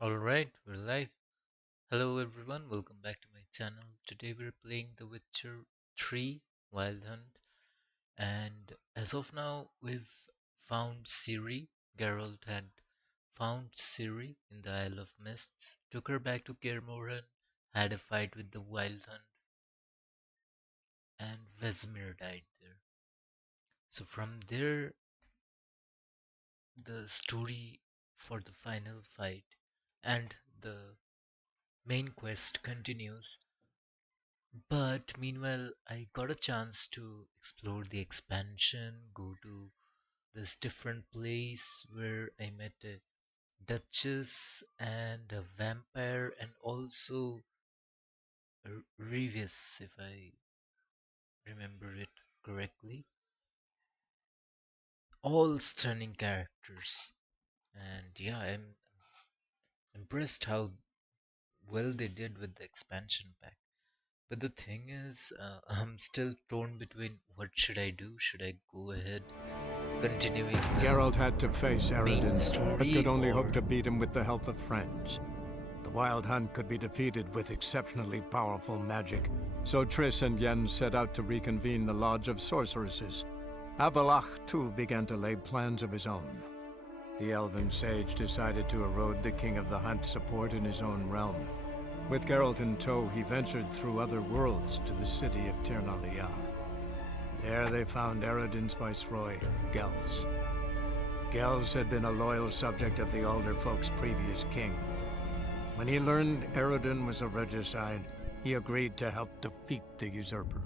Alright, we're live. Hello everyone, welcome back to my channel. Today we're playing The Witcher 3 Wild Hunt, and as of now we've found Ciri. Geralt had found Ciri in the Isle of Mists, took her back to Kaer had a fight with the Wild Hunt, and Vesemir died there. So from there, the story for the final fight and the main quest continues. But meanwhile, I got a chance to explore the expansion, go to this different place where I met a duchess and a vampire, and also a Revis, if I remember it correctly. All stunning characters, and yeah, I'm impressed how well they did with the expansion pack. But the thing is, I'm still torn between what should I do? Should I go ahead continuing the Geralt had to face main Eredin, but story could only hope or to beat him with the help of friends. The Wild Hunt could be defeated with exceptionally powerful magic, so Triss and Yen set out to reconvene the Lodge of Sorceresses. Avalach, too, began to lay plans of his own. The elven sage decided to erode the King of the Hunt's support in his own realm. With Geralt in tow, he ventured through other worlds to the city of Tir There they found Eredin's viceroy, Gels. Gels had been a loyal subject of the Alder Folk's previous king. When he learned Eredin was a regicide, he agreed to help defeat the usurper.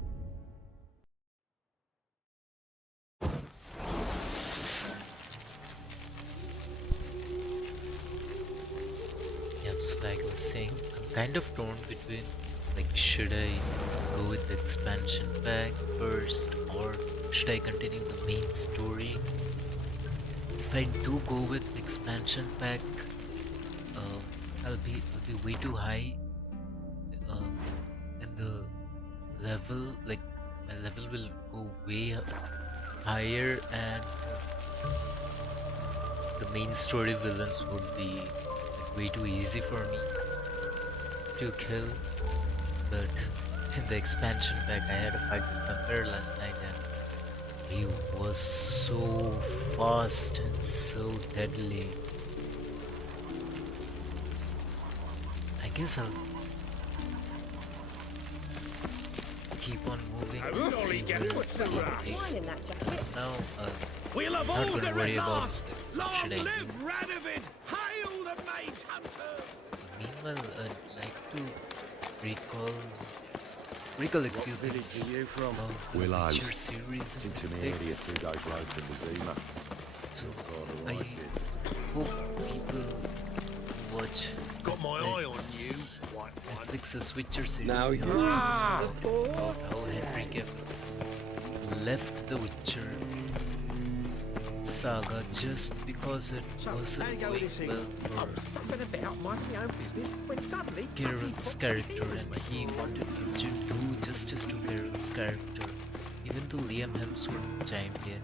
yeah, so like I was saying, I'm kind of torn between like should I go with the expansion pack first or should I continue the main story? If I do go with the expansion pack, um, I'll be way too high um, in the level. Like my level will go way higher, and the main story villains would be like, way too easy for me to kill. But in the expansion pack, I had a fight with Vampire last night, and he was so fast and so deadly. I guess I'll keep on moving and see where the game takes me. Now, We'll have not all gonna the worry about last. what should I Long do. live Radovid! Hail the mage hunter! Meanwhile, I'd like to recall a few village things are you from? about the Willows. Witcher series It's and into the me area picks. 2 days road from Zima. So God, I I like it. hope people who watch Got my eye on Netflix, you. White one. Netflix's Witcher series Now they you- have about how Henry Cavill left the Witcher saga just because it wasn't going well for I'm gonna bet out my own business when suddenly Geralt's character, and he wanted to do justice to Geralt's character. Even though Liam Hemsworth chimed in,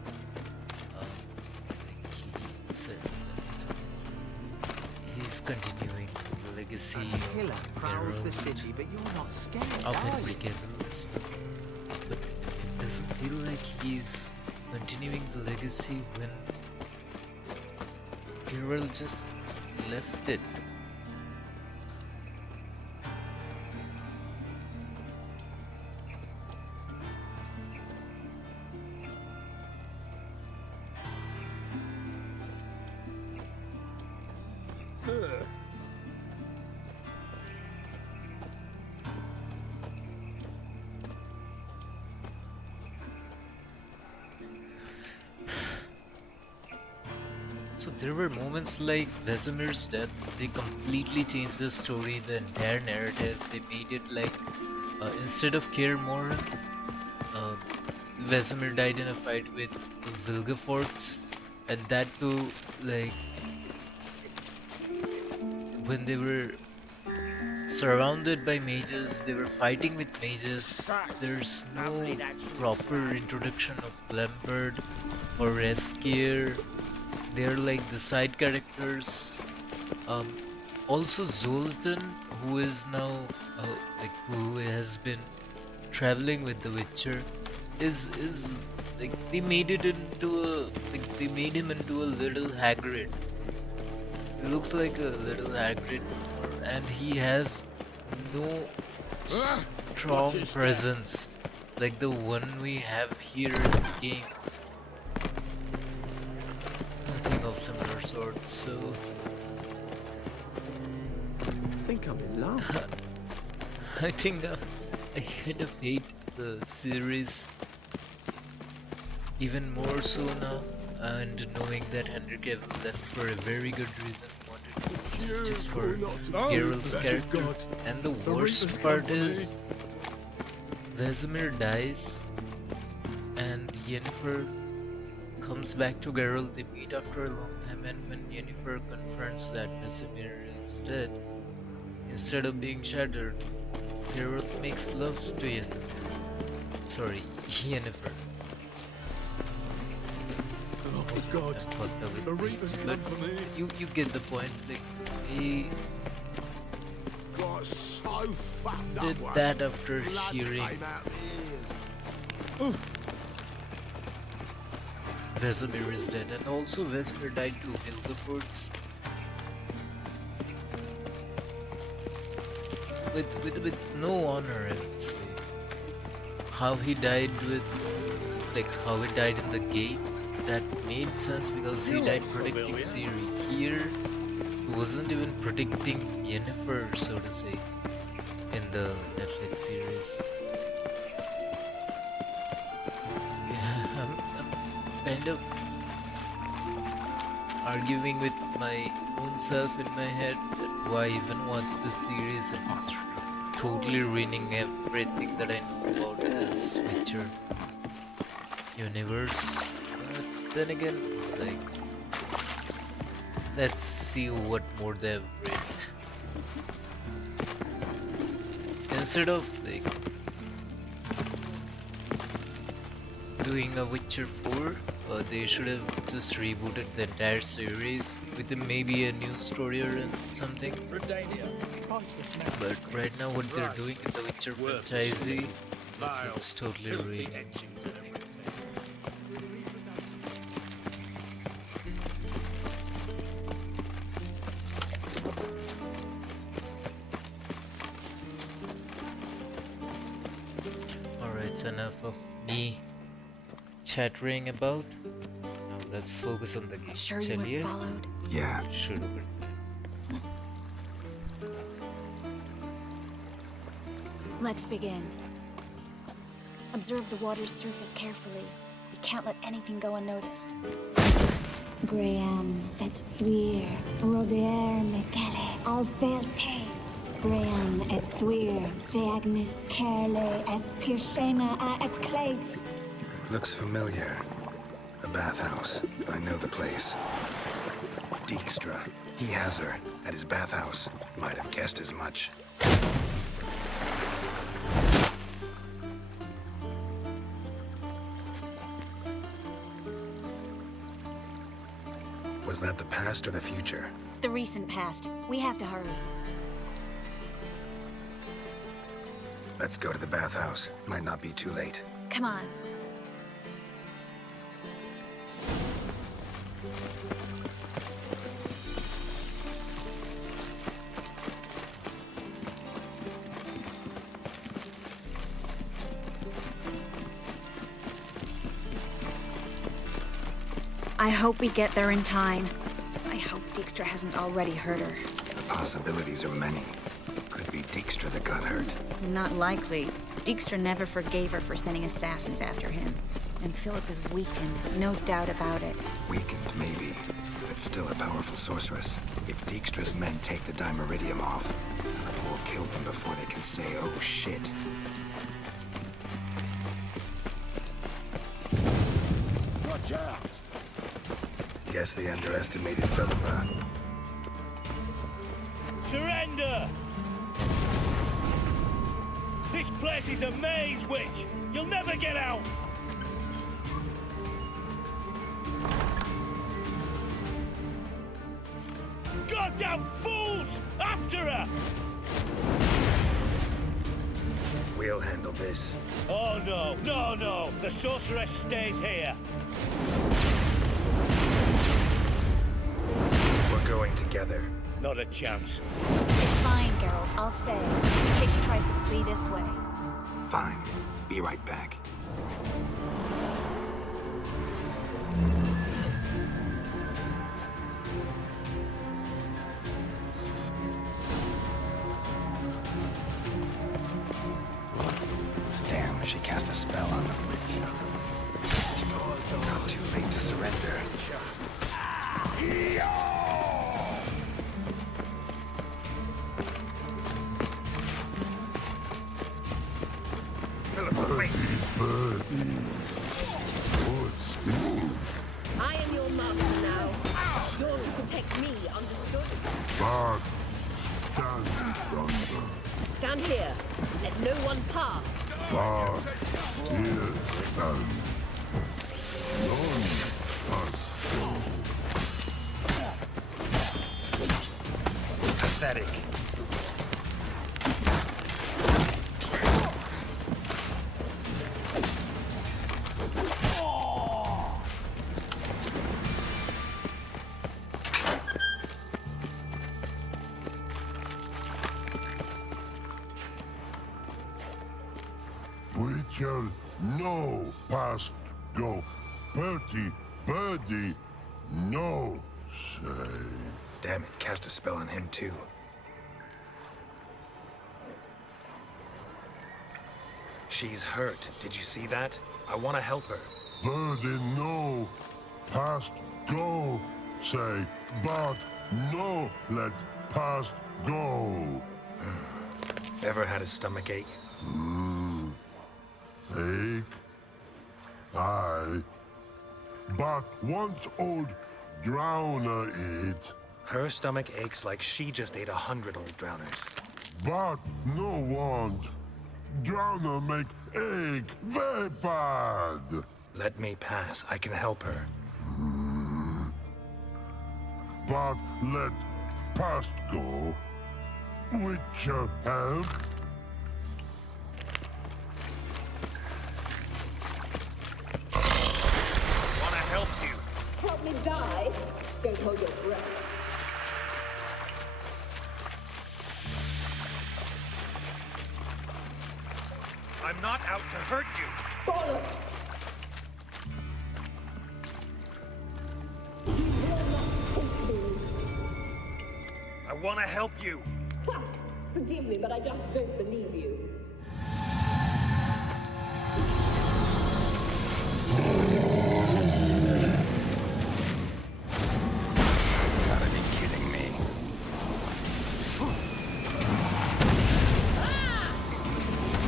like he said that he's continuing the legacy of prowls the Geralt city, but you're not scared, of are Henry you? Cavill as well. But it doesn't feel like he's continuing the legacy when Geralt just left it. So there were moments like Vesemir's death, they completely changed the story, the entire narrative. They made it like instead of Kaer uh, Vesemir died in a fight with Vilgefortz, and that too, like when they were surrounded by mages, they were fighting with mages. There's no proper introduction of Blembird or Reskier. They're like the side characters. Um, Also Zoltan, who is now like who has been traveling with the Witcher, is like they made it into a like they made him into a little Hagrid. He looks like a little Hagrid, and he has no strong presence like the one we have here in the game. Nothing of similar sort. So I think I'm in love. I think I kind of hate the series even more so now, and knowing that Henry Cavill left for a very good reason, wanted to justice for Geralt's character. And the worst part is Vesemir dies and Yennefer comes back to Geralt. They meet after a long time, and when Yennefer confronts that Vesemir is dead, instead of being shattered, Geralt makes love to Yennefer. Oh my god. That's fucked up The with Reaper's names, but come for me. you get the point. Like he Got so fucked up. did one. that after Blood hearing came out the ears. Vesemir is dead, and also Vesemir died to Hildeford's with no honor, I would say. How he died how he died in the game, that made sense because he died protecting Ciri. Here, he wasn't even protecting Yennefer, so to say, in the Netflix series. So, yeah, I'm kind of arguing with my own self in my head that why even watch this series. It's totally ruining everything that I know about this Witcher universe. But then again, it's like, let's see what more they've written. Instead of like doing a Witcher 4, they should have just rebooted the entire series with maybe a new story or something. But right now what they're doing in the Witcher franchise, it's totally ruining. Alright, enough of me chattering about. Now let's focus on the game. Sure you weren't Chalier? followed? Yeah. Should over there. Let's begin. Observe the water's surface carefully. We can't let anything go unnoticed. Graham et thuir, Robert Mekele, Alfelte. Graham et thuir, Deagnis Kerle, es Pirshena a et Clace. Looks familiar. A bathhouse. I know the place. Dijkstra. He has her at his bathhouse. Might have guessed as much. Was that the past or the future? The recent past. We have to hurry. Let's go to the bathhouse. Might not be too late. Come on. I hope we get there in time. I hope Dijkstra hasn't already hurt her. The possibilities are many. Could be Dijkstra that got hurt. Not likely. Dijkstra never forgave her for sending assassins after him. And Philip is weakened, no doubt about it. Weakened, maybe. But still a powerful sorceress. If Dijkstra's men take the Dimeridium off, we'll kill them before they can say, oh shit. Watch out! Guess they underestimated Philippa. Surrender! This place is a maze, witch! You'll never get out! God damn fools! After her! We'll handle this. Oh no, no, no! The sorceress stays here. We're going together. Not a chance. It's fine, Geralt. I'll stay. In case she tries to flee this way. Fine. Be right back. Damn, she cast a spell on them. Not too late to surrender. I am your master now. You're to protect me, understood? But stand Stand here. Let no one pass. but here stand. None Pathetic. we shall no past go. Bertie, birdie, no say. Damn it, cast a spell on him too. She's hurt. Did you see that? I want to help her. Birdie, no past go say. But no let past go. Ever had a stomach ache? Ache? Aye. But once old drowner eat, Her stomach aches like she just ate 100 old drowners. but no want. Drowner make ache very bad. Let me pass. I can help her. But let past go. Which help? Want to help you? Help me die. Don't hold your breath. I'm not out to hurt you. Bollocks! You will not take me. I want to help you. Ha! Forgive me, but I just don't believe you. Gotta be kidding me.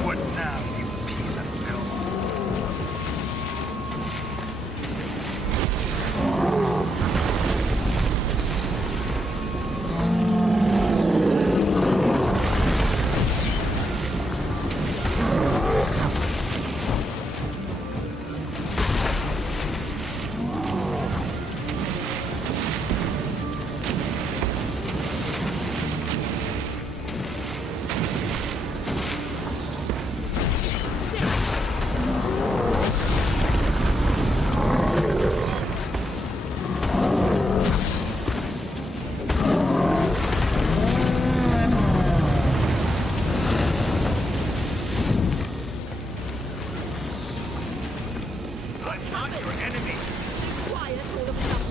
What now, you piece of filth? I'm not your enemy. Quiet all of a sudden.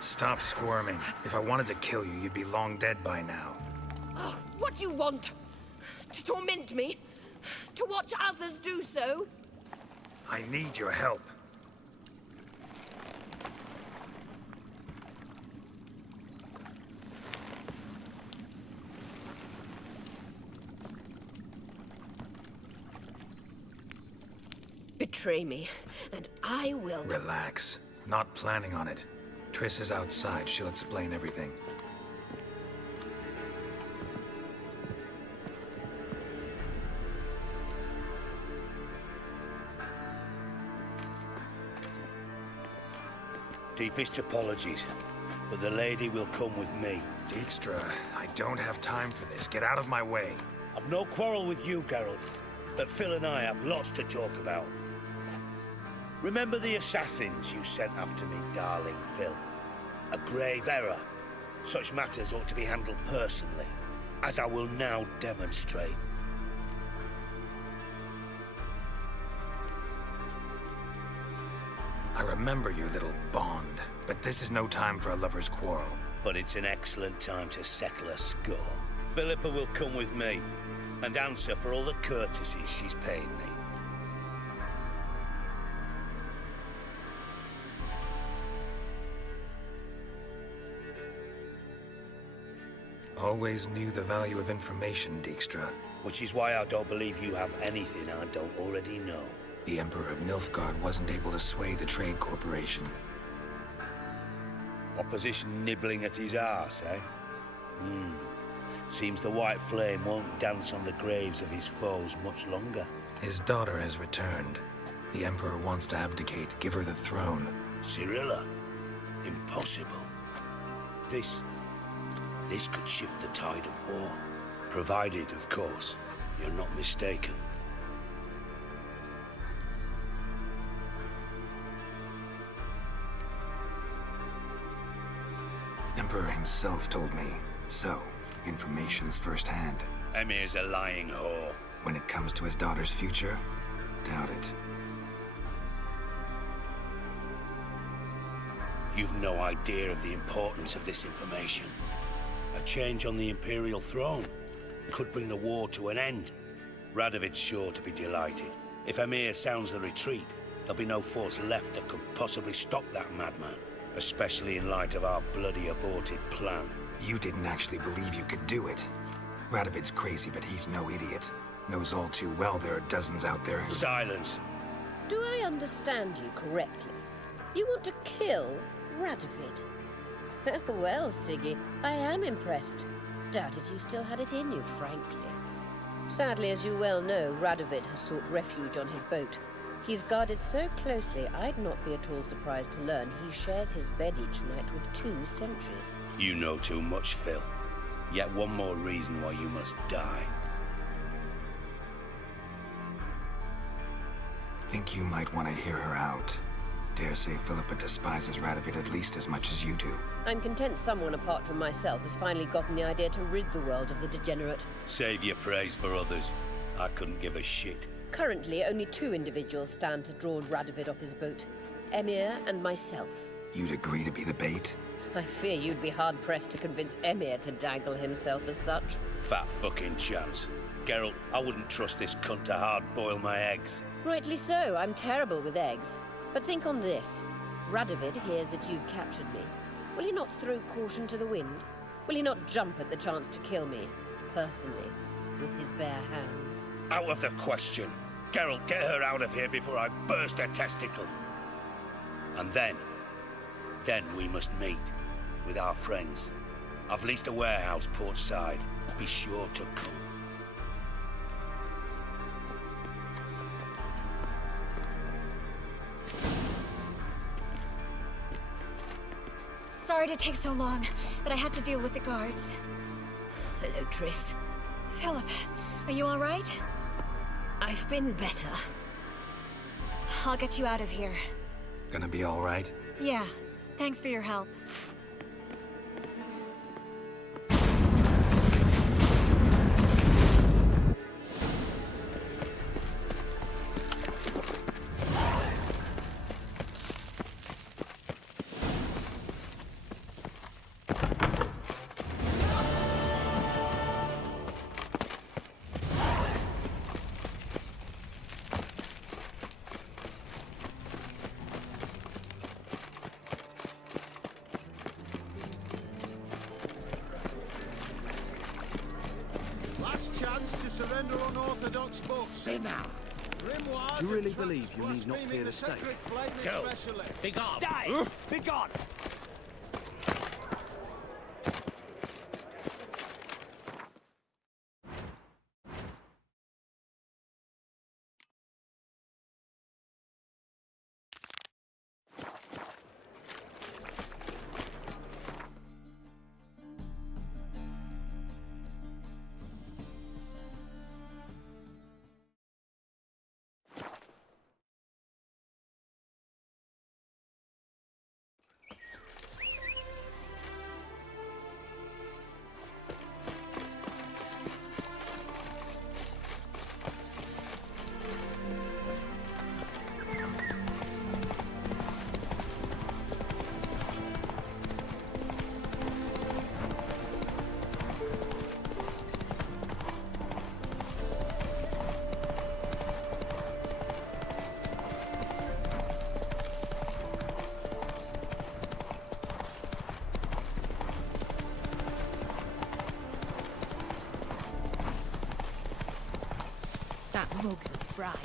Stop squirming. If I wanted to kill you, you'd be long dead by now. What do you want? To torment me? To watch others do so? I need your help. Betray me, and I will. Relax. Not planning on it. Triss is outside. She'll explain everything. Deepest apologies, but the lady will come with me. Dijkstra, I don't have time for this. Get out of my way. I've no quarrel with you, Geralt, but Phil and I have lots to talk about. Remember the assassins you sent after me, darling Phil? A grave error. Such matters ought to be handled personally, as I will now demonstrate. I remember your little bond, but this is no time for a lover's quarrel. But it's an excellent time to settle a score. Philippa will come with me and answer for all the courtesies she's paid me. Always knew the value of information, Dijkstra. Which is why I don't believe you have anything I don't already know. The Emperor of Nilfgaard wasn't able to sway the Trade Corporation. Opposition nibbling at his arse, eh? Seems the White Flame won't dance on the graves of his foes much longer. His daughter has returned. The Emperor wants to abdicate, give her the throne. Cirilla? Impossible. This could shift the tide of war. Provided, of course, you're not mistaken. Emperor himself told me. So, information's firsthand. Emir's a lying whore. When it comes to his daughter's future, doubt it. You've no idea of the importance of this information. A change on the Imperial throne could bring the war to an end. Radovid's sure to be delighted. If Emir sounds the retreat, there'll be no force left that could possibly stop that madman. Especially in light of our bloody aborted plan. You didn't actually believe you could do it. Radovid's crazy, but he's no idiot. Knows all too well there are dozens out there who... Silence! Do I understand you correctly? You want to kill Radovid? Well, Siggy, I am impressed. Doubted you still had it in you, frankly. Sadly, as you well know, Radovid has sought refuge on his boat. He's guarded so closely, I'd not be at all surprised to learn he shares his bed each night with 2 sentries. You know too much, Phil. Yet one more reason why you must die. Think you might want to hear her out. Dare say Philippa despises Radovid at least as much as you do. I'm content someone apart from myself has finally gotten the idea to rid the world of the degenerate. Save your praise for others. I couldn't give a shit. Currently, only 2 individuals stand to draw Radovid off his boat. Emir and myself. You'd agree to be the bait? I fear you'd be hard-pressed to convince Emir to dangle himself as such. Fat fucking chance. Geralt, I wouldn't trust this cunt to hard-boil my eggs. Rightly so, I'm terrible with eggs. But think on this. Radovid hears that you've captured me. Will he not throw caution to the wind? Will he not jump at the chance to kill me, personally, with his bare hands? Out of the question. Geralt, get her out of here before I burst her testicle. And then we must meet with our friends. I've leased a warehouse port side. Be sure to come. Sorry to take so long, but I had to deal with the guards. Hello, Triss. Philip, are you all right? I've been better. I'll get you out of here. Gonna be all right? Yeah, thanks for your help. Chance to surrender unorthodox books. Sinner! Grimoires Do you really and believe tracts you need not blaspheming fear the sacred state? flame Go! especially. Be gone! Die! Be gone! mugs of fright.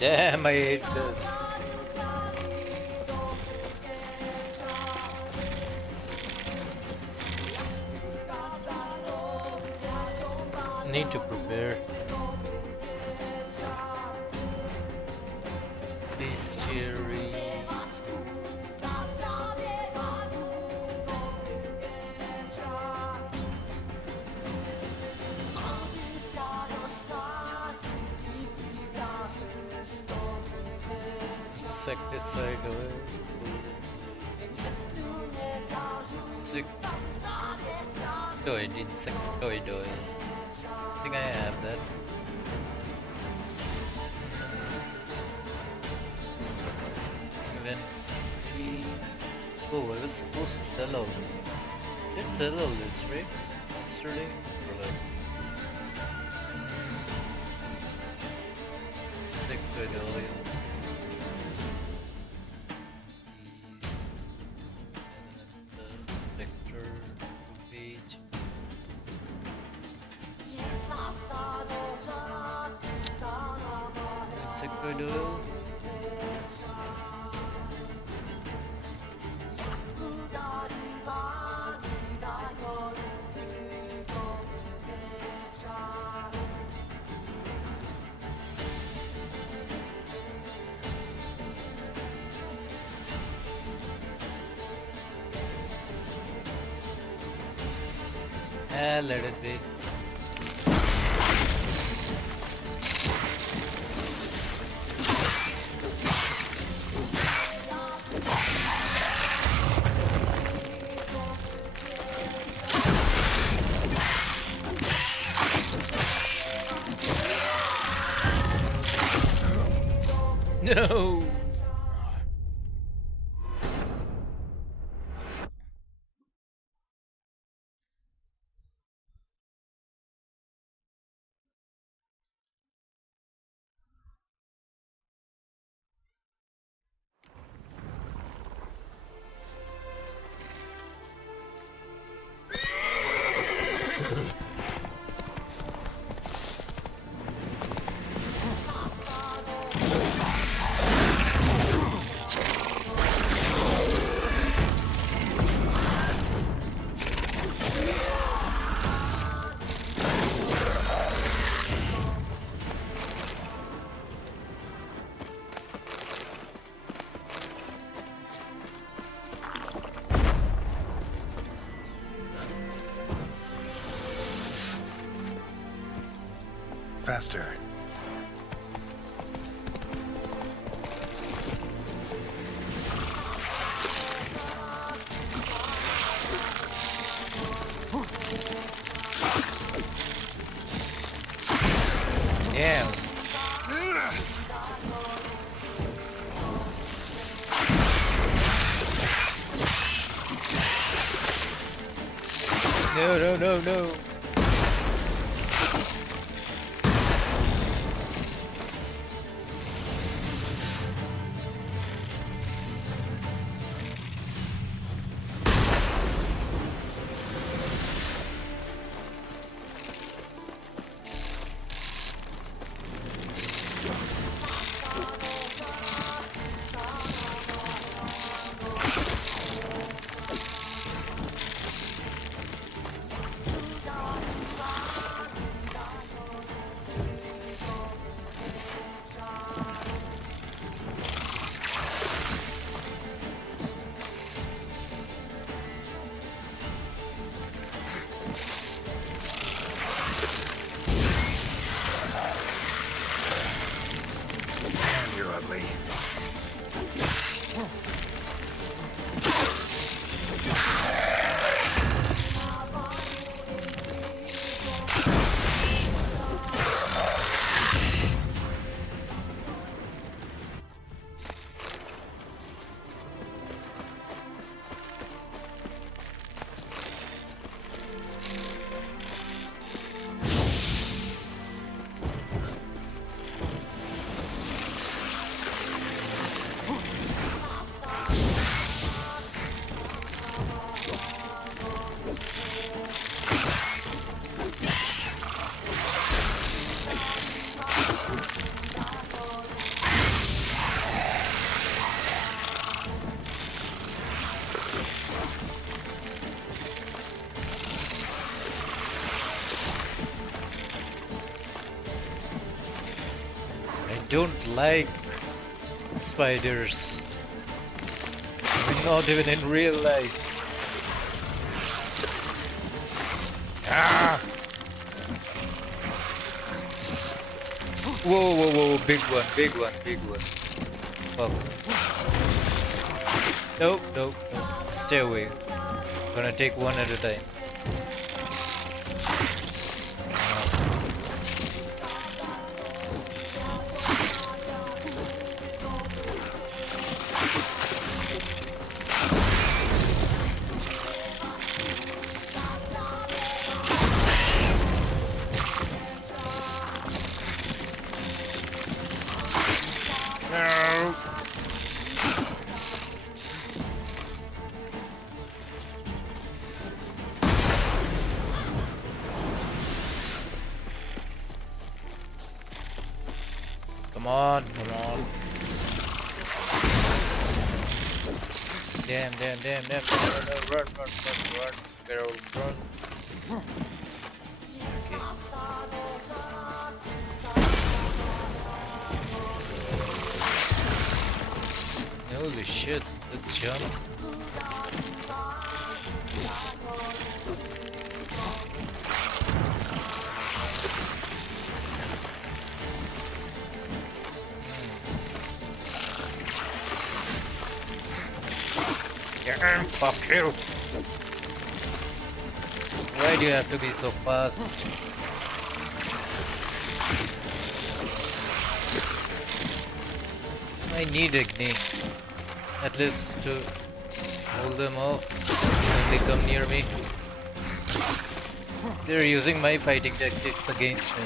Damn, I hate this. Need to prepare. Please, Ciri. Insecticide oil. Insectoid oil. I think I have that. Inventory. Oh, I was supposed to sell all this. Did sell all this, right? Yesterday? Or like... Insectoid oil. Let it be. No. Faster. Yeah. No. violently. I don't like spiders. I mean, not even in real life. Ah! Whoa, whoa, whoa, big one, big one, big one. Fuck. Nope, nope, nope. Stay away. Gonna take one at a time. Come on, come on. Damn, damn, damn, damn. Run, run, run, run. Geralt, run. Holy shit, the jump. Fuck you! Why do you have to be so fast? I need ignite, at least to hold them off when they come near me. They're using my fighting tactics against me.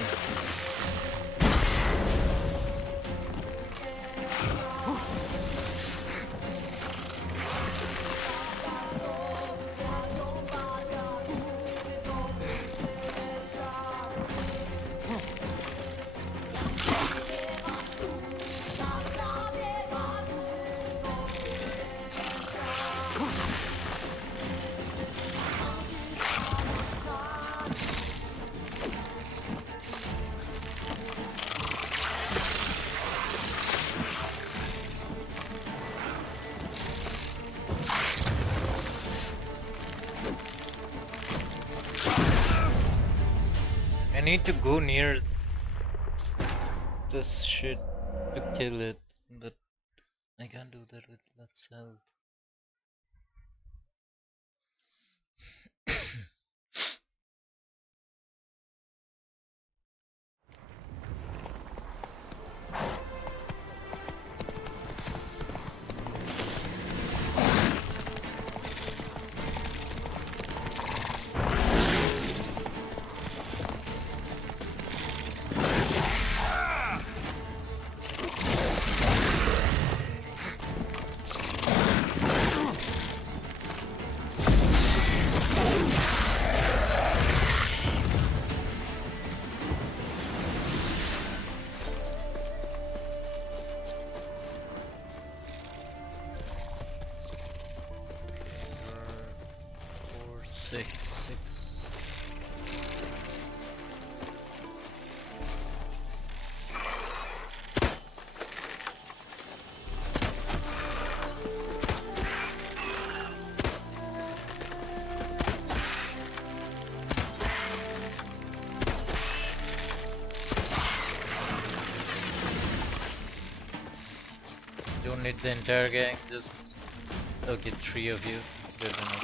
I need to go near this shit to kill it, but I can't do that with less health. Six. don't need the entire gang, just okay, 3 of you. Good enough.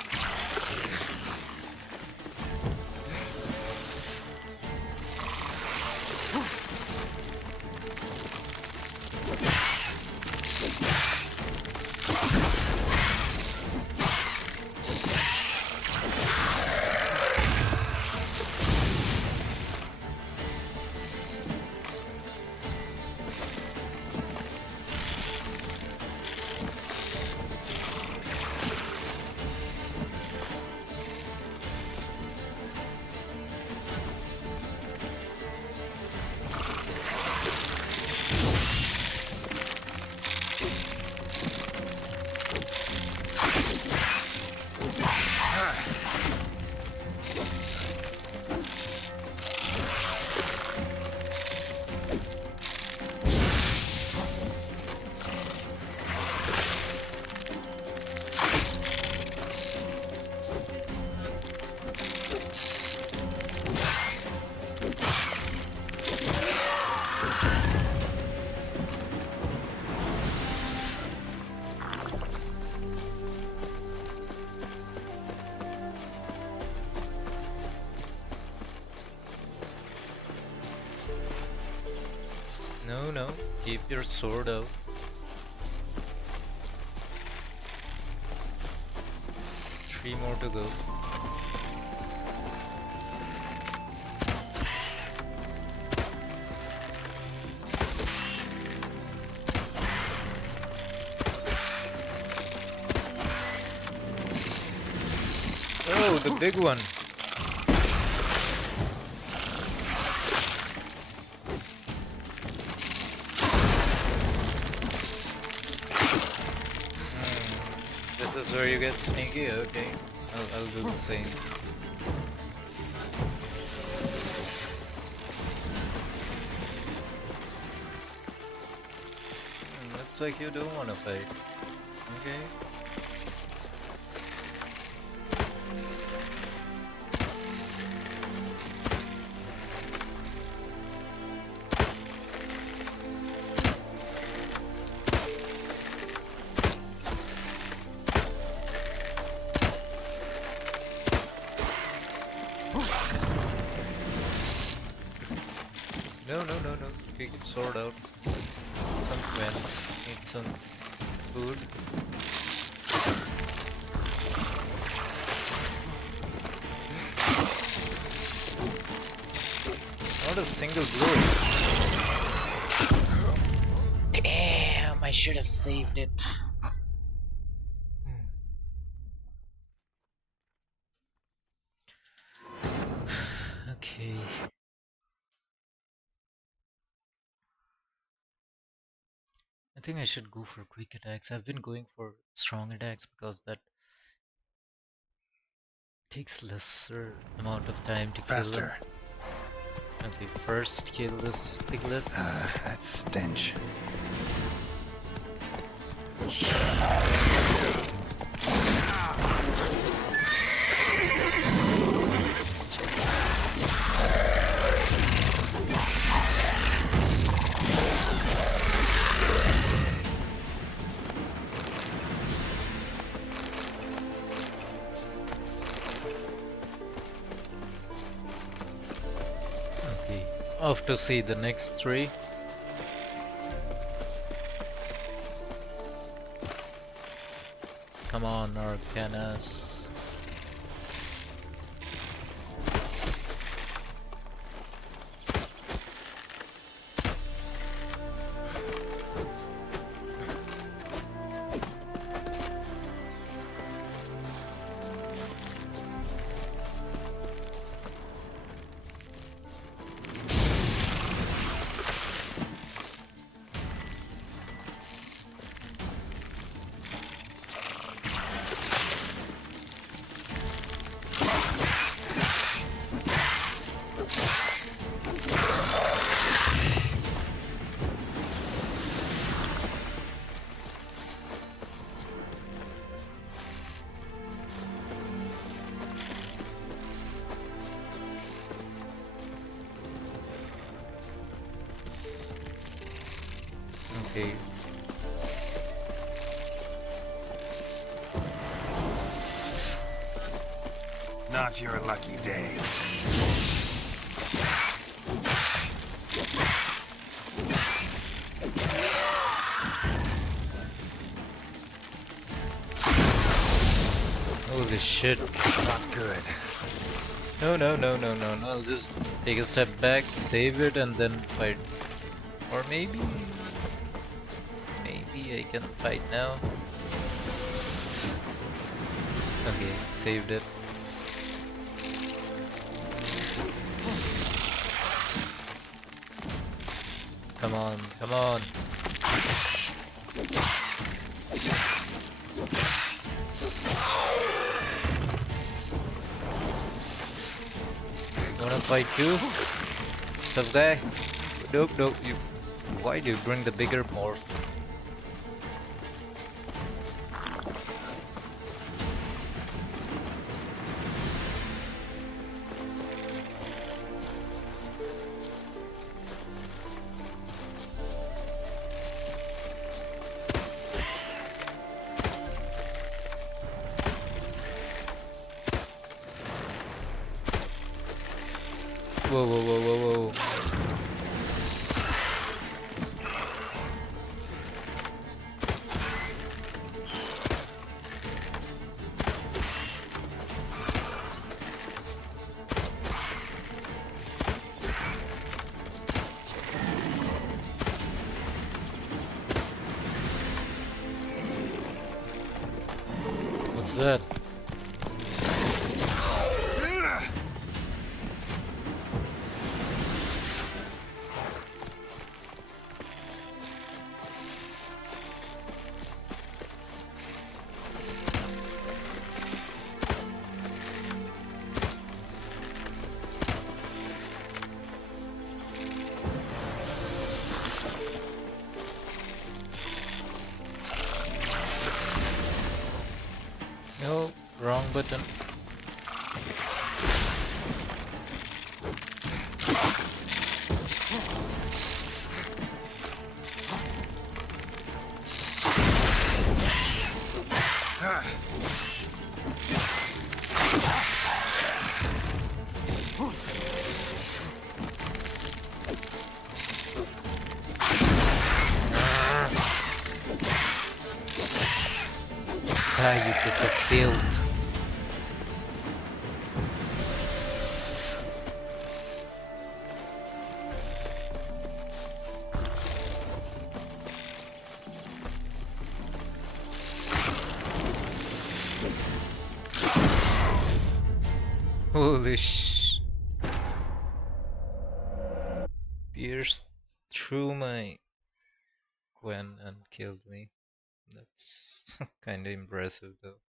No, keep your sword out. Three more to go. Oh, the big one. This is where you get sneaky? Okay, I'll do the same. Looks like you don't want to fight. Okay. No. Take your sword out. Some pen. Need some food. Not a single blow. Damn, I should have saved it. Okay. I think I should go for quick attacks. I've been going for strong attacks because that takes lesser amount of time to kill them. Faster. Okay, first kill this piglets. That stench. Off to see the next 3. Come on, Arcanas. not your lucky day. Holy shit. Not good. No, no, no, no, no, no. I'll just take a step back, save it, and then fight. Or maybe I can fight now. Okay, saved it. Come on, come on. Wanna fight too? Tough guy? Nope, nope. Why do you bring the bigger morph? Whoa, whoa, whoa, whoa, whoa. What's that? No, wrong button. Ah, you bits of filth. Holy sh! Pierced through my Gwen and killed me. That's kinda impressive though.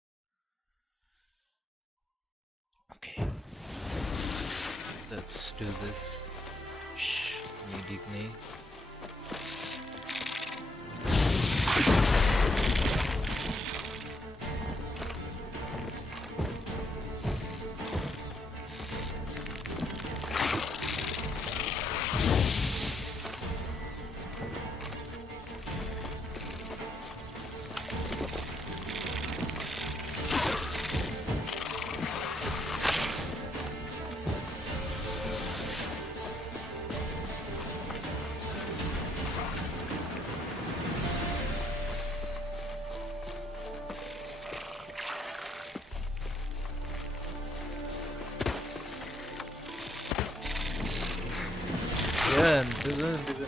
Okay. Let's do this. Shh, immediately. Yeah, and doesn't even.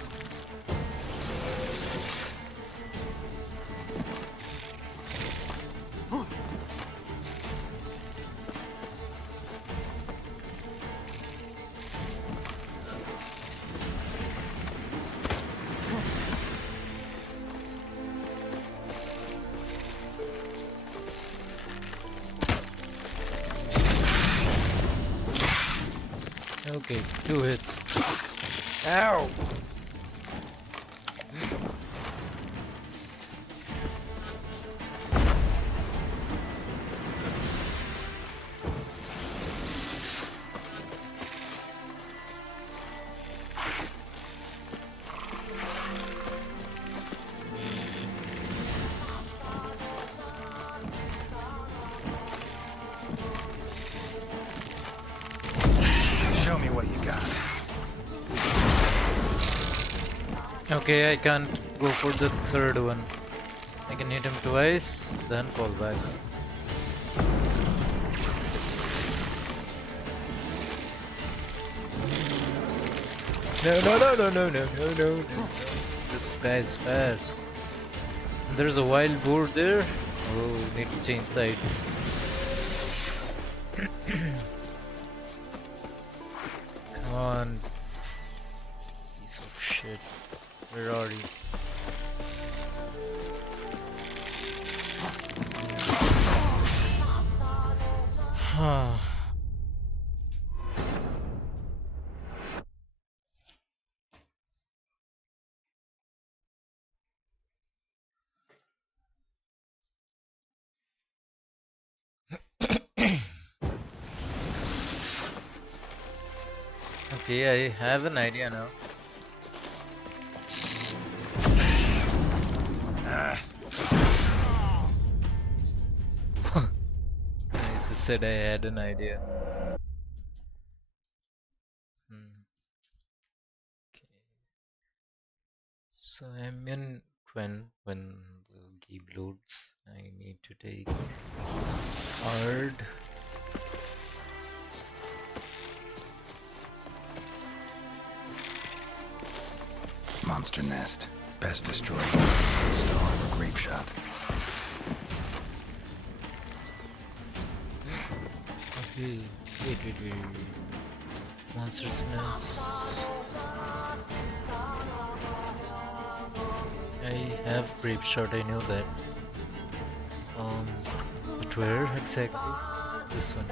Okay, 2 hits. Ow! Okay, I can't go for the third one. I can hit him twice, then fall back. No. This guy's fast. And there's a wild boar there. Oh, need to change sides. Come on. Piece of shit. Where are you? Okay, I have an idea now. I just said I had an idea. Okay. So I'm in Quen when the game loads. I need to take hard. Monster nest. Best destroyed. Star or grape shot. Okay, wait. Monster's nest. I have grape shot, I know that. But where exactly? This one.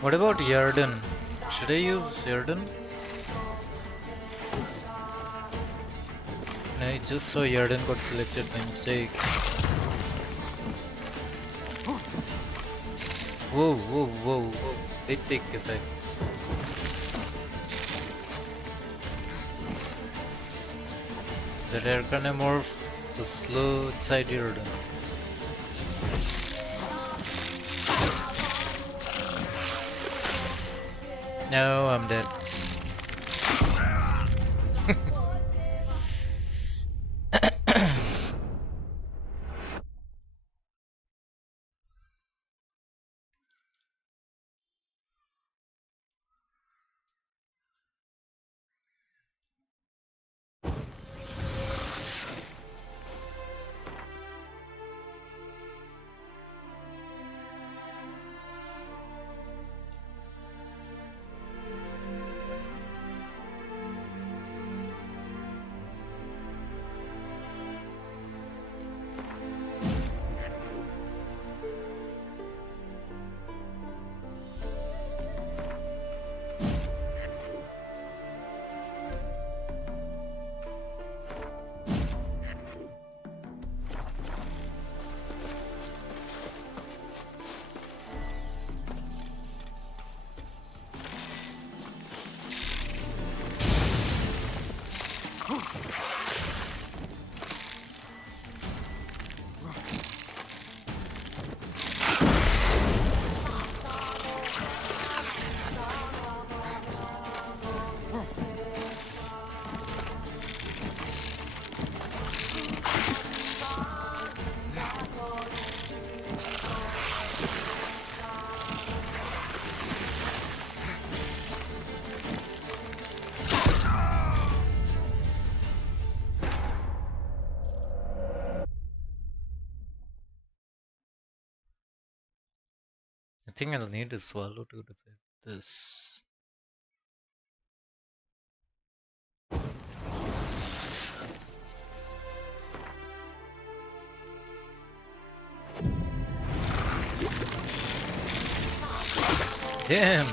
What about Eredin? Should I use Eredin? I just saw Eredin got selected by mistake. Whoa. They take effect. The rare morph was slow inside Eredin. No, I'm dead. think I'll need a swallow to defeat this. Damn!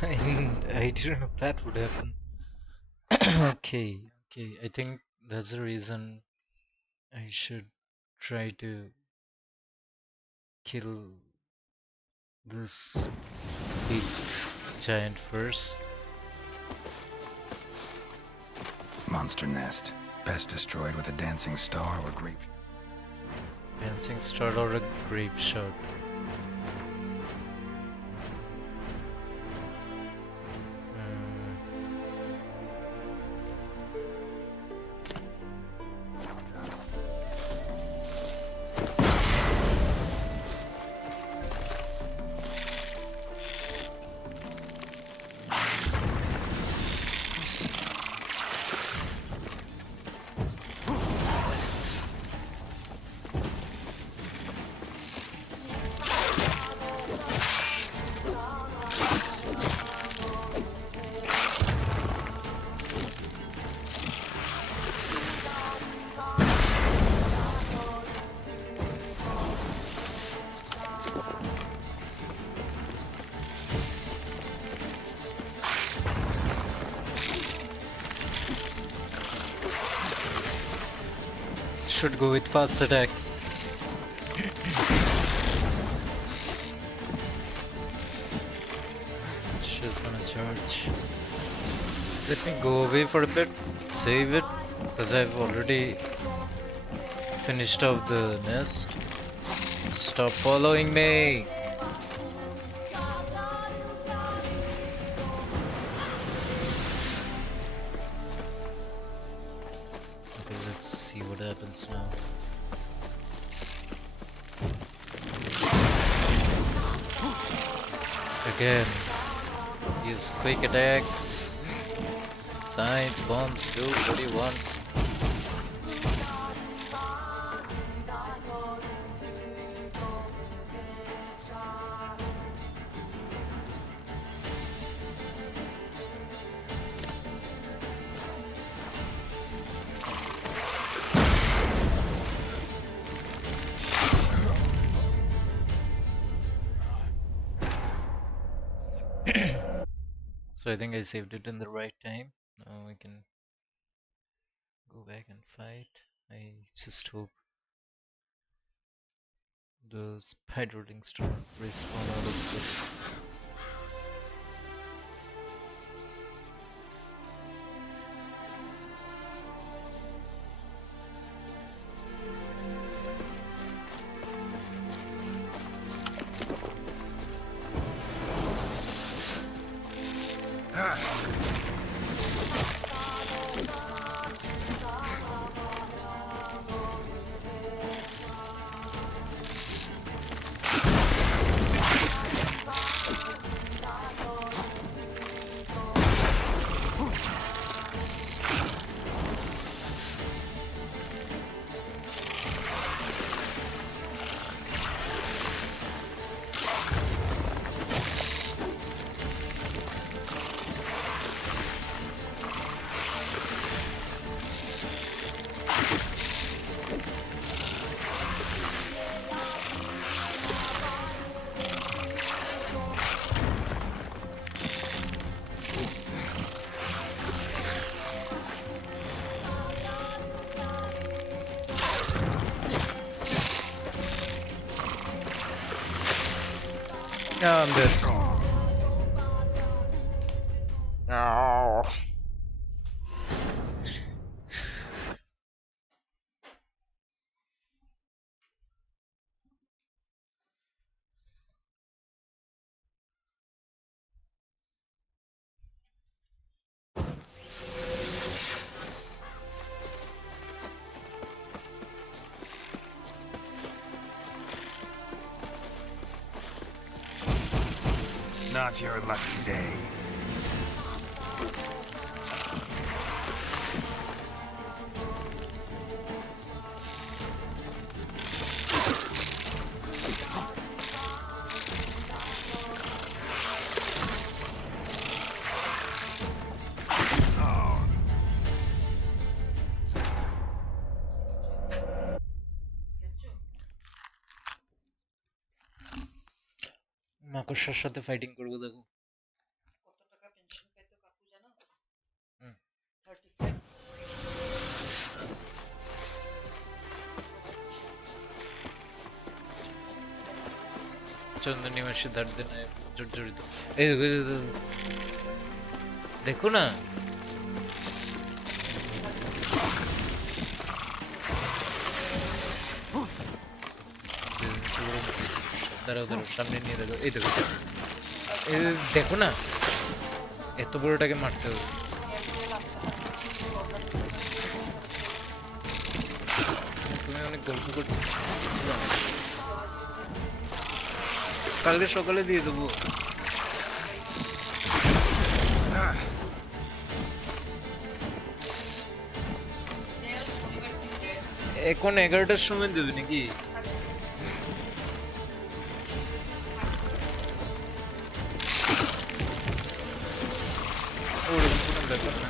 I didn't know that would happen. Okay, I think that's the reason I should try to kill this big giant first. Monster nest. Best destroyed with a dancing star or grape. Dancing star or a grape shot. Should go with fast attacks. She's gonna charge. Let me go away for a bit, save it, because I've already finished off the nest. Stop following me! Now. Again, use quick attacks, science, bombs, do what you want. So I think I saved it in the right time. Now we can go back and fight. I just hope the spider links don't respawn out of the city. Yeah, I'm dead. No. Not your lucky day. মাকড়সার সাথে fighting করবো দেখো। কত টাকা pension পাইতো কাকু জানোস? হুম। 35। চন্দনী মাসে ধার দেন জর্জরিত। এই দেখো, এই দেখো, দেখো না দাঁড়াও দাঁড়াও, সামনে নিয়ে দেখো, এই দেখো, এই দেখো না এত বড়টাকে মারতে হবে। তুমি অনেক গল্প করছো, কালকে সকালে দিয়ে দেবো। এখন 11টার সময় দেবে নাকি? ওরকম কোনো ব্যাপার না।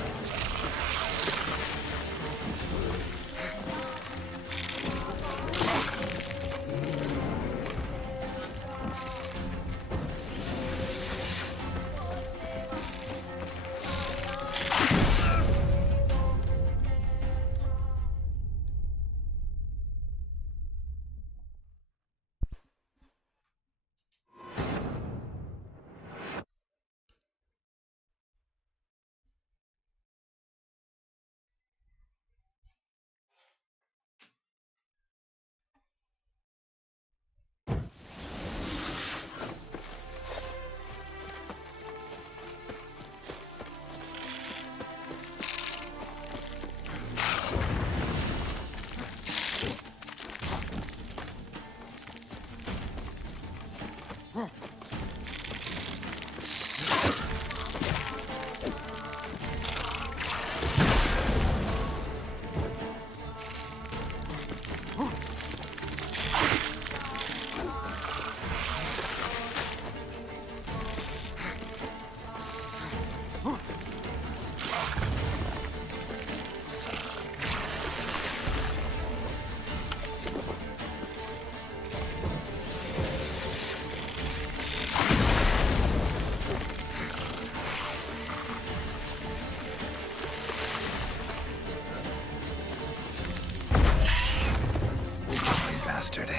Bastard.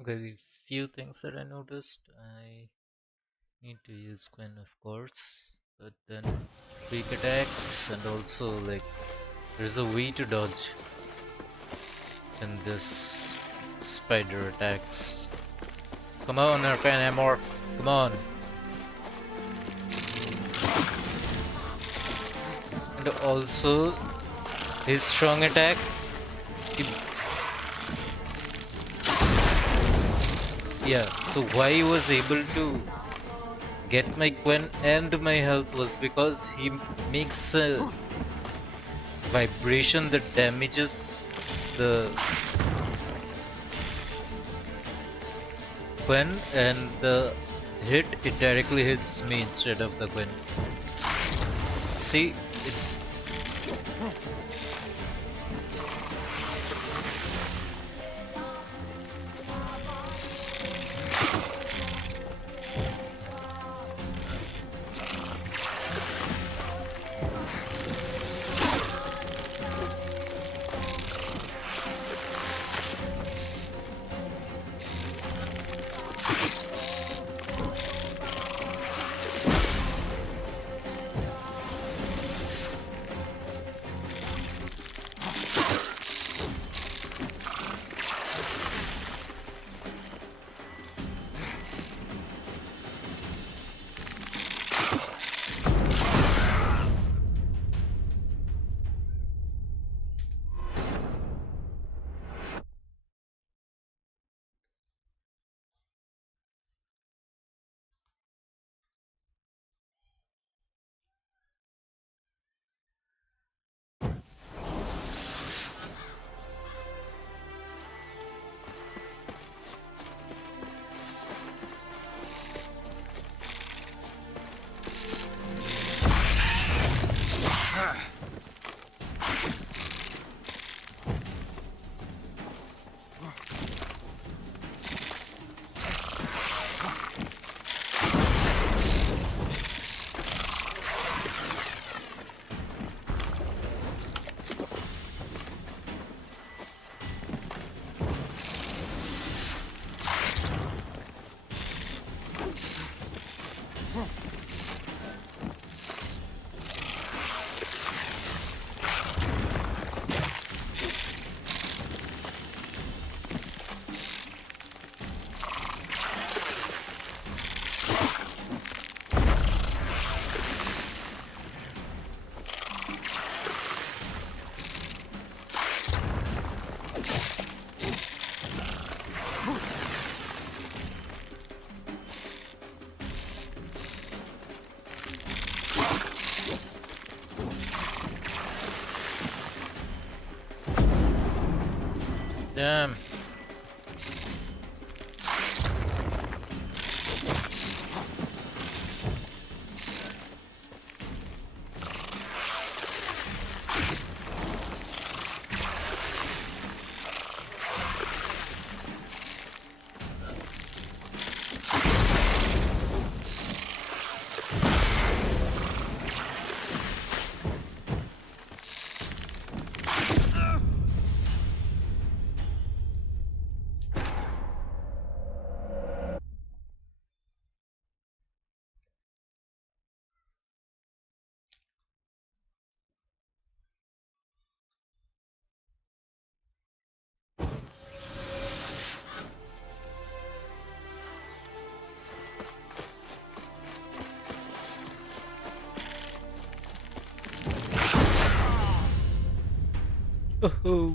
Okay, the few things that I noticed, I need to use Quinn, of course, but then weak attacks, and also like there's a way to dodge in this spider attacks. Come on, Arcane Amorph, come on. And also his strong attack, yeah, so why he was able to get my Quen and my health was because he makes a vibration that damages the Quen, and the hit, it directly hits me instead of the Quen. See, it, Damn. Oh.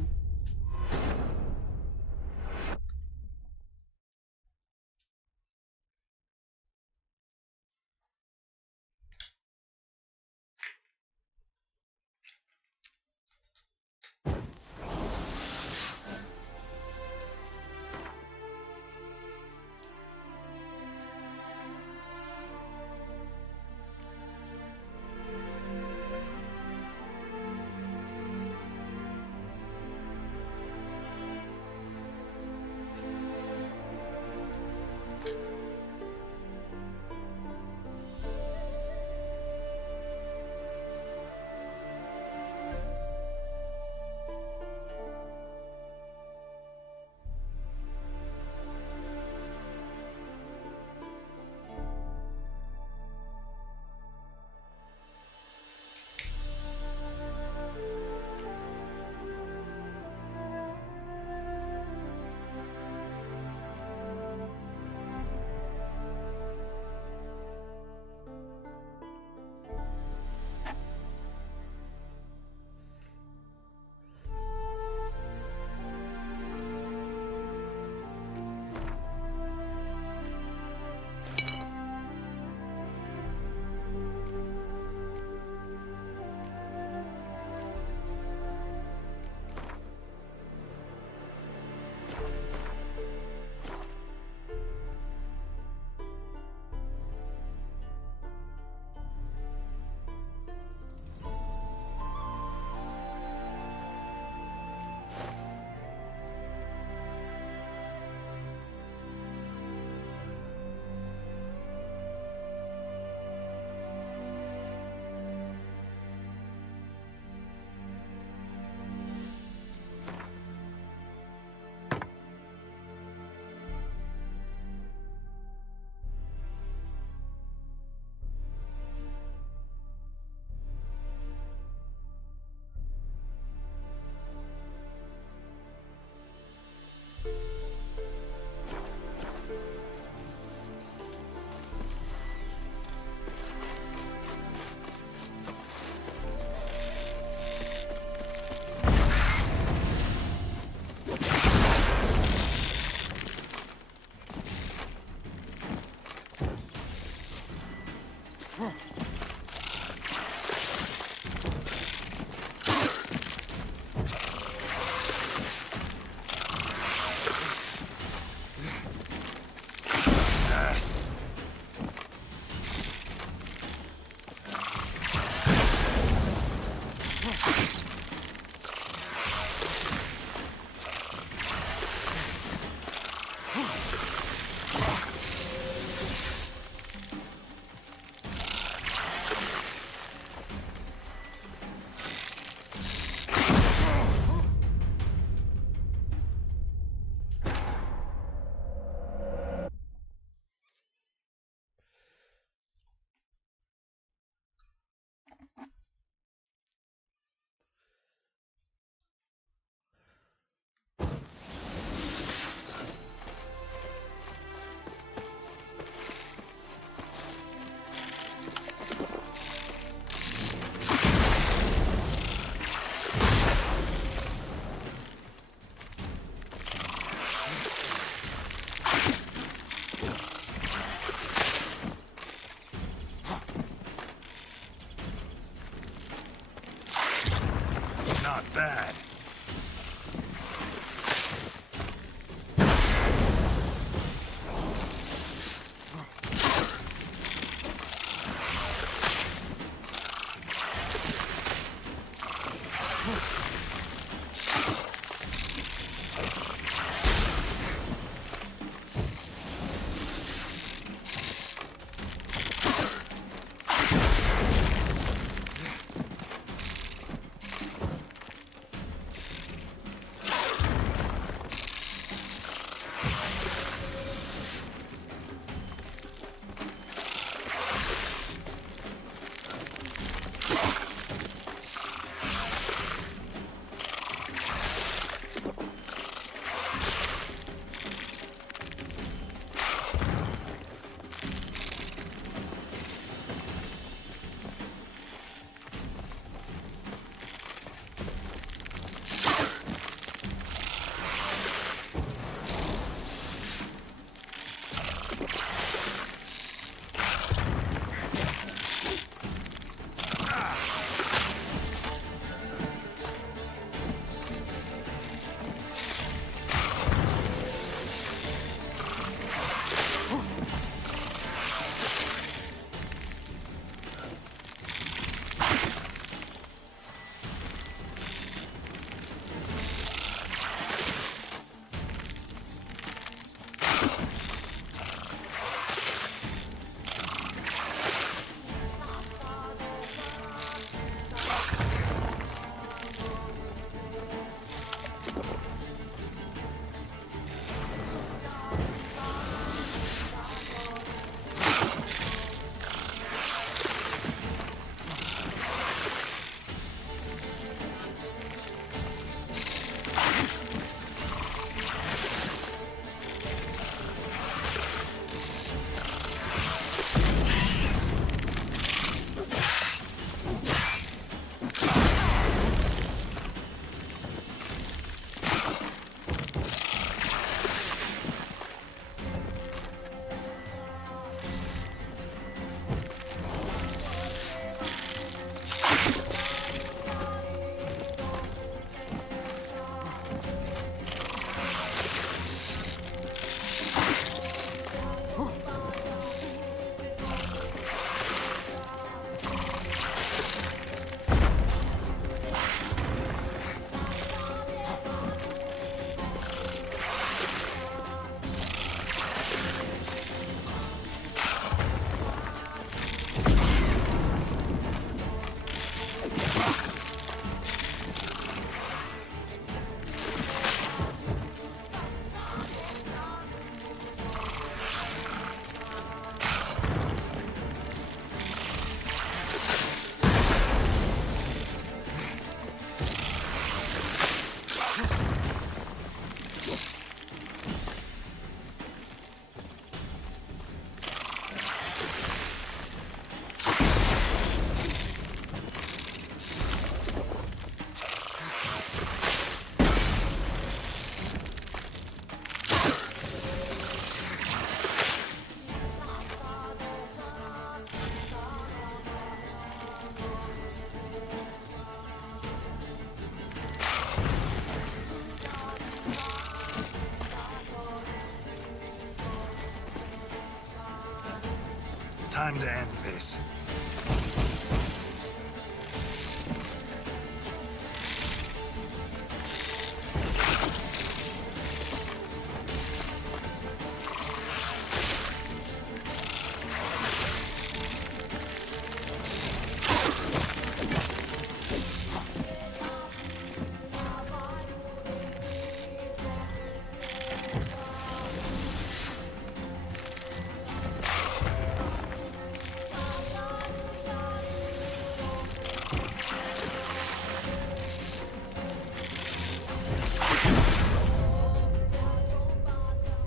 Time to end this.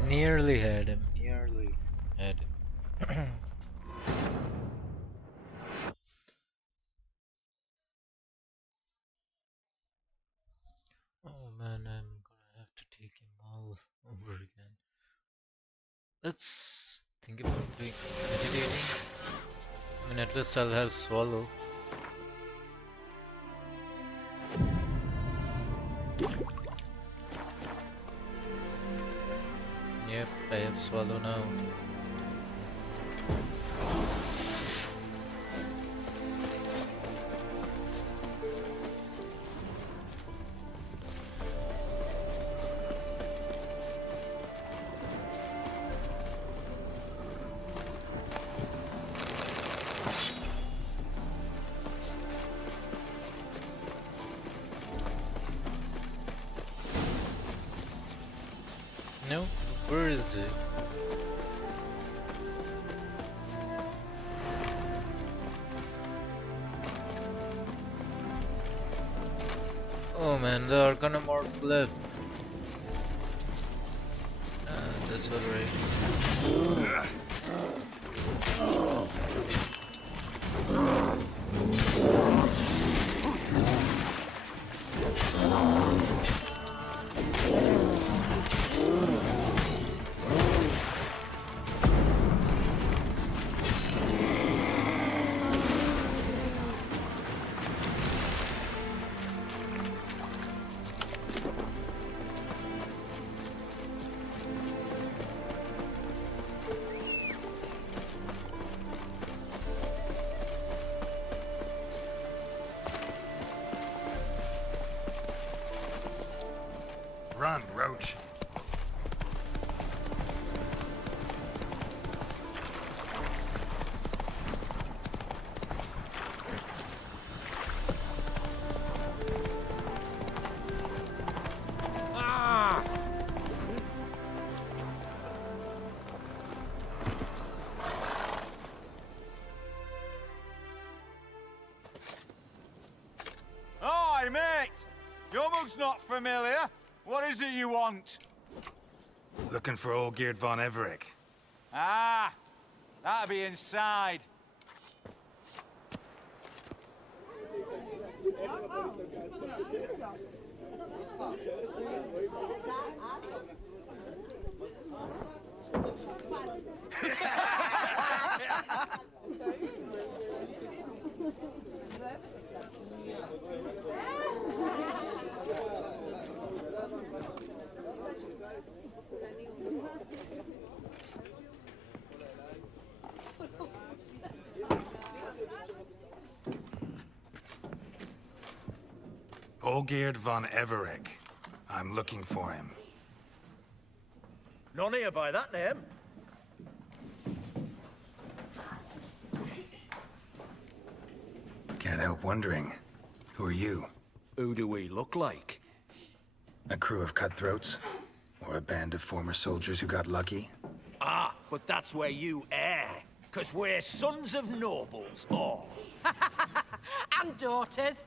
Nearly had him. Nearly had him. Oh man, I'm gonna have to take him all over again. Let's think about doing meditating. I mean, at least I'll have swallow. Yep, I have swallow now. No, where is it? Oh man, the Arcanomorph left. That's alright. Run, Roach. Hi, mate! Your mug's not familiar. What is it you want? Looking for Olgierd von Everec. Ah, that'll be inside. Olgierd von Everec. I'm looking for him. None here by that name. Can't help wondering. Who are you? Who do we look like? A crew of cutthroats? Or a band of former soldiers who got lucky? Ah, but that's where you err. 'Cause we're sons of nobles, all. And daughters.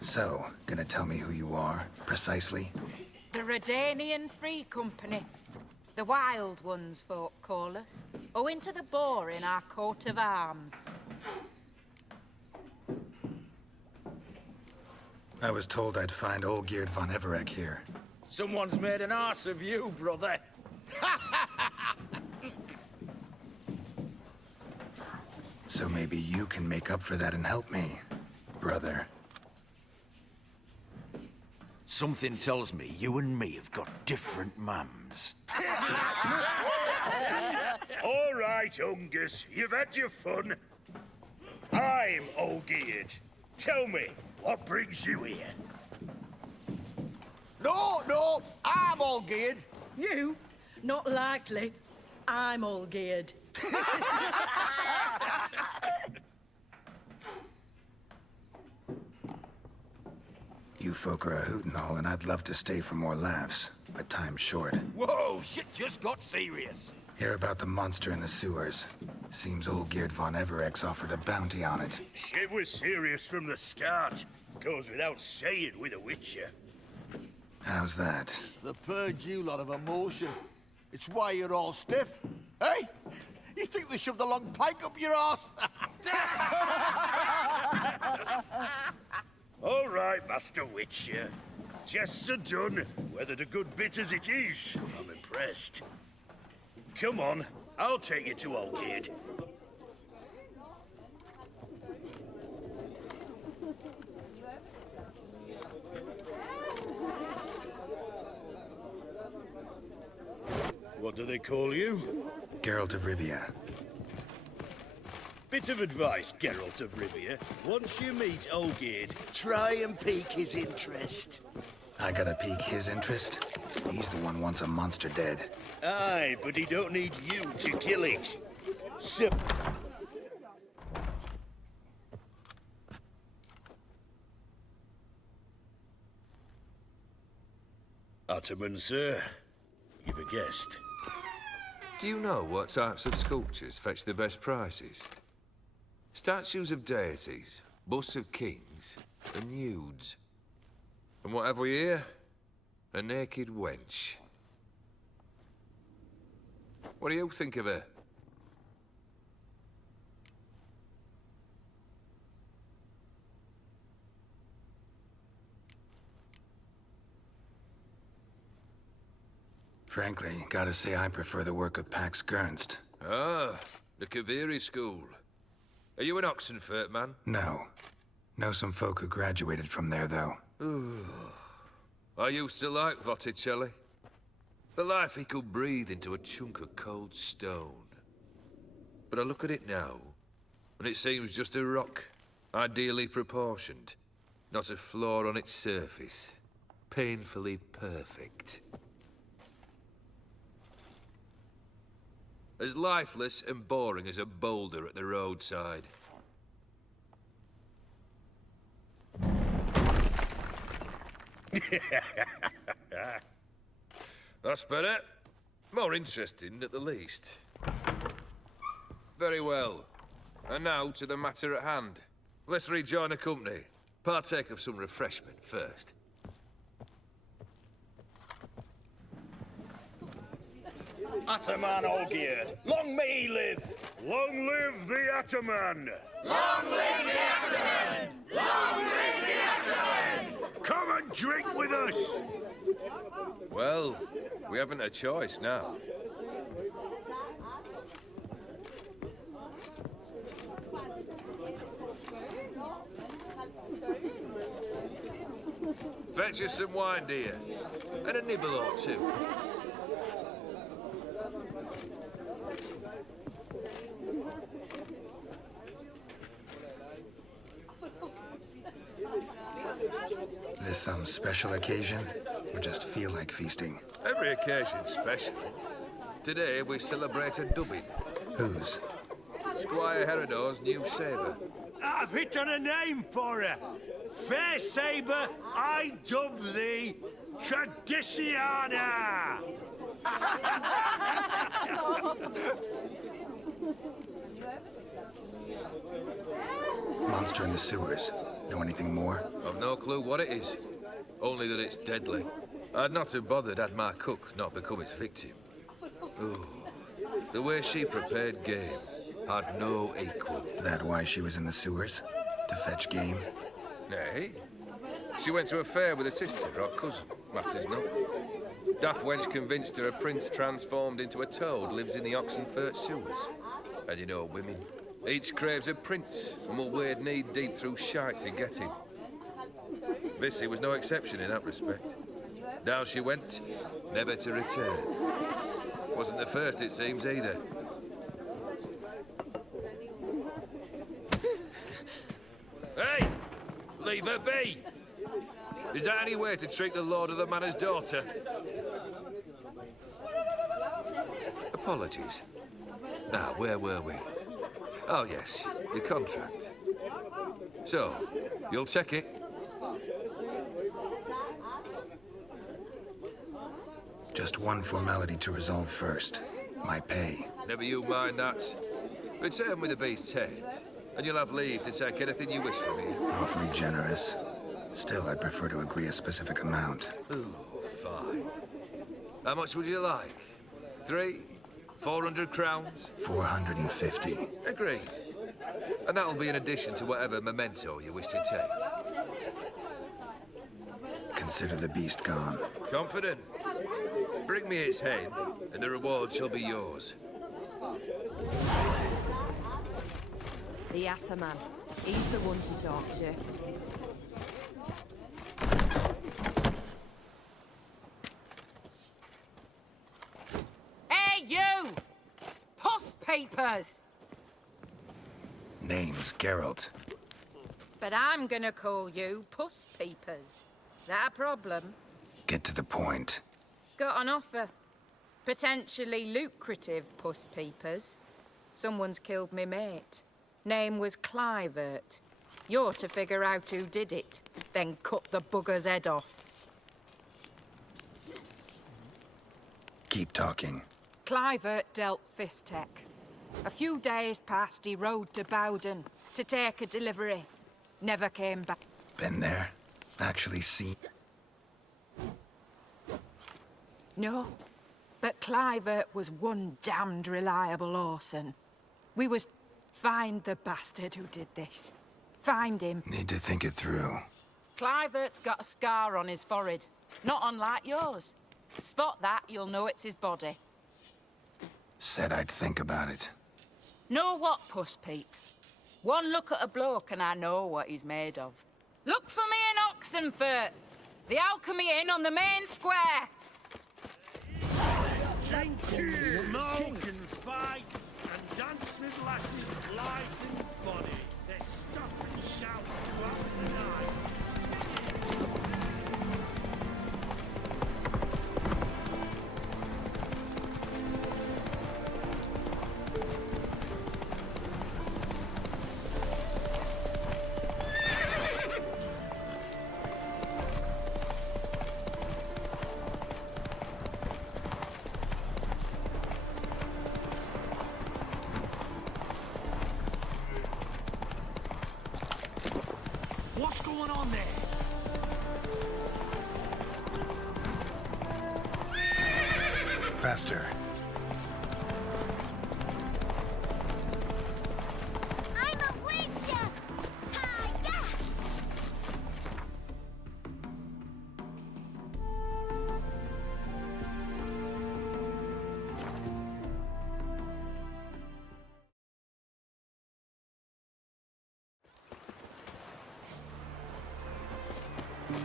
So, gonna tell me who you are, precisely? The Redanian Free Company. The Wild Ones, folk call us, owing to the boar in our coat of arms. I was told I'd find Olgierd von Everec here. Someone's made an arse of you, brother. So maybe you can make up for that and help me, brother. Something tells me you and me have got different mums. All right, Ungus, you've had your fun. I'm Olgierd. Tell me, what brings you here? No, I'm all geared. You? Not likely. I'm all geared. You folk are a hoot and all, and I'd love to stay for more laughs, but time's short. Whoa, shit just got serious. Hear about the monster in the sewers. Seems Olgierd von Everec's offered a bounty on it. Shit was serious from the start. Goes without saying with a Witcher. How's that? They purge you lot of emotion. It's why you're all stiff. Hey? You think they shoved a long pike up your arse? All right, Master Witcher. Jests are done, whether the good bit as it is. I'm impressed. Come on, I'll take you to Olgierd. What do they call you? Geralt of Rivia. Bit of advice, Geralt of Rivia. Once you meet Olgierd, try and pique his interest. I gotta pique his interest? He's the one wants a monster dead. Aye, but he don't need you to kill it. Simple. Ottoman, sir. You've a guest. Do you know what types of sculptures fetch the best prices? Statues of deities, busts of kings, and nudes. And what have we here? A naked wench. What do you think of her? Frankly, gotta say I prefer the work of Pax Gernst. Ah, the Kaviri school. Are you an Oxenfurt man? No. Know some folk who graduated from there, though. I used to like Botticelli. The life he could breathe into a chunk of cold stone. But I look at it now, and it seems just a rock, ideally proportioned. Not a flaw on its surface. Painfully perfect. As lifeless and boring as a boulder at the roadside. That's better. More interesting, at the least. Very well. And now to the matter at hand. Let's rejoin the company. Partake of some refreshment first. Ataman Olgierd, long may he live! Long live the Ataman! Long live the Ataman! Long live the Ataman! Come and drink with us! Well, we haven't a choice now. Fetch us some wine, dear. And a nibble or two. This some special occasion? Or just feel like feasting? Every occasion's special. Today we celebrate a dubbing. Whose? Squire Herodor's new sabre. I've hit on a name for her. Fair sabre, I dub thee Tradiciana! Monster in the sewers. Know anything more? I've no clue what it is. Only that it's deadly. I'd not have bothered had my cook not become his victim. Ooh, the way she prepared game had no equal. That why she was in the sewers? To fetch game? Nay. She went to a fair with a sister or cousin, matters not. Daft wench convinced her a prince transformed into a toad lives in the Oxenfurt sewers. And you know women, each craves a prince and will wade knee-deep through shite to get him. Vissy was no exception in that respect. Down she went, never to return. Wasn't the first, it seems, either. Hey! Leave her be! Is that any way to treat the lord of the manor's daughter? Apologies. Now, where were we? Oh, yes, your contract. So, you'll check it? Just one formality to resolve first. My pay. Never you mind that. Return with the beast's head, and you'll have leave to take anything you wish from me. Awfully generous. Still, I'd prefer to agree a specific amount. Ooh, fine. How much would you like? 300, 400 crowns? 450. Agreed. And that'll be in addition to whatever memento you wish to take. Consider the beast gone. Confident? Bring me its head, and the reward shall be yours. The Ataman. He's the one to talk to. Hey, you! Puss papers! Name's Geralt. But I'm gonna call you Puss Peepers. Is that a problem? Get to the point. Got an offer. Potentially lucrative Puss Peepers. Someone's killed me mate. Name was Clivert. You're to figure out who did it, then cut the bugger's head off. Keep talking. Clivert dealt Fistech. A few days past, he rode to Bowden to take a delivery. Never came back. Been there? Actually seen? No, but Clivert was one damned reliable Orson. We was find the bastard who did this. Find him. Need to think it through. Clivert's got a scar on his forehead, not unlike yours. Spot that, you'll know it's his body. Said I'd think about it. Know what, Puss Peeps? One look at a bloke and I know what he's made of. Look for me in Oxenfurt. The Alchemy Inn on the main square. Smoke and fight and dance with lasses life and body. They stop and shout throughout the night. What's going on there? Faster. I'm a witcher! Hi-ya!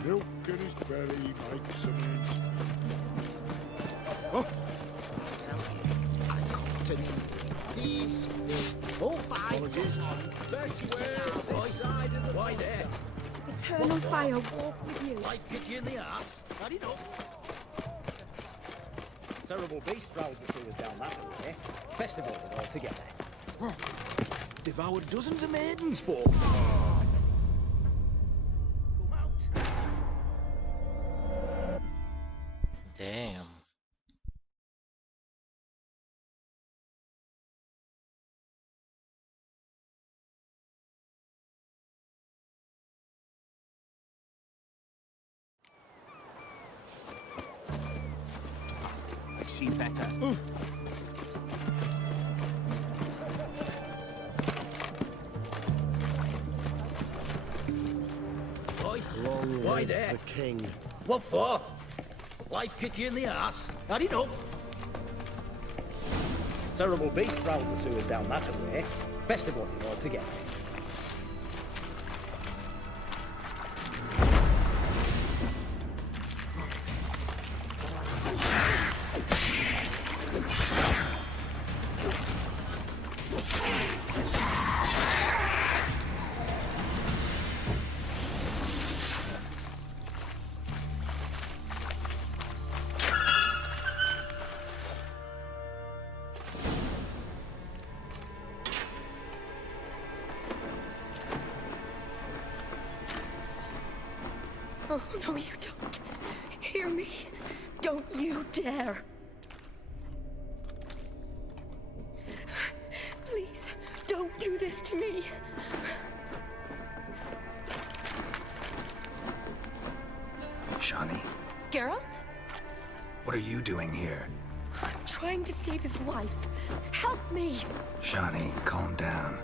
Milk in his belly makes some sense. Oh! Tell you, I caught it. These all five. Best way, right side of the Why there? Eternal fire walk with you. Life kick you in the ass. Had enough. Terrible beast prowls the sewers down that way. Festival all together. Devoured dozens of maidens, folks. Come out. Damn. eating better. Oi, Long why live there? the king. What for? Life kick you in the ass? Had enough? Terrible beast prowls the sewers down that way. Best of what you know together. Oh, no, you don't. Hear me? Don't you dare. Please, don't do this to me. Shani, Geralt? what are you doing here? I'm trying to save his life. Help me. Shani, calm down.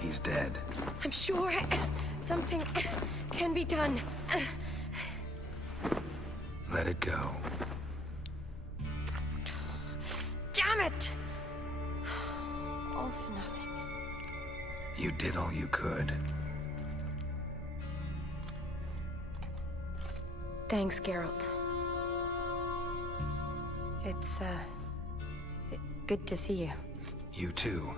He's dead. I'm sure something can be done. Let it go. Damn it! All for nothing. You did all you could. Thanks, Geralt. It's, good to see you. You too.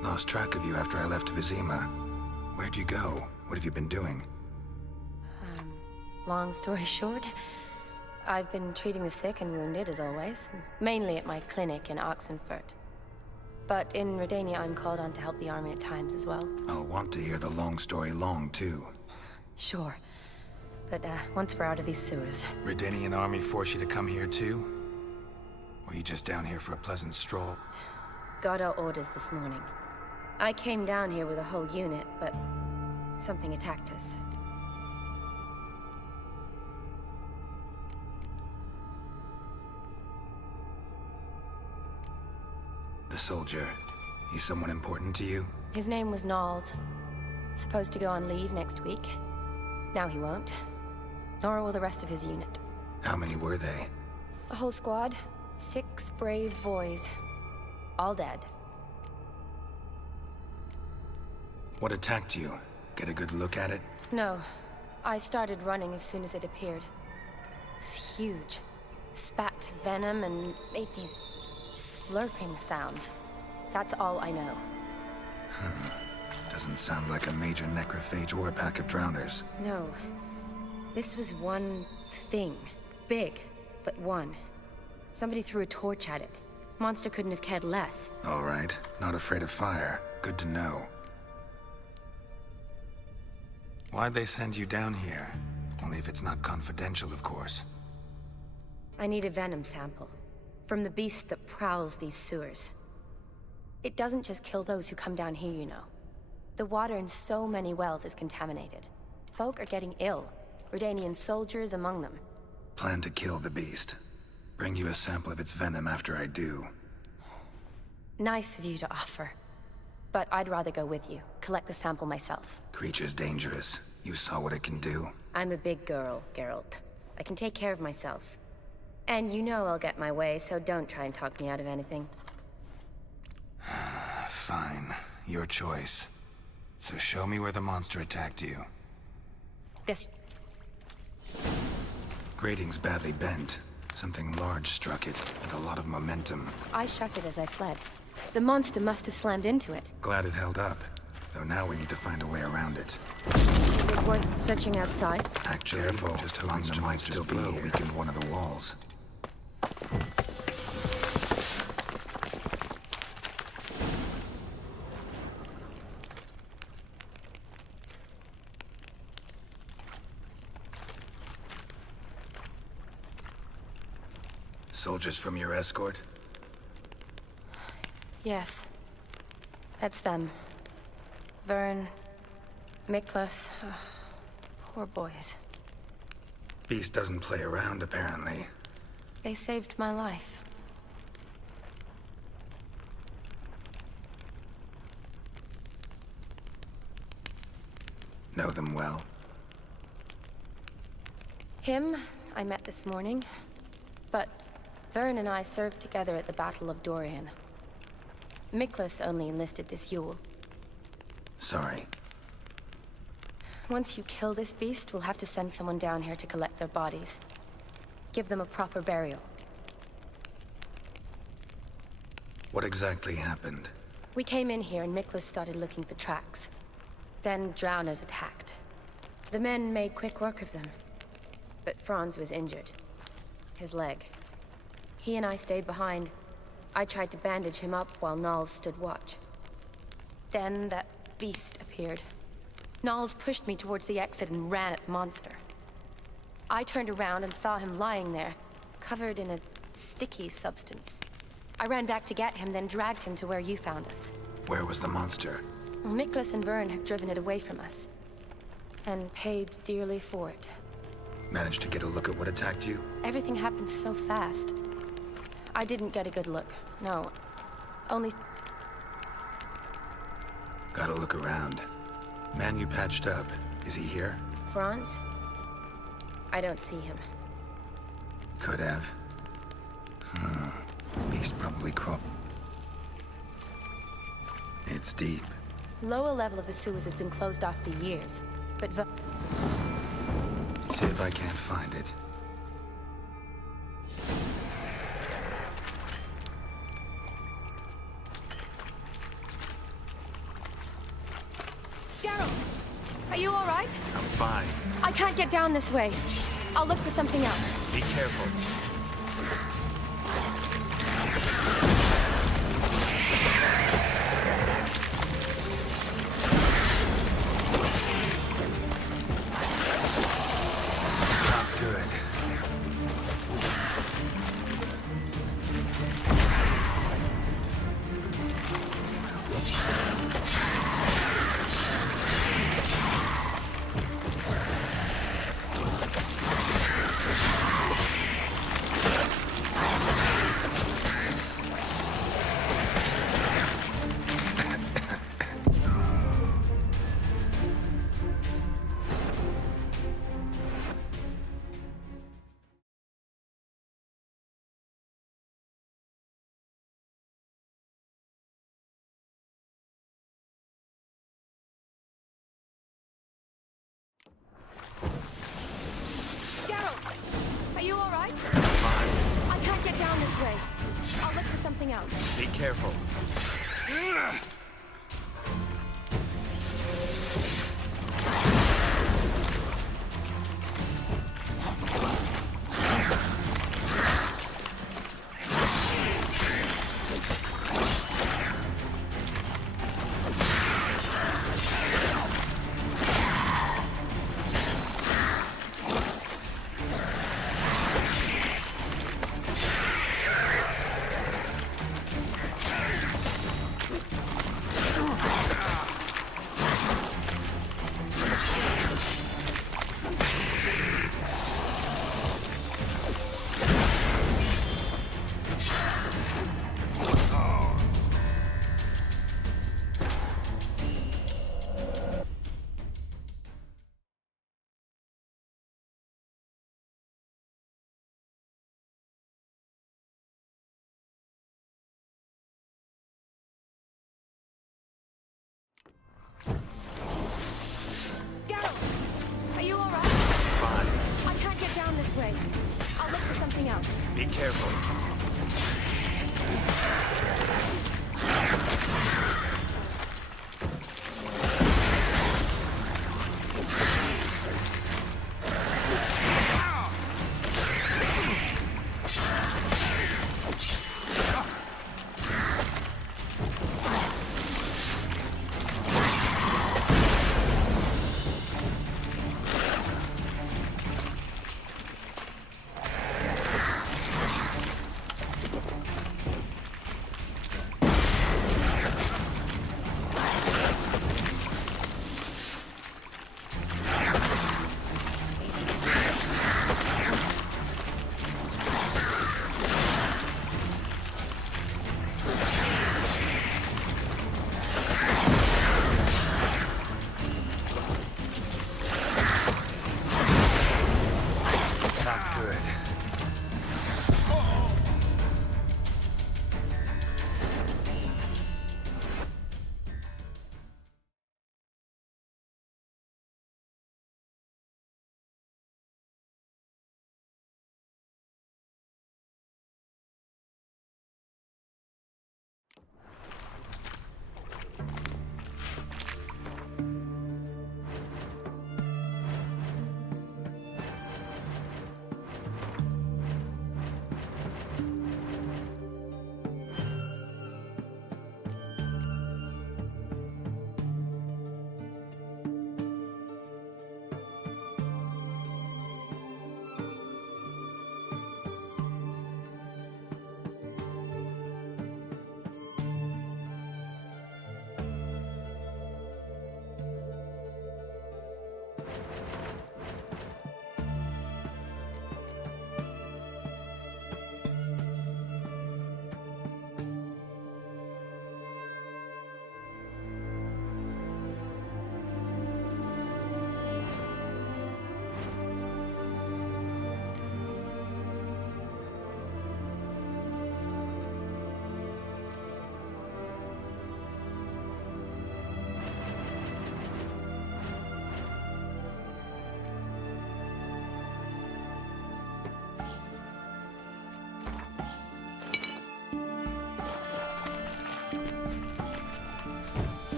Lost track of you after I left Vizima. Where'd you go? What have you been doing? Long story short, I've been treating the sick and wounded, as always. Mainly at my clinic in Oxenfurt. But in Redania, I'm called on to help the army at times as well. I'll want to hear the long story long, too. Sure. But, once we're out of these sewers... Redanian army force you to come here, too? Or you just down here for a pleasant stroll? Got our orders this morning. I came down here with a whole unit, but... something attacked us. The soldier. He's someone important to you? His name was Knowles. Supposed to go on leave next week. Now he won't. Nor will the rest of his unit. How many were they? A whole squad. 6 brave boys. All dead. What attacked you? Get a good look at it? No. I started running as soon as it appeared. It was huge. Spat venom and made these slurping sounds. That's all I know. Doesn't sound like a major necrophage or a pack of drowners. No. This was one thing. Big, but one. Somebody threw a torch at it. Monster couldn't have cared less. All right. Not afraid of fire. Good to know. Why'd they send you down here? Only if it's not confidential, of course. I need a venom sample. From the beast that prowls these sewers. It doesn't just kill those who come down here, you know. The water in so many wells is contaminated. Folk are getting ill. Redanian soldiers among them. Plan to kill the beast. Bring you a sample of its venom after I do. Nice of you to offer. But I'd rather go with you. Collect the sample myself. Creature's dangerous. You saw what it can do. I'm a big girl, Geralt. I can take care of myself. And you know I'll get my way, so don't try and talk me out of anything. Fine. Your choice. So show me where the monster attacked you. This... Grating's badly bent. Something large struck it, with a lot of momentum. I shut it as I fled. The monster must have slammed into it. Glad it held up. Though now we need to find a way around it. Is it worth searching outside? Actually, careful. Just hoping monster might still blow weakened one of the walls. Soldiers from your escort? Yes. That's them. Vern, Miklas. Poor boys. Beast doesn't play around, apparently. They saved my life. Know them well? Him, I met this morning. But Vern and I served together at the Battle of Dorian. Miklas only enlisted this Yule. Sorry. Once you kill this beast, we'll have to send someone down here to collect their bodies. Give them a proper burial. What exactly happened? We came in here and Miklas started looking for tracks. Then drowners attacked. The men made quick work of them. But Franz was injured. His leg. He and I stayed behind. I tried to bandage him up while Nals stood watch. Then that beast appeared. Nals pushed me towards the exit and ran at the monster. I turned around and saw him lying there, covered in a sticky substance. I ran back to get him, then dragged him to where you found us. Where was the monster? Well, Miklas and Vern had driven it away from us. And paid dearly for it. Managed to get a look at what attacked you? Everything happened so fast. I didn't get a good look. No. Only... Gotta look around. Man you patched up. Is he here? Franz? I don't see him. Could have. Beast probably crawled. It's deep. Lower level of the sewers has been closed off for years. But See if I can't find it. Geralt! Are you alright? I'm fine. I can't get down this way. I'll look for something else. Be careful. Are you alright? I can't get down this way. I'll look for something else. Be careful. Are you alright? Fine. I can't get down this way. I'll look for something else. Be careful.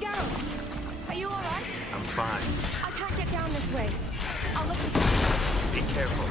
Geralt! Are you alright? I'm fine. I can't get down this way. I'll look this up. Be careful.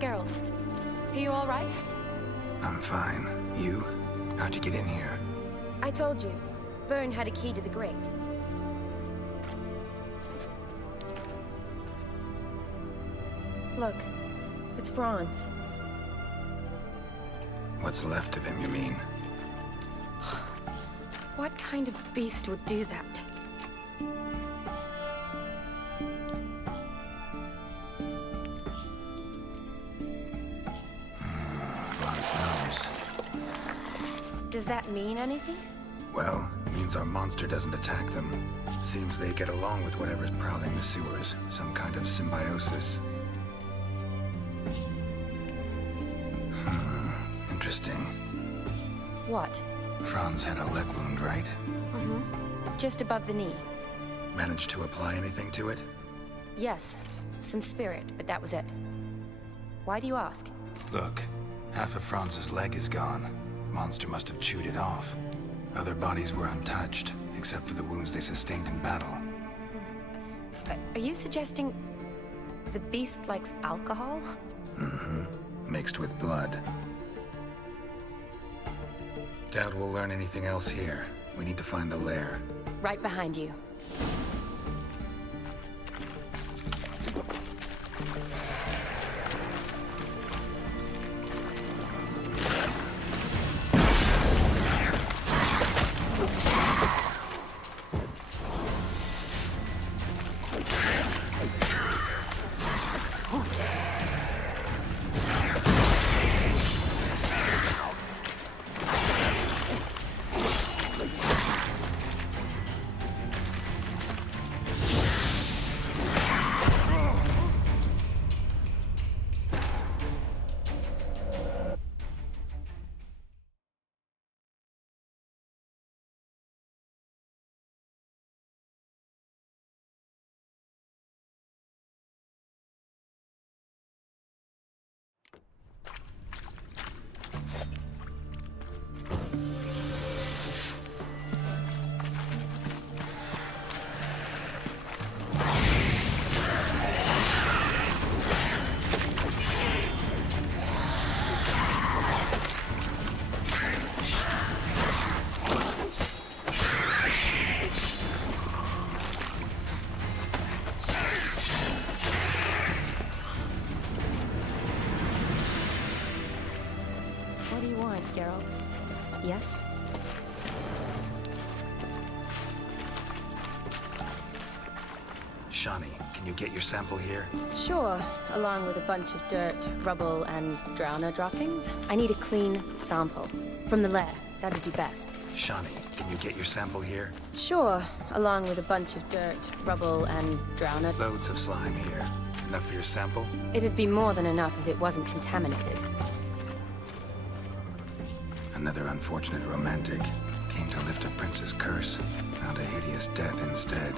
Geralt, are you alright? I'm fine. You? How'd you get in here? I told you. Vern had a key to the grate. Look, it's Franz. What's left of him, you mean? What kind of beast would do that? Does that mean anything? Well, means our monster doesn't attack them. Seems they get along with whatever's prowling the sewers. Some kind of symbiosis. Interesting. What? Franz had a leg wound, right? Mm-hmm. Just above the knee. Managed to apply anything to it? Yes. Some spirit, but that was it. Why do you ask? Look, half of Franz's leg is gone. Monster must have chewed it off. Other bodies were untouched, except for the wounds they sustained in battle. Are you suggesting the beast likes alcohol? Mm-hmm. Mixed with blood. Doubt we'll learn anything else here. We need to find the lair. Right behind you. Shawnee, can you get your sample here? Sure, along with a bunch of dirt, rubble, and drowner droppings. I need a clean sample. From the lair, that'd be best. Shawnee, can you get your sample here? Sure, along with a bunch of dirt, rubble, and drowner. Loads of slime here. Enough for your sample? It'd be more than enough if it wasn't contaminated. Another unfortunate romantic came to lift a prince's curse, found a hideous death instead.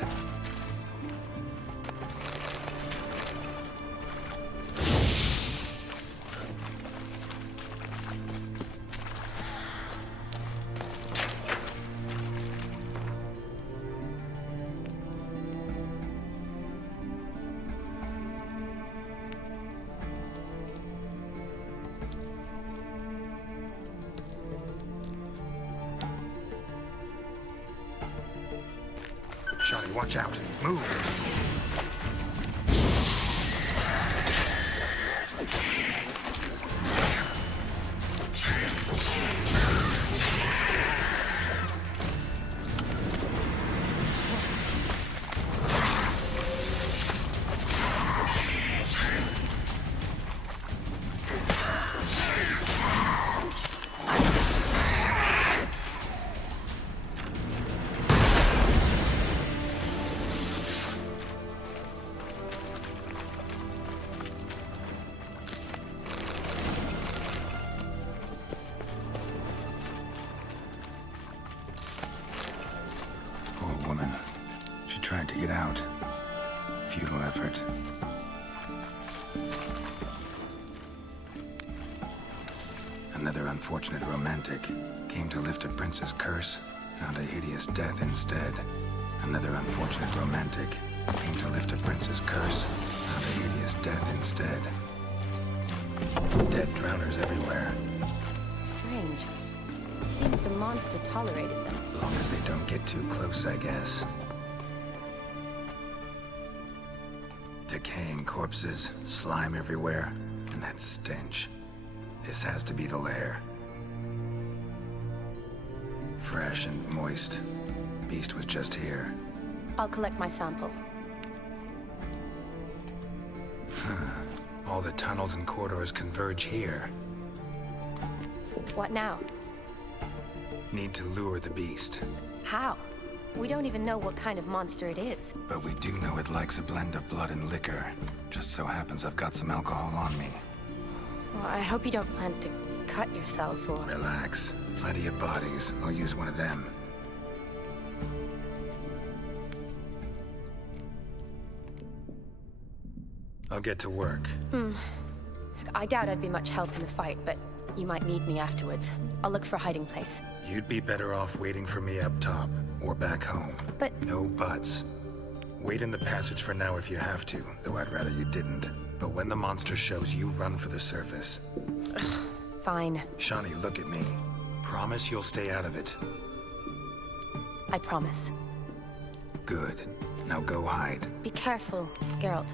Shawnee, watch out. Move! Poor woman. She tried to get out. Futile effort. Another unfortunate romantic came to lift a prince's curse, found a hideous death instead. Another unfortunate romantic came to lift a prince's curse, found a hideous death instead. Dead drowners everywhere. Strange. Seemed the monster tolerated them. As long as they don't get too close, I guess. Decaying corpses, slime everywhere, and that stench. This has to be the lair. Fresh and moist. Beast was just here. I'll collect my sample. All the tunnels and corridors converge here. What now? Need to lure the beast. How? We don't even know what kind of monster it is. But we do know it likes a blend of blood and liquor. Just so happens I've got some alcohol on me. Well, I hope you don't plan to cut yourself or... Relax. Plenty of bodies. I'll use one of them. I'll get to work. I doubt I'd be much help in the fight, but you might need me afterwards. I'll look for a hiding place. You'd be better off waiting for me up top, or back home. But... No buts. Wait in the passage for now if you have to, though I'd rather you didn't. But when the monster shows, you run for the surface. Fine. Shawnee, look at me. Promise you'll stay out of it. I promise. Good. Now go hide. Be careful, Geralt.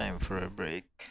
time for a break.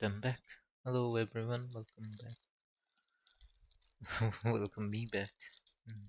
I'm back. Hello everyone, welcome back. Welcome me back. Mm.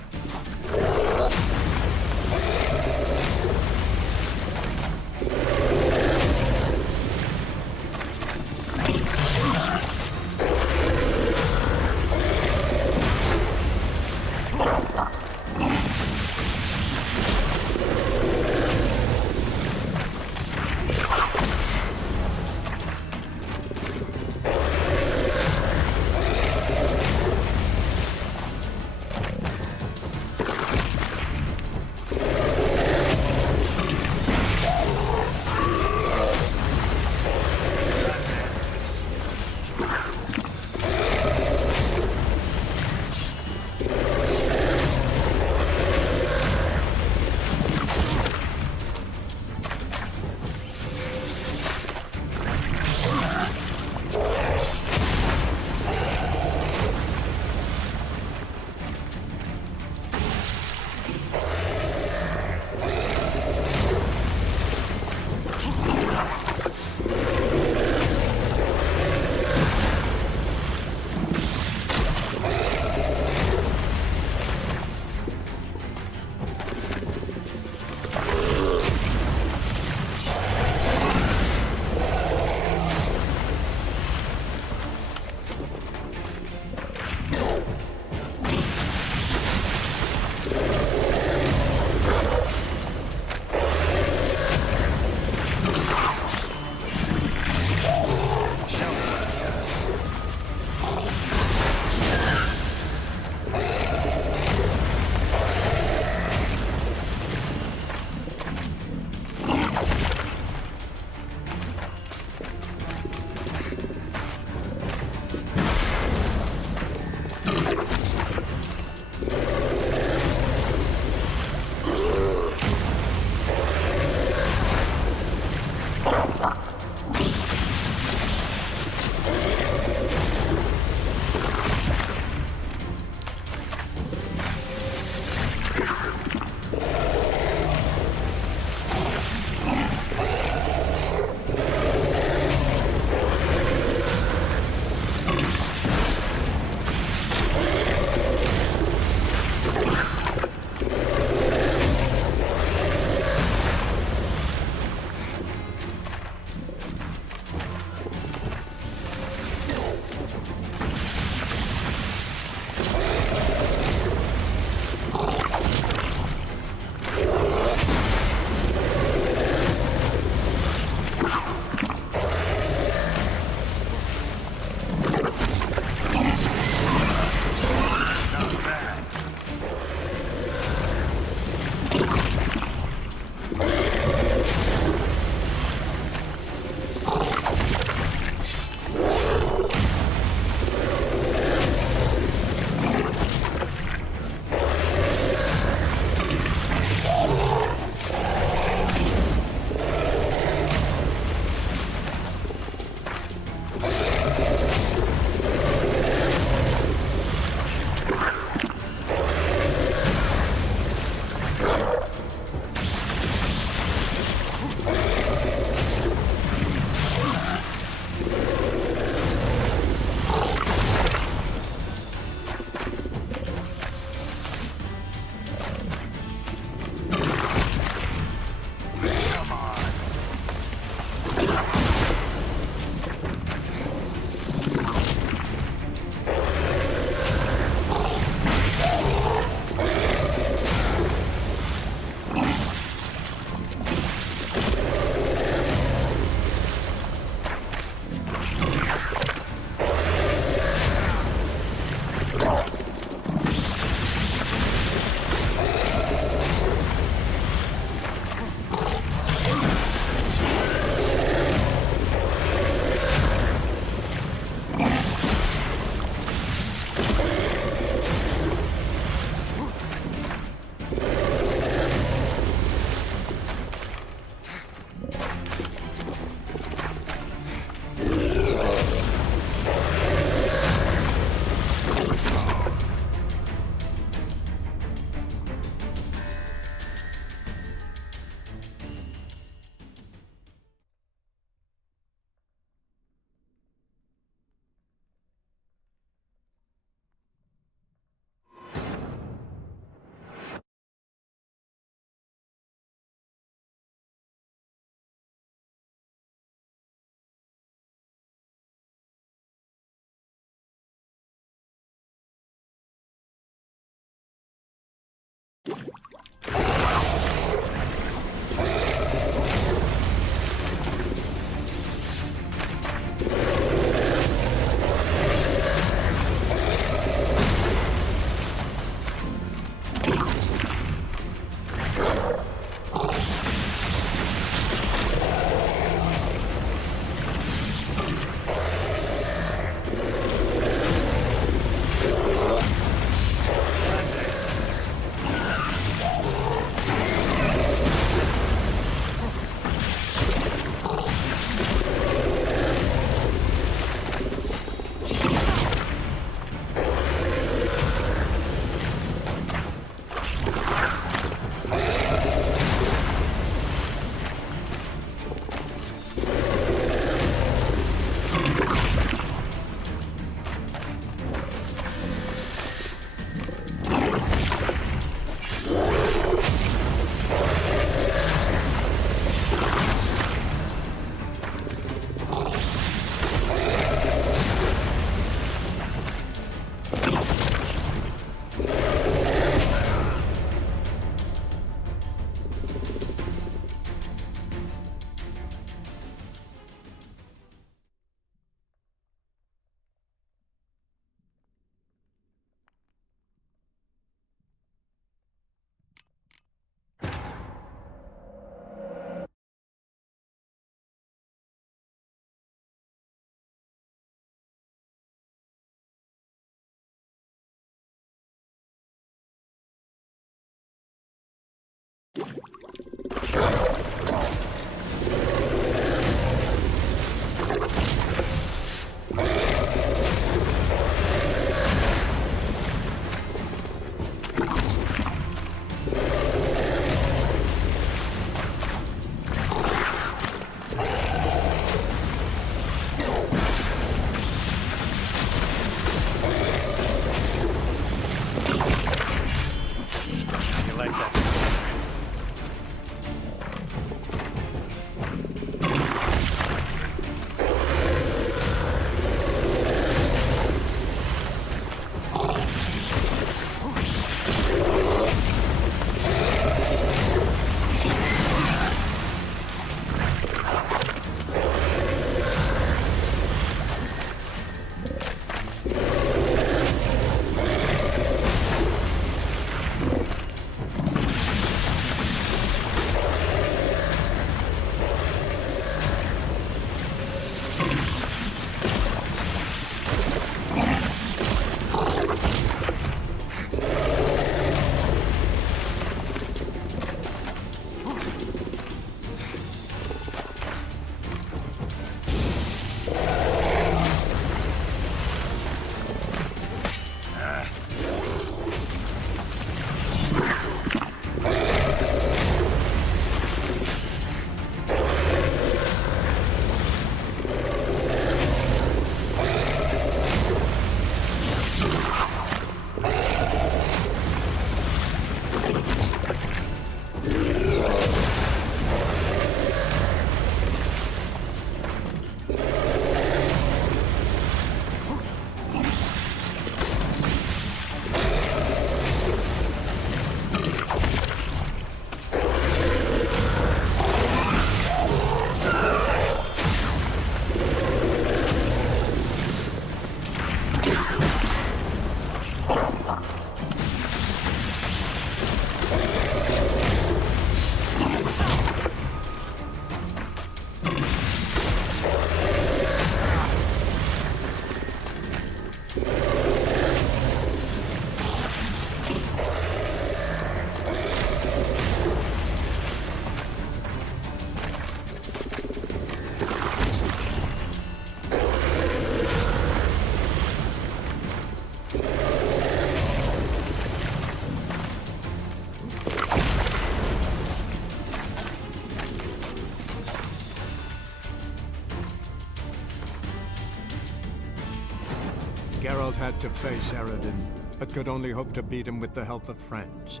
Geralt had to face Eredin, but could only hope to beat him with the help of friends.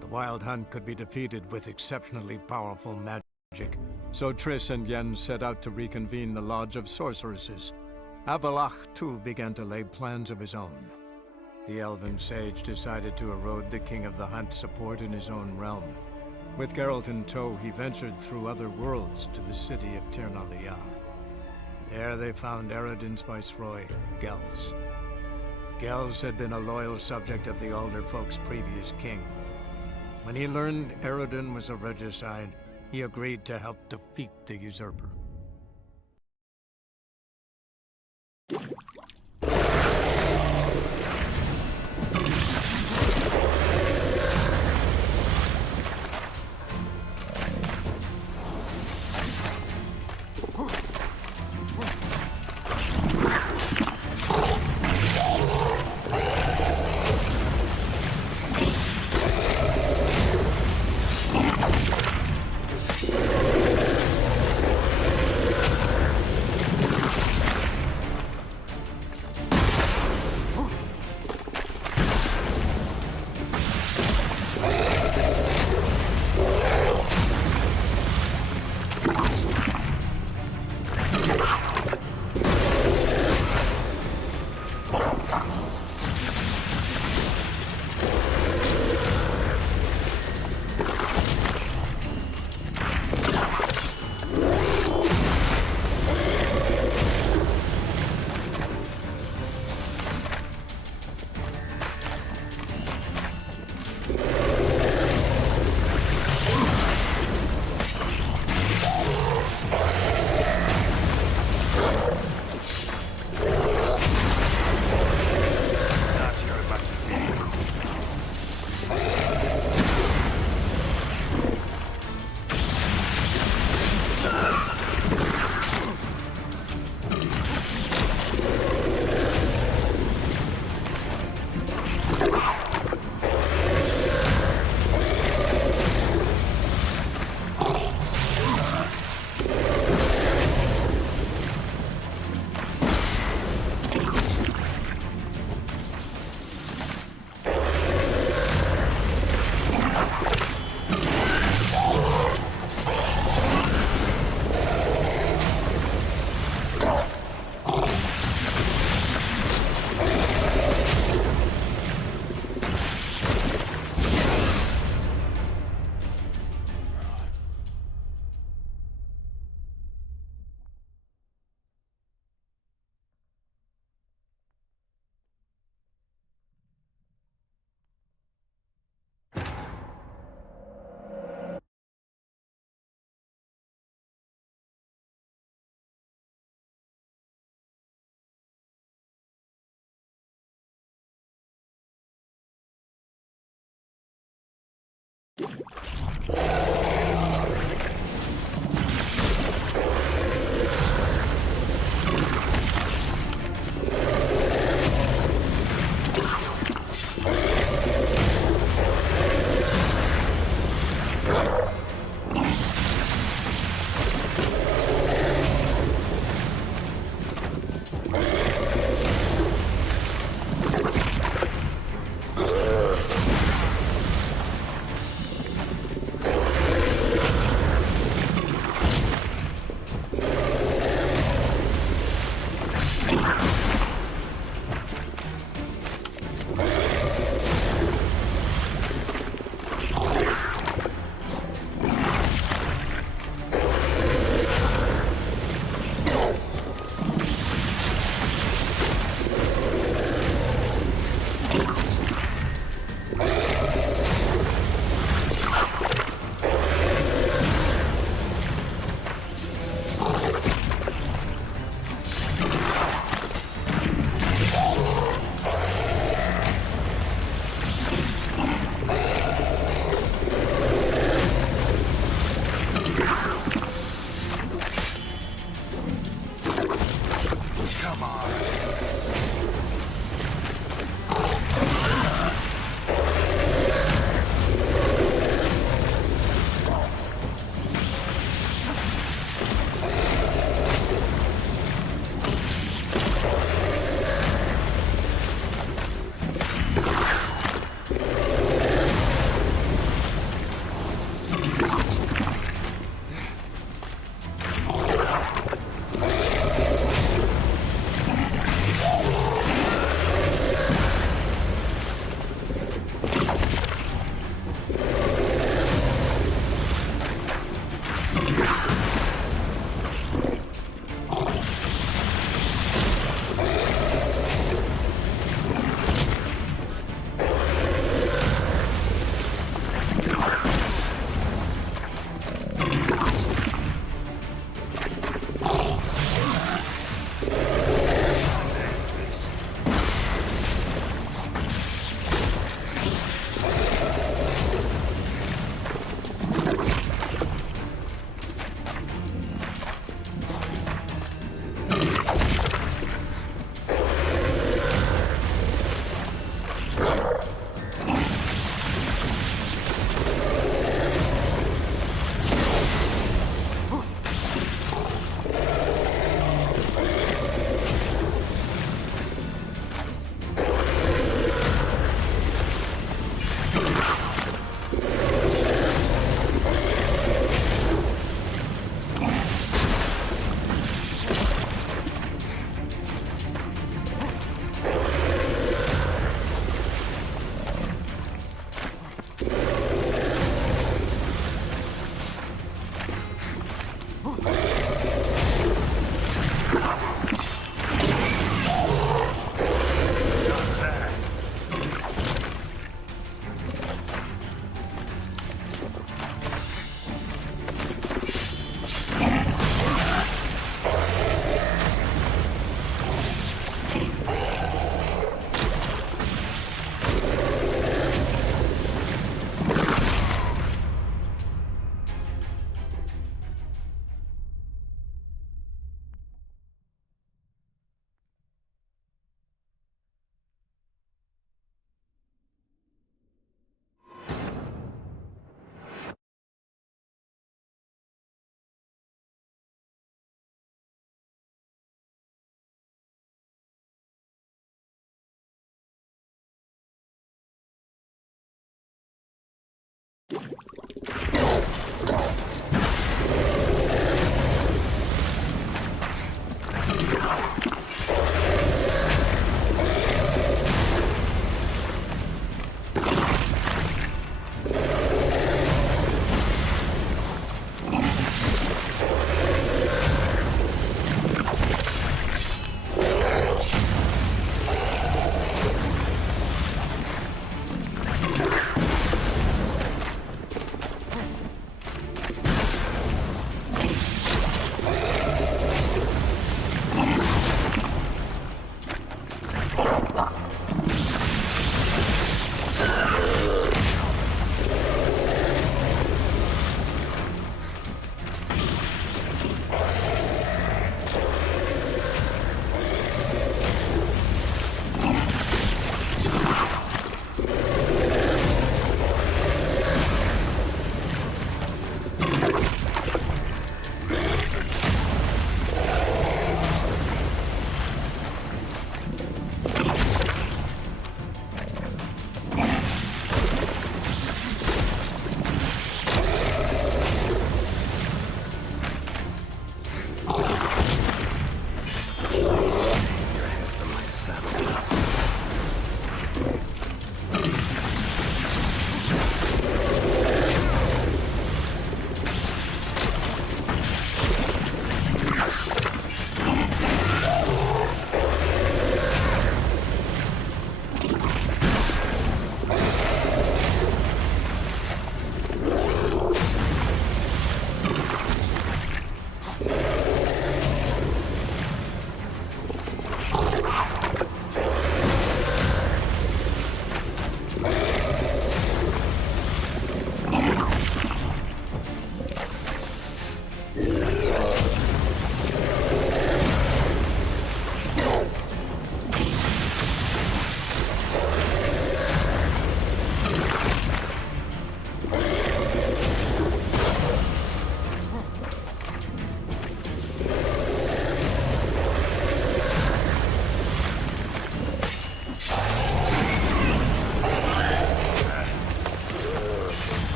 The Wild Hunt could be defeated with exceptionally powerful magic, so Triss and Yen set out to reconvene the Lodge of Sorceresses. Avallac'h, too, began to lay plans of his own. The elven sage decided to erode the King of the Hunt's support in his own realm. With Geralt in tow, he ventured through other worlds to the city of Tir na Liah. There they found Eredin's viceroy, Gels. Gels had been a loyal subject of the Alder folk's previous king. When he learned Eredin was a regicide, he agreed to help defeat the usurper.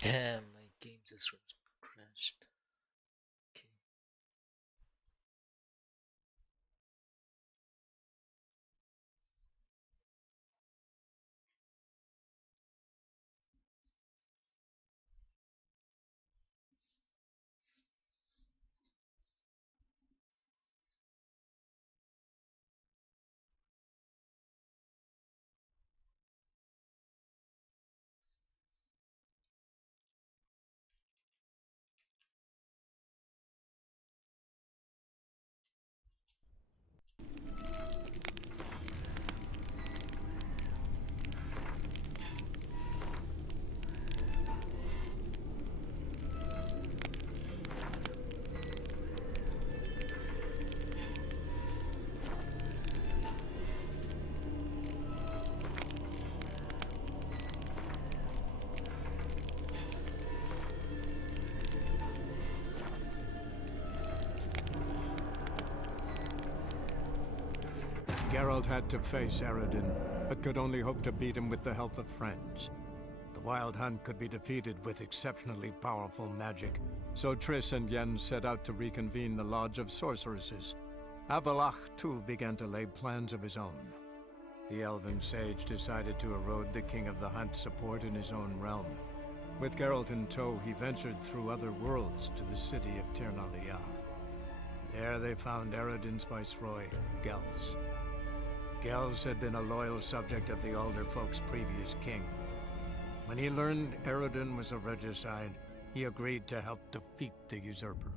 Damn, my game just crashed. Okay. Geralt had to face Eredin, but could only hope to beat him with the help of friends. The Wild Hunt could be defeated with exceptionally powerful magic, so Triss and Yen set out to reconvene the Lodge of Sorceresses. Avallac'h, too, began to lay plans of his own. The elven sage decided to erode the King of the Hunt's support in his own realm. With Geralt in tow, he ventured through other worlds to the city of Tir Nalia. There they found Eredin's viceroy, Gels. Gels had been a loyal subject of the Alder Folk's previous king. When he learned Eredin was a regicide, he agreed to help defeat the usurper.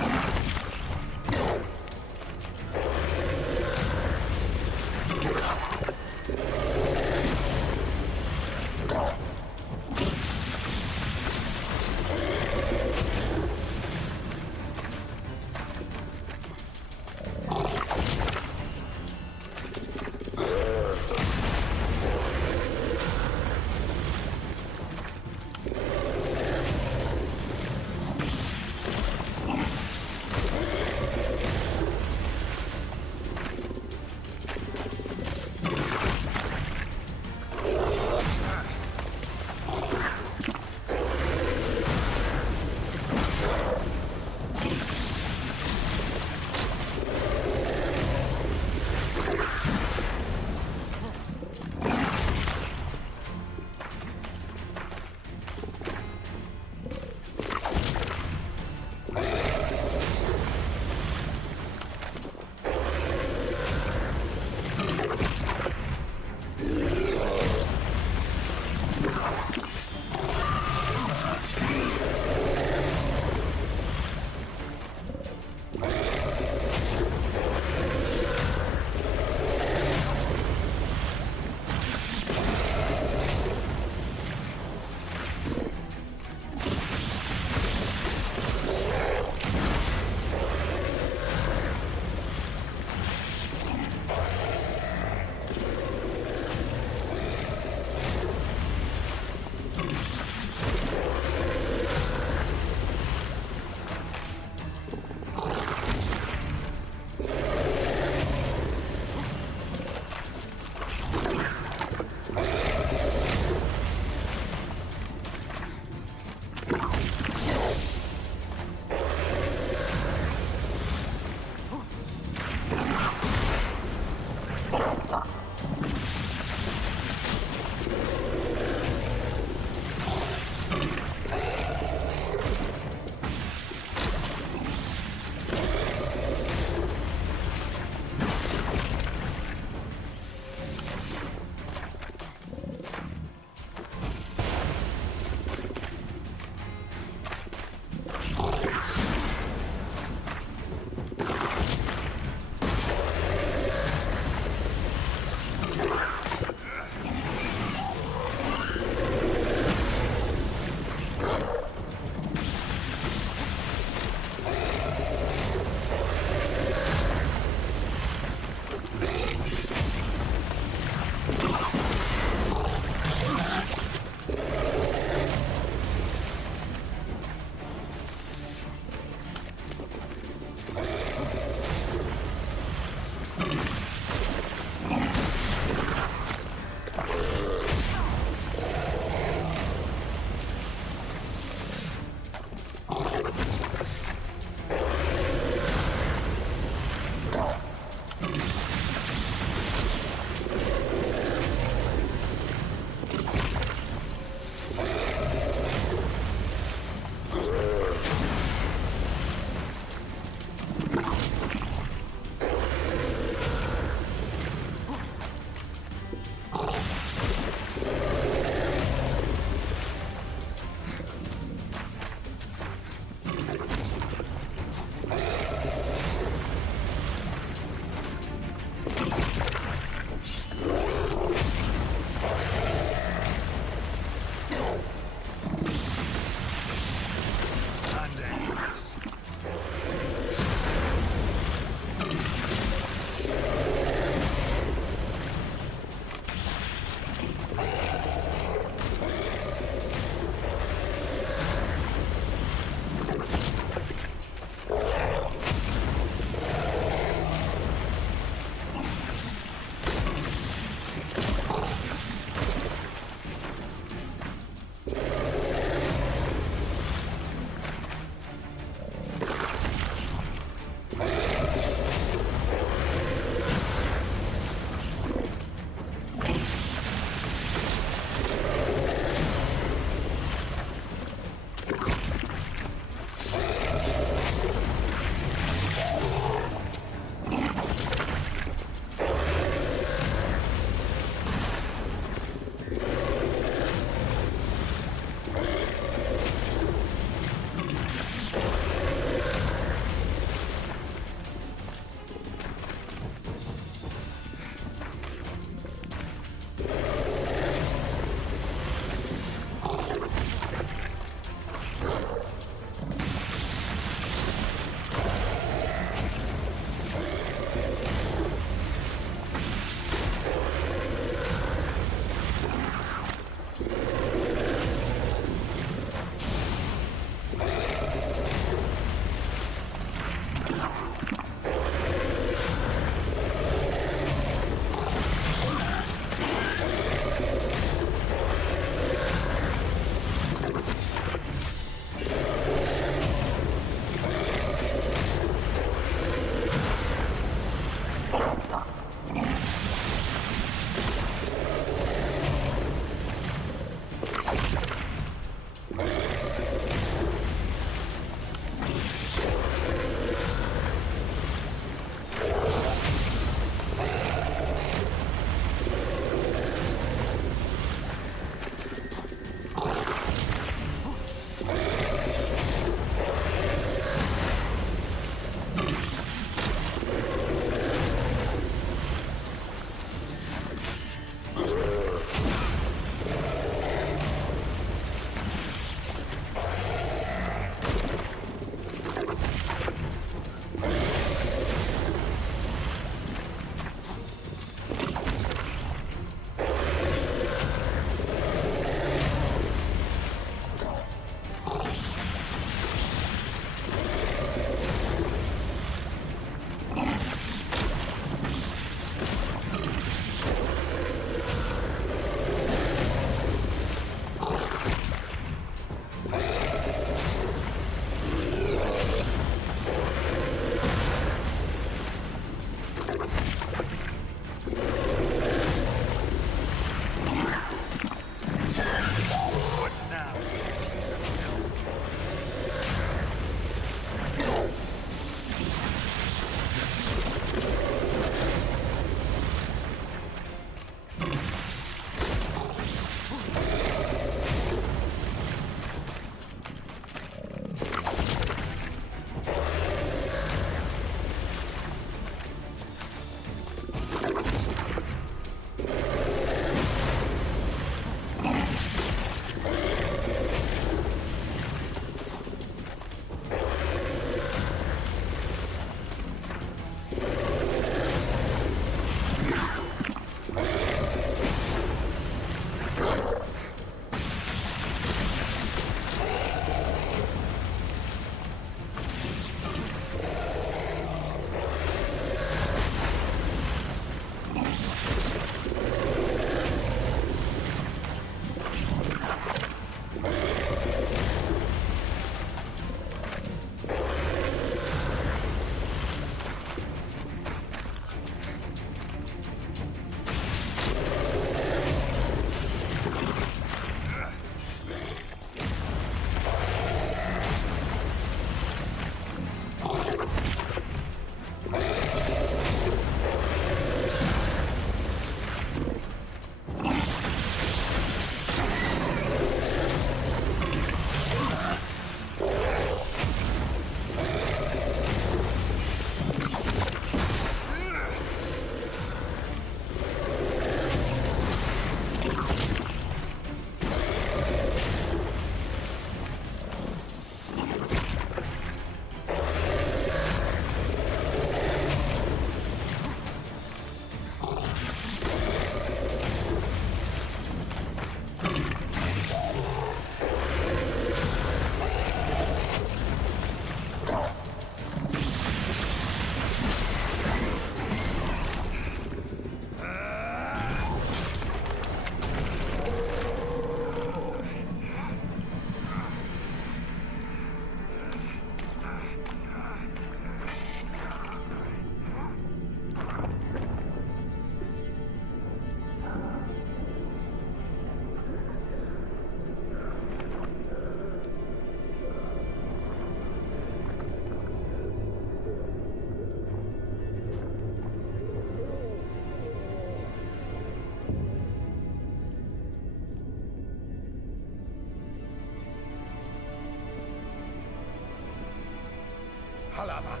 Halavath,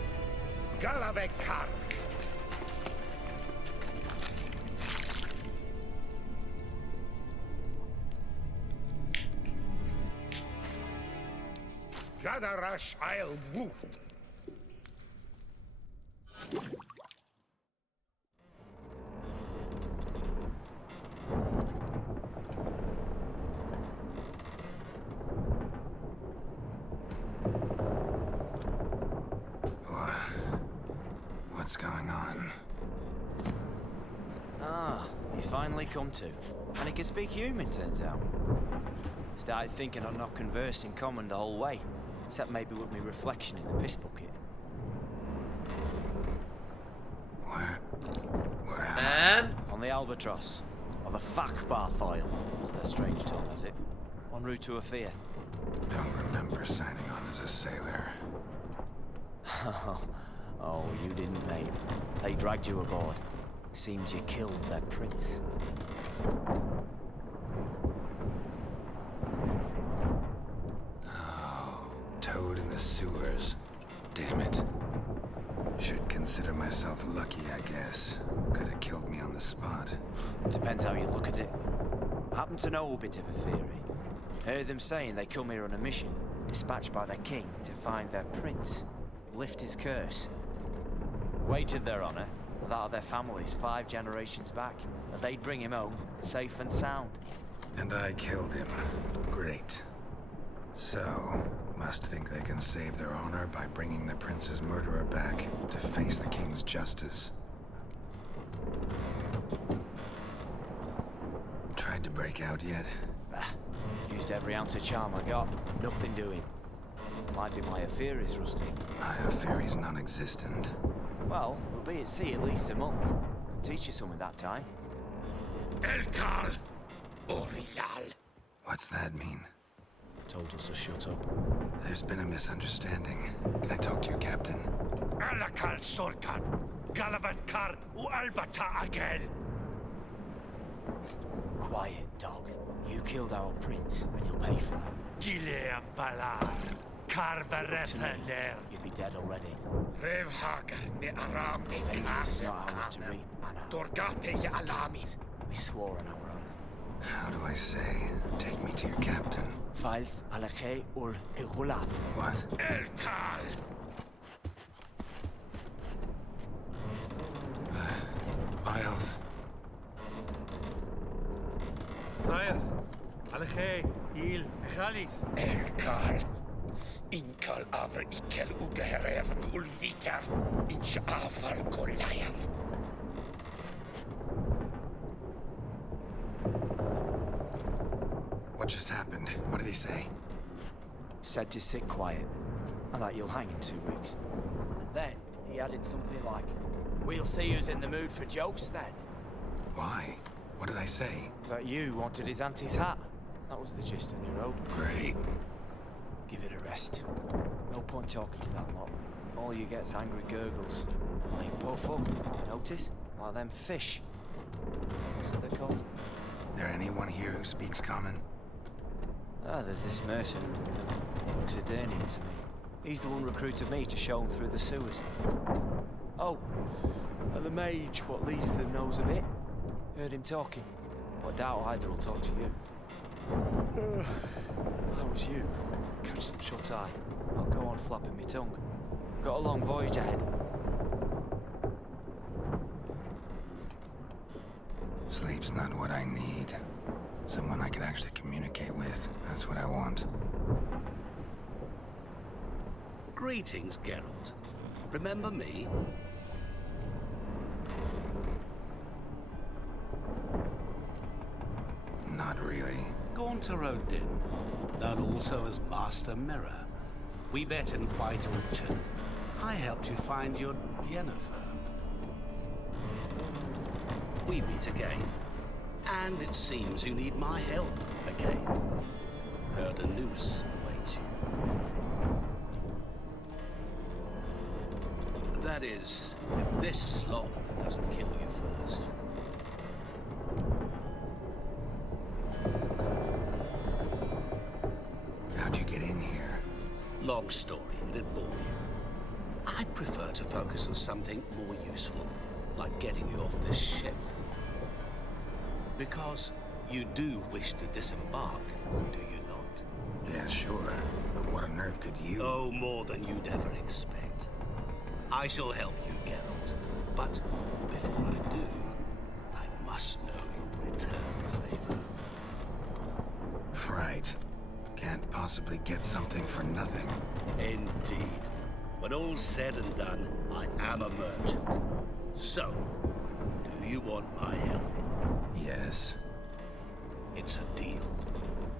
Galavekar. Gadarash I'll Woot. What's going on? Ah, he's finally come to. And he can speak human, turns out. Started thinking I'd not conversed in common the whole way, except maybe with me reflection in the piss bucket. Where am I? On the Albatross. Or the Fakbarthoil, as their strange tongue has it. En route to Afia. Don't remember signing on as a sailor. Oh, you didn't, mate. They dragged you aboard. Seems you killed their prince. Oh, toad in the sewers. Damn it. Should consider myself lucky, I guess. Could have killed me on the spot. Depends how you look at it. I happen to know a bit of a theory. Heard them saying they come here on a mission, dispatched by their king to find their prince, lift his curse. Wagered their honor, and that of their families 5 generations back, that they'd bring him home, safe and sound. And I killed him. Great. So, must think they can save their honor by bringing the prince's murderer back to face the king's justice. Tried to break out yet? Used every ounce of charm I got. Nothing doing. Might be my Aetheri's rusty. My Aetheri's non-existent. Well, we'll be at sea at least a month. Could teach you something that time. Elkar Orial. What's that mean? Told us to shut up. There's been a misunderstanding. Can I talk to your captain? Alakal Sorkan. Galavatkar u Albata Agel. Quiet, dog. You killed our prince, and you'll pay for that. Gileam Valar. Carvarepener. You'd be dead already. Revhagar ne Aram ne Vengeance is not ours to reap, Anna. Dorgate ne Alamis. We swore on our honor. How do I say? Take me to your captain. Falth Alakhe ul Igulath. What? Elkal. Vilth. Vilth. Alakhe. Il. Khalif. Elkal. Inkal Avr Ikel Ugehereven Ulvita. Inch Afar Goliath. What just happened? What did he say? Said to sit quiet, and that you'll hang in 2 weeks. And then he added something like, "We'll see who's in the mood for jokes then." Why? What did I say? That you wanted his auntie's hat. That was the gist of your road. Great. Give it a rest. No point talking to that lot. All you get's angry gurgles. They puff up, notice? Like them fish. What's it they're called? There anyone here who speaks common? Ah, there's this mercenary with him. Looks Eredin to me. He's the one recruited me to show him through the sewers. Oh, and the mage what leads them knows a bit. Heard him talking, but I doubt either will talk to you. How was you? Catch some shut-eye. Not go on flapping me tongue. Got a long voyage ahead. Sleep's not what I need. Someone I can actually communicate with. That's what I want. Greetings, Geralt. Remember me? Not really. Gaunter Odin, known also as Master Mirror. We met in White Orchard. I helped you find your Yennefer. We meet again. And it seems you need my help again. Heard a noose awaits you. That is, if this slop doesn't kill you first. How'd you get in here? Long story, but it bore you. I'd prefer to focus on something more useful, like getting you off this ship. Because you do wish to disembark, do you not? Yeah, sure. But what on earth could you... Oh, more than you'd ever expect. I shall help you, Geralt. But before I do, I must know you'll return favor. Right. Can't possibly get something for nothing. Indeed. When all's said and done, I am a merchant. So, do you want my help? Yes. It's a deal.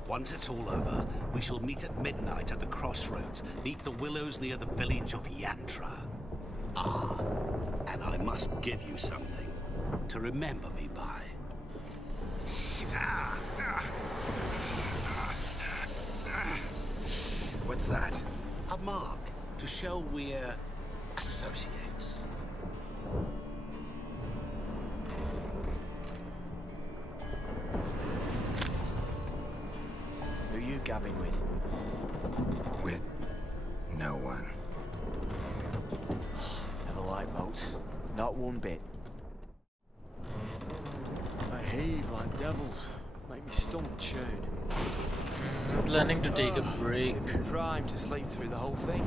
Once it's all over, we shall meet at midnight at the crossroads, beneath the willows near the village of Yantra. Ah, and I must give you something to remember me by. What's that? A mark to show we're associates. Who you gabbing with? With no one. Never liked boats. Not one bit. They heave like devils. Make me stomach churn. I'm planning to take a break. Prime to sleep through the whole thing.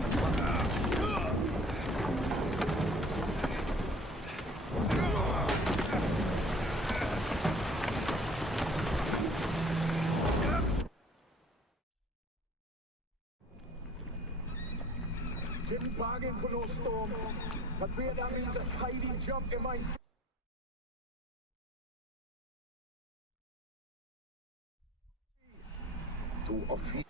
Didn't bargain for no storm. Afraid that means a tidy jump in my... To a feet.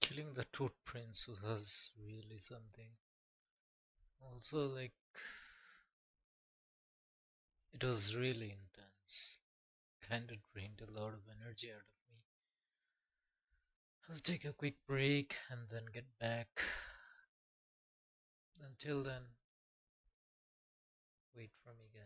Killing the Toad Prince was really something. Also, like, it was really intense. Kinda drained a lot of energy out of me. I'll take a quick break and then get back. Until then, wait for me, guys.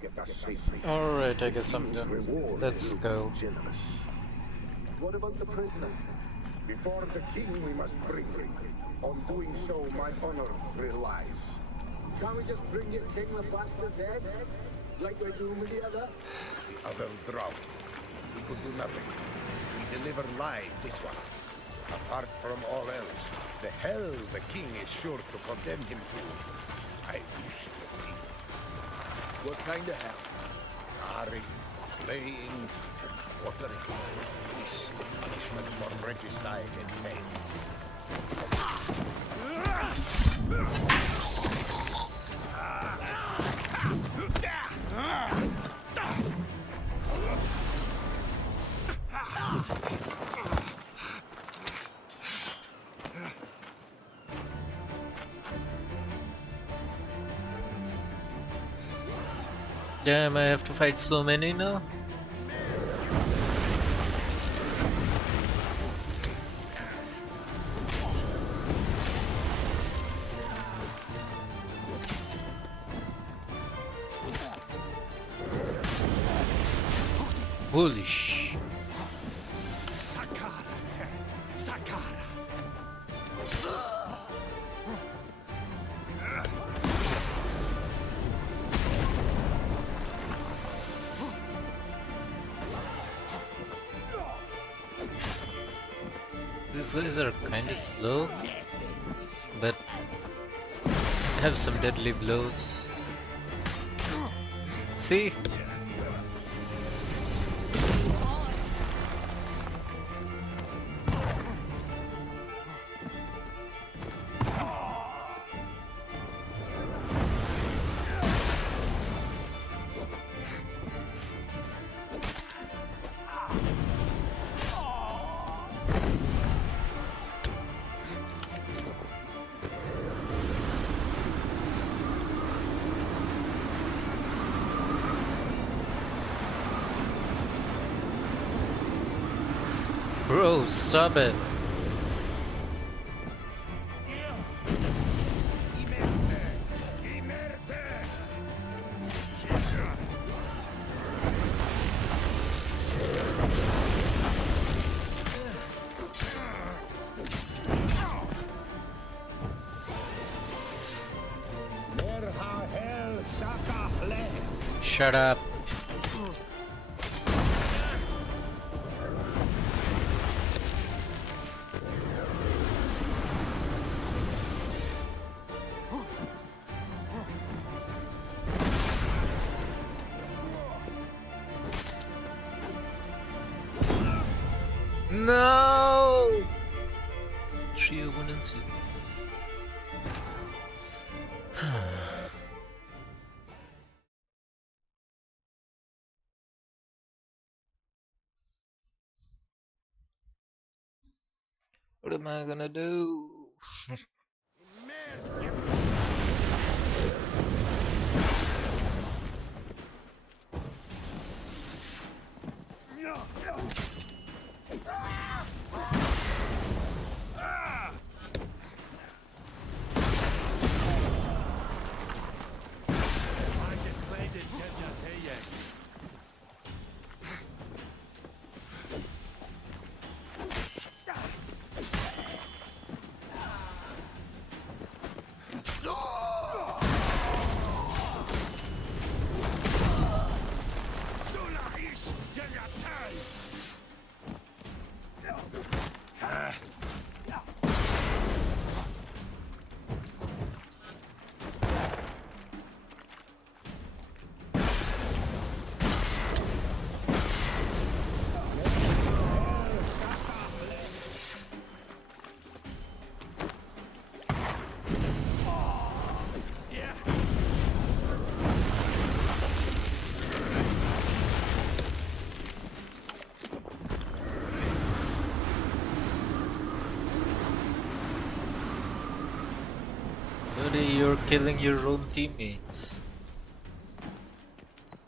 get us safely. Alright, I guess I'm done. Reward Let's will go. be generous. What about the prisoner? Before the king we must bring him. On doing so, my honor relies. Can't we just bring your king the bastard's head? Like we're doing with the other? The other drowned. We could do nothing. We deliver live this one. Apart from all else, the hell the king is sure to condemn him to. I wish to see. What kind of hell? Carring, flaying, and quartering. This the punishment for regicide and pains. Damn, I have to fight so many now? Holy sh... These guys are kinda slow, but have some deadly blows. See? Bro, stop it. Shut up. No! Three opponents. What am I gonna do? Buddy, you're killing your own teammates.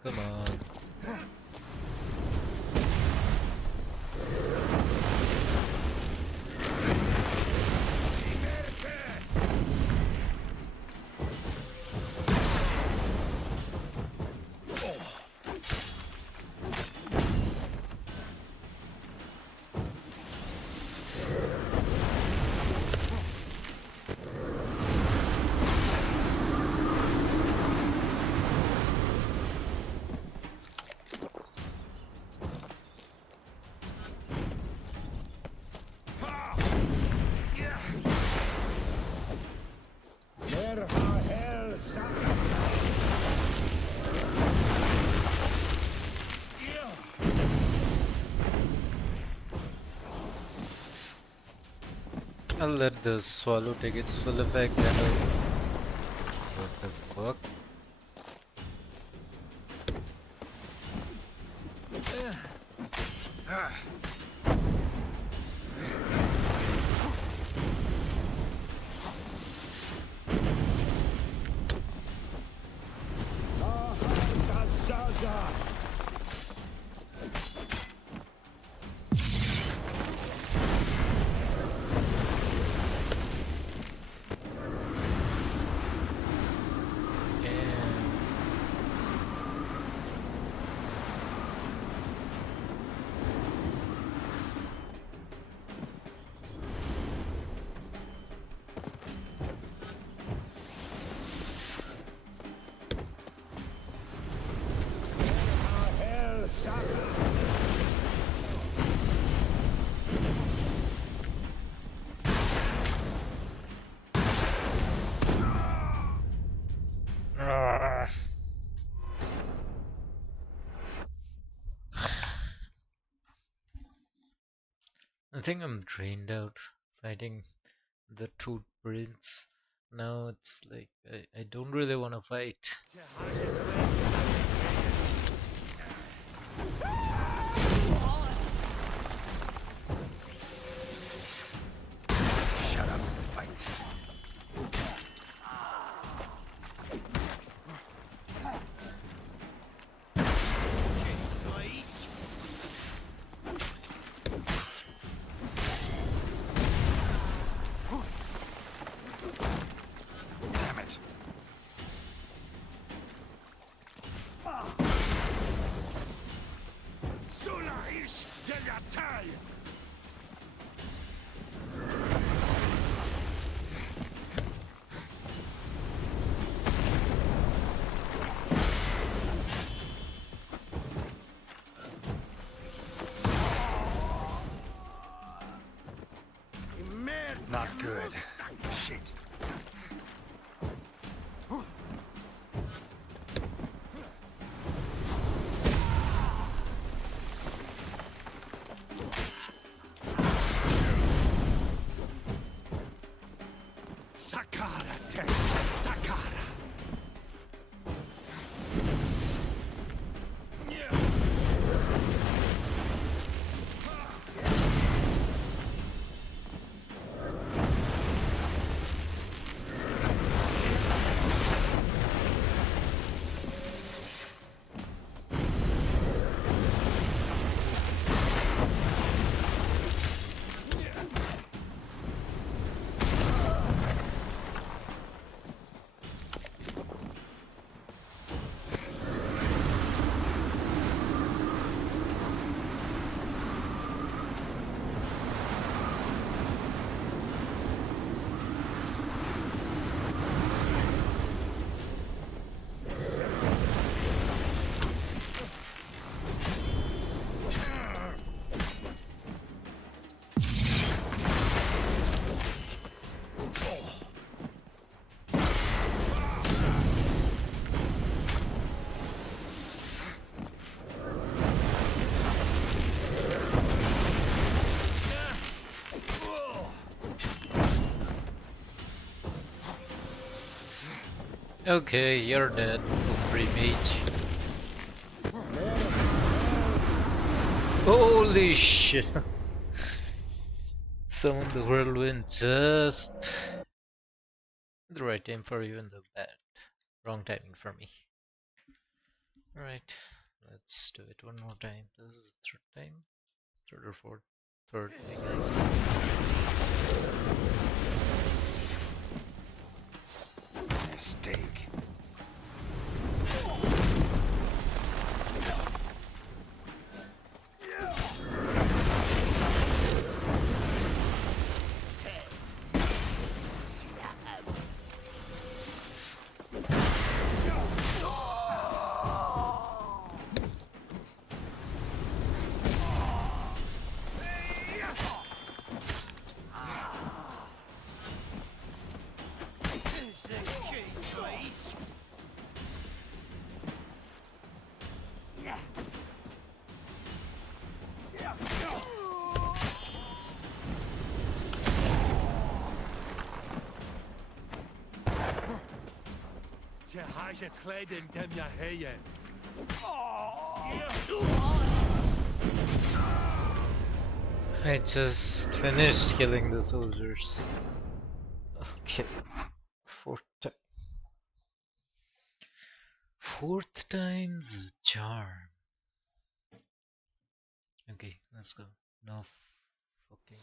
Come on. I'll let the swallow take its full effect and what the fuck? I think I'm drained out fighting the Truth Prince. Now it's like I don't really want to fight. Shut up and fight. Damn it. Sulaish Degatai! Not good. Shit. Sakara te! Sakara! Okay, you're dead, free mage. Holy shit! Summon the whirlwind just the right time for you and the bad wrong timing for me. Alright, let's do it one more time. This is the third time. Third or fourth? Third, I guess. Mistake. Is the king, please? Has a cledin dim ya heye. I just finished killing the soldiers. Okay. Fourth time's a charm. Okay, let's go. No fucking.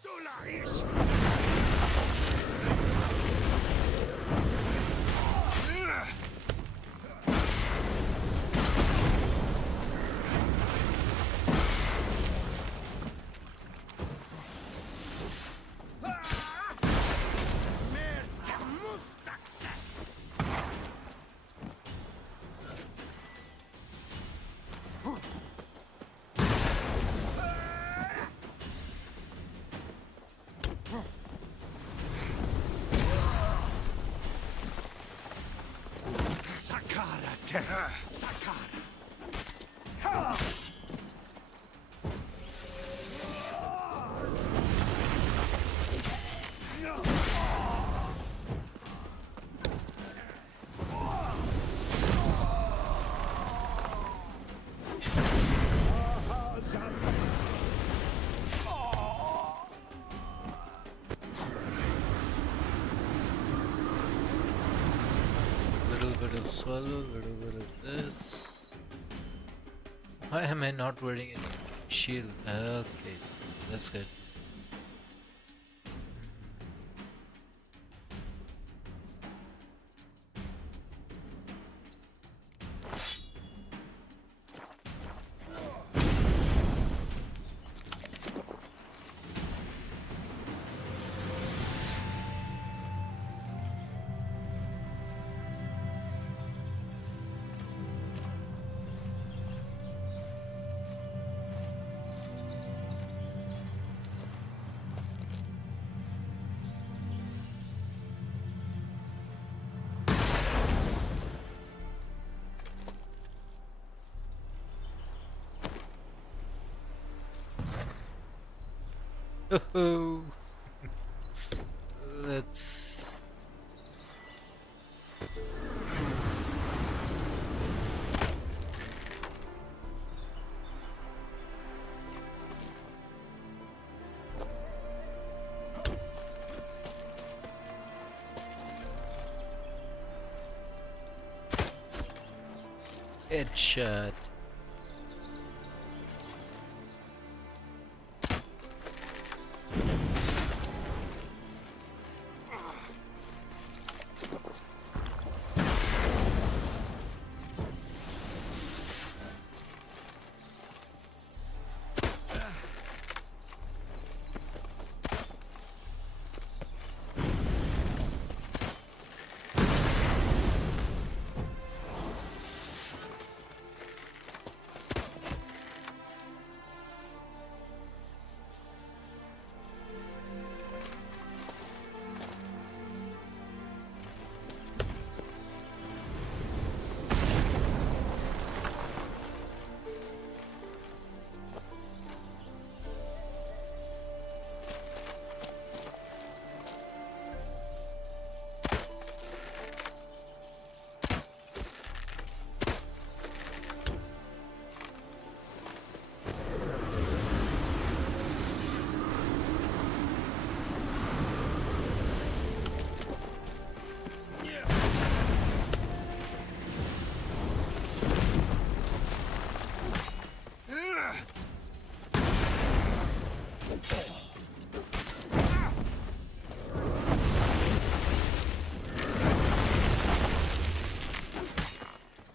Sakara. Sakara. Little bit of swallow, little bit of this. Why am I not wearing a shield? Okay, that's good. Oh, let's. Headshot.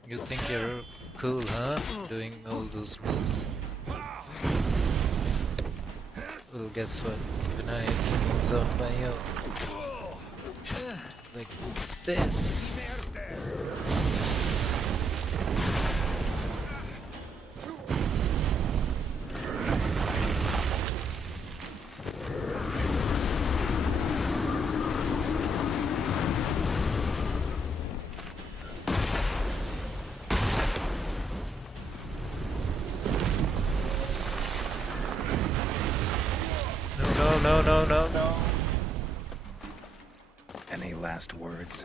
You think you're cool, huh? Doing all those moves. Well, guess what? Even I have some moves on my own. Like this. No. Any last words?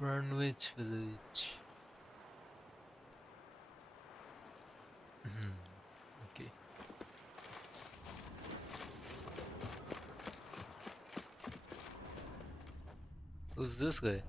Burnwich Village. Okay. Who's this guy?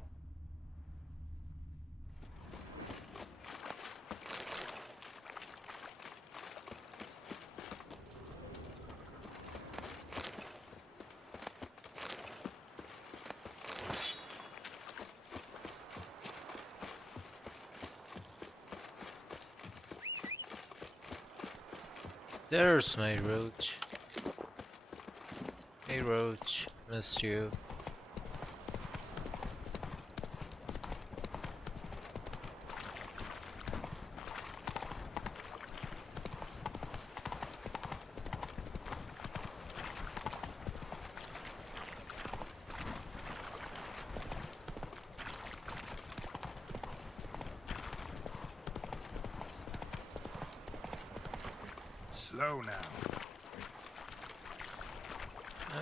There's my roach. Hey roach, missed you. Slow now.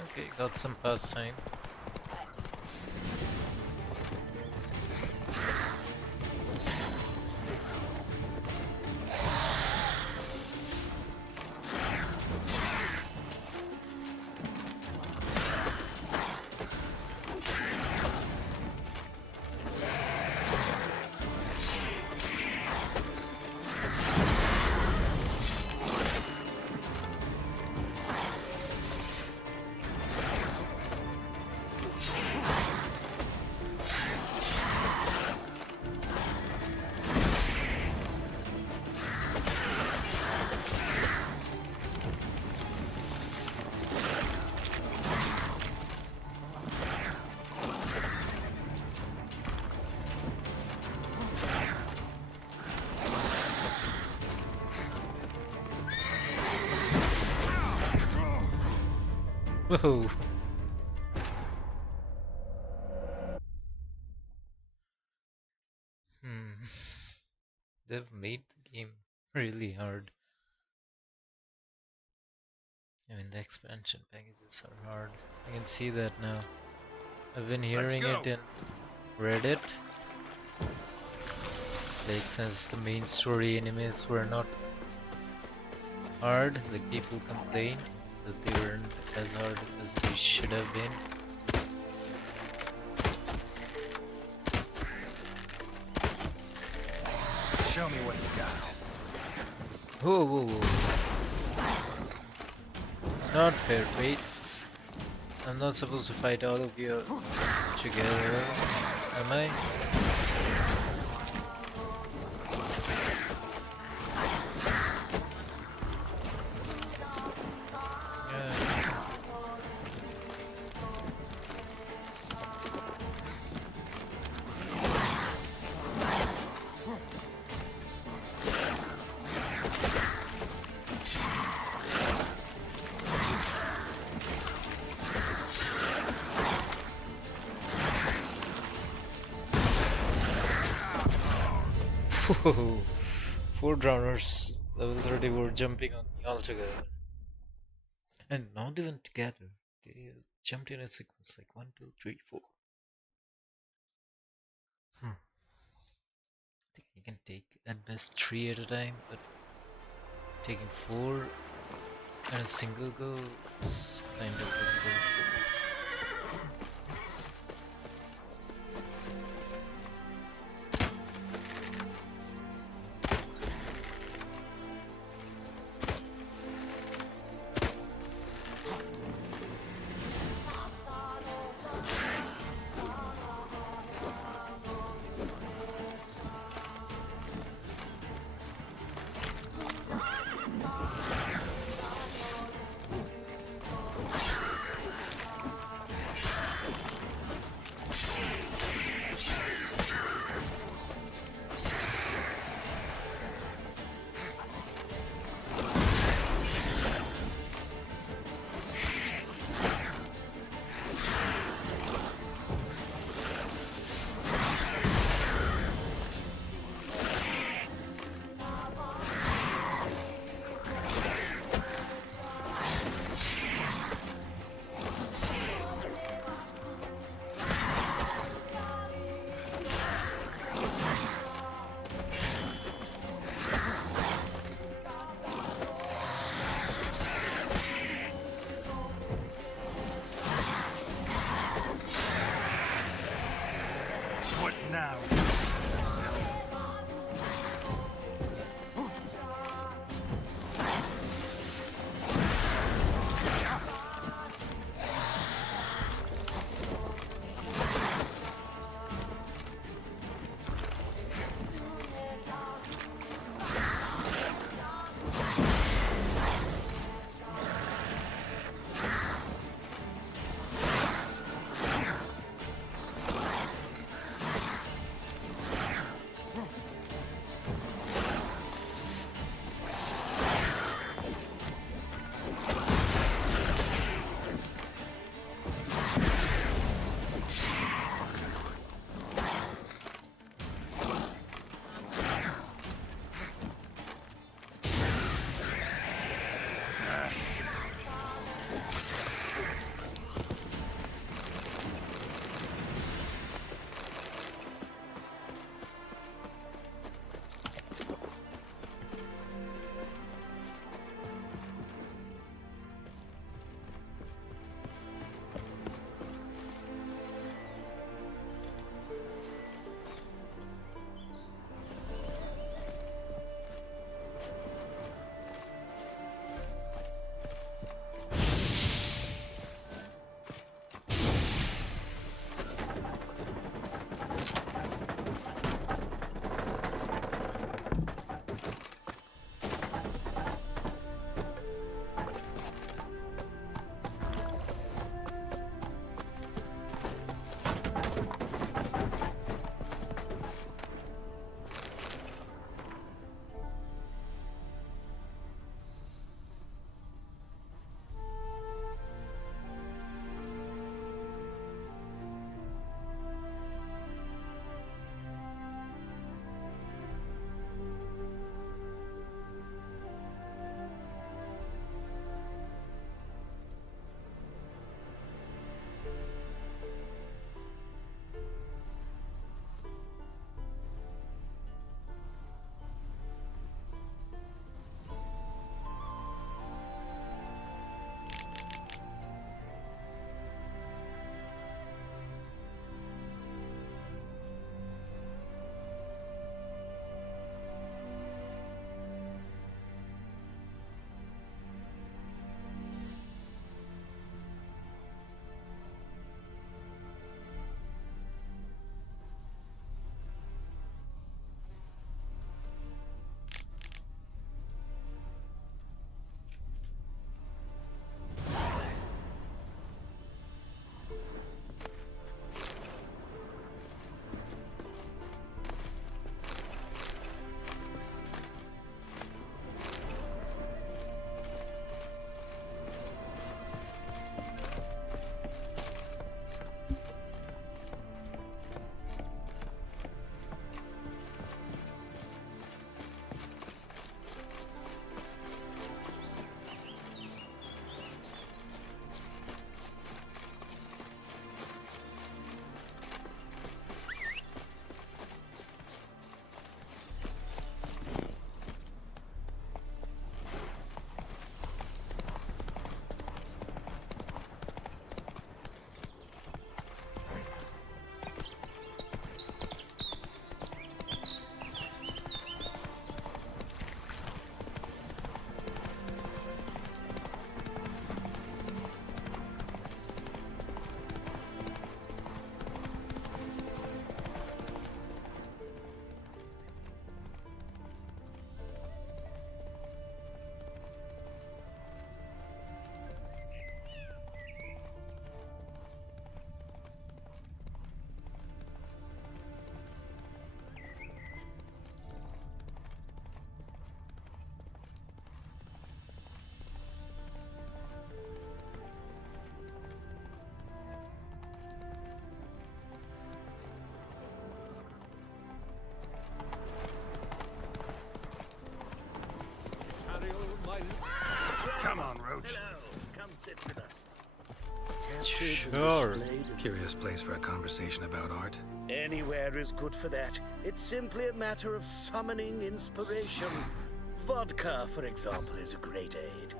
Okay, got some pastime. Whoa. They've made the game really hard. I mean, the expansion packages are hard. I can see that now. I've been hearing it in Reddit. Like, since the main story enemies were not hard, like people complained that they weren't as hard as they should have been. Show me what you got. Whoa, whoa, whoa. Not fair, wait. I'm not supposed to fight all of you together, am I? Whoa, 4 drowners, level 30 were jumping on me all together. And not even together, they jumped in a sequence like 1, 2, 3, 4. I think you can take at best 3 at a time, but taking 4 in a single go is kind of difficult. Come on, Roach. Hello. Come sit with us. Sure. Curious place for a conversation about art. Anywhere is good for that. It's simply a matter of summoning inspiration. Vodka, for example, is a great aid.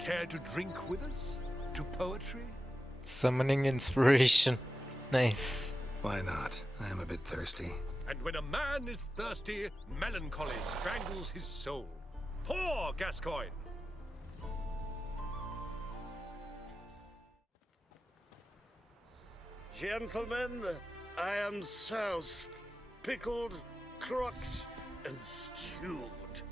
Care to drink with us? To poetry? Summoning inspiration. Nice. Why not? I am a bit thirsty. And when a man is thirsty, melancholy strangles his soul. Poor Gascoigne! Gentlemen, I am soused, pickled, crocked, and stewed.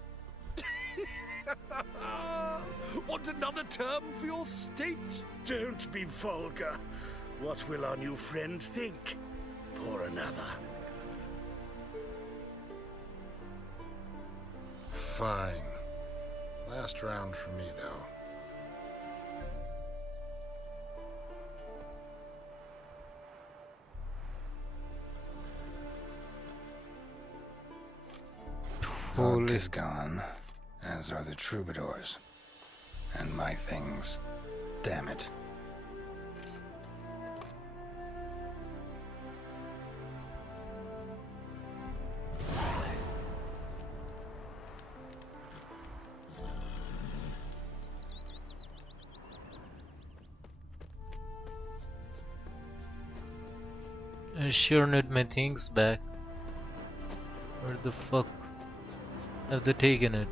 Want another term for your state? Don't be vulgar. What will our new friend think? Pour another. Fine. Last round for me, though. Holy. Vodka's gone, as are the troubadours. And my things. Damn it. I sure need my things back. Where the fuck have they taken it?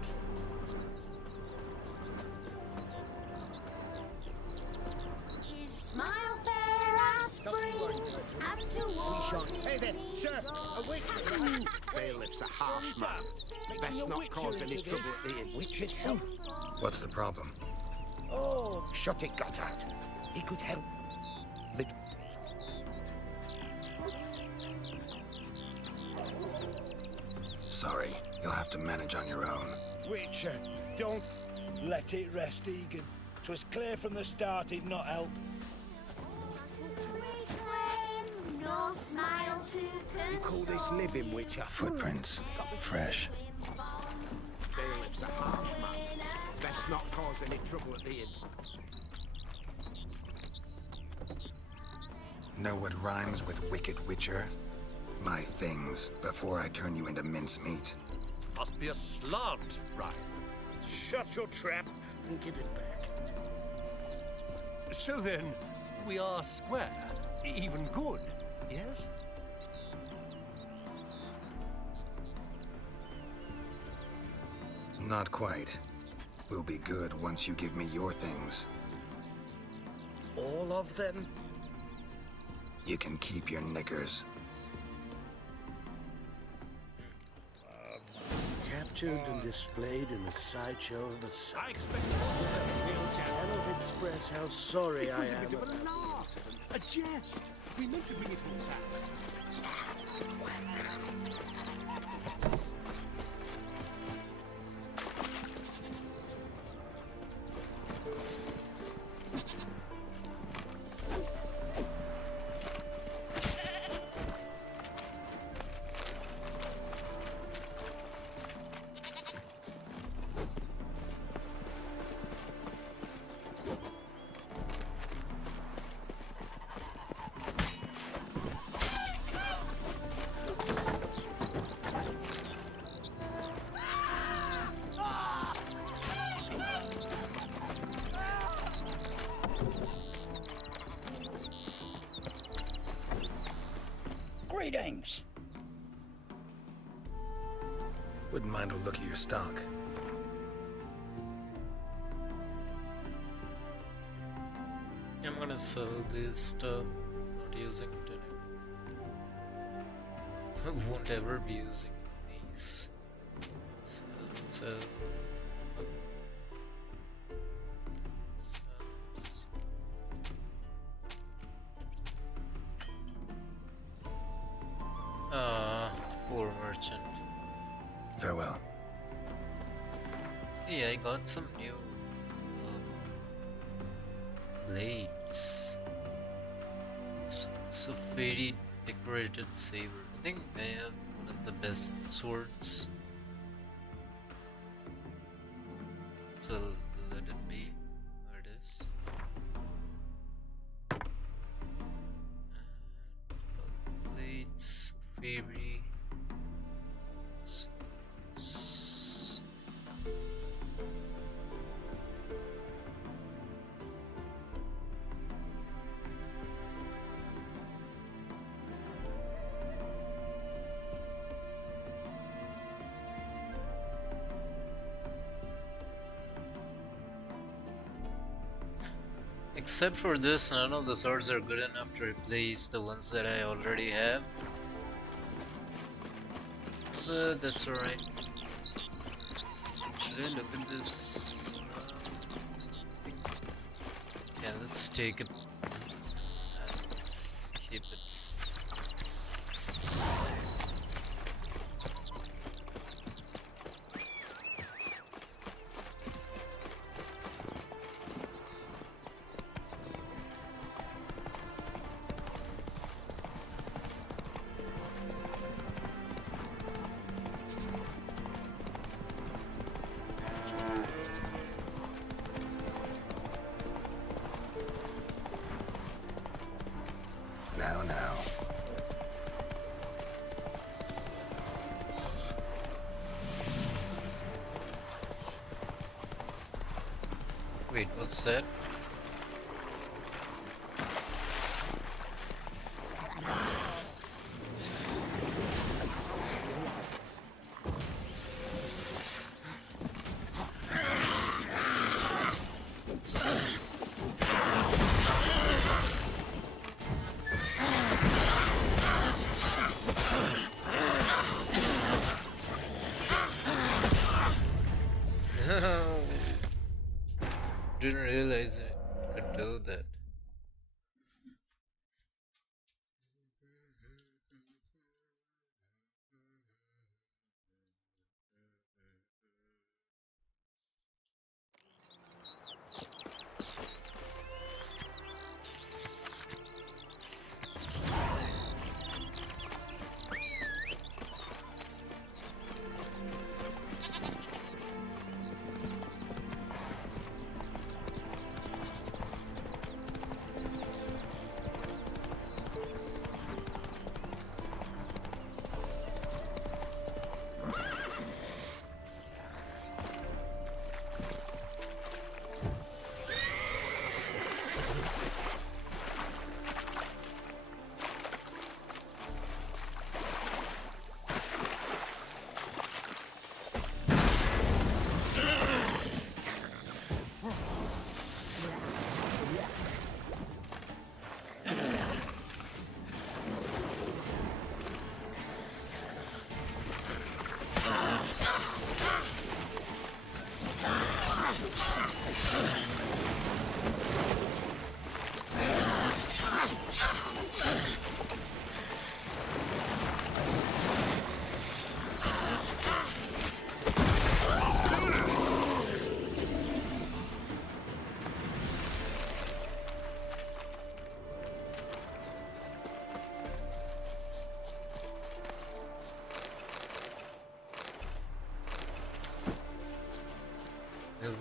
His smile fair as spring, as towards Hey there, sir, a witch. Bailiff's a harsh man. Best not cause any trouble at the inn. Witch's help. What's the problem? Oh, shut it, Gotthard. He could help. Sorry, you'll have to manage on your own. Witcher, don't let it rest, Egan. 'Twas clear from the start he'd not help. no smile to You call this living, Witcher? Footprints. Fresh. Bailiff's a harsh man. Best not cause any trouble at the inn. Know what rhymes with wicked witcher? My things, before I turn you into mincemeat. Must be a slant, right? Shut your trap and give it back. So then, we are square, even good, yes? Not quite. We'll be good once you give me your things. All of them? You can keep your knickers. Captured and displayed in a sideshow of a sight. I expect I cannot express how sorry I am. It was a bit of a laugh, a jest. We meant to bring it all back. Greetings. Wouldn't mind a look at your stock. I'm gonna sell this stuff, not using it anymore. I won't ever be using these. So poor merchant. Farewell. Hey, I got some new blades. So fairy decorated saber. I think I have one of the best swords. So let it be where it is. Plates, Fairy. Except for this, none of the swords are good enough to replace the ones that I already have. But that's alright. Should I look at this? Yeah, let's take it and keep it. Now. Wait, what's that? Didn't realize it could do that.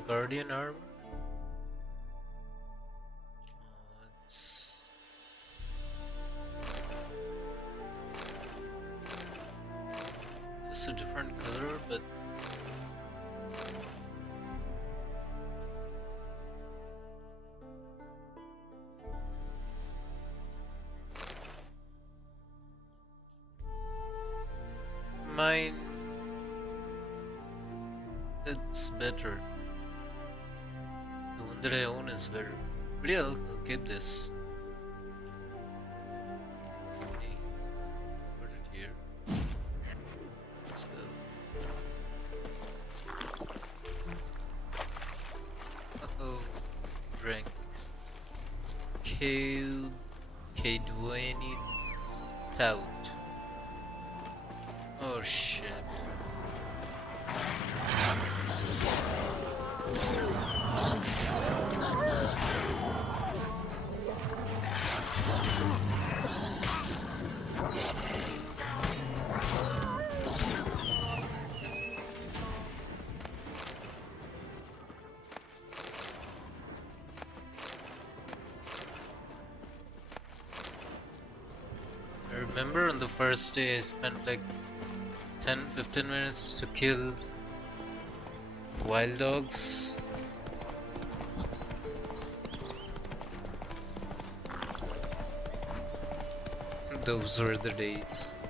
Guardian armor? It's just a different color, but mine, it's better. The one that I own is better. But yeah, I'll keep this. Okay. Put it here. Let's go. Uh-oh. Drink. Cadwani Stout. Oh shit. Remember on the first day I spent like 10-15 minutes to kill the wild dogs? Those were the days.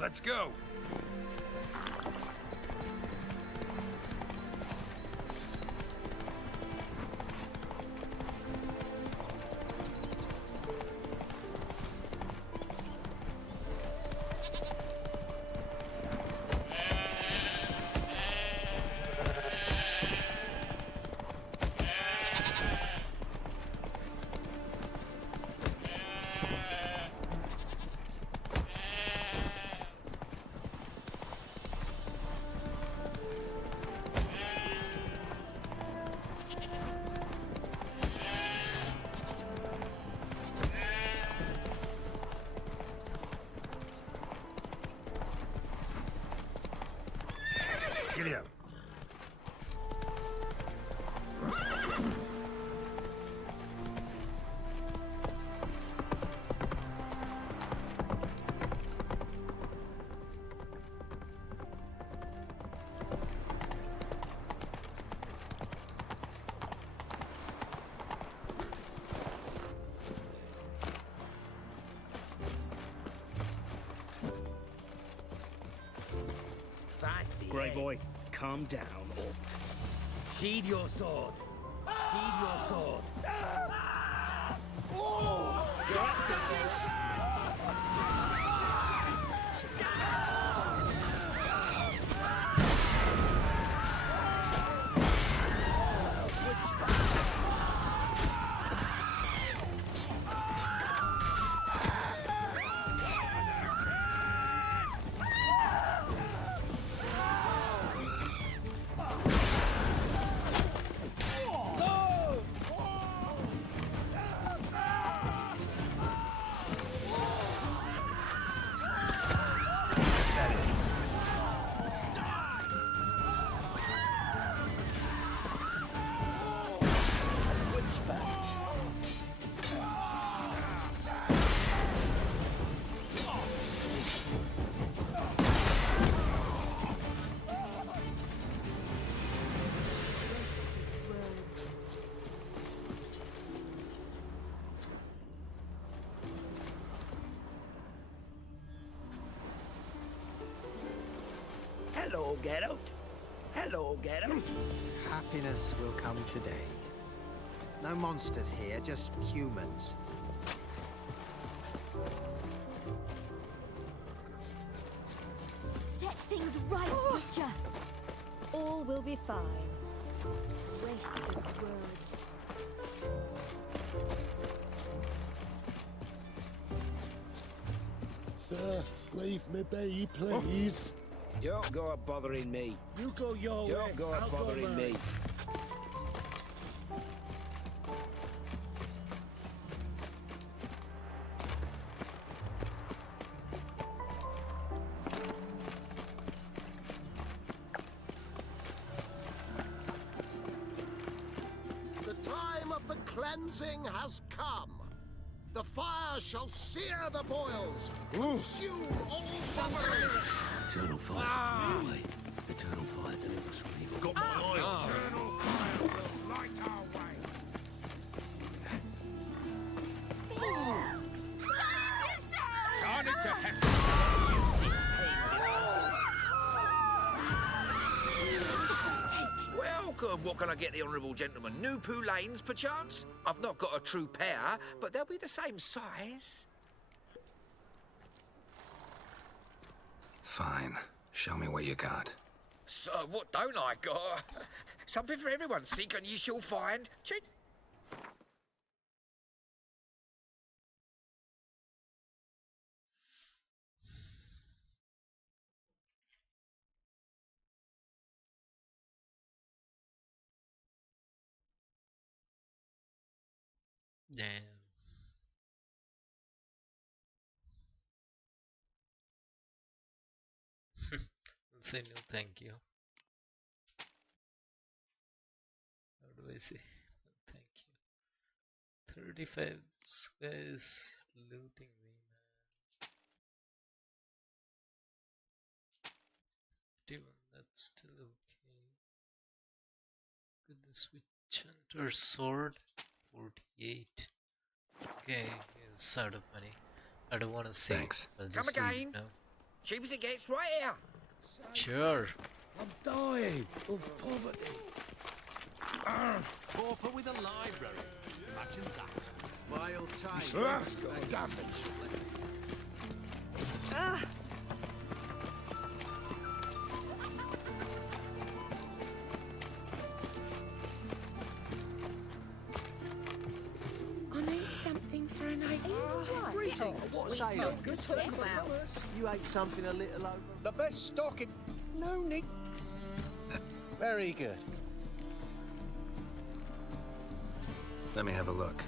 Let's go. Giddy up. Grey boy, calm down or... Sheathe your sword. Sheathe your sword. Hello, Geralt. Hello, Geralt. Happiness will come today. No monsters here, just humans. Set things right, Witcher. All will be fine. Wasted words. Sir, leave me be, please. Don't go bothering me. You go your way. Don't go bothering me. The time of the cleansing has come. The fire shall sear the boils, consume all poverty. Eternal fire. Really? Eternal fire delivers from evil. Got my eye on you. Eternal fire will light our way. Turn it to heck. Welcome. What can I get the honourable gentleman? New poulaines, perchance? I've not got a true pair, but they'll be the same size. Fine. Show me what you got. So, what don't I got? Something for everyone. Seek and ye shall find. Cheap. Damn. I'll say no thank you. How do I say no thank you? 35, this guy is looting me, man. 51, that's still okay. Goodness, witch hunter sword. 48. Okay, he's out of money. I don't want to see. Thanks. I'll Come just leave again. now. Cheap as it gets right here. Sure. I'm dying of poverty. Pauper with a library. Imagine that. Vile time. Damn it. I need something for a night. Greeting. What say you? Good to talk about. You ate something a little over. The best stock in... No, Nick. Very good. Let me have a look.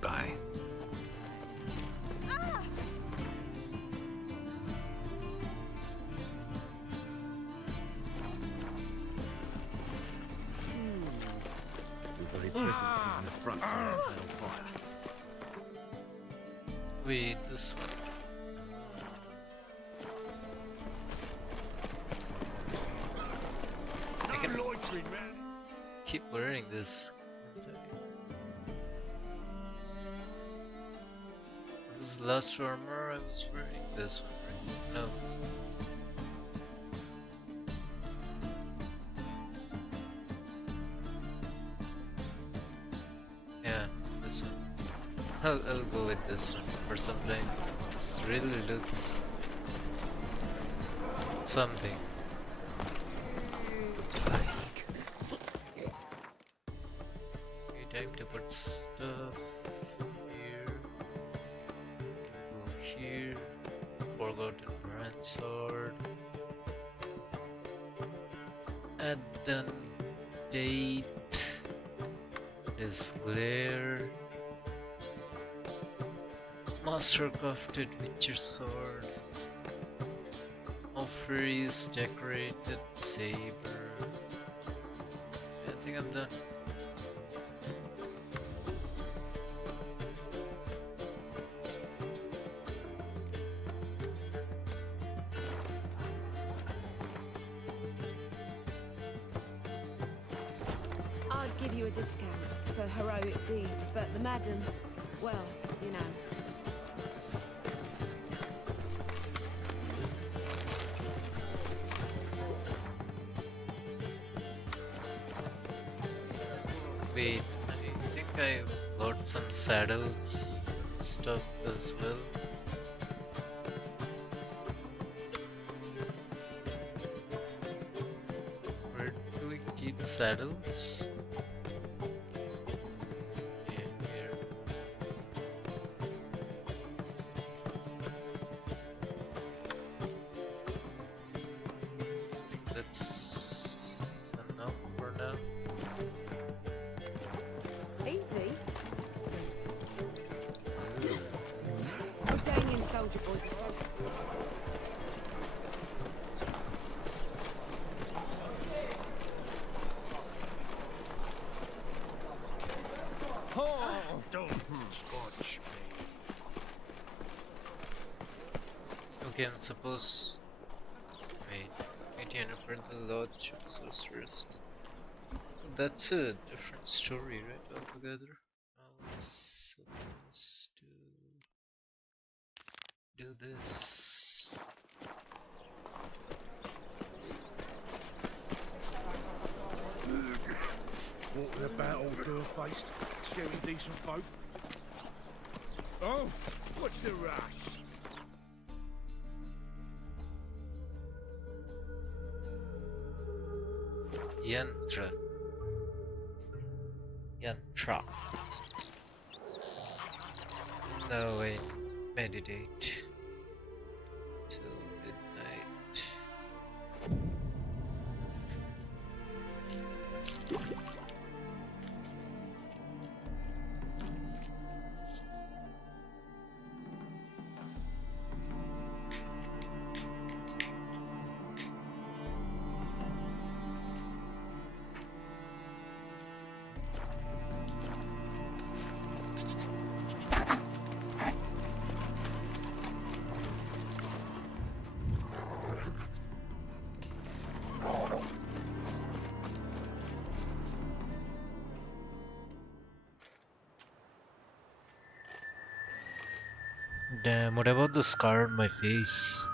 Bye. The very presence is an affront to our tail fire. Wait, this one. I can keep wearing this. It was the last armor I was wearing this one, right? No. Yeah, this one. I'll go with this one for some time. This really looks something. Okay, time to put stuff here. Go here. Forgotten brand sword. Add done date. This glare. Master crafted Witcher sword. Offers decorated saber. I think I'm done. I'd give you a discount for heroic deeds, but the madam, well, you know. Wait, I think I got some saddles and stuff as well. Where do we keep saddles? Yeah, here. That's enough for now. Easy. Jordanian soldier boys are so... Oh, don't scorch me. Okay, I'm supposed. Wait, Indiana for the Lodge of Sorceress. That's a different story, right? Altogether. I was supposed to do this. faced, scaring decent folk. Oh, what's the rush? Yantra. Yantra. Now I meditate till midnight. Damn, what about the scar on my face?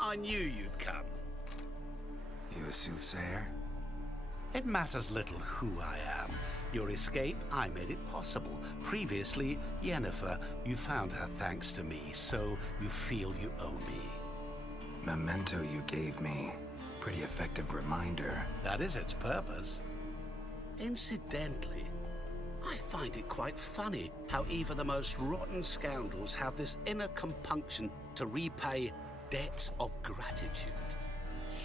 I knew you'd come. You a soothsayer? It matters little who I am. Your escape, I made it possible. Previously, Yennefer, you found her thanks to me, so you feel you owe me. Memento you gave me. Pretty effective reminder. That is its purpose. Incidentally, I find it quite funny how even the most rotten scoundrels have this inner compunction to repay debts of gratitude.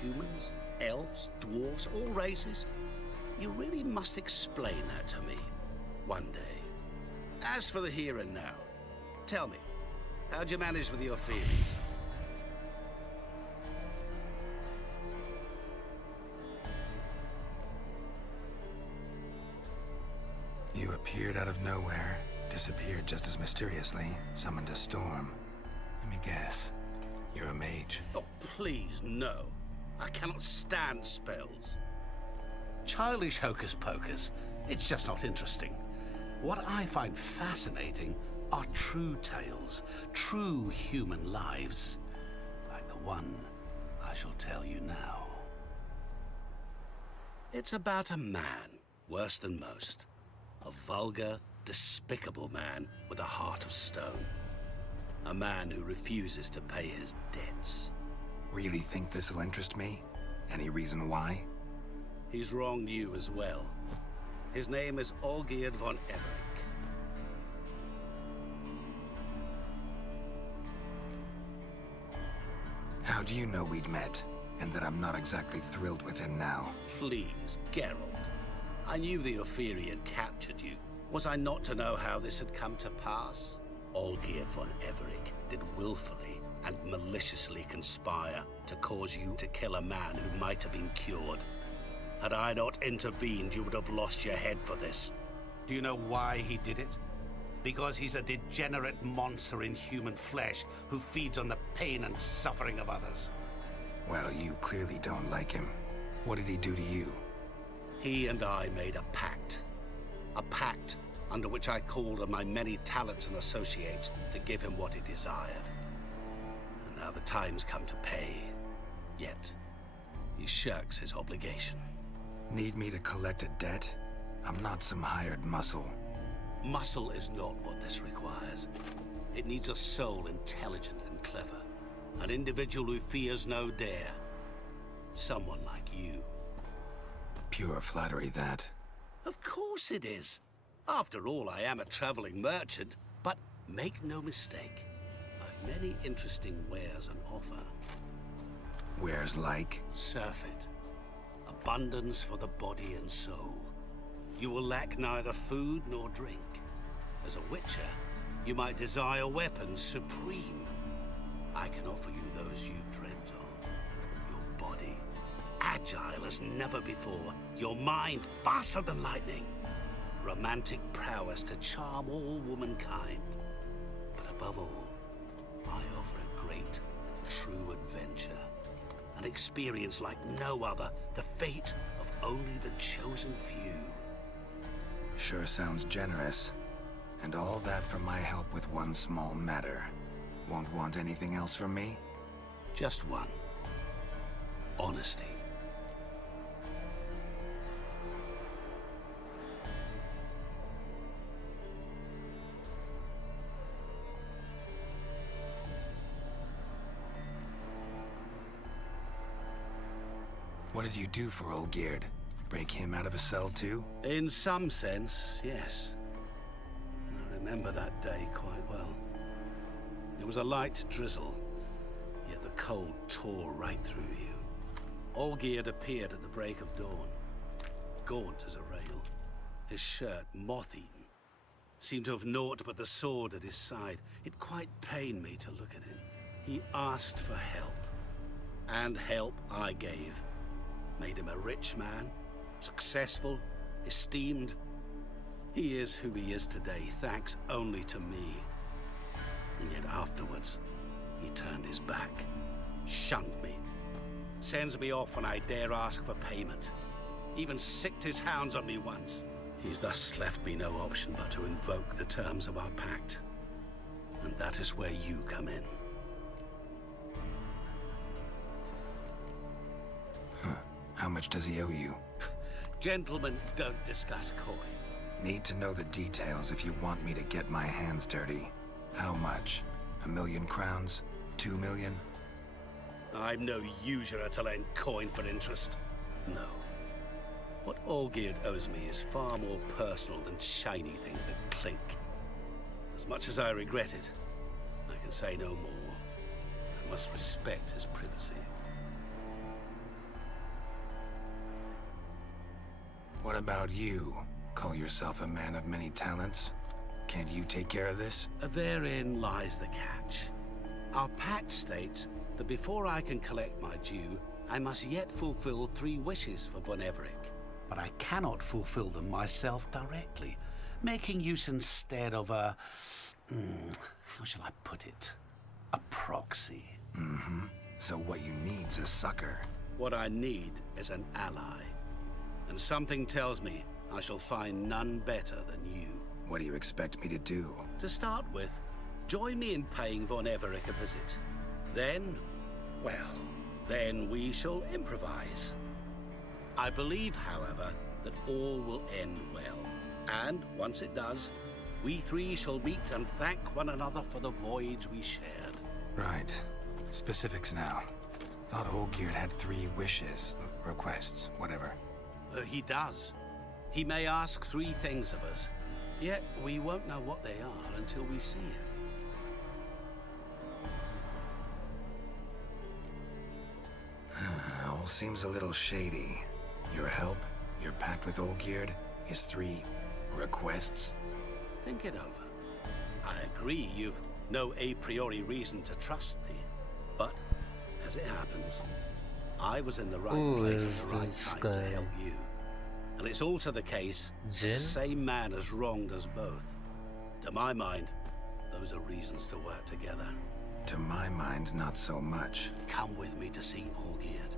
Humans, elves, dwarves, all races. You really must explain that to me one day. As for the here and now, tell me, how'd you manage with your feelings? You appeared out of nowhere, disappeared just as mysteriously, summoned a storm. Let me guess. You're a mage. Oh, please, no. I cannot stand spells. Childish hocus pocus. It's just not interesting. What I find fascinating are true tales, true human lives, like the one I shall tell you now. It's about a man, worse than most. A vulgar, despicable man with a heart of stone. A man who refuses to pay his debts. Really think this'll interest me? Any reason why? He's wronged you as well. His name is Olgierd von Everec. How do you know we'd met, and that I'm not exactly thrilled with him now? Please, Geralt. I knew the Ophiri had captured you. Was I not to know how this had come to pass? Olgierd von Everec did willfully and maliciously conspire to cause you to kill a man who might have been cured. Had I not intervened, you would have lost your head for this. Do you know why he did it? Because he's a degenerate monster in human flesh who feeds on the pain and suffering of others. Well, you clearly don't like him. What did he do to you? He and I made a pact. A pact under which I called on my many talents and associates to give him what he desired. And now the time's come to pay. Yet, he shirks his obligation. Need me to collect a debt? I'm not some hired muscle. Muscle is not what this requires. It needs a soul intelligent and clever. An individual who fears no dare. Someone like you. Pure flattery, that. Of course it is. After all, I am a traveling merchant. But make no mistake, I've many interesting wares on offer. Wares like? Surfeit. Abundance for the body and soul. You will lack neither food nor drink. As a witcher, you might desire weapons supreme. I can offer you those you dreamt of. Your body, agile as never before. Your mind, faster than lightning. Romantic prowess to charm all womankind. But above all, I offer a great and true adventure. An experience like no other, the fate of only the chosen few. Sure sounds generous. And all that for my help with one small matter. Won't want anything else from me? Just one. honesty. What did you do for Olgierd? Break him out of a cell too? In some sense, yes. I remember that day quite well. It was a light drizzle, yet the cold tore right through you. Olgierd appeared at the break of dawn, gaunt as a rail, his shirt moth-eaten. Seemed to have naught but the sword at his side. It quite pained me to look at him. He asked for help, and help I gave. Made him a rich man, successful, esteemed. He is who he is today, thanks only to me. And yet afterwards, he turned his back, shunned me, sends me off when I dare ask for payment. Even sicked his hounds on me once. He's thus left me no option but to invoke the terms of our pact. And that is where you come in. How much does he owe you? Gentlemen don't discuss coin. Need to know the details if you want me to get my hands dirty. How much? 1,000,000 crowns? 2 million? I'm no usurer to lend coin for interest. No. What Olgierd owes me is far more personal than shiny things that clink. As much as I regret it, I can say no more. I must respect his privacy. What about you? Call yourself a man of many talents? Can't you take care of this? Therein lies the catch. Our pact states that before I can collect my due, I must yet fulfill 3 wishes for Von Everec. But I cannot fulfill them myself directly, making use instead of a... how shall I put it? A proxy. Mm-hmm. So what you need's a sucker. What I need is an ally. And something tells me I shall find none better than you. What do you expect me to do? To start with, join me in paying Von Everec a visit. Then, well, then we shall improvise. I believe, however, that all will end well. And once it does, we 3 shall meet and thank one another for the voyage we shared. Right. Specifics now. Thought Olgierd had 3 wishes, requests, whatever. He does. He may ask 3 things of us, yet we won't know what they are until we see it. All seems a little shady. Your help, your pact with Olgierd, his 3 requests. Think it over. I agree you've no a priori reason to trust me, but as it happens, I was in the right place at the right time to help you. And it's also the case the same man has wronged us both. To my mind, those are reasons to work together. To my mind, not so much. Come with me to see Olgierd.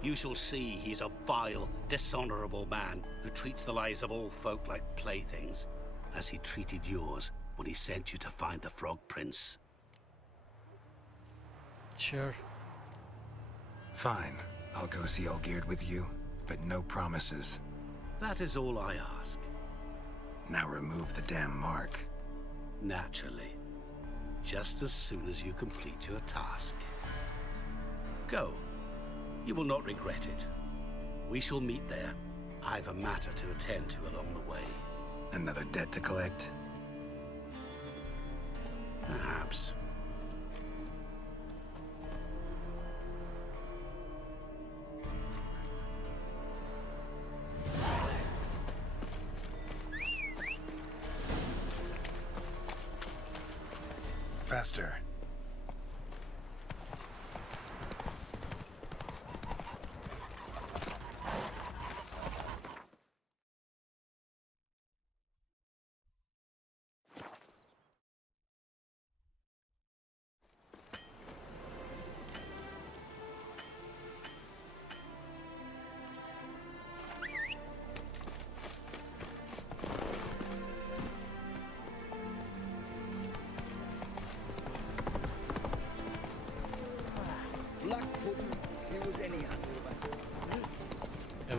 You shall see he's a vile, dishonorable man who treats the lives of all folk like playthings, as he treated yours when he sent you to find the Frog Prince. Sure. Fine. I'll go see Olgierd with you, but no promises. That is all I ask. Now remove the damn mark. Naturally. Just as soon as you complete your task. Go. You will not regret it. We shall meet there. I've a matter to attend to along the way. Another debt to collect? Perhaps. Faster.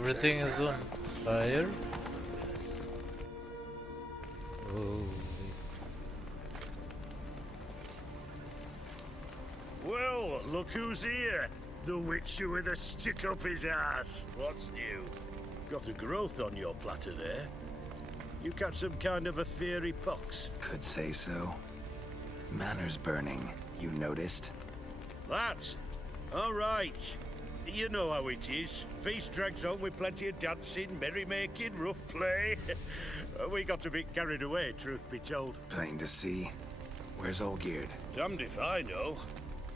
Everything is on fire. Holy. Well, look who's here. The Witcher with a stick up his ass. What's new? Got a growth on your platter there. You catch some kind of a fiery pox? Could say so. Manor's burning, you noticed? That? All right. You know how it is. Feast drags on with plenty of dancing, merrymaking, rough play. We got a bit carried away, truth be told. Plain to see. Where's Olgierd? Damned if I know.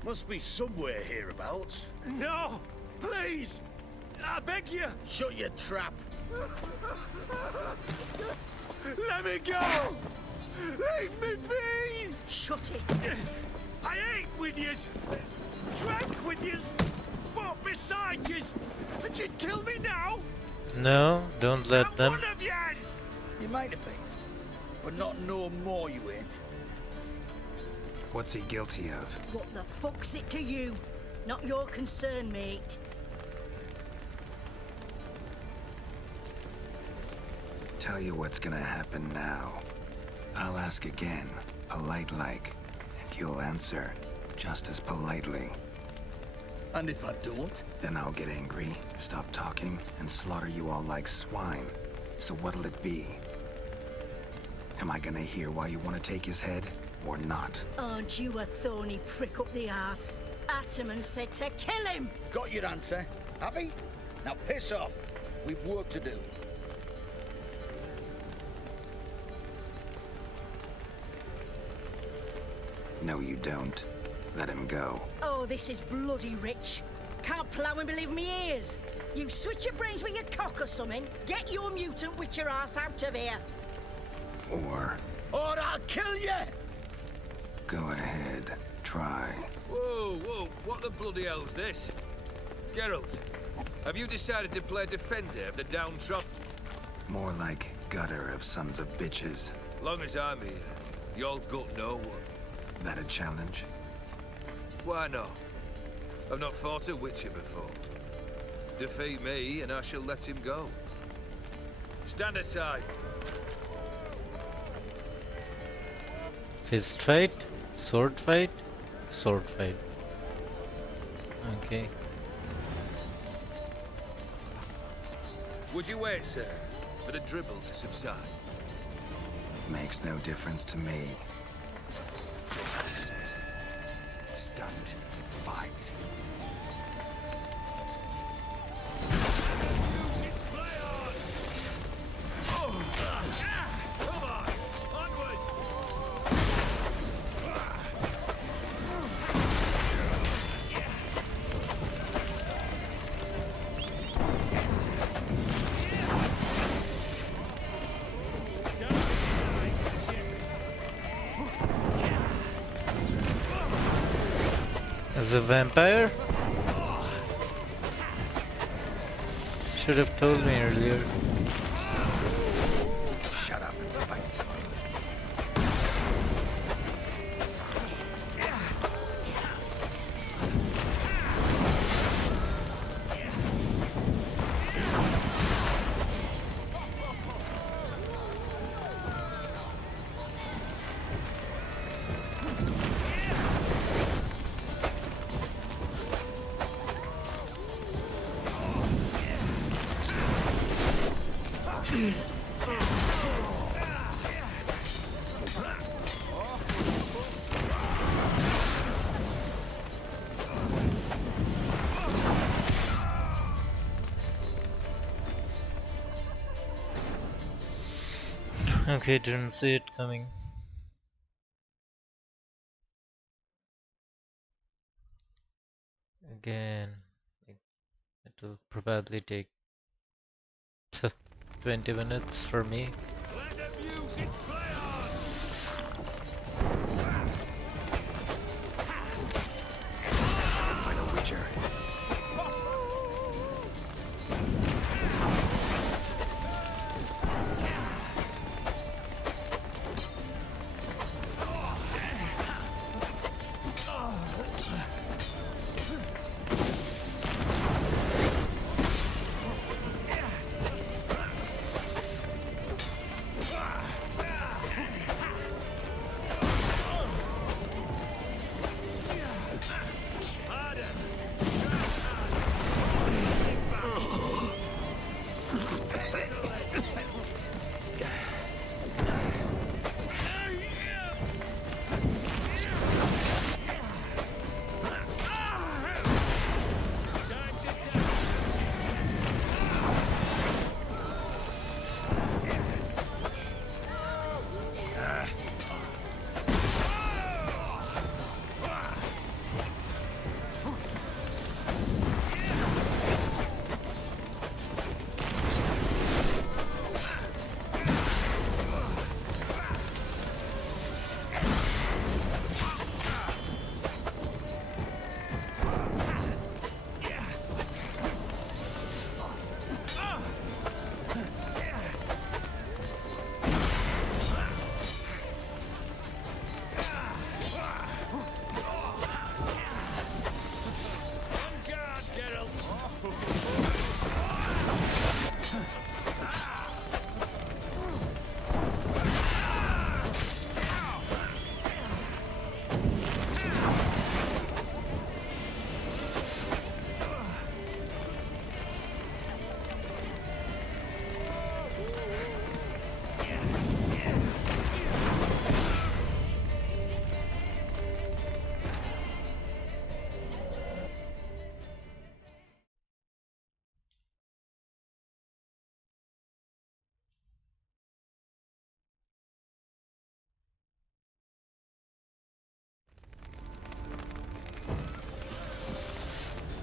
Must be somewhere hereabouts. No! Please! I beg you! Shut your trap. Let me go! Leave me be! Shut it! I ate with yous! Drank with yous! Fought beside yous! And you'd kill me now? No, don't let them. One of yous! You might have been, but not no more you ain't. What's he guilty of? What the fuck's it to you? Not your concern, mate. Tell you what's gonna happen now. I'll ask again, polite-like, and you'll answer just as politely. And if I don't? Then I'll get angry, stop talking, and slaughter you all like swine. So what'll it be? Am I gonna hear why you want to take his head, or not? Aren't you a thorny prick up the arse? Ataman said to kill him! Got your answer, Abby? Now piss off. We've work to do. No, you don't. Let him go. Oh, this is bloody rich. Can't plough and believe me ears. You switch your brains with your cock or something. Get your mutant witcher ass out of here. Or I'll kill you! go ahead, try. Whoa, what the bloody hell's this? Geralt, have you decided to play defender of the downtrodden? More like gutter of sons of bitches. Long as I'm here, you'll got no one. That a challenge? Why not? I've not fought a Witcher before. Defeat me and I shall let him go. Stand aside. Fist fight, sword fight, sword fight. Okay. Would you wait, sir, for the dribble to subside? Makes no difference to me. Stand, fight. Come on! Onwards! As a vampire? Should have told me earlier. Shut up and fight. Okay, didn't see it coming. Again, it will probably take 20 minutes for me. Let the music play on! Fight a Witcher.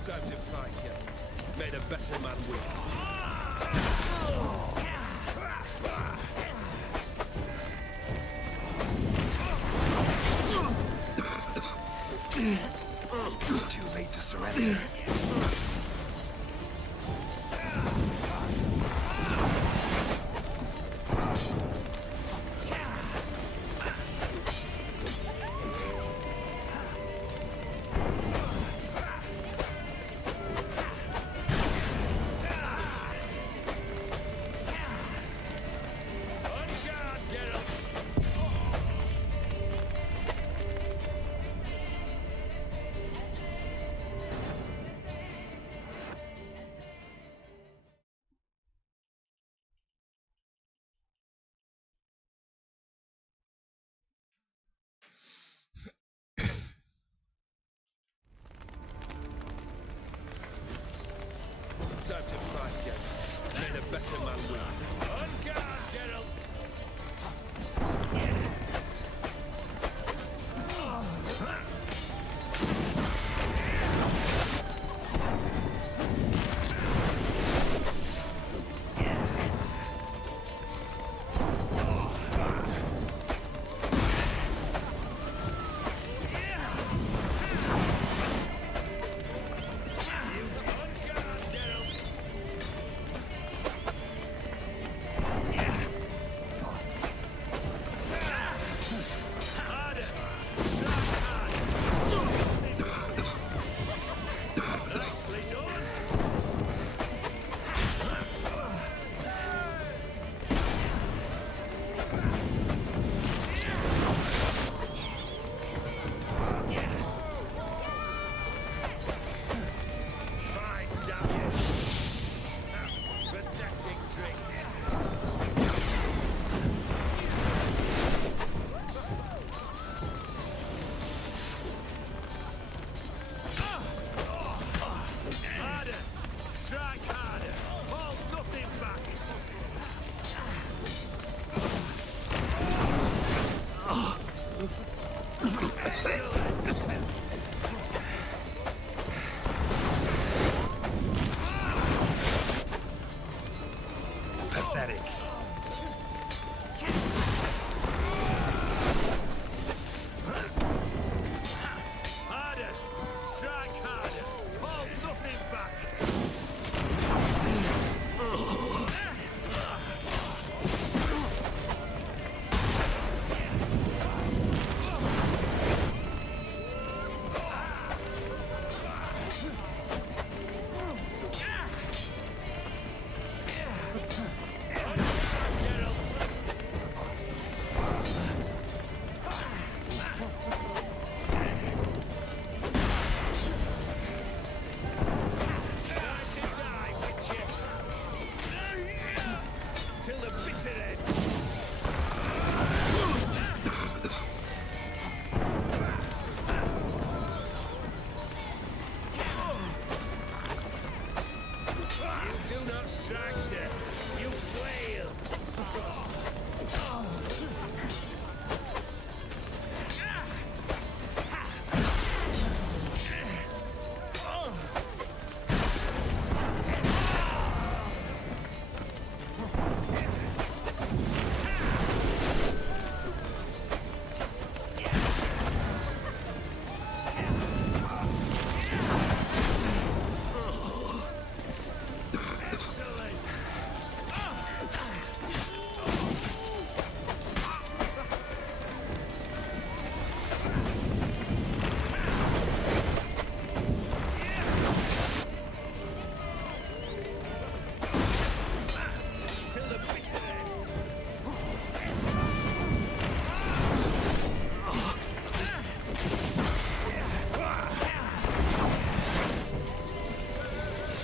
Time to fight, Geralt. May the better man win. Too late to surrender. Time to fight, Geralt. May the better man win. On guard, Geralt!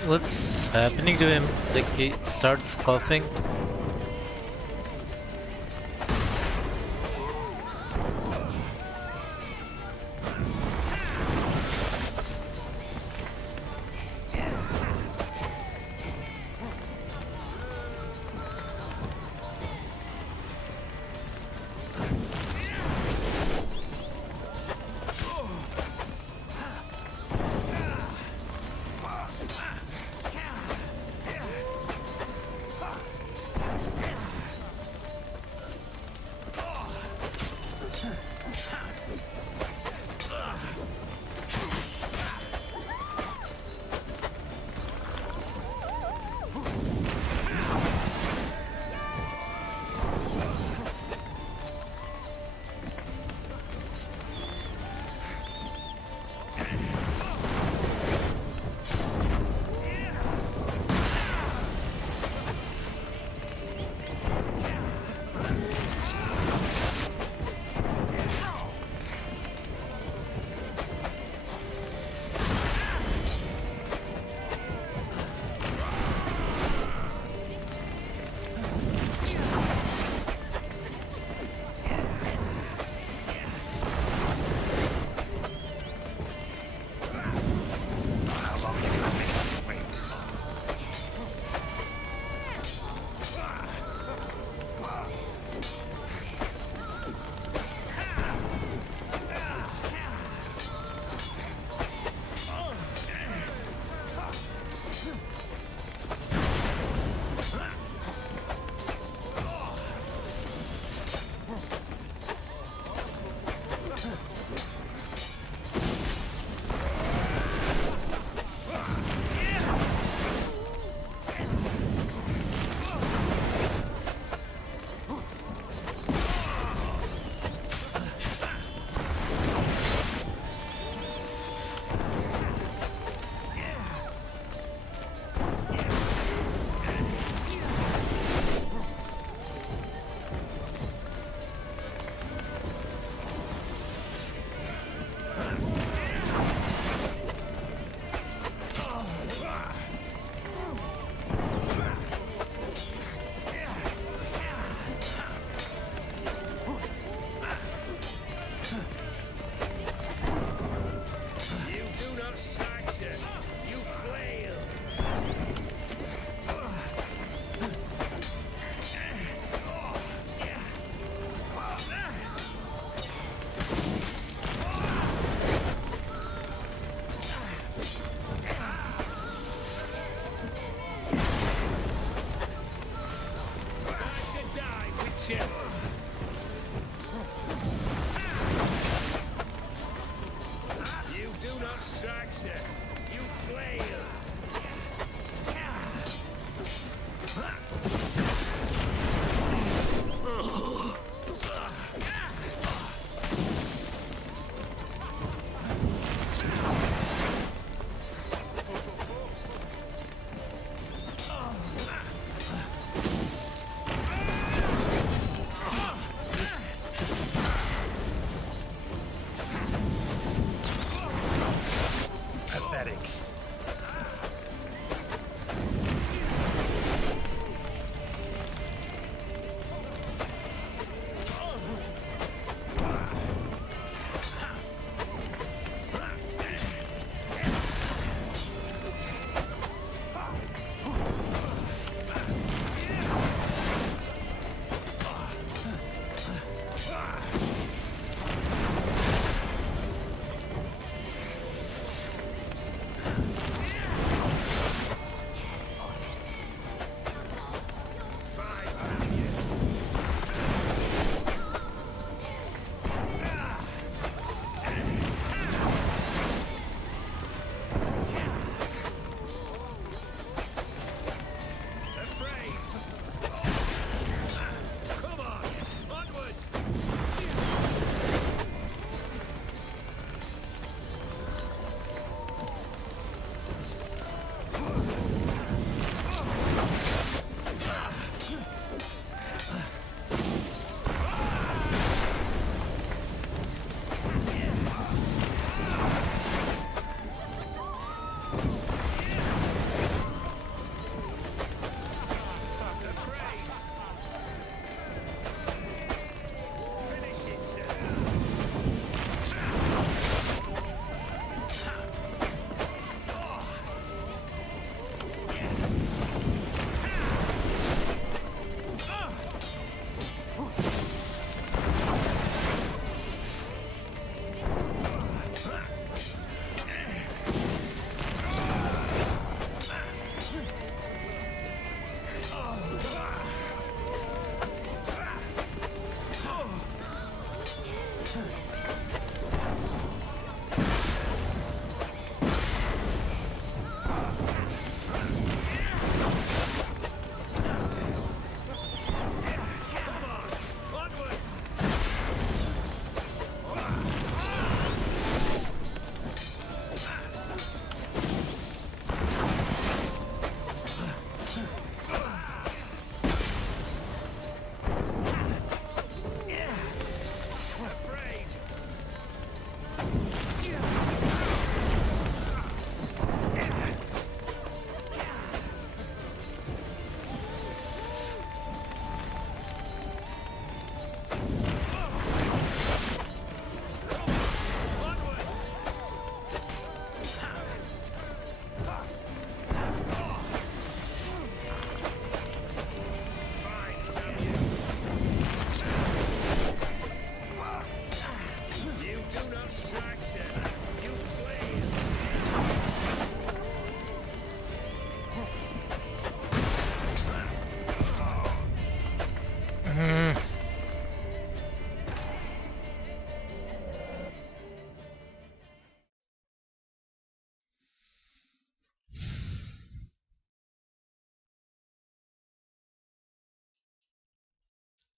What's happening to him? Like, he starts coughing.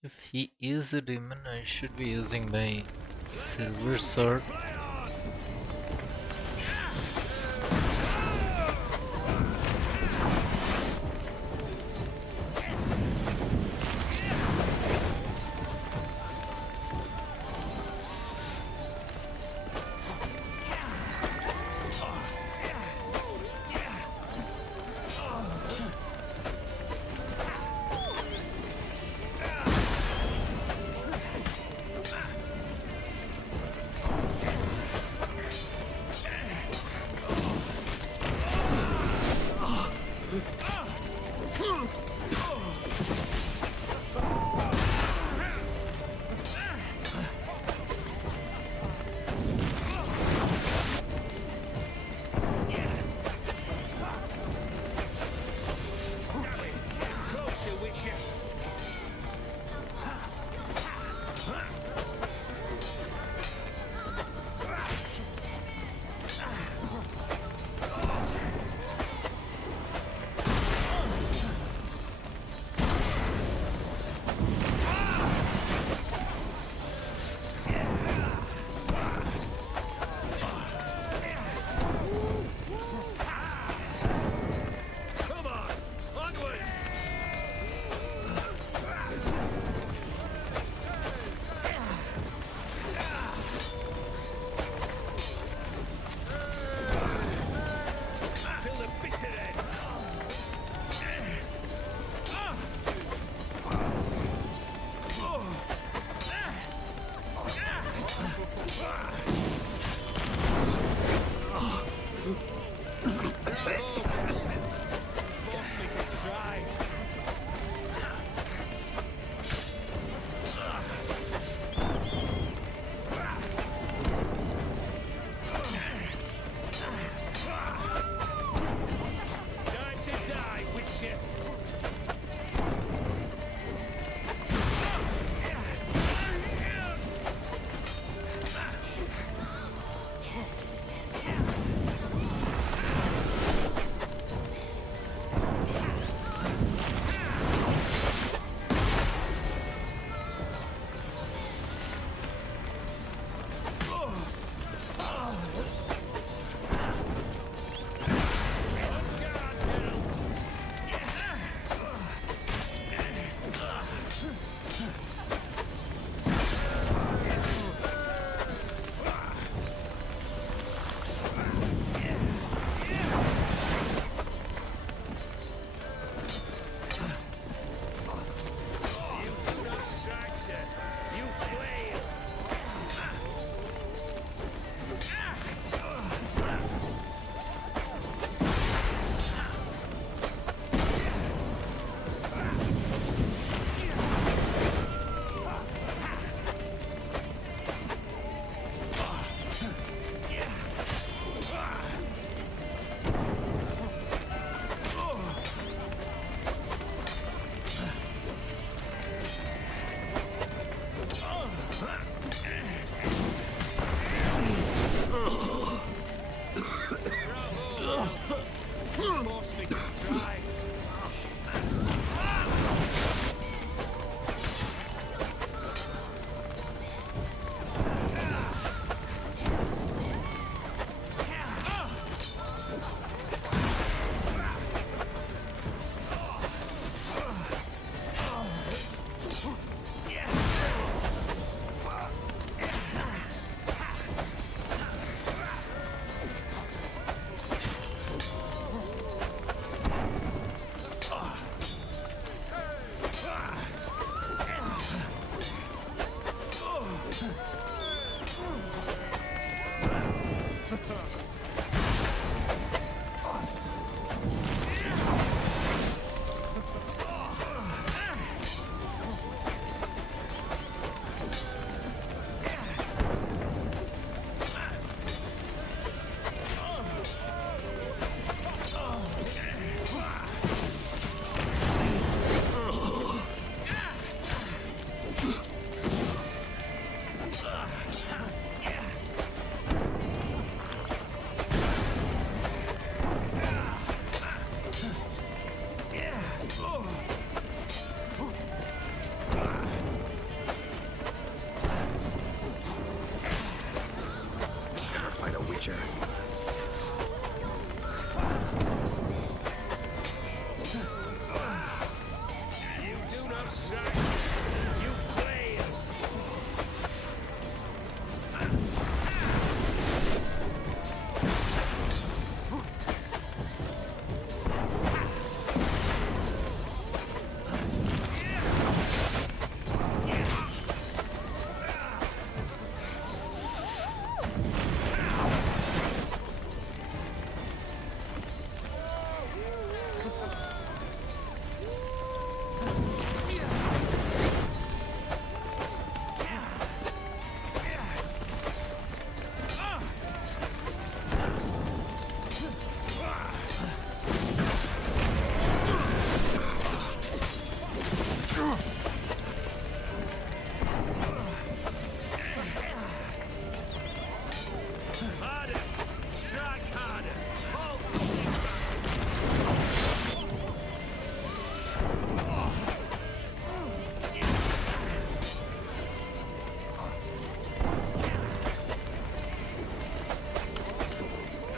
If he is a demon, I should be using my silver sword. Witcher. You do not strike. You flail. Harder! Strike harder! Hold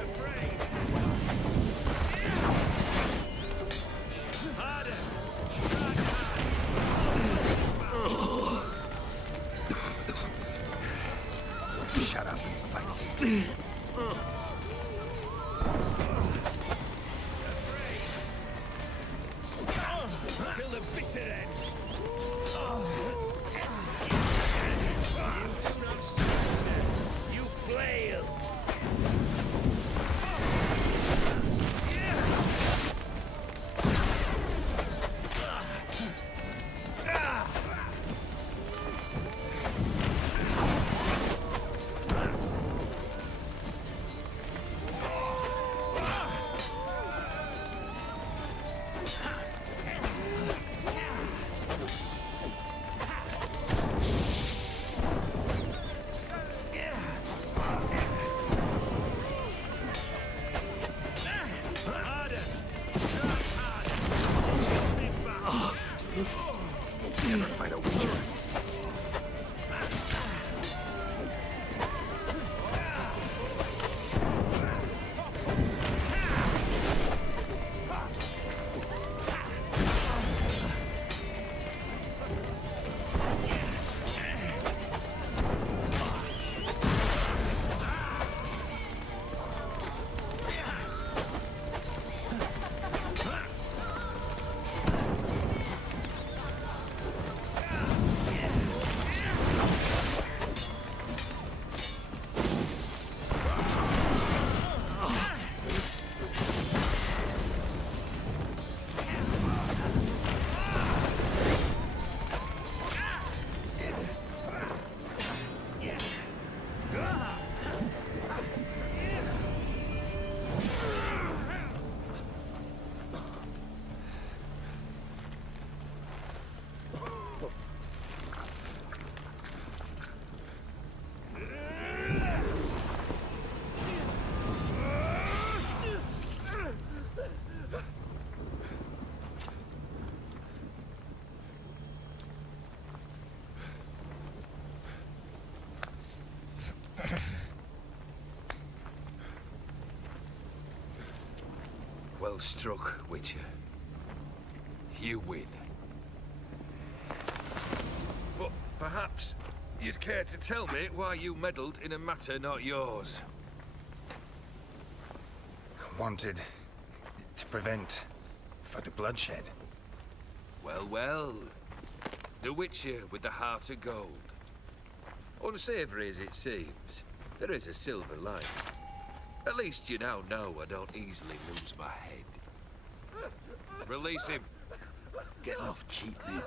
Afraid! Harder! Strike Shut up and fight. Till the bitter end. You do not strike, sir. You flail. Harder! Strike harder! Be fast! Never fight a Witcher. Well struck, Witcher. You win. But perhaps you'd care to tell me why you meddled in a matter not yours. Wanted to prevent further bloodshed. Well, well. The Witcher with the heart of gold. Unsavory as it seems, there is a silver lining. At least you now know I don't easily lose my head. Release him. Getting off cheap, mate.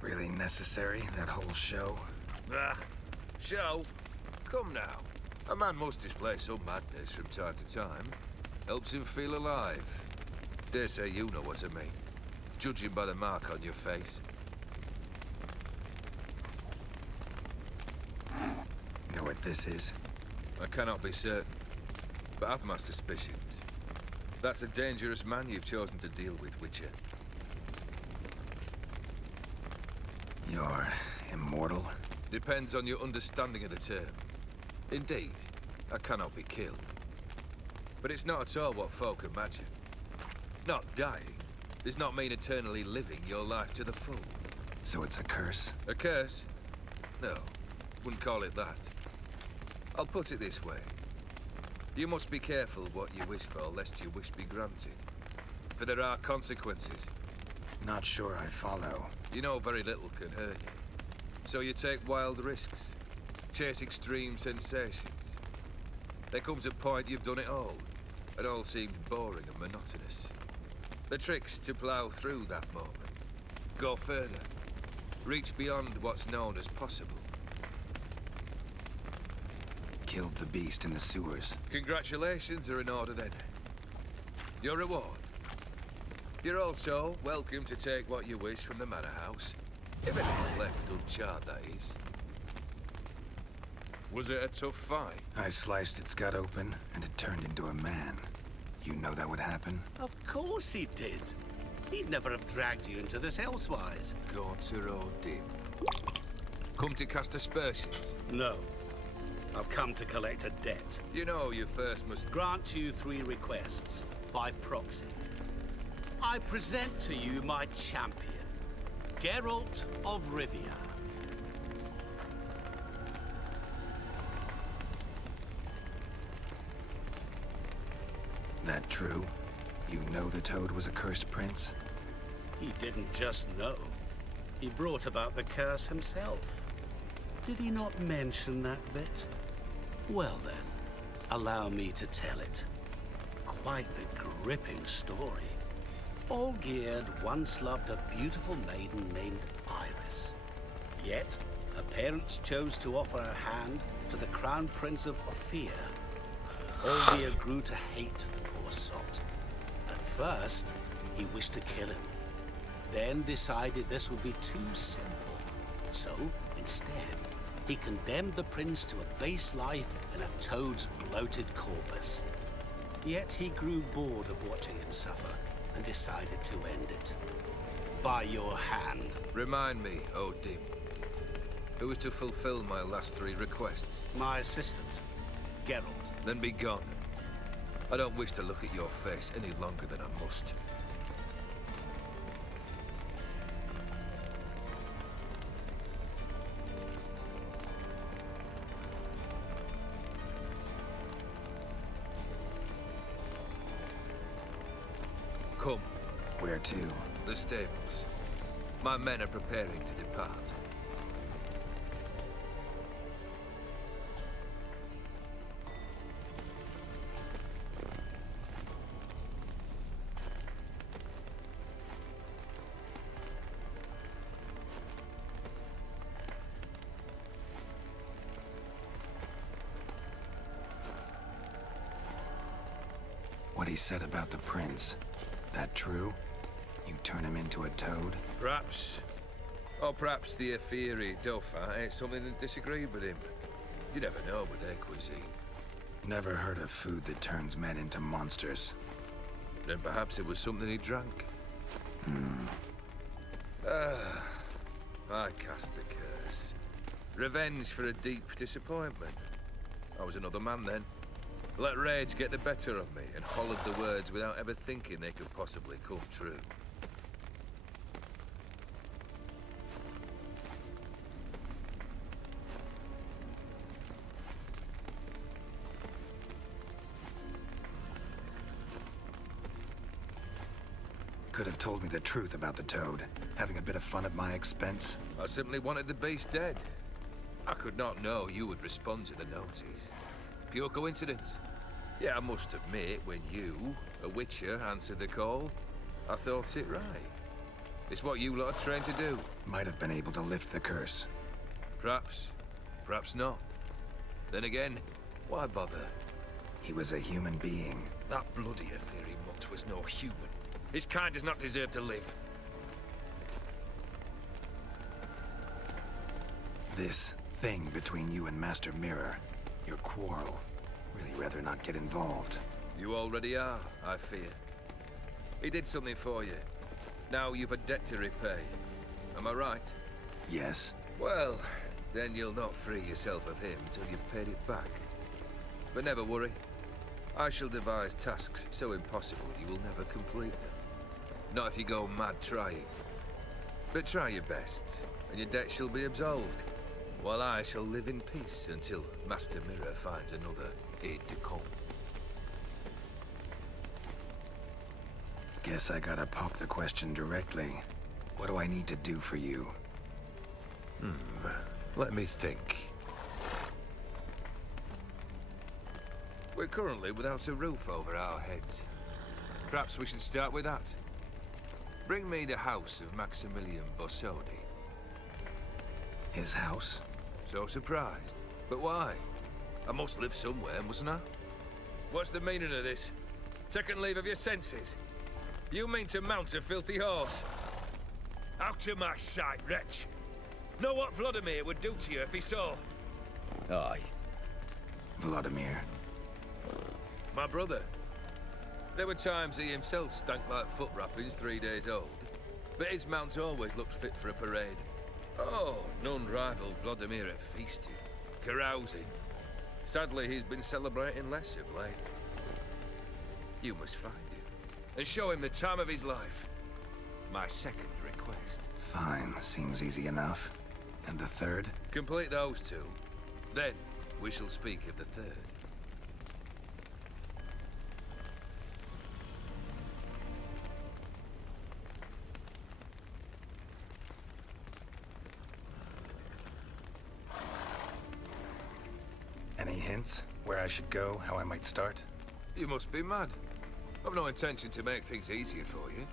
Really necessary, that whole show? Ah, show? Come now. A man must display some madness from time to time. Helps him feel alive. Dare say you know what I mean. Judging by the mark on your face. Know what this is? I cannot be certain, but I've my suspicions. That's a dangerous man you've chosen to deal with, Witcher. You're immortal? Depends on your understanding of the term. Indeed, I cannot be killed. But it's not at all what folk imagine. Not dying does not mean eternally living your life to the full. So it's a curse? A curse? No, wouldn't call it that. I'll put it this way. You must be careful what you wish for, lest your wish be granted. For there are consequences. Not sure I follow. You know very little can hurt you. So you take wild risks, chase extreme sensations. There comes a point you've done it all, and all seemed boring and monotonous. The trick's to plough through that moment. Go further. Reach beyond what's known as possible. Killed the beast in the sewers. Congratulations are in order then. Your reward. You're also welcome to take what you wish from the manor house. If it ain't left uncharred, that is. Was it a tough fight? I sliced its gut open, and it turned into a man. You know that would happen? Of course he did. He'd never have dragged you into this elsewise. Gaunter Odin. Come to cast aspersions? No. I've come to collect a debt. You know you first must... Grant you 3 requests, by proxy. I present to you my champion, Geralt of Rivia. That true? You know the Toad was a cursed prince? He didn't just know. He brought about the curse himself. Did he not mention that bit? Well then, allow me to tell it. Quite the gripping story. Olgierd once loved a beautiful maiden named Iris. Yet, her parents chose to offer her hand to the Crown Prince of Ophir. Olgierd grew to hate the poor sot. At first, he wished to kill him. Then decided this would be too simple. So, instead, he condemned the prince to a base life in a toad's bloated corpus. Yet he grew bored of watching him suffer and decided to end it. By your hand. Remind me, Odin. Who was to fulfill my last 3 requests? My assistant, Geralt. Then be gone. I don't wish to look at your face any longer than I must. Come. Where to? The stables. My men are preparing to depart. What he said about the prince. That true? You turn him into a toad? Perhaps. Or perhaps the Ophiri Dauphin ate something that disagreed with him. You never know with their cuisine. Never heard of food that turns men into monsters. Then perhaps it was something he drank. I cast the curse. Revenge for a deep disappointment. I was another man then. Let rage get the better of me and hollered the words without ever thinking they could possibly come true. Could have told me the truth about the Toad, having a bit of fun at my expense. I simply wanted the beast dead. I could not know you would respond to the notice. Pure coincidence. Yeah, I must admit, when you, a Witcher, answered the call, I thought it right. It's what you lot are trained to do. Might have been able to lift the curse. Perhaps. Perhaps not. Then again, why bother? He was a human being. That bloody Ophiri mutt was no human. His kind does not deserve to live. This thing between you and Master Mirror. Your quarrel. Really rather not get involved. You already are, I fear. He did something for you. Now you've a debt to repay. Am I right? Yes. Well, then you'll not free yourself of him till you've paid it back. But never worry. I shall devise tasks so impossible you will never complete them. Not if you go mad trying. But try your best, and your debt shall be absolved, while I shall live in peace until Master Mirror finds another aide-de-camp. Guess I gotta pop the question directly. What do I need to do for you? Let me think. We're currently without a roof over our heads. Perhaps we should start with that. Bring me the house of Maximilian Bossodi. His house? So surprised. But why? I must live somewhere, mustn't I? What's the meaning of this? Second leave of your senses? You mean to mount a filthy horse? Out of my sight, wretch! Know what Vladimir would do to you if he saw? Aye. Vladimir. My brother. There were times he himself stank like foot wrappings 3 days old, but his mount always looked fit for a parade. Oh, none rival Vladimir at feasting, carousing. Sadly, he's been celebrating less of late. You must find him, and show him the time of his life. My second request. Fine, seems easy enough. And the third? Complete those two. Then, we shall speak of the third. Any hints? Where I should go, how I might start? You must be mad. I've no intention to make things easier for you.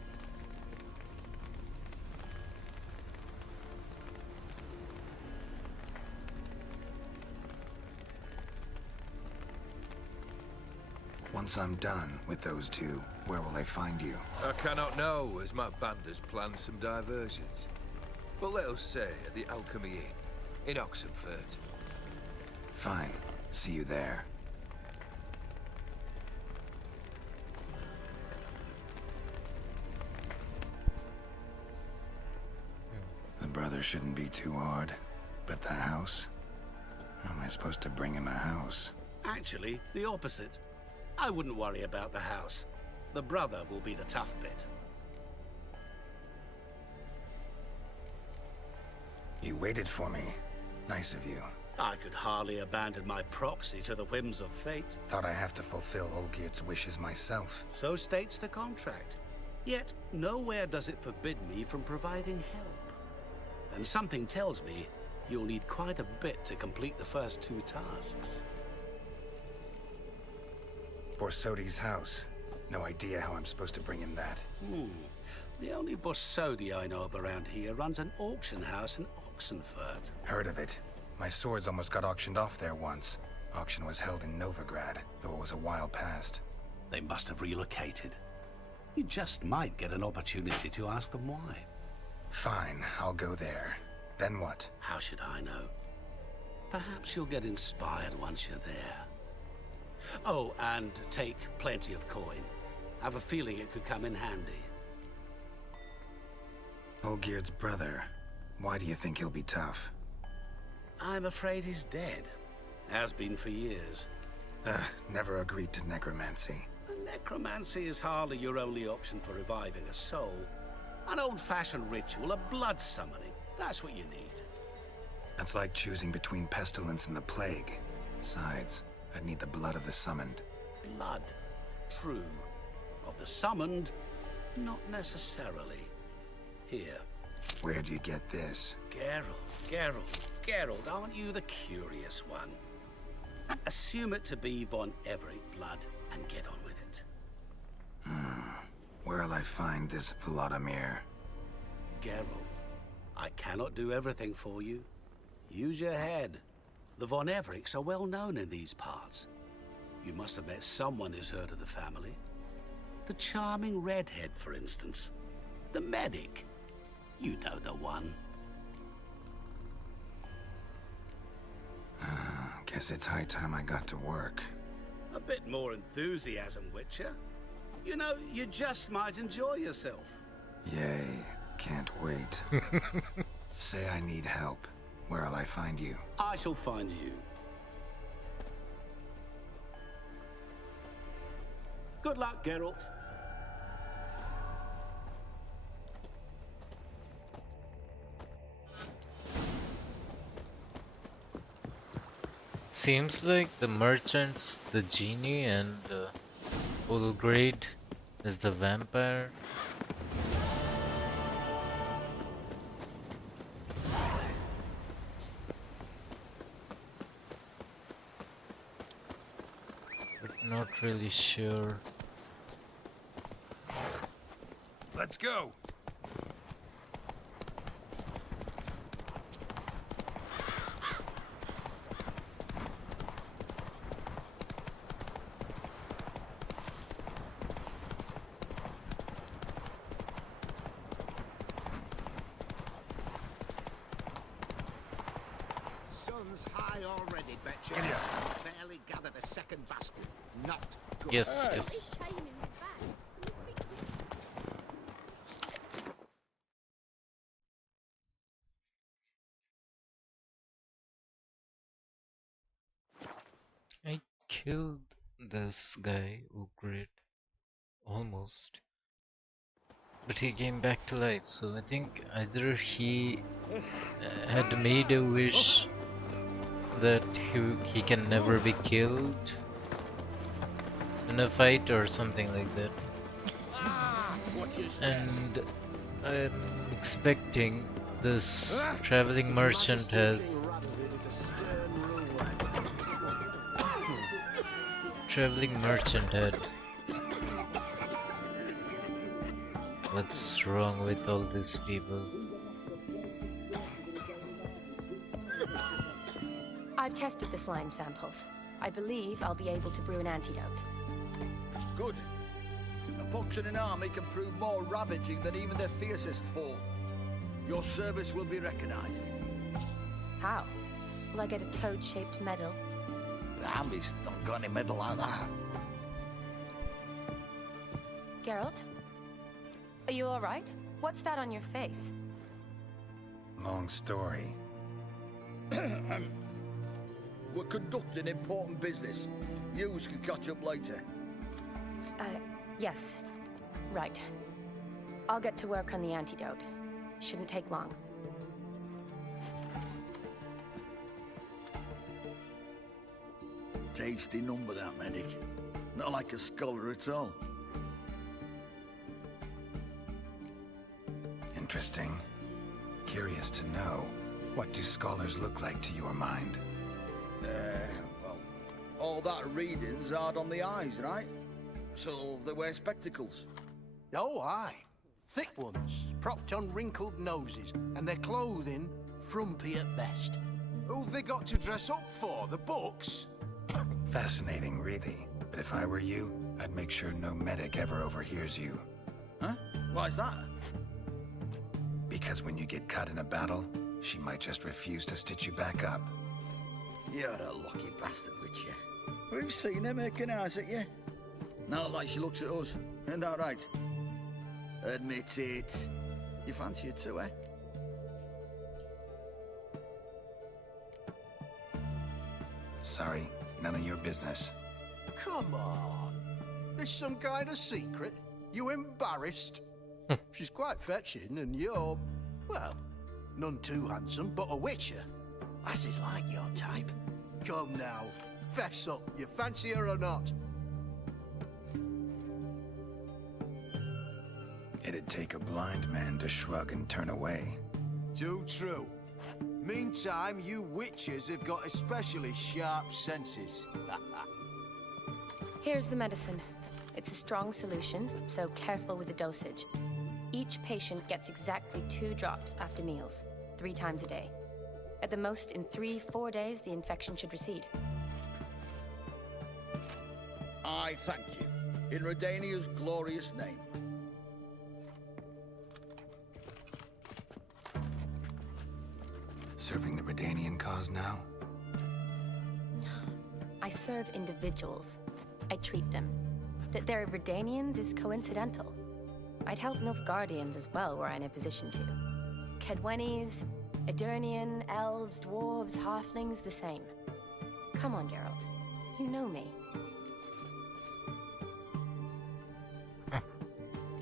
Once I'm done with those two, where will I find you? I cannot know, as my band has planned some diversions. But let us say at the Alchemy Inn, in Oxenfurt. Fine. See you there. The brother shouldn't be too hard. But the house? How am I supposed to bring him a house? Actually, the opposite. I wouldn't worry about the house. The brother will be the tough bit. You waited for me. Nice of you. I could hardly abandon my proxy to the whims of fate. Thought I have to fulfill Olgierd's wishes myself. So states the contract. Yet, nowhere does it forbid me from providing help. And something tells me you'll need quite a bit to complete the first two tasks. Borsodi's house. No idea how I'm supposed to bring him that. The only Borsodi I know of around here runs an auction house in Oxenfurt. Heard of it. My swords almost got auctioned off there once. Auction was held in Novigrad, though it was a while past. They must have relocated. You just might get an opportunity to ask them why. Fine, I'll go there. Then what? How should I know? Perhaps you'll get inspired once you're there. Oh, and take plenty of coin. Have a feeling it could come in handy. Olgierd's brother. Why do you think he'll be tough? I'm afraid he's dead. Has been for years. Never agreed to necromancy. Necromancy is hardly your only option for reviving a soul. An old-fashioned ritual, a blood summoning. That's what you need. That's like choosing between pestilence and the plague. Besides, I'd need the blood of the summoned. Blood. True. Of the summoned, not necessarily. Here. Where'd you get this? Geralt, aren't you the curious one? Assume it to be von Everett blood and get on with it. Where'll I find this Vladimir? Geralt, I cannot do everything for you. Use your head. The von Evericks are well known in these parts. You must have met someone who's heard of the family. The charming redhead, for instance. The medic. You know the one. Guess it's high time I got to work. A bit more enthusiasm, Witcher. You know, you just might enjoy yourself. Yay, can't wait. Say I need help. Where'll I find you? I shall find you. Good luck, Geralt. Seems like the merchant's the genie and Ulgrade is the vampire. But not really sure. Let's go. Sun's high already, betcha. Barely gathered a second basket. Not good. Yes, yes. I killed this guy, Ugrid, almost. But he came back to life, so I think either he had made a wish that he can never be killed in a fight or something like that. And I'm expecting this traveling merchant has had. What's wrong with all these people? I've tested the slime samples. I believe I'll be able to brew an antidote. Good. A pox in an army can prove more ravaging than even their fiercest foe. Your service will be recognized. How? Will I get a toad-shaped medal? The army's not got any medal like that. Geralt? Are you alright? What's that on your face? Long story. We're conducting important business. Yous can catch up later. Yes. Right. I'll get to work on the antidote. Shouldn't take long. Tasty number, that medic. Not like a scholar at all. Interesting. Curious to know, what do scholars look like to your mind? Well, all that reading's hard on the eyes, right? So they wear spectacles. Oh, aye. Thick ones, propped on wrinkled noses, and their clothing frumpy at best. Who've they got to dress up for? The books? Fascinating, really. But if I were you, I'd make sure no medic ever overhears you. Huh? Why's that? Because when you get caught in a battle, she might just refuse to stitch you back up. You're a lucky bastard, Witcher. We've seen her making eyes at you. Not like she looks at us. Isn't that right? Admit it. You fancy it too, eh? Sorry, none of your business. Come on. This some kind of secret? You embarrassed? She's quite fetching, and you're, well, none too handsome, but a witcher. Lasses like your type. Come now, fess up. You fancy her or not? It'd take a blind man to shrug and turn away. Too true. Meantime, you witches have got especially sharp senses. Here's the medicine. It's a strong solution, so careful with the dosage. Each patient gets exactly 2 drops after meals, 3 times a day. At the most, in 3-4 days, the infection should recede. I thank you. In Redania's glorious name. Serving the Redanian cause now? I serve individuals. I treat them. That they're Redanians is coincidental. I'd help Nilfgaardians as well were I in a position to. Kedwenis, Edirnian, elves, dwarves, halflings, the same. Come on, Geralt. You know me.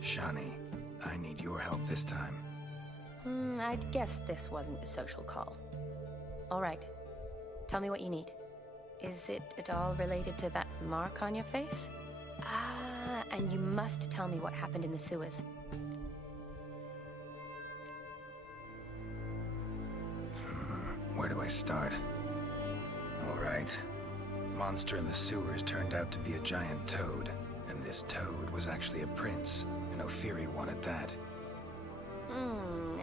Shani, I need your help this time. I'd guess this wasn't a social call. All right. Tell me what you need. Is it at all related to that mark on your face? Ah, and you must tell me what happened in the sewers. Where do I start? All right. Monster in the sewers turned out to be a giant toad, and this toad was actually a prince, and Ophiri wanted that.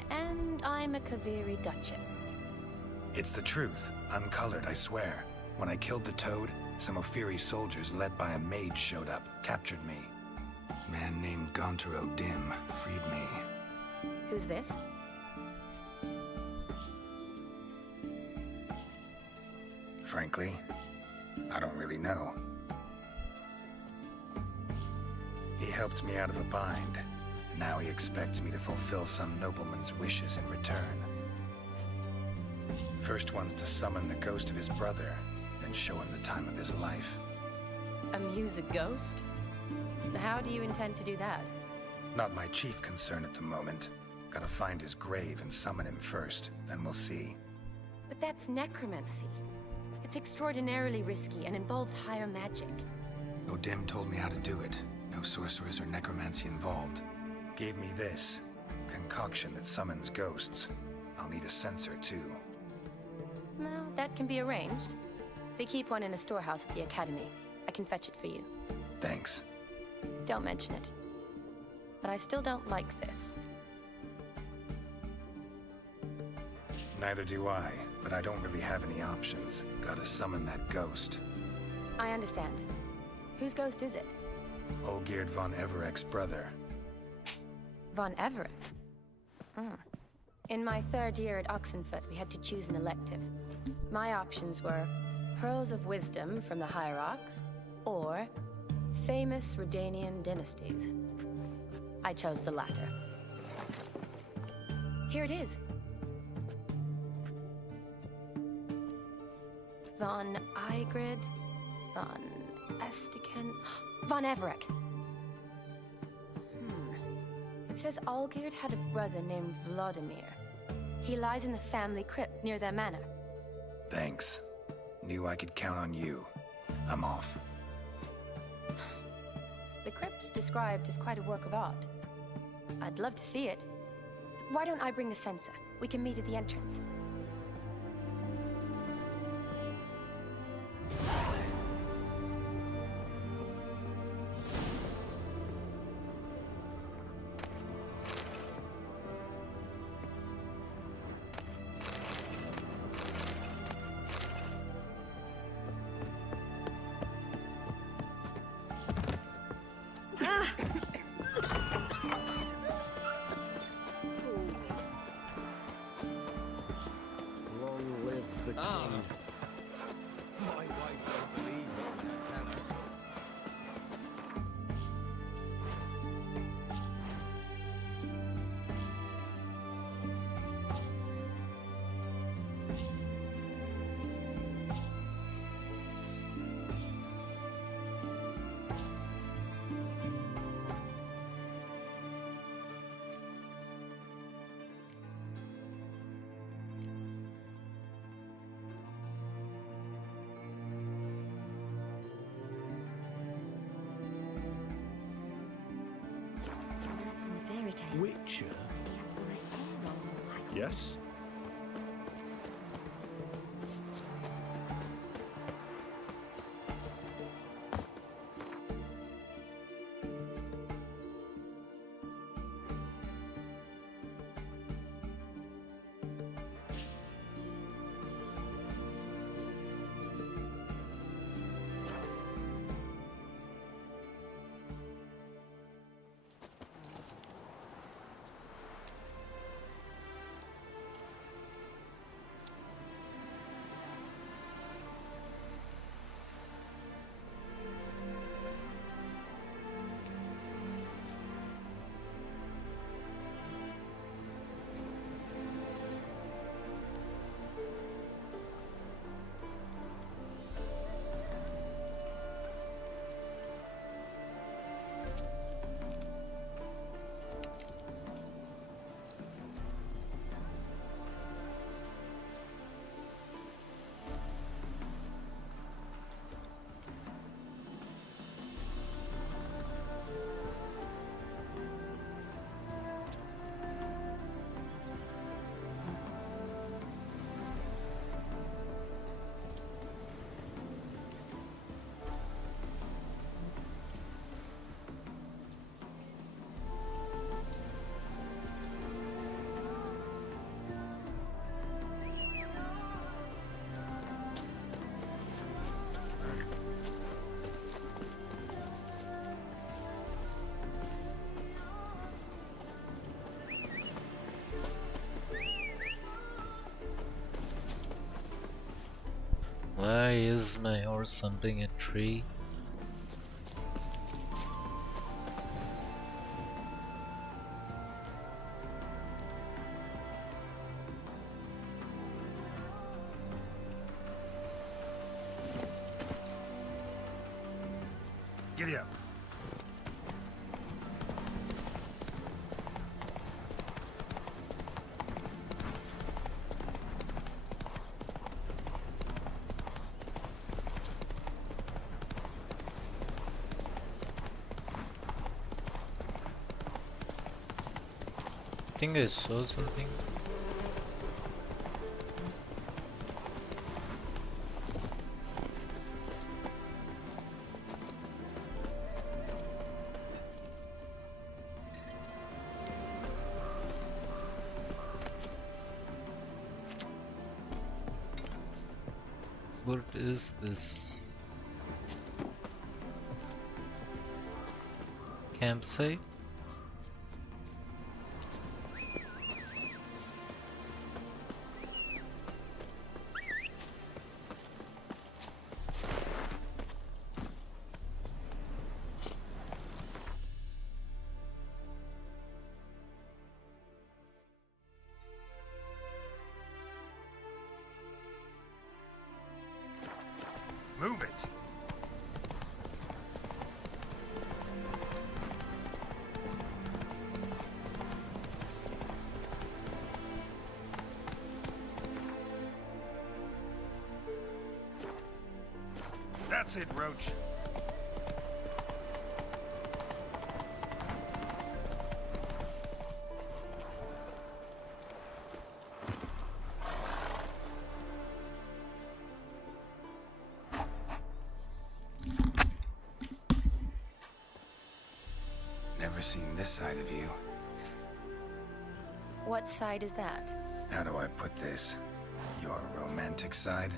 And I'm a Kaviri Duchess. It's the truth, uncolored, I swear. When I killed the toad, some Ophiri soldiers led by a mage showed up, captured me. A man named Gontaro Dim freed me. Who's this? Frankly, I don't really know. He helped me out of a bind, and now he expects me to fulfill some nobleman's wishes in return. First one's to summon the ghost of his brother, then show him the time of his life. Amuse a ghost? How do you intend to do that? Not my chief concern at the moment. Gotta find his grave and summon him first, then we'll see. But that's necromancy. It's extraordinarily risky and involves higher magic. Odim told me how to do it. No sorcerers or necromancy involved. Gave me this concoction that summons ghosts. I'll need a censer too. Well, that can be arranged. They keep one in a storehouse at the academy. I can fetch it for you. Thanks. Don't mention it. But I still don't like this. Neither do I, but I don't really have any options. Gotta summon that ghost. I understand. Whose ghost is it? Olgierd von Everek's brother. Von Everett? In my third year at Oxenfoot, we had to choose an elective. My options were Pearls of Wisdom from the Hierarchs, or famous Redanian dynasties. I chose the latter. Here it is. Von Igrid, Von Estiken, Von Everek. It says Olgierd had a brother named Vladimir. He lies in the family crypt near their manor. Thanks. Knew I could count on you. I'm off. The crypt's described as quite a work of art. I'd love to see it. Why don't I bring the censer? We can meet at the entrance. Long live the king. My wife won't believe it when I tell her. Witcher? Yes? Why is my horse humping a tree? Giddy up. I think I saw something. What is this? Campsite? Move it. That's it, Roach. Never seen this side of you. What side is that? How do I put this? Your romantic side?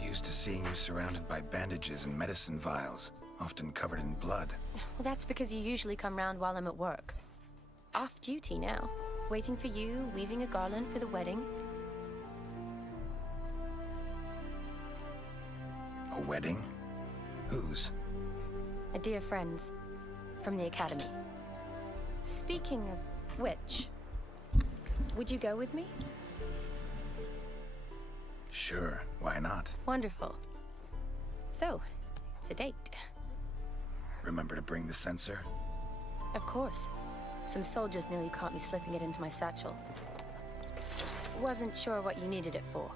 Used to seeing you surrounded by bandages and medicine vials, often covered in blood. Well, that's because you usually come round while I'm at work. Off duty now. Waiting for you, weaving a garland for the wedding. A wedding? Whose? A dear friend's. From the academy. Speaking of which, would you go with me? Sure, why not? Wonderful. So, it's a date. Remember to bring the censer? Of course. Some soldiers nearly caught me slipping it into my satchel. Wasn't sure what you needed it for,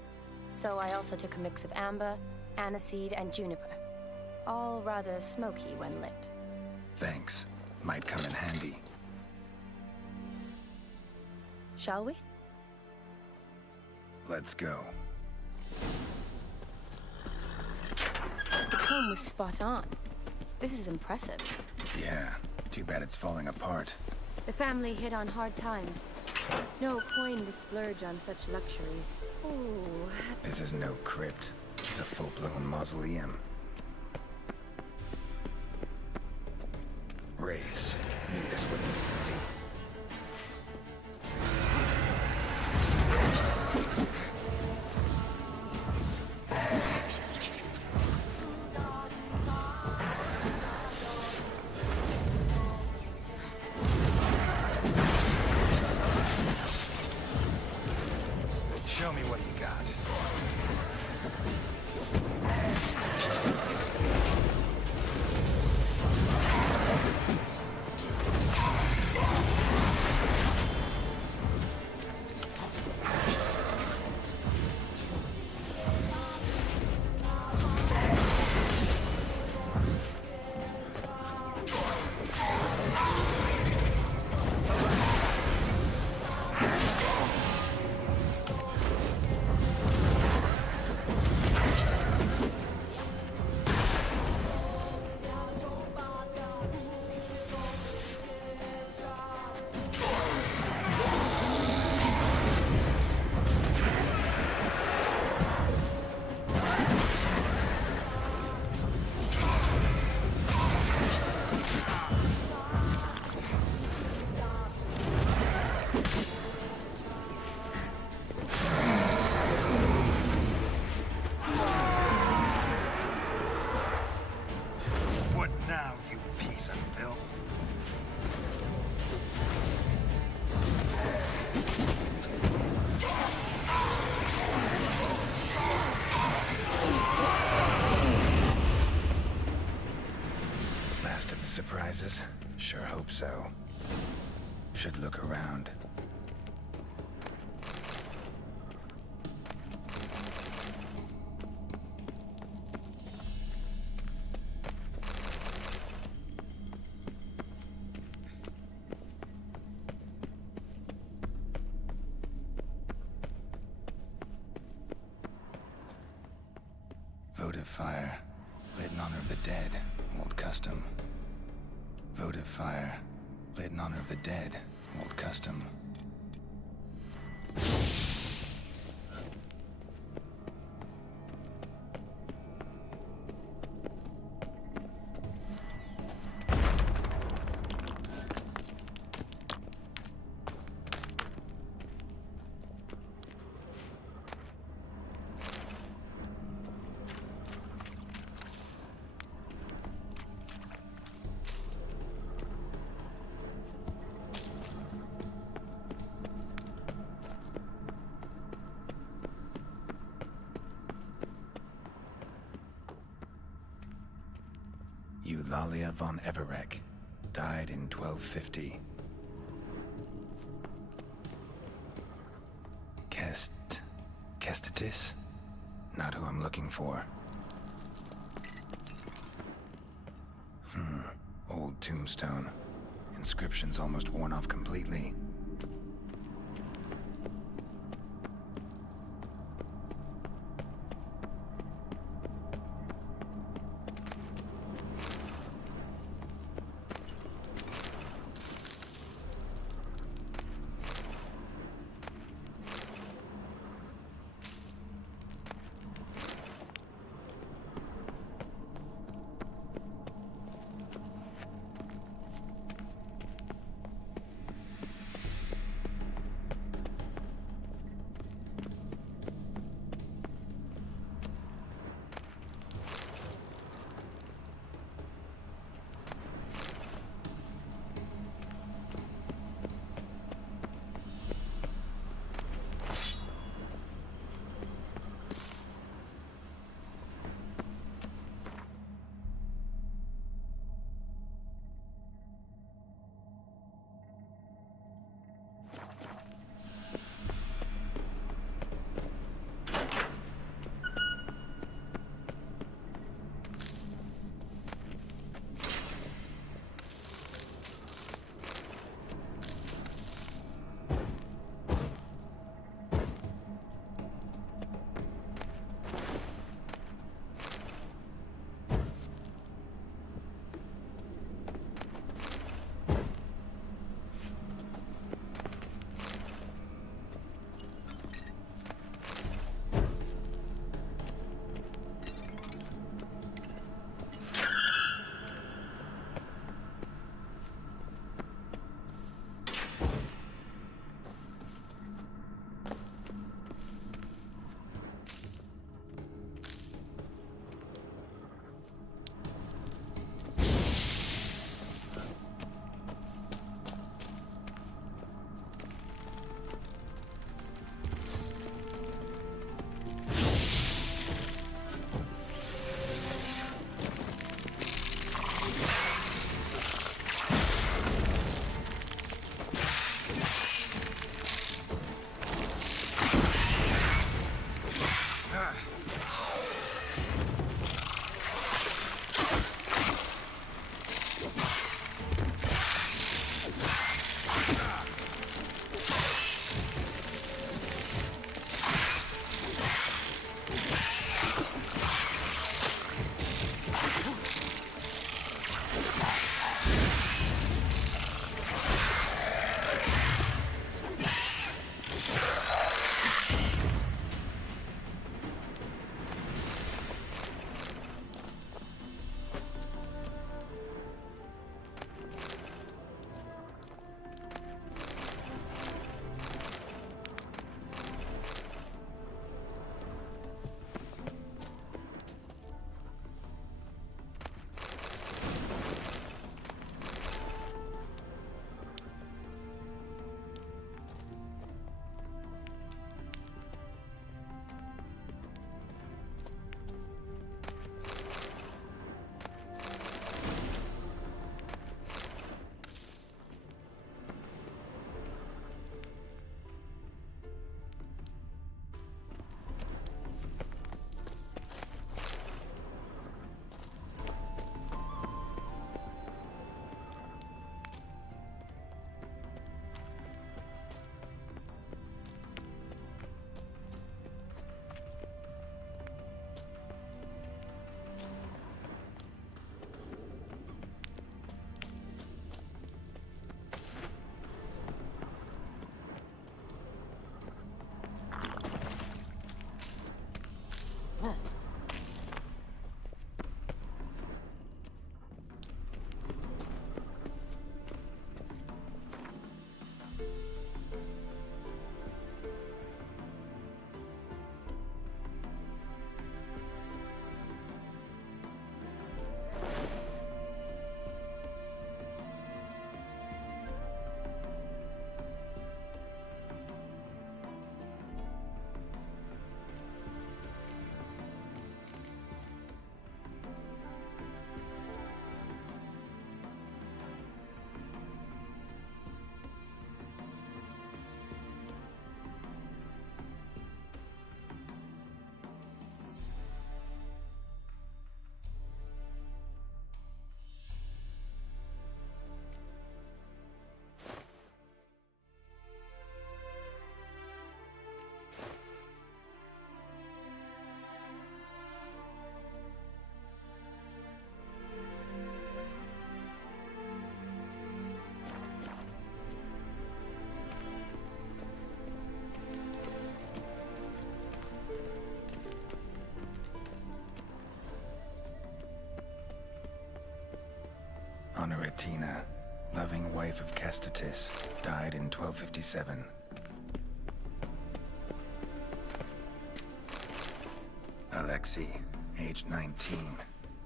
so I also took a mix of amber, aniseed, and juniper. All rather smoky when lit. Thanks. Might come in handy. Shall we? Let's go. The tone was spot on. This is impressive. Yeah, too bad it's falling apart. The family hit on hard times. No coin to splurge on such luxuries. Ooh. This is no crypt. It's a full-blown mausoleum. Wraiths. Knew this wouldn't be easy. Show me what you got. surprises. Sure hope so. Should look around. Votive fire, lit in honor of the dead, old custom. Votive fire, lit in honor of the dead, old custom. Eulalia von Everek, died in 1250. Kestitis? Not who I'm looking for. Old tombstone. Inscription's almost worn off completely. Martina, loving wife of Kestatis, died in 1257. Alexei, age 19,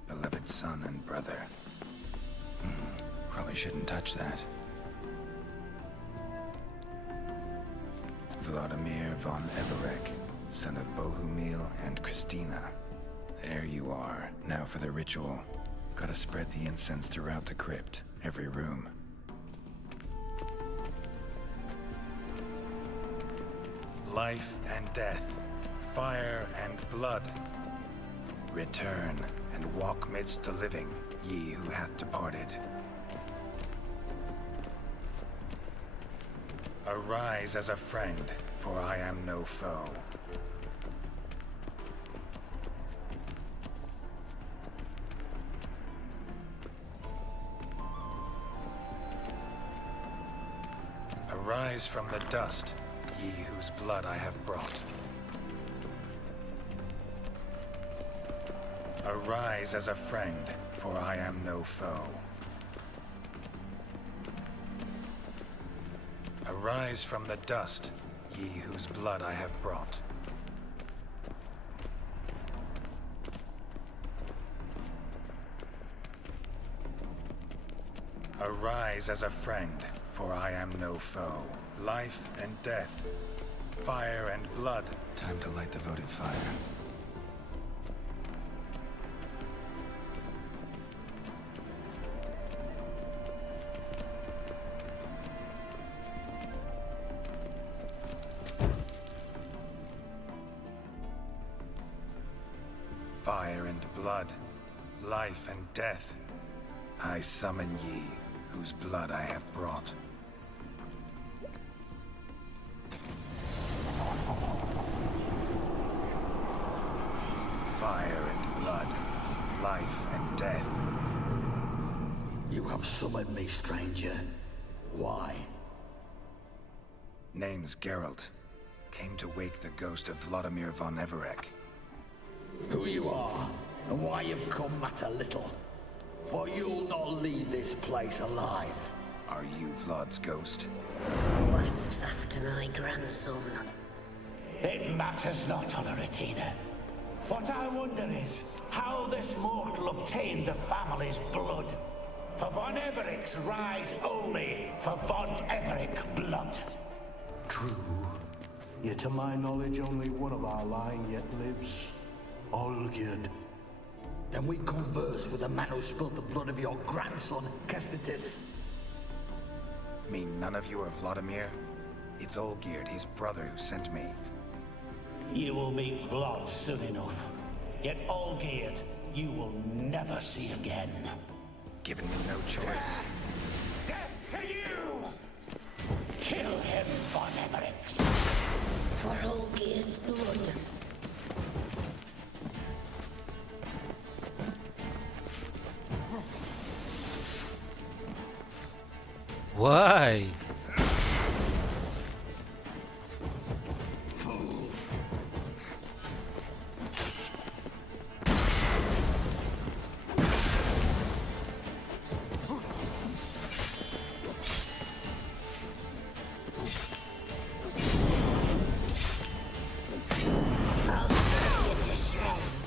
beloved son and brother. Probably shouldn't touch that. Vladimir von Everek, son of Bohumil and Christina. There you are. Now for the ritual. Gotta spread the incense throughout the crypt, every room. Life and death, fire and blood. Return and walk midst the living, ye who hath departed. Arise as a friend, for I am no foe. Arise from the dust, ye whose blood I have brought. Arise as a friend, for I am no foe. Arise from the dust, ye whose blood I have brought. Arise as a friend, for I am no foe. Life and death, fire and blood. Time to light the votive fire. Fire and blood, life and death, I summon ye, whose blood I have brought. Fire and blood, life and death. You have summoned me, stranger. Why? Name's Geralt. Came to wake the ghost of Vladimir von Everek. Who you are, and why you've come matter little. For you'll not leave this place alive. Are you Vlad's ghost? Asks after my grandson. It matters not, Honoratina. What I wonder is how this mortal obtained the family's blood. For von Everek's rise only for von Everek blood. True. Yet to my knowledge, only one of our line yet lives. Olgierd. Then we converse with the man who spilled the blood of your grandson, Kestatis. Mean none of you are Vladimir? It's Olgierd, his brother, who sent me. You will meet Vlad soon enough. Yet Olgierd, you will never see again. Given me no choice. Death to you! Kill him, von Evereks. For Olgierd's blood. Why? Fool. I'll burn you to shreds.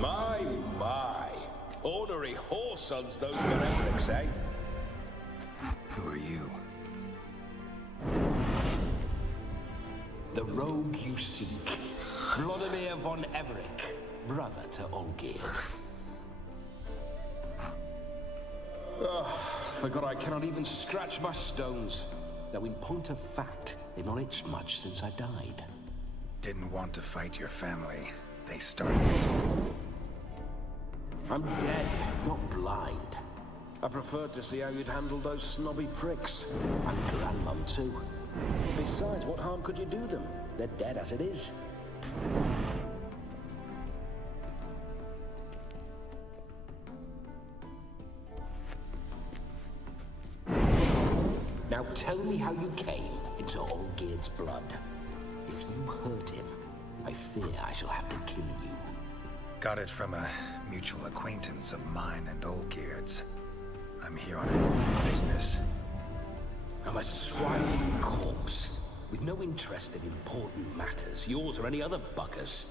My. Ornery whoresons those Verembrics, eh? Who are you? The rogue you seek. Vladimir von Everek, brother to Olgierd. Forgot I cannot even scratch my stones. Though in point of fact, they've not itched much since I died. Didn't want to fight your family. They started it. I'm dead, not blind. I preferred to see how you'd handle those snobby pricks. And Grandmum, too. Besides, what harm could you do them? They're dead as it is. how you came into Olgierd's blood. If you hurt him, I fear I shall have to kill you. Got it from a mutual acquaintance of mine and Olgierd's. I'm here on a business. I'm a swine corpse, with no interest in important matters, yours or any other buggers.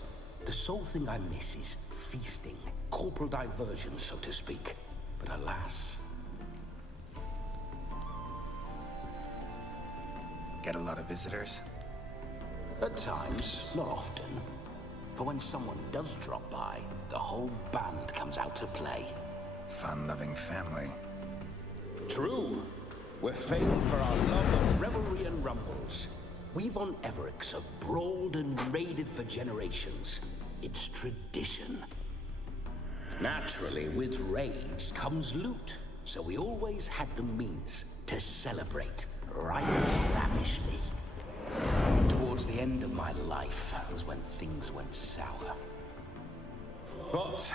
The sole thing I miss is feasting, corporal diversion, so to speak. But alas... Get a lot of visitors? At times, not often. For when someone does drop by, the whole band comes out to play. Fun-loving family. True. We're famed for our love of revelry and rumbles. We've on Everix have brawled and raided for generations. It's tradition. Naturally, with raids comes loot, so we always had the means to celebrate right lavishly. Towards the end of my life was when things went sour. But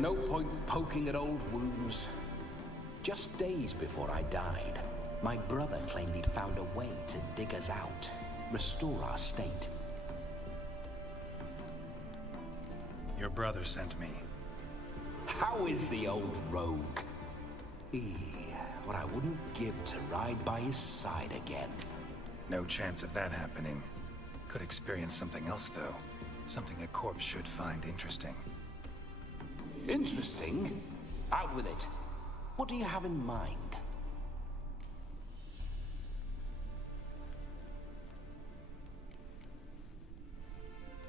no point poking at old wounds. Just days before I died, my brother claimed he'd found a way to dig us out, restore our state. Your brother sent me. How is the old rogue? What I wouldn't give to ride by his side again. No chance of that happening. Could experience something else, though. Something a corpse should find interesting. Interesting? Out with it. What do you have in mind?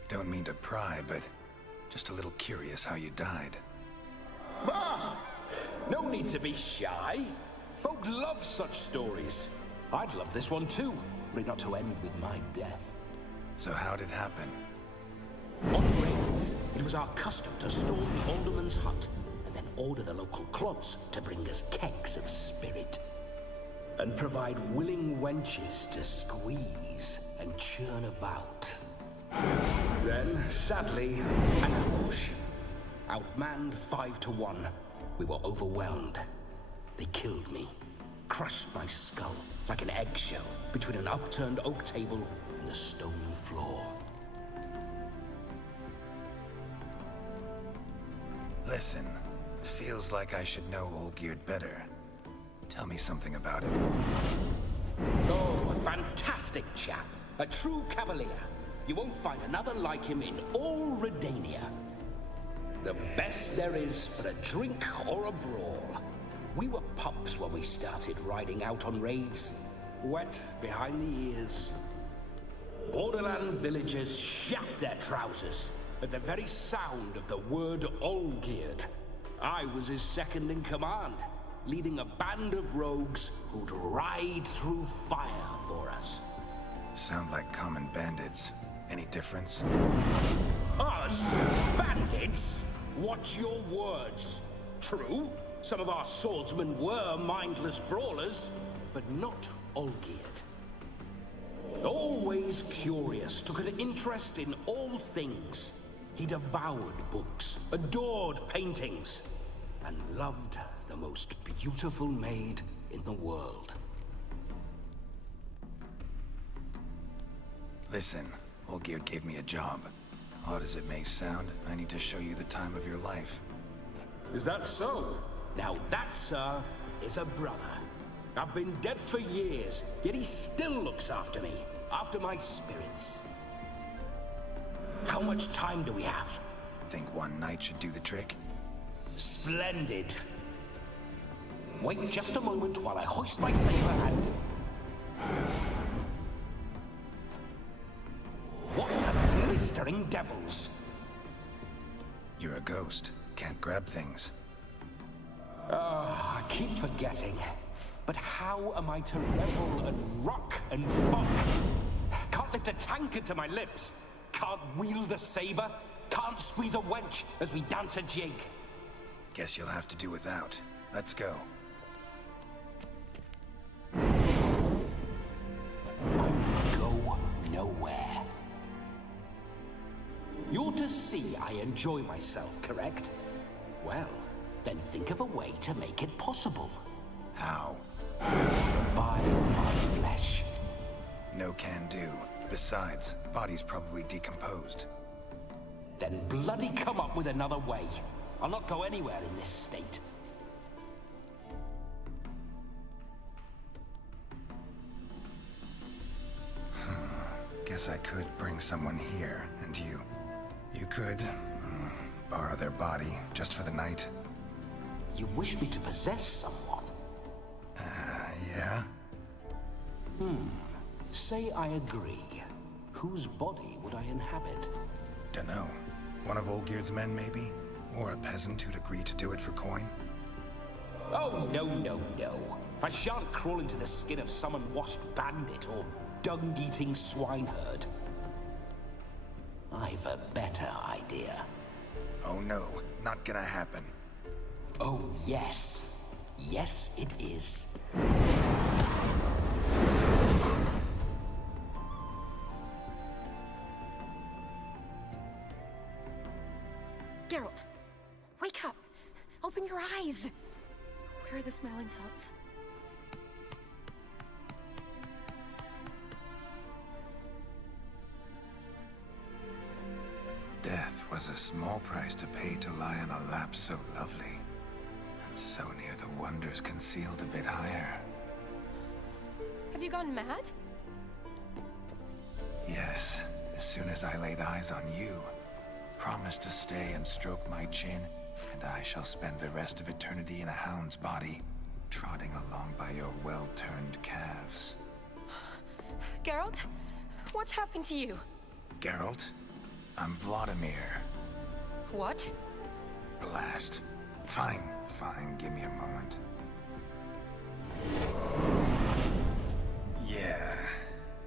Don't mean to pry, but just a little curious how you died. Ah! No need to be shy. Folk love such stories. I'd love this one too, were it not to end with my death. So how'd it happen? On raids, it was our custom to storm the alderman's hut and then order the local clods to bring us kegs of spirit. And provide willing wenches to squeeze and churn about. Then, sadly, an ambush. Outmanned 5 to 1, we were overwhelmed. They killed me, crushed my skull like an eggshell between an upturned oak table and the stone floor. Listen, feels like I should know Olgierd better. Tell me something about him. Oh, a fantastic chap. A true cavalier. You won't find another like him in all Redania. The best there is for a drink or a brawl. We were pups when we started riding out on raids. Wet behind the ears. Borderland villagers shat their trousers at the very sound of the word Olgierd. I was his second in command, leading a band of rogues who'd ride through fire for us. Sound like common bandits. Any difference? Us? Bandits? Watch your words. True, some of our swordsmen were mindless brawlers, but not Olgierd. Always curious, took an interest in all things. He devoured books, adored paintings, and loved the most beautiful maid in the world. Listen, Olgierd gave me a job. Odd as it may sound, I need to show you the time of your life. Is that so? Now that, sir, is a brother. I've been dead for years, yet he still looks after me, after my spirits. How much time do we have? Think one night should do the trick? Splendid. Wait just a moment while I hoist my saber and... What the blistering devils? You're a ghost. Can't grab things. I keep forgetting. But how am I to revel and rock and fuck? Can't lift a tankard to my lips. Can't wield a saber. Can't squeeze a wench as we dance a jig. Guess you'll have to do without. Let's go. Go nowhere. You're to see I enjoy myself, correct? Well, then think of a way to make it possible. How? Revive my flesh No can do. Besides, body's probably decomposed. Then bloody come up with another way. I'll not go anywhere in this state. Guess I could bring someone here, and you could borrow their body just for the night. You wish me to possess someone? Yeah? Say I agree. Whose body would I inhabit? Dunno. One of Olgierd's men, maybe? Or a peasant who'd agree to do it for coin? Oh, no, no, no. I shan't crawl into the skin of some unwashed bandit or dung-eating swineherd. I've a better idea. Oh no, not gonna happen. Oh, yes. Yes, it is. Geralt, wake up! Open your eyes! Where are the smelling salts? Death was a small price to pay to lie on a lap so lovely, and so near the wonders concealed a bit higher. Have you gone mad? Yes, as soon as I laid eyes on you, promised to stay and stroke my chin, and I shall spend the rest of eternity in a hound's body, trotting along by your well-turned calves. Geralt, what's happened to you? Geralt, I'm Vladimir. What? Blast. Fine, give me a moment. Yeah,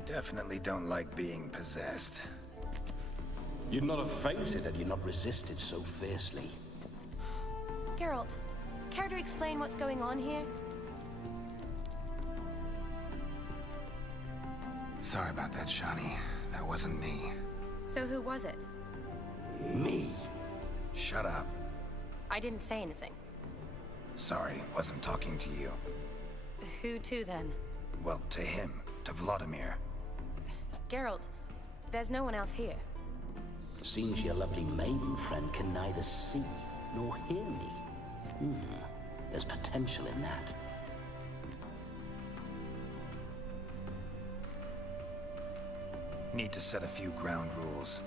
definitely don't like being possessed. You'd not have fainted had you not resisted so fiercely. Geralt, care to explain what's going on here? Sorry about that, Shani. That wasn't me. So who was it? Me. Shut up. I didn't say anything. Sorry, wasn't talking to you. Who to then? Well, to him. To Vladimir. Geralt, there's no one else here. Seems your lovely maiden friend can neither see nor hear me. There's potential in that. Need to set a few ground rules.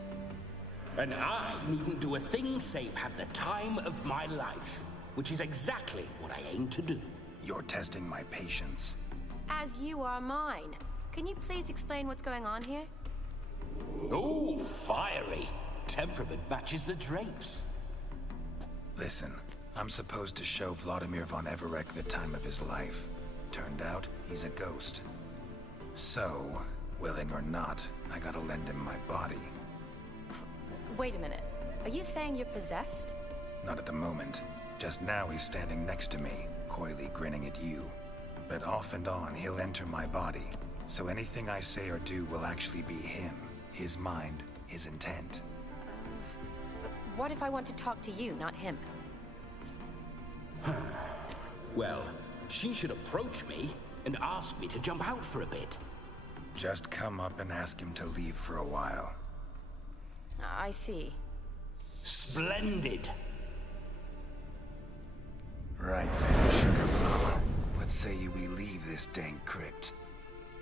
And I needn't do a thing save have the time of my life, which is exactly what I aim to do. You're testing my patience. As you are mine. Can you please explain what's going on here? Oh, fiery. Temperament matches the drapes. Listen, I'm supposed to show Vladimir von Everec the time of his life. Turned out, he's a ghost. So, willing or not, I gotta lend him my body. Wait a minute. Are you saying you're possessed? Not at the moment. Just now he's standing next to me, coyly grinning at you. But off and on, he'll enter my body. So anything I say or do will actually be him. His mind, his intent. But what if I want to talk to you, not him? Well, she should approach me and ask me to jump out for a bit. Just come up and ask him to leave for a while. I see. Splendid! Right then, Sugar Plum. What say you we leave this dank crypt?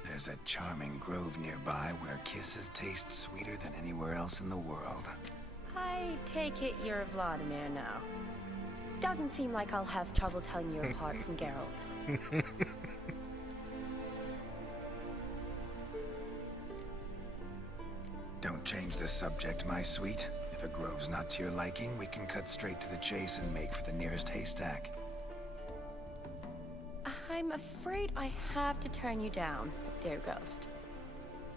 There's a charming grove nearby where kisses taste sweeter than anywhere else in the world. I take it you're Vladimir now. Doesn't seem like I'll have trouble telling you apart from Geralt. Don't change the subject, my sweet. If a grove's not to your liking, we can cut straight to the chase and make for the nearest haystack. I'm afraid I have to turn you down, dear ghost.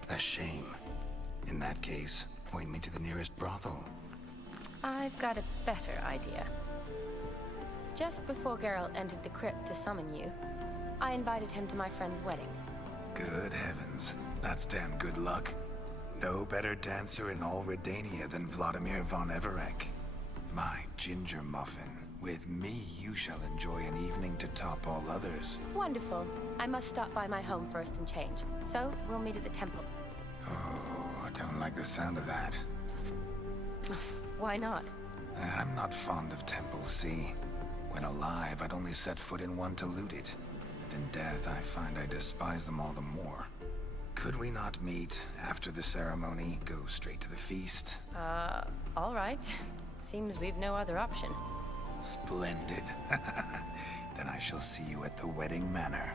A shame. In that case, point me to the nearest brothel. I've got a better idea. Just before Geralt entered the crypt to summon you, I invited him to my friend's wedding. Good heavens. That's damn good luck. No better dancer in all Redania than Vladimir von Everec. My ginger muffin. With me, you shall enjoy an evening to top all others. Wonderful. I must stop by my home first and change. So, we'll meet at the temple. Oh, I don't like the sound of that. Why not? I'm not fond of temples, see? When alive, I'd only set foot in one to loot it. And in death, I find I despise them all the more. Could we not meet after the ceremony, go straight to the feast? All right. Seems we've no other option. Splendid. Then I shall see you at the wedding manor.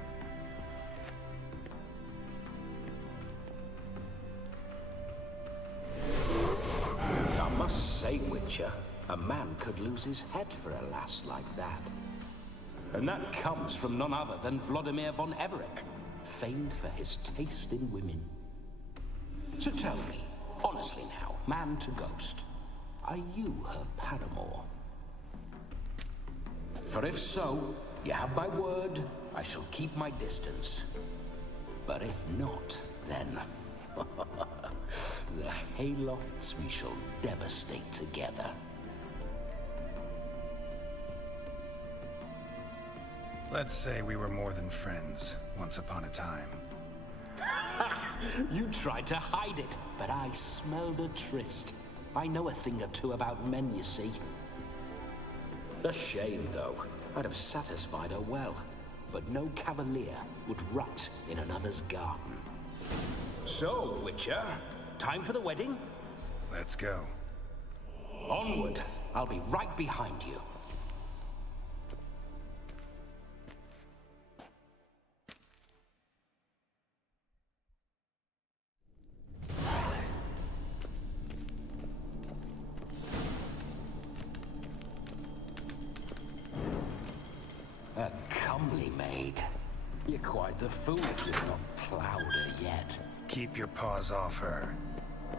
I must say, Witcher, a man could lose his head for a lass like that. And that comes from none other than Vladimir von Everec, famed for his taste in women. So tell me, honestly now, man to ghost, are you her paramour? For if so, you have my word, I shall keep my distance. But if not, then the haylofts we shall devastate together. Let's say we were more than friends, once upon a time. You tried to hide it, but I smelled a tryst. I know a thing or two about men, you see. A shame, though. I'd have satisfied her well, but no cavalier would rut in another's garden. So, Witcher, time for the wedding? Let's go. Onward. I'll be right behind you. A comely maid. You're quite the fool if you've not plowed her yet. Keep your paws off her.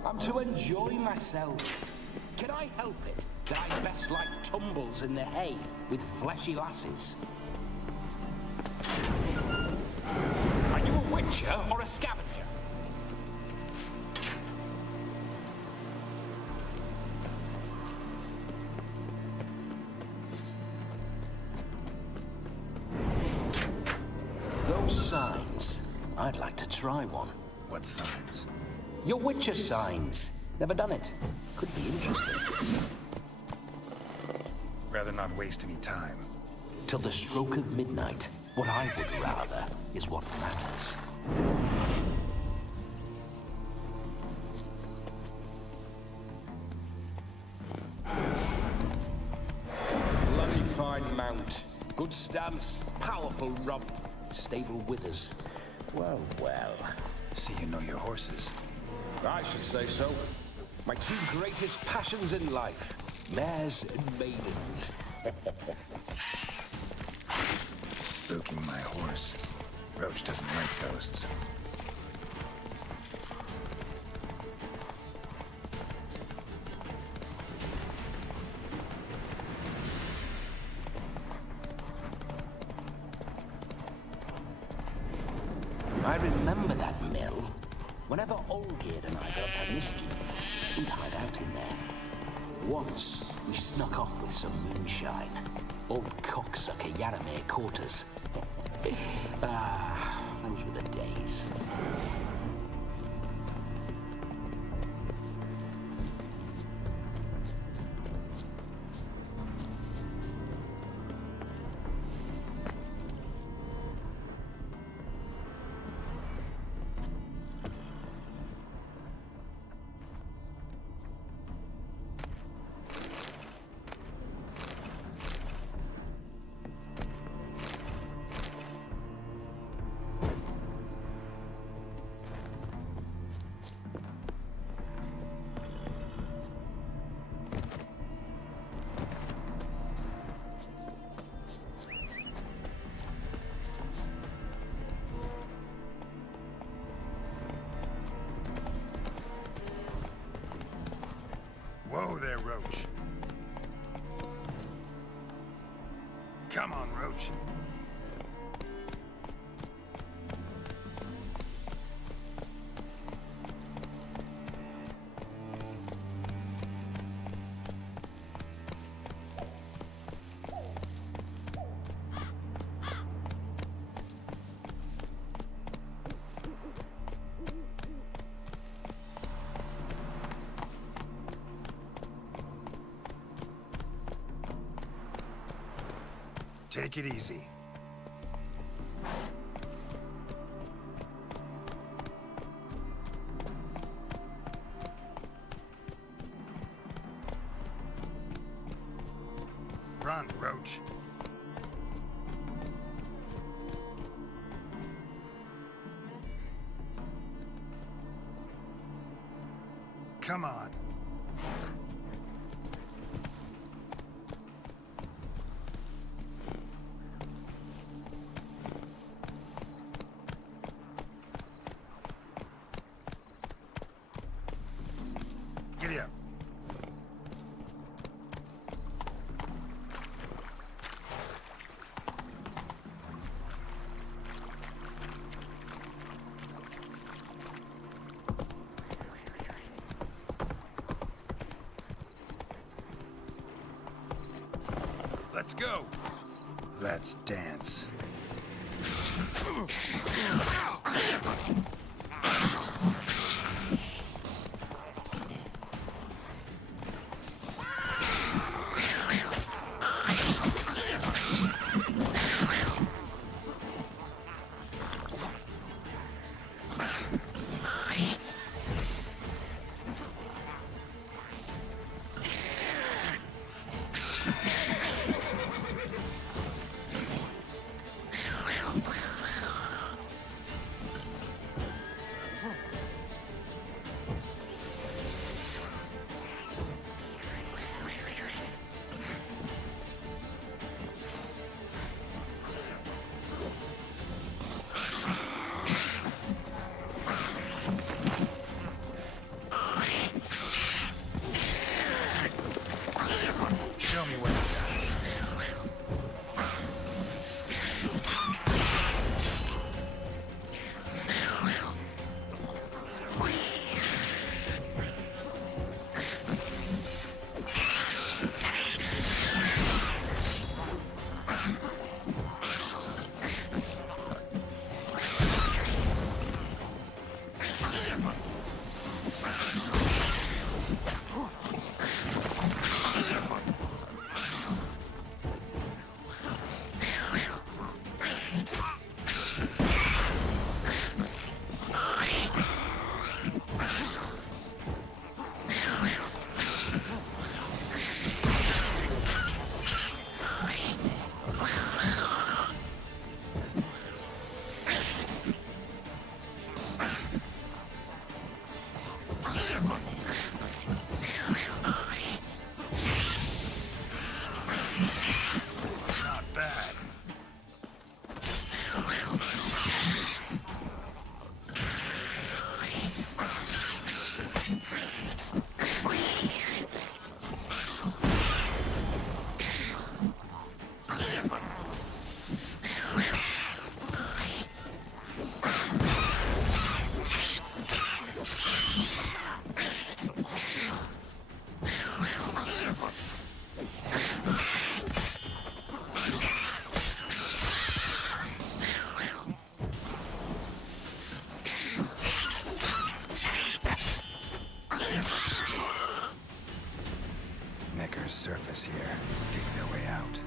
I'm to enjoy myself. Can I help it that I best like tumbles in the hay with fleshy lasses? Are you a witcher or a scavenger? Those signs. I'd like to try one. What signs? Your witcher signs. Never done it. Could be interesting. Rather not waste any time. Till the stroke of midnight. What I would rather is what matters. Bloody fine mount. Good stance, powerful rump, stable withers. Well, well. See you know your horses. I should say so. My two greatest passions in life. Mares and maidens. Spooking my horse. Roach doesn't like ghosts. I remember that mill. Whenever Olgierd and I got up to mischief, we'd hide out in there. Once, we snuck off with some moonshine. Old cocksucker Yaramir caught us. Those were the days. Whoa there, Roach. Come on, Roach. Take it easy. Run, Roach. Come on. Giddy up. Let's go. Let's dance. Show me what you got. Not bad. Necker's surface here. Dig their way out.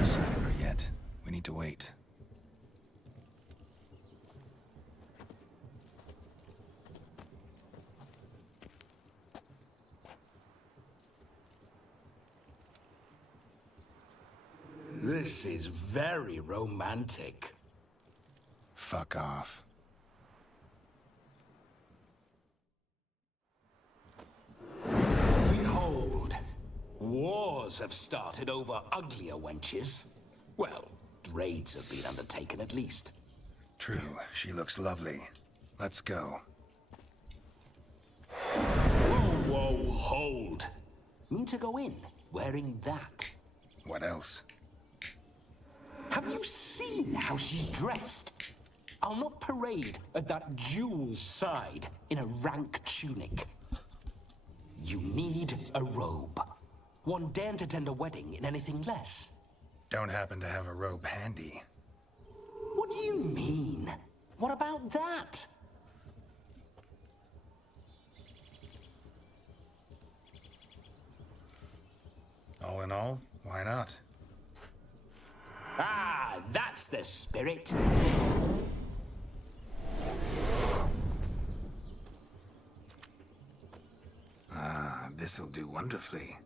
No sign of her yet. We need to wait. This is very romantic. Fuck off. Behold, war's have started over uglier wenches. Well, raids have been undertaken at least. True, she looks lovely. Let's go. Whoa, hold. Mean to go in wearing that? What else? Have you seen how she's dressed? I'll not parade at that jewel's side in a rank tunic. You need a robe. One daren't attend a wedding in anything less. Don't happen to have a robe handy. What do you mean? What about that? All in all, why not? Ah, that's the spirit. Ah, this'll do wonderfully.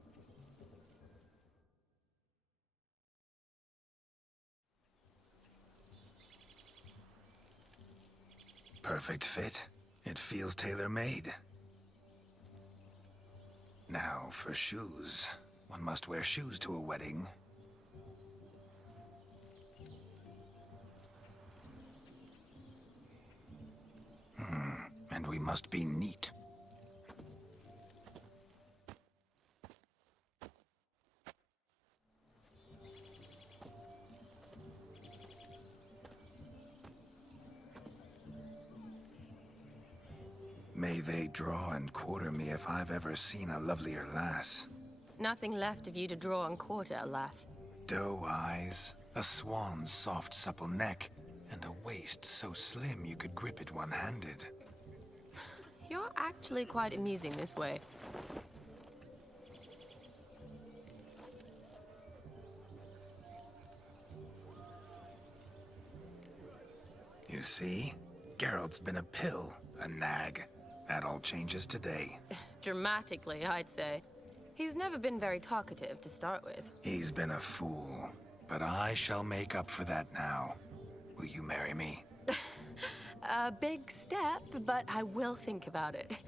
Perfect fit. It feels tailor-made. Now, for shoes. One must wear shoes to a wedding. And we must be neat. May they draw and quarter me if I've ever seen a lovelier lass. Nothing left of you to draw and quarter, alas. Doe eyes, a swan's soft supple neck, and a waist so slim you could grip it one-handed. You're actually quite amusing this way. You see? Geralt's been a pill, a nag. That all changes today. Dramatically, I'd say. He's never been very talkative to start with. He's been a fool, but I shall make up for that now. Will you marry me? A big step, but I will think about it.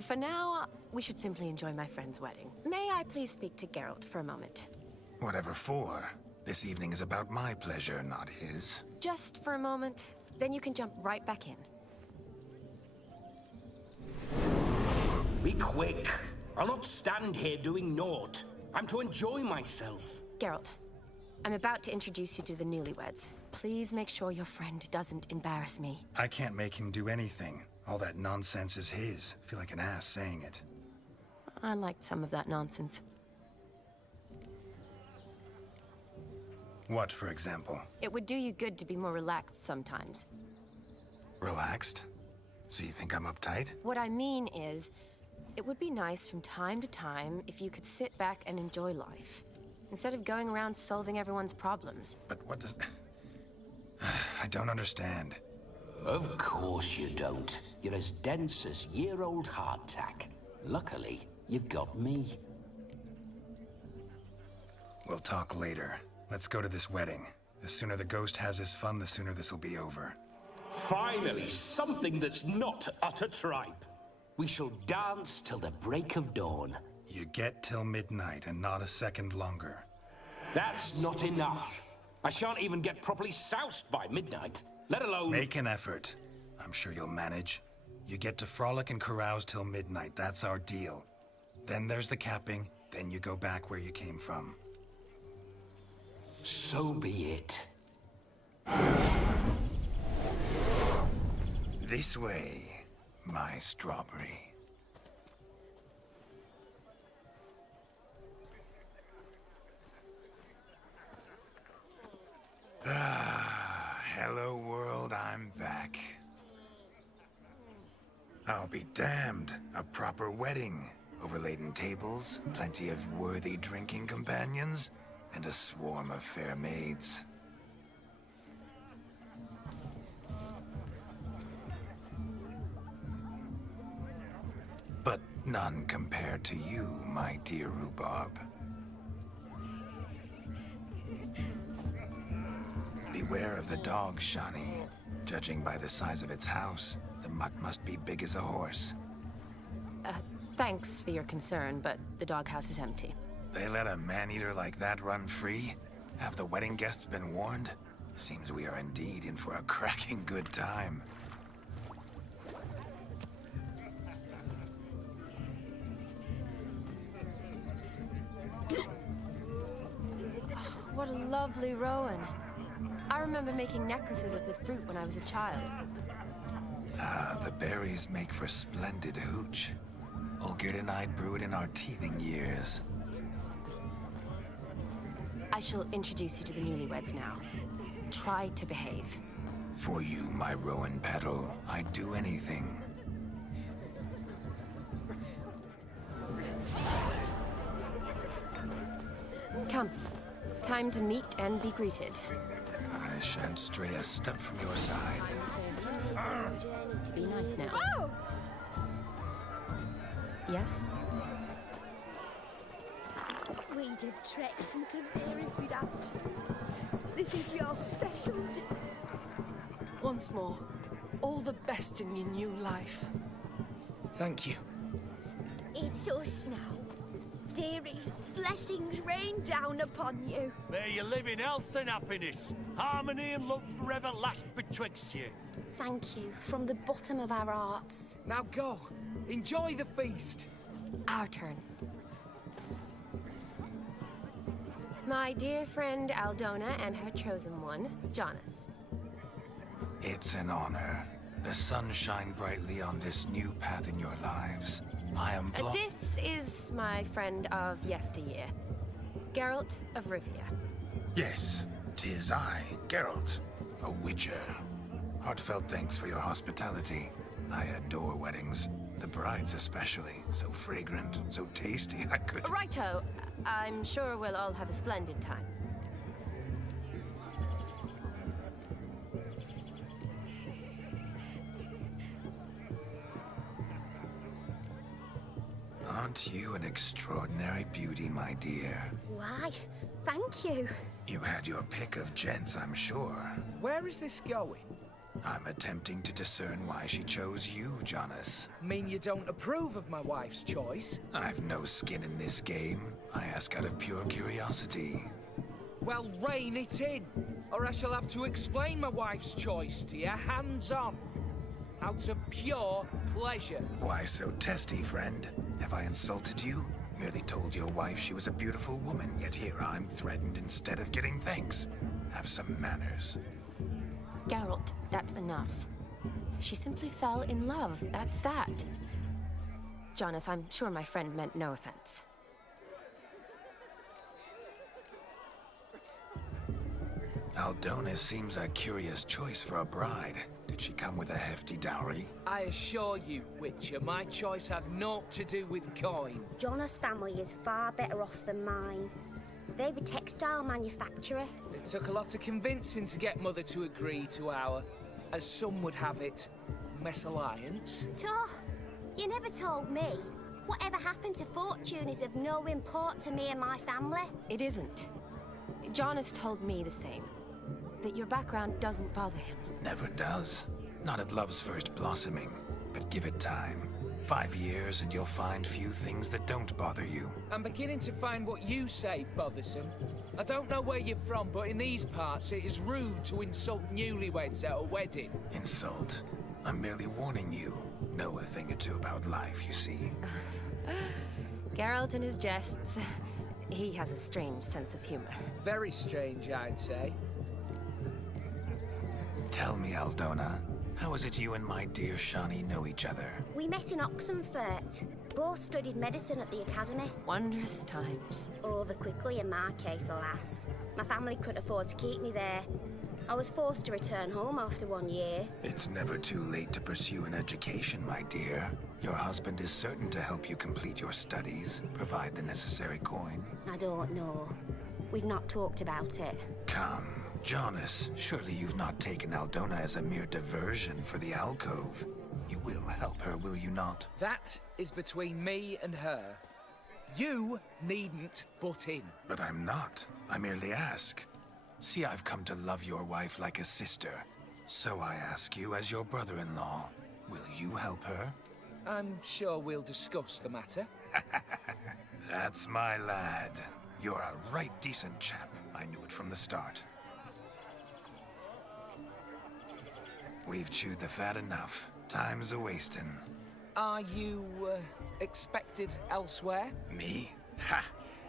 For now, we should simply enjoy my friend's wedding. May I please speak to Geralt for a moment? Whatever for. This evening is about my pleasure, not his. Just for a moment, then you can jump right back in. Be quick. I'll not stand here doing naught. I'm to enjoy myself. Geralt, I'm about to introduce you to the newlyweds. Please make sure your friend doesn't embarrass me. I can't make him do anything. All that nonsense is his. I feel like an ass saying it. I liked some of that nonsense. What, for example? It would do you good to be more relaxed sometimes. Relaxed? So you think I'm uptight? What I mean is, it would be nice from time to time if you could sit back and enjoy life, instead of going around solving everyone's problems. But what does... I don't understand. Of course you don't. You're as dense as year-old hardtack. Luckily, you've got me. We'll talk later. Let's go to this wedding. The sooner the ghost has his fun, the sooner this'll be over. Finally, something that's not utter tripe. We shall dance till the break of dawn. You get till midnight and not a second longer. That's not enough. I shan't even get properly soused by midnight, let alone... Make an effort. I'm sure you'll manage. You get to frolic and carouse till midnight. That's our deal. Then there's the capping. Then you go back where you came from. So be it. This way, my strawberry. Hello world, I'm back. I'll be damned. A proper wedding. Overladen tables, plenty of worthy drinking companions, and a swarm of fair maids. But none compared to you, my dear rhubarb. Beware of the dog, Shani. Judging by the size of its house, the mutt must be big as a horse. Thanks for your concern, but the doghouse is empty. They let a man-eater like that run free? Have the wedding guests been warned? Seems we are indeed in for a cracking good time. What a lovely rowan. I remember making necklaces of the fruit when I was a child. Ah, the berries make for splendid hooch. Olgerd and I brewed in our teething years. I shall introduce you to the newlyweds now. Try to behave. For you, my rowan petal, I'd do anything. Come. Time to meet and be greeted. I shan't stray a step from your side. Be nice now. Oh! Yes? We'd have trekked from Kavir if we'd had to. This is your specialty. Once more, all the best in your new life. Thank you. It's us now. Dearies, blessings rain down upon you. May you live in health and happiness. Harmony and love forever last betwixt you. Thank you from the bottom of our hearts. Now go. Enjoy the feast. Our turn. My dear friend Aldona and her chosen one, Jonas. It's an honor. The sun shine brightly on this new path in your lives. I am This is my friend of yesteryear, Geralt of Rivia. Yes, 'tis I, Geralt, a witcher. Heartfelt thanks for your hospitality. I adore weddings. The brides especially. So fragrant, so tasty, I could... Righto. I'm sure we'll all have a splendid time. Aren't you an extraordinary beauty, my dear? Why, thank you. You had your pick of gents, I'm sure. Where is this going? I'm attempting to discern why she chose you, Jonas. Mean you don't approve of my wife's choice? I've no skin in this game. I ask out of pure curiosity. Well, rein it in, or I shall have to explain my wife's choice to you hands-on. Out of pure pleasure. Why so testy, friend? Have I insulted you? Merely told your wife she was a beautiful woman, yet here I'm threatened instead of getting thanks. Have some manners. Geralt, that's enough. She simply fell in love, that's that. Jonas, I'm sure my friend meant no offense. Aldona seems a curious choice for a bride. Did she come with a hefty dowry? I assure you, Witcher, my choice had naught to do with coin. Jonas' family is far better off than mine. They're a textile manufacturer. It took a lot of convincing to get Mother to agree to our, as some would have it, mesalliance. Oh, you never told me. Whatever happened to fortune is of no import to me and my family. It isn't. Jonas told me the same. That your background doesn't bother him. Never does. Not at love's first blossoming. But give it time. 5 years and you'll find few things that don't bother you. I'm beginning to find what you say bothersome. I don't know where you're from, but in these parts it is rude to insult newlyweds at a wedding. Insult? I'm merely warning you. Know a thing or two about life, you see. Geralt and his jests. He has a strange sense of humor. Very strange, I'd say. Tell me, Aldona, how is it you and my dear Shani know each other? We met in Oxenfurt. Both studied medicine at the academy. Wondrous times. Over quickly in my case, alas. My family couldn't afford to keep me there. I was forced to return home after 1 year. It's never too late to pursue an education, my dear. Your husband is certain to help you complete your studies, provide the necessary coin. I don't know. We've not talked about it. Come, Jonas, surely you've not taken Aldona as a mere diversion for the alcove. You will help her, will you not? That is between me and her. You needn't butt in. But I'm not. I merely ask. See, I've come to love your wife like a sister. So I ask you as your brother-in-law, will you help her? I'm sure we'll discuss the matter. That's my lad. You're a right decent chap. I knew it from the start. We've chewed the fat enough. Time's a-wasting. Are you, expected elsewhere? Me? Ha!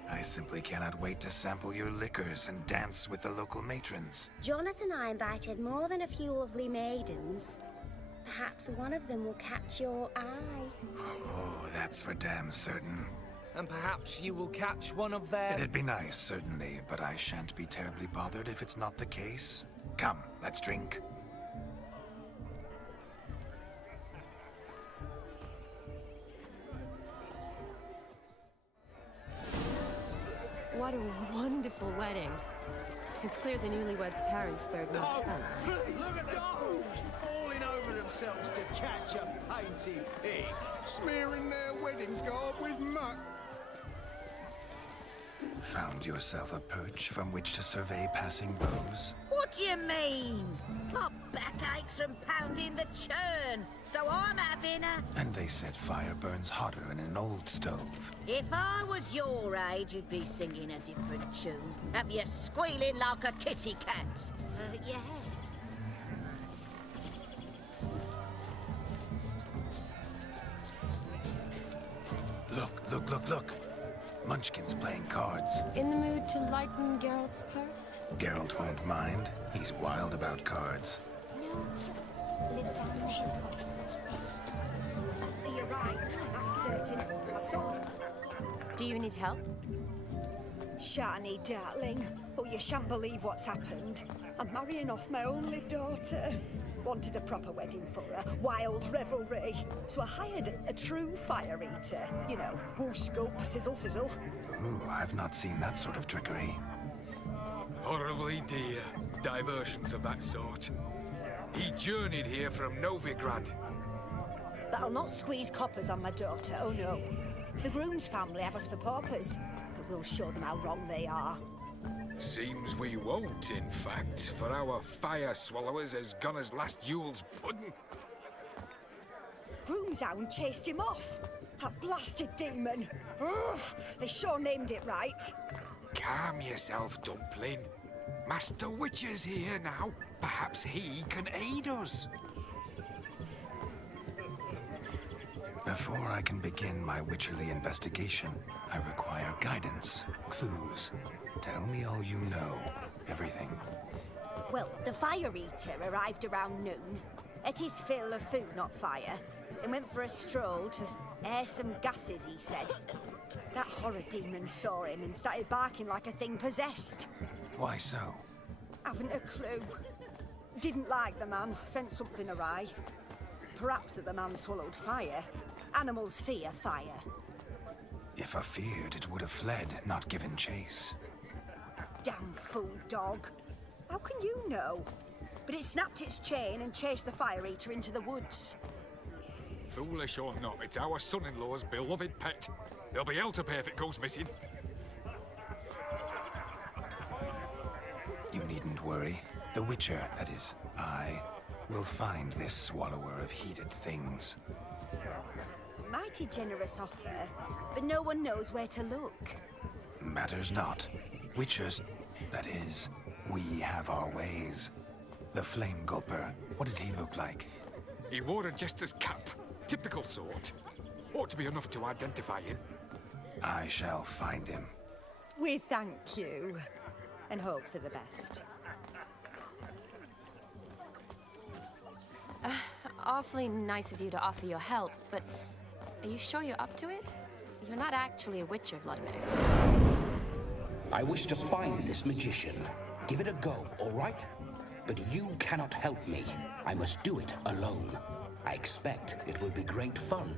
I simply cannot wait to sample your liquors and dance with the local matrons. Jonas and I invited more than a few lovely maidens. Perhaps one of them will catch your eye. Oh, that's for damn certain. And perhaps you will catch one of their... It'd be nice, certainly, but I shan't be terribly bothered if it's not the case. Come, let's drink. What a wonderful wedding. It's clear the newlyweds' parents spared no expense. Look at those falling over themselves to catch a painted pig, smearing their wedding garb with muck. Found yourself a perch from which to survey passing beaux? What do you mean? My back aches from pounding the churn, so I'm having a... And they said fire burns hotter in an old stove. If I was your age, you'd be singing a different tune. Have you squealing like a kitty cat? Hurt your head. Look. Munchkin's playing cards. In the mood to lighten Geralt's purse? Geralt won't mind. He's wild about cards. Lives down the hill. You're right, that's certain. I saw it. Do you need help? Shani, darling. Oh, you shan't believe what's happened. I'm marrying off my only daughter. Wanted a proper wedding for her, wild revelry. So I hired a true fire eater. You know, whoosh, gulp, sizzle, sizzle. Ooh, I've not seen that sort of trickery. Horribly dear diversions of that sort. He journeyed here from Novigrad. But I'll not squeeze coppers on my daughter, oh no. The groom's family have us for paupers, but we'll show them how wrong they are. Seems we won't, in fact, for our fire swallowers as gone as last Yule's pudding. Groom's hound chased him off. That blasted demon. Ugh, they sure named it right. Calm yourself, Dumpling. Master Witcher's here now. Perhaps he can aid us. Before I can begin my witcherly investigation, I require guidance, clues. Tell me all you know. Everything. Well, the fire eater arrived around noon. Ate his fill of food, not fire. Then went for a stroll to air some gases, he said. That horror demon saw him and started barking like a thing possessed. Why so? Haven't a clue. Didn't like the man, sensed something awry. Perhaps the man swallowed fire. Animals fear fire. If I feared, it would have fled, not given chase. Damn fool dog. How can you know? But it snapped its chain and chased the fire eater into the woods. Foolish or not, it's our son-in-law's beloved pet. There'll be hell to pay if it goes missing. You needn't worry. The Witcher, that is, I, will find this swallower of heated things. Mighty generous offer, but no one knows where to look. Matters not. Witchers, that is, we have our ways. The Flame Gulper, what did he look like? He wore a jester's cap. Typical sort. Ought to be enough to identify him. I shall find him. We thank you, and hope for the best. Awfully nice of you to offer your help, but are you sure you're up to it? You're not actually a witcher, Vladimir. I wish to find this magician. Give it a go, all right? But you cannot help me. I must do it alone. I expect it will be great fun.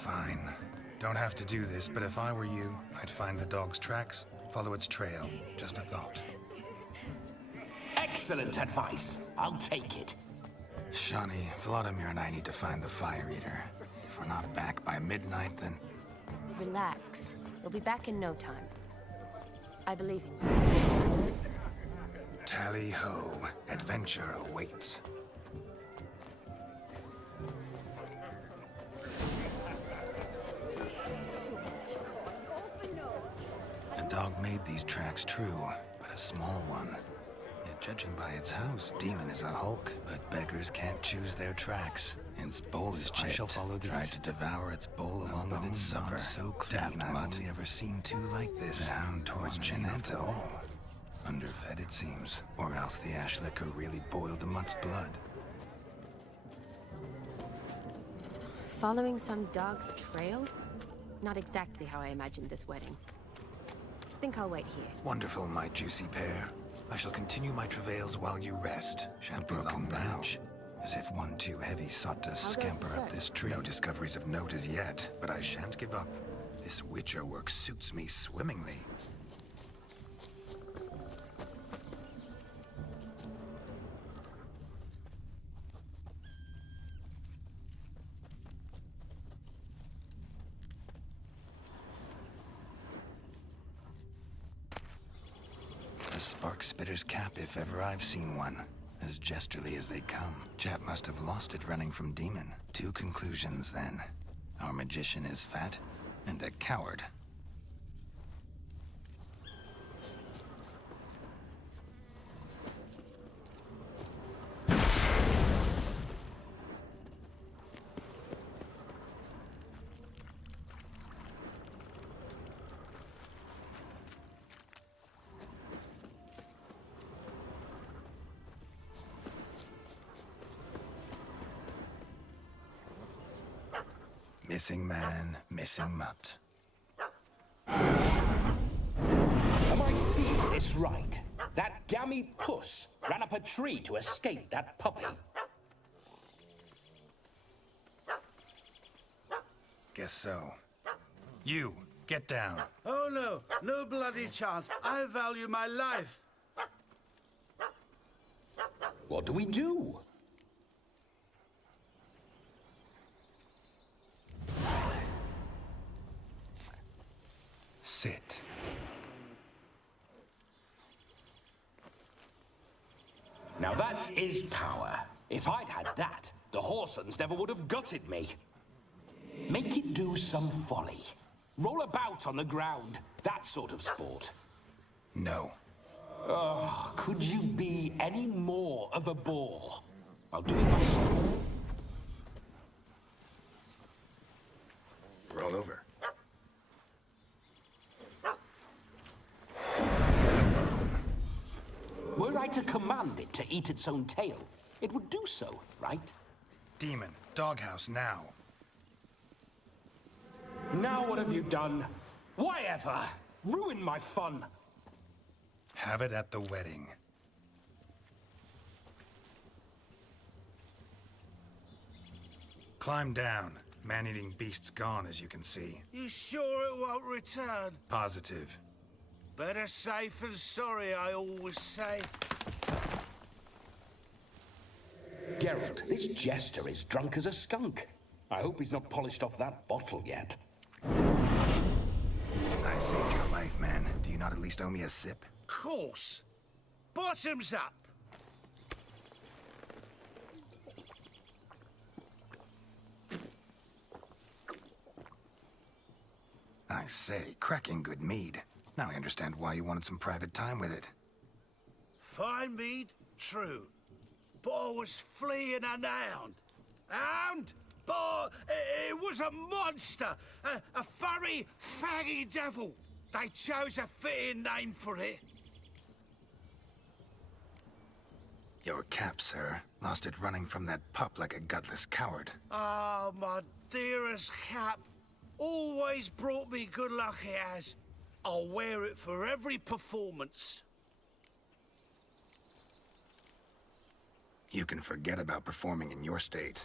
Fine. Don't have to do this, but if I were you, I'd find the dog's tracks, follow its trail. Just a thought. Excellent advice. I'll take it. Shani, Vladimir and I need to find the fire eater. If we're not back by midnight, then... Relax. We'll be back in no time. I believe in you. Tally-ho. Adventure awaits. tracks true, but a small one. Yet judging by its house, Demon is a hulk, but beggars can't choose their tracks. Its bowl is chipped. I shall follow these. Tried to devour its bowl along with its supper. So clean, I've only ever seen two like this. The hound towards chin after all. Underfed, it seems. Or else the ash liquor really boiled the mutt's blood. Following some dog's trail? Not exactly how I imagined this wedding. Think I'll wait here. Wonderful, my juicy pair. I shall continue my travails while you rest. Shan't be long now. As if one too heavy sought to scamper up this tree. No discoveries of note as yet, but I shan't give up. This witcher work suits me swimmingly. A spark spitter's cap if ever I've seen one. As jesterly as they come. Chap must have lost it running from Demon. Two conclusions, then. Our magician is fat, and a coward. Missing man, missing mutt. Am I seeing this right? That gammy puss ran up a tree to escape that puppy. Guess so. You, get down. Oh no, no bloody chance. I value my life. What do we do? Sit. Now that is power. If I'd had that, the Horsons never would have gutted me. Make it do some folly. Roll about on the ground. That sort of sport. No. Oh, could you be any more of a bore? I'll do it myself. Roll over. Were I to command it to eat its own tail, it would do so, right? Demon, doghouse now. Now what have you done? Why ever? Ruin my fun. Have it at the wedding. Climb down. Man-eating beast's gone, as you can see. You sure it won't return? Positive. Better safe than sorry, I always say. Geralt, this jester is drunk as a skunk. I hope he's not polished off that bottle yet. I saved your life, man. Do you not at least owe me a sip? Course. Bottoms up. I say, cracking good mead. Now I understand why you wanted some private time with it. Fine mead, true. But I was fleeing an hound. Hound? But it was a monster. A furry, faggy devil. They chose a fitting name for it. Your cap, sir. Lost it running from that pup like a gutless coward. Ah, my dearest cap. Always brought me good luck, it has. I'll wear it for every performance. You can forget about performing in your state.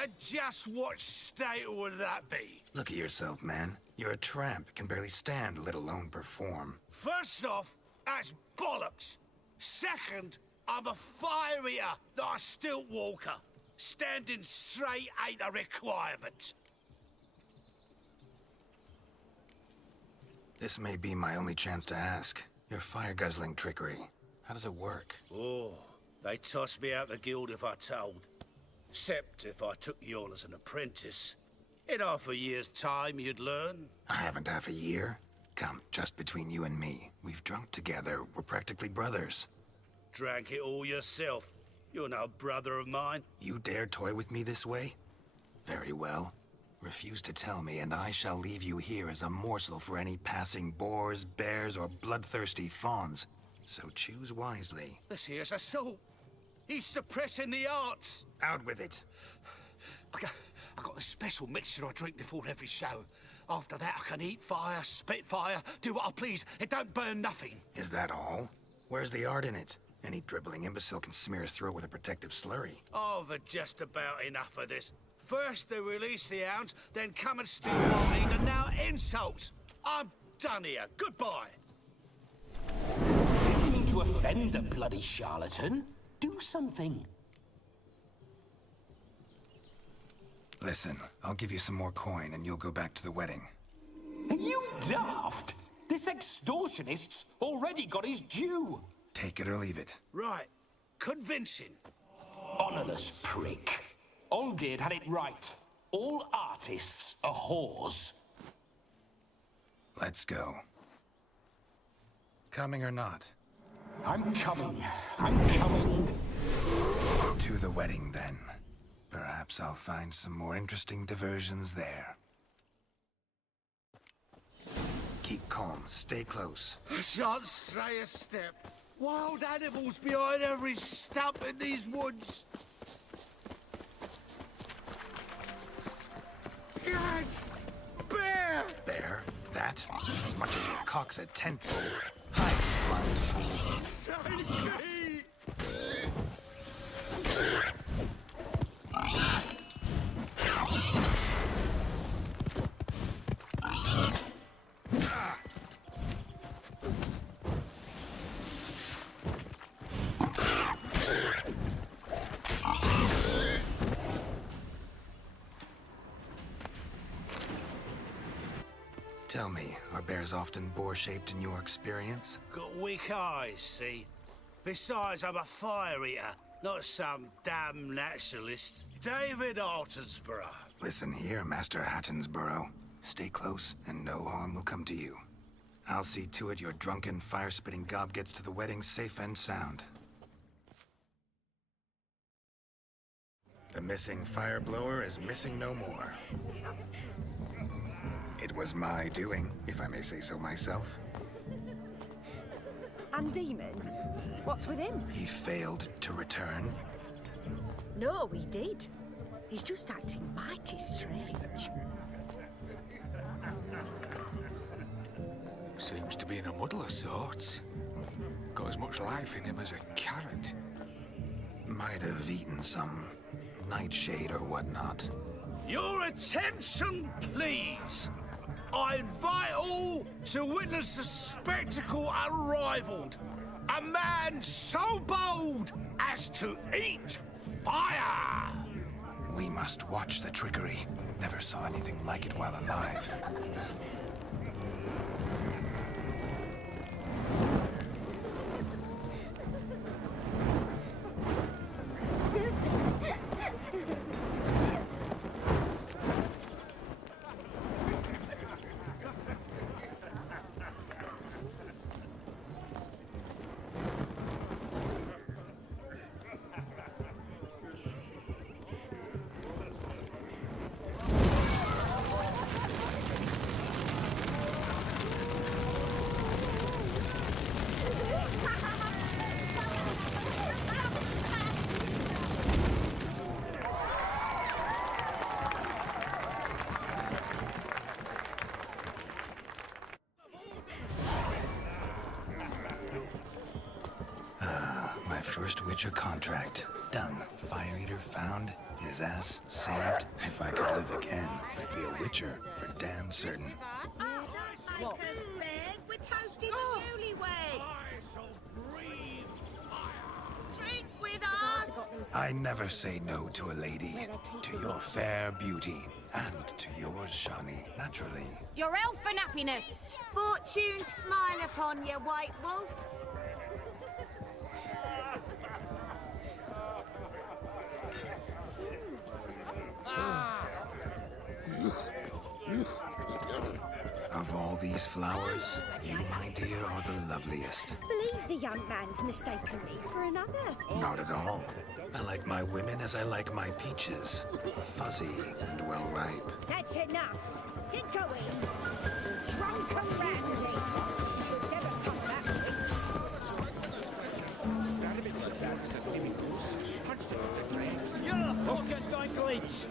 And just what state would that be? Look at yourself, man. You're a tramp, can barely stand, let alone perform. First off, that's bollocks. Second, I'm a fire eater, not a stilt walker. Standing straight ain't a requirement. This may be my only chance to ask. Your fire-guzzling trickery, how does it work? Oh, they tossed me out the guild if I told. Except if I took you on as an apprentice. In half a year's time, you'd learn. I haven't half a year. Come, just between you and me. We've drunk together. We're practically brothers. Drank it all yourself. You're no brother of mine. You dare toy with me this way? Very well. Refuse to tell me, and I shall leave you here as a morsel for any passing boars, bears, or bloodthirsty fawns. So choose wisely. This here's assault. He's suppressing the arts. Out with it. I got a special mixture I drink before every show. After that, I can eat fire, spit fire, do what I please. It don't burn nothing. Is that all? Where's the art in it? Any dribbling imbecile can smear his throat with a protective slurry. I've had just about enough of this. First they release the hounds, then come and steal my meat, and now insults. I'm done here. Goodbye. Didn't mean to offend the bloody charlatan. Do something. Listen, I'll give you some more coin and you'll go back to the wedding. Are you daft? This extortionist's already got his due. Take it or leave it. Right. Convincing. Honourless prick. Olgerd had it right. All artists are whores. Let's go. Coming or not? I'm coming. I'm coming. To the wedding, then. Perhaps I'll find some more interesting diversions there. Keep calm. Stay close. I shan't stray a step. Wild animals behind every stump in these woods. Cats! Bear! Bear? That? As much as your cock's a tent pole. Hide, blind fool. Save me! Tell me, are bears often boar-shaped in your experience? Got weak eyes, see? Besides, I'm a fire eater, not some damn naturalist. David Altonsborough. Listen here, Master Hattonsborough. Stay close, and no harm will come to you. I'll see to it your drunken, fire-spitting gob gets to the wedding safe and sound. The missing fire blower is missing no more. It was my doing, if I may say so myself. And Demon? What's with him? He failed to return. No, he did. He's just acting mighty strange. Seems to be in a muddle of sorts. Got as much life in him as a carrot. Might have eaten some nightshade or whatnot. Your attention, please. I invite all to witness a spectacle unrivaled. A man so bold as to eat fire! We must watch the trickery. Never saw anything like it while alive. First Witcher contract. Done. Fire Eater found. His ass saved. If I could live again, I'd be a Witcher for damn certain. What? We're toasting the newlyweds. Drink with us. I never say no to a lady. To your fair beauty. And to yours, Shani, naturally. Your elfin happiness. Fortune smile upon you, White Wolf. Of all these flowers, you, my dear, are the loveliest. Believe the young man's mistaken me for another. Not at all. I like my women as I like my peaches. Fuzzy and well ripe. That's enough. Get going. Drunk and randy. Should ever come back You're a fucking donkledge!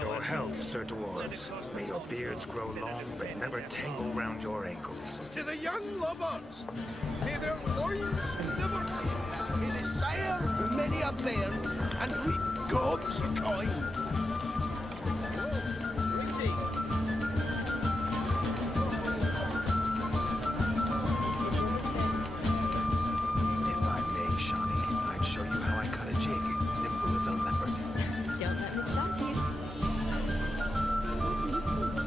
Your health, Sir Dwarves. May your beards grow long, but never tangle round your ankles. To the young lovers, may their loins never cut, may they sire many a bairn and reap gobs of coin. If I may, Shawnee, I'd show you how I cut a jig, nimble as a leopard. Don't let me stop you. What do you think?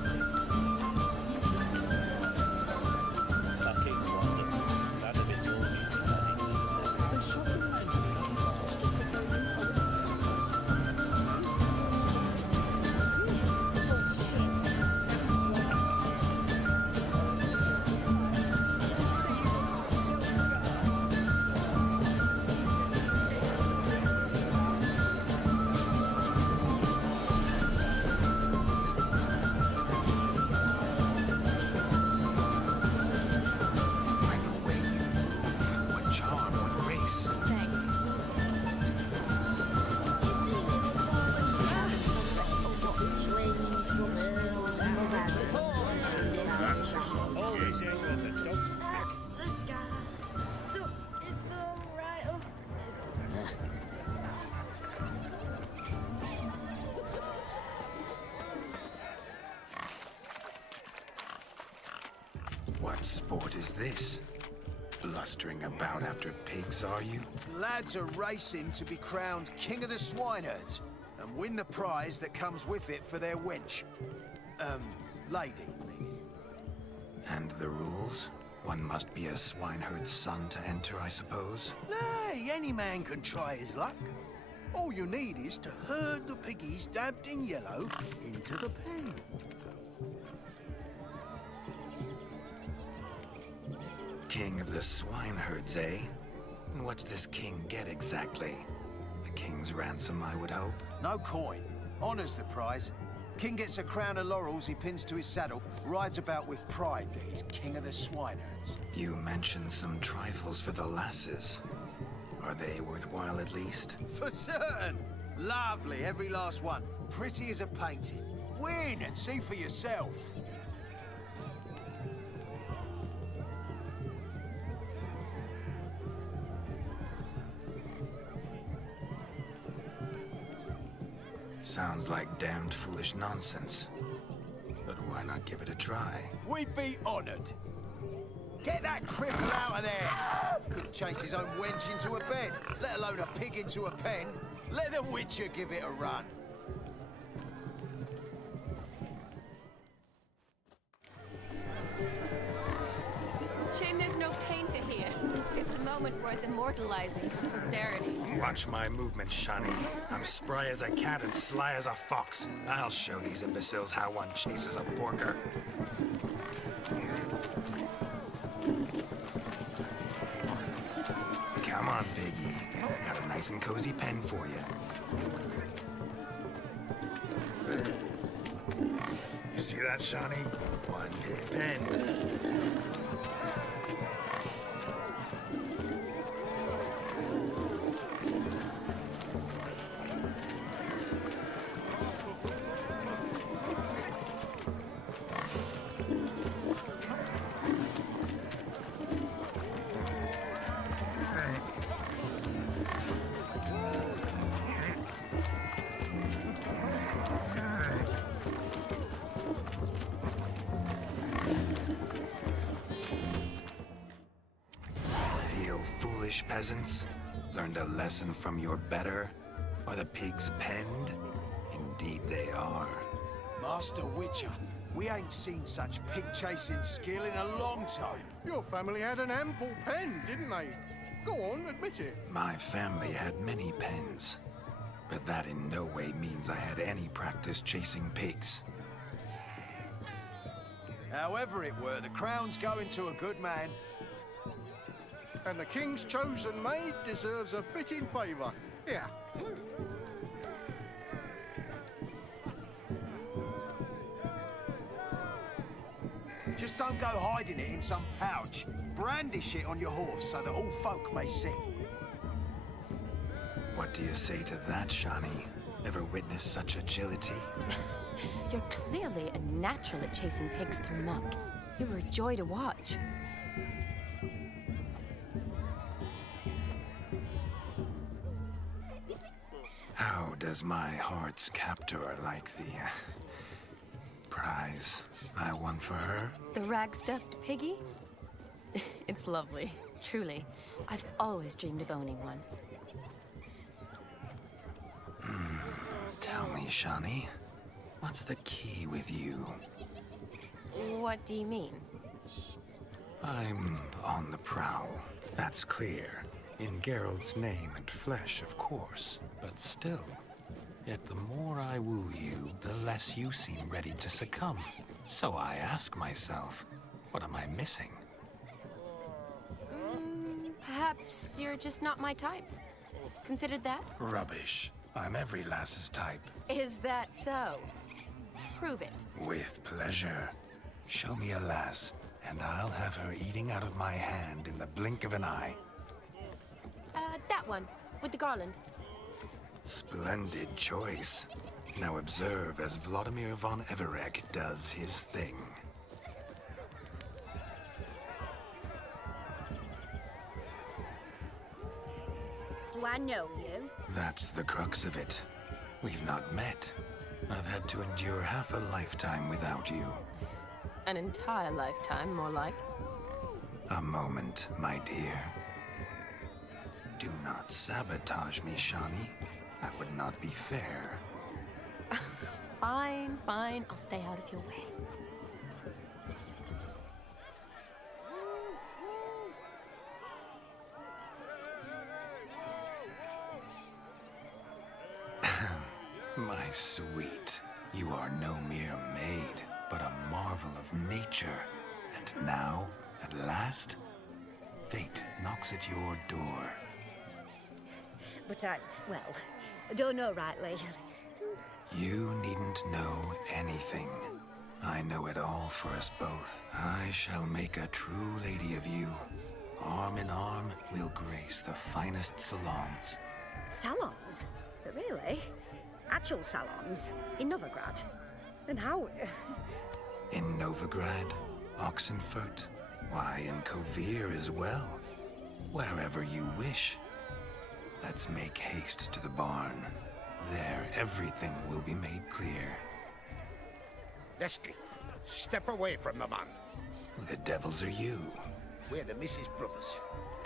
Fucking wonderful. None of it's all new planning. They shot the What sport is this? Blustering about after pigs, are you? Lads are racing to be crowned King of the Swineherds and win the prize that comes with it for their wench. Lady, meaning. And the rules? One must be a swineherd's son to enter, I suppose? Nay, any man can try his luck. All you need is to herd the piggies dabbed in yellow into the pen. King of the swineherds, eh? And what's this king get exactly? The king's ransom, I would hope. No coin. Honours the prize. King gets a crown of laurels he pins to his saddle, rides about with pride that he's king of the swineherds. You mentioned some trifles for the lasses. Are they worthwhile at least? For certain! Lovely, every last one. Pretty as a painting. Win and see for yourself. Sounds like damned foolish nonsense. But why not give it a try? We'd be honoured. Get that cripple out of there! Couldn't chase his own wench into a bed, let alone a pig into a pen. Let the Witcher give it a run. Shame there's no painter here. It's a moment worth immortalizing for posterity. Watch my movements, Shawnee. I'm spry as a cat and sly as a fox. I'll show these imbeciles how one chases a porker. Come on, piggy. Got a nice and cozy pen for you. You see that, Shawnee? One big pen. Peasants, learned a lesson from your better? Are the pigs penned? Indeed they are. Master Witcher, we ain't seen such pig-chasing skill in a long time. Your family had an ample pen, didn't they? Go on, admit it. My family had many pens, but that in no way means I had any practice chasing pigs. However it were, the crown's going to a good man. And the king's chosen maid deserves a fitting favour. Here. Just don't go hiding it in some pouch. Brandish it on your horse so that all folk may see. What do you say to that, Shani? Ever witnessed such agility? You're clearly a natural at chasing pigs through muck. You were a joy to watch. How does my heart's captor like the prize I won for her? The rag-stuffed piggy? It's lovely, truly. I've always dreamed of owning one. Tell me, Shani, what's the key with you? What do you mean? I'm on the prowl, that's clear. In Geralt's name and flesh, of course. But still, yet the more I woo you, the less you seem ready to succumb. So I ask myself, what am I missing? Perhaps you're just not my type. Considered that? Rubbish. I'm every lass's type. Is that so? Prove it. With pleasure. Show me a lass, and I'll have her eating out of my hand in the blink of an eye. That one, with the garland. Splendid choice. Now observe as Vladimir von Everek does his thing. Do I know you? That's the crux of it. We've not met. I've had to endure half a lifetime without you. An entire lifetime, more like. A moment, my dear. Do not sabotage me, Shani. That would not be fair. Fine, fine. I'll stay out of your way. My sweet, you are no mere maid, but a marvel of nature. And now, at last, fate knocks at your door. But I don't know rightly. You needn't know anything. I know it all for us both. I shall make a true lady of you. Arm in arm, we'll grace the finest salons. Salons? Really? Actual salons? In Novigrad? And how? In Novigrad, Oxenfurt, why, in Kovir as well. Wherever you wish. Let's make haste to the barn. There, everything will be made clear. Leslie, step away from the man. Who the devils are you? We're the Mrs. Brothers,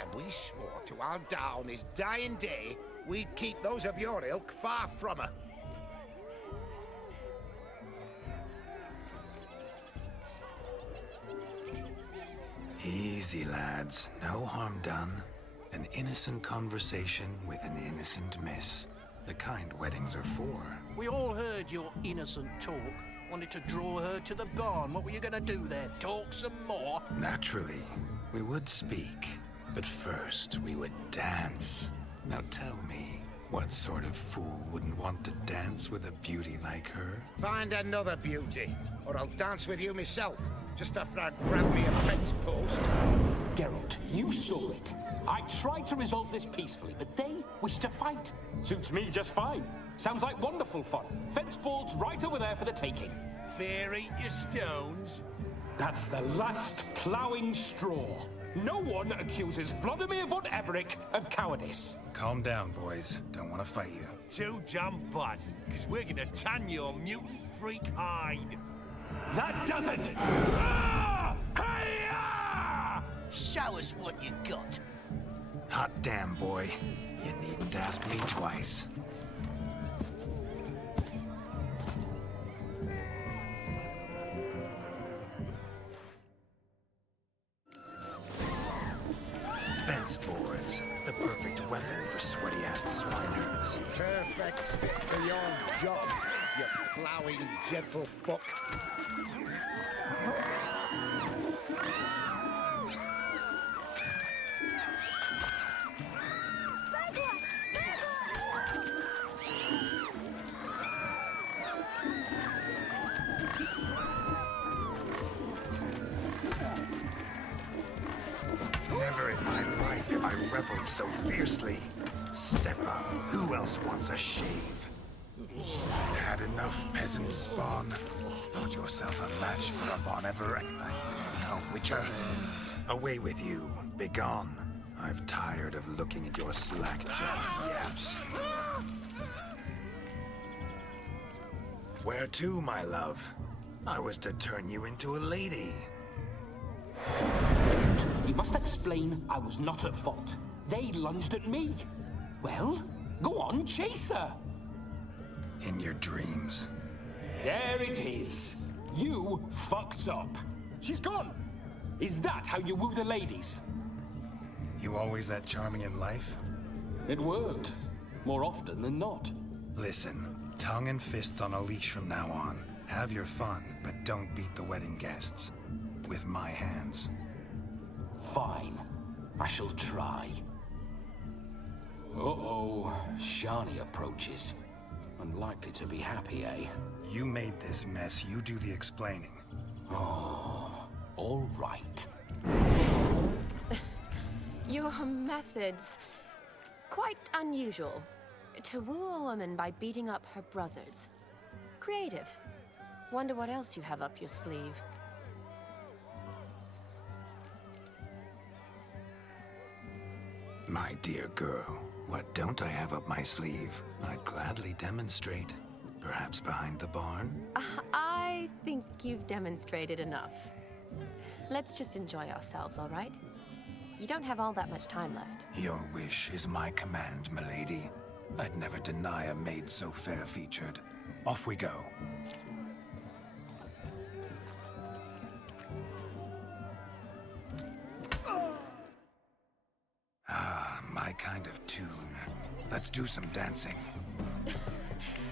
and we swore to our down his dying day we'd keep those of your ilk far from her. Easy, lads. No harm done. An innocent conversation with an innocent miss. The kind weddings are for. We all heard your innocent talk. Wanted to draw her to the barn. What were you gonna do there? Talk some more? Naturally, we would speak. But first, we would dance. Now tell me, what sort of fool wouldn't want to dance with a beauty like her? Find another beauty, or I'll dance with you myself, just after I grab me a fence post. Geralt, you saw it. I tried to resolve this peacefully, but they wish to fight. Suits me just fine. Sounds like wonderful fun. Fence balls right over there for the taking. Fear eat your stones. That's the last ploughing straw. No one accuses Vladimir von Everek of cowardice. Calm down, boys. Don't want to fight you. Too damn bad, because we're gonna tan your mutant freak hide. That does it! Show us what you got. Hot damn, boy. You needn't ask me twice. Fence boards. The perfect weapon for sweaty-ass swineherds. Perfect fit for your job, you ploughing gentle fuck. Never in my life have I reveled so fiercely. Step up. Who else wants a shave? Had enough, peasant spawn. Thought yourself a match for a Von Everett. No, Witcher. Away with you. Begone. I've tired of looking at your slack-jawed yaps. Where to, my love? I was to turn you into a lady. You must explain I was not at fault. They lunged at me. Well, go on, chase her. In your dreams. There it is. You fucked up. She's gone. Is that how you woo the ladies? You always that charming in life? It worked. More often than not. Listen, tongue and fists on a leash from now on. Have your fun, but don't beat the wedding guests. With my hands. Fine. I shall try. Uh-oh. Shani approaches. Unlikely to be happy, eh? You made this mess. You do the explaining. Oh, all right. Your methods... quite unusual. To woo a woman by beating up her brothers. Creative. Wonder what else you have up your sleeve. My dear girl, what don't I have up my sleeve? I'd gladly demonstrate. Perhaps behind the barn? I think you've demonstrated enough. Let's just enjoy ourselves, all right? You don't have all that much time left. Your wish is my command, milady. I'd never deny a maid so fair-featured. Off we go. Ah, my kind of tune. Let's do some dancing.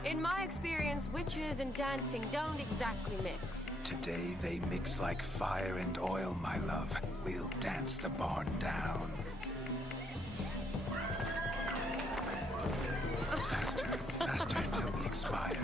In my experience, witches and dancing don't exactly mix. Today they mix like fire and oil, my love. We'll dance the barn down. Faster, faster until we expire.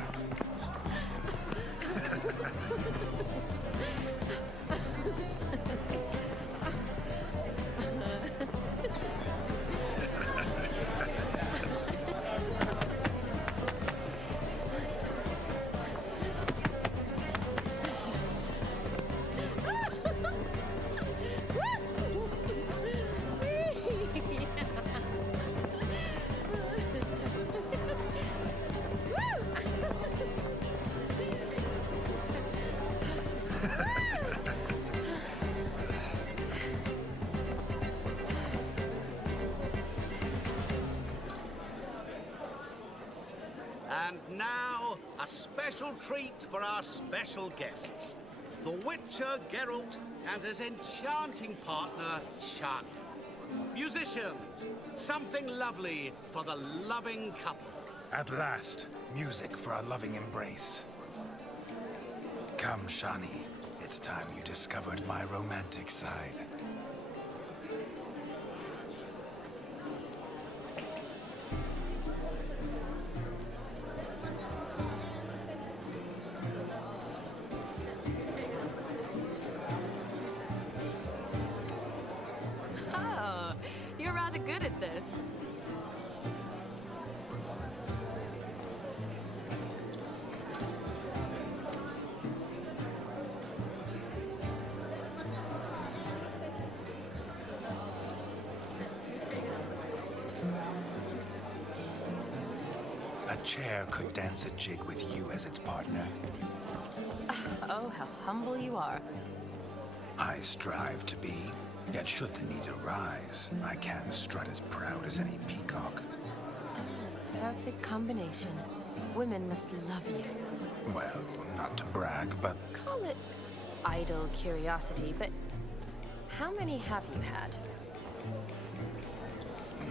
And now, a special treat for our special guests. The Witcher, Geralt, and his enchanting partner, Shani. Musicians, something lovely for the loving couple. At last, music for a loving embrace. Come, Shani. It's time you discovered my romantic side. Oh, you're rather good at this. A chair could dance a jig with you as its partner. Oh, how humble you are. I strive to be, yet should the need arise, I can strut as proud as any peacock. Perfect combination. Women must love you. Well, not to brag, but Call it idle curiosity, but how many have you had?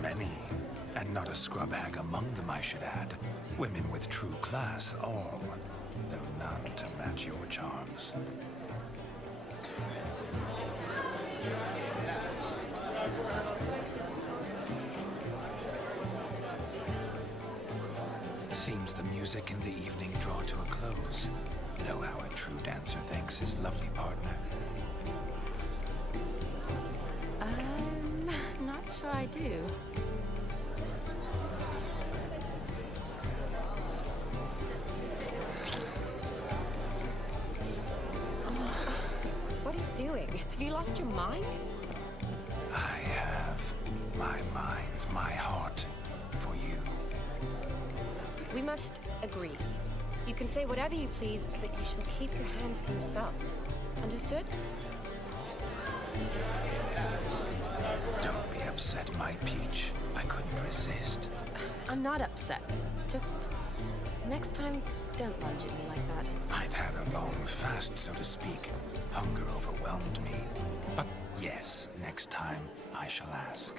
many. And not a scrub hag among them, I should add. Women with true class, all. Though none to match your charms. Seems the music and the evening draw to a close. Know how a true dancer thanks his lovely partner. I'm not sure I do. What are you doing? Have you lost your mind? I have my mind, my heart for you. We must agree. You can say whatever you please, but you shall keep your hands to yourself. Understood? Don't be upset, my peach. I couldn't resist. I'm not upset. Just next time, don't lunge at me like that. I'd had a long fast, so to speak. Hunger overwhelmed me. But yes, next time I shall ask.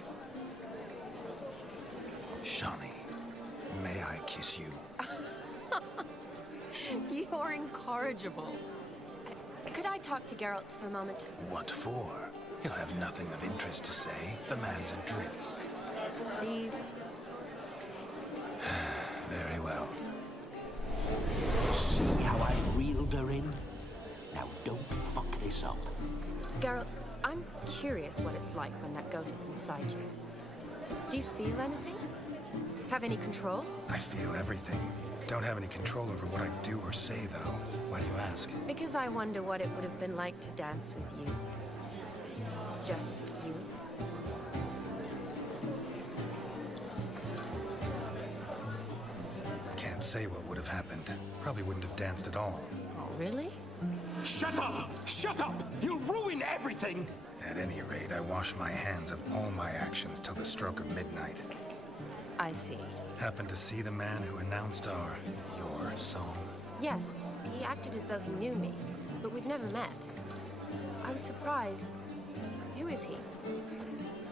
Shawnee, may I kiss you? You're incorrigible. Could I talk to Geralt for a moment? What for? He'll have nothing of interest to say. The man's adrift. Please. Very well. See how I've reeled her in? Now don't fuck this up. Geralt, I'm curious what it's like when that ghost's inside you. Do you feel anything? Have any control? I feel everything. Don't have any control over what I do or say, though. Why do you ask? Because I wonder what it would have been like to dance with you. Just you. Can't say what would have happened. Probably wouldn't have danced at all. Really? Shut up! Shut up! You'll ruin everything! At any rate, I wash my hands of all my actions till the stroke of midnight. I see. Happened to see the man who announced your song? Yes, he acted as though he knew me, but we've never met. I was surprised. Who is he?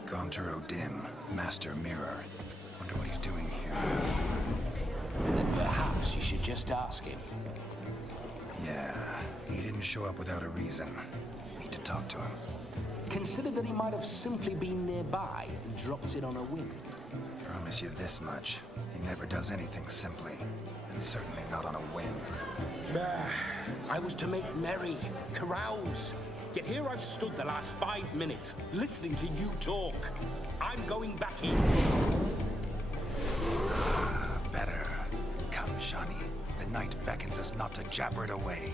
Gaunter O'Dim, Master Mirror. Wonder what he's doing here. Then perhaps you should just ask him. Yeah, he didn't show up without a reason. Need to talk to him. Consider that he might have simply been nearby and dropped in on a whim. Promise you this much. He never does anything simply. And certainly not on a whim. I was to make merry, carouse. Yet here I've stood the last 5 minutes, listening to you talk. I'm going back in. Better. Come, Shawnee. The night beckons us not to jabber it away.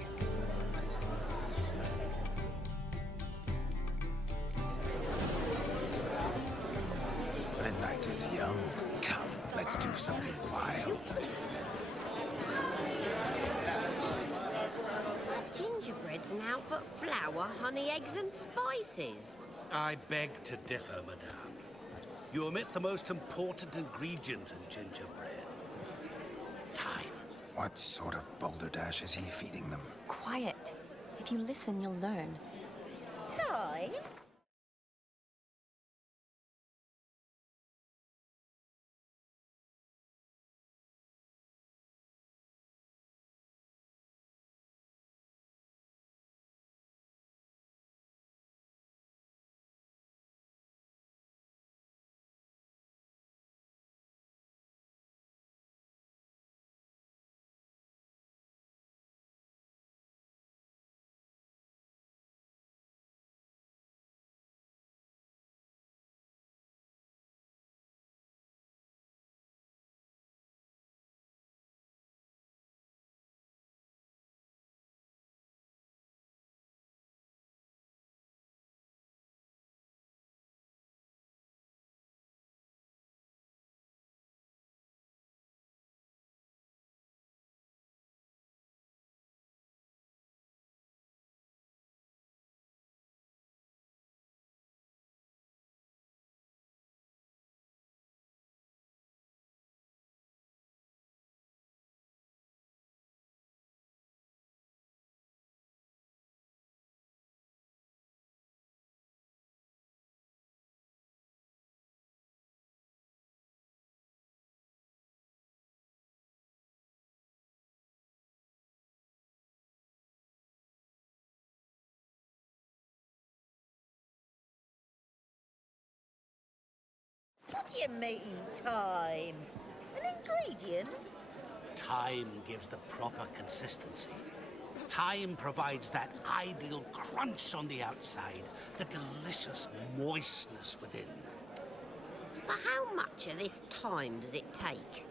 The night is young. Come, let's do something wild. Gingerbread's now but flour, honey, eggs and spices. I beg to differ, madame. You omit the most important ingredient in gingerbread. Time. What sort of balderdash is he feeding them? Quiet. If you listen, you'll learn. Time? What do you mean, time? An ingredient? Time gives the proper consistency. Time provides that ideal crunch on the outside, the delicious moistness within. So how much of this time does it take?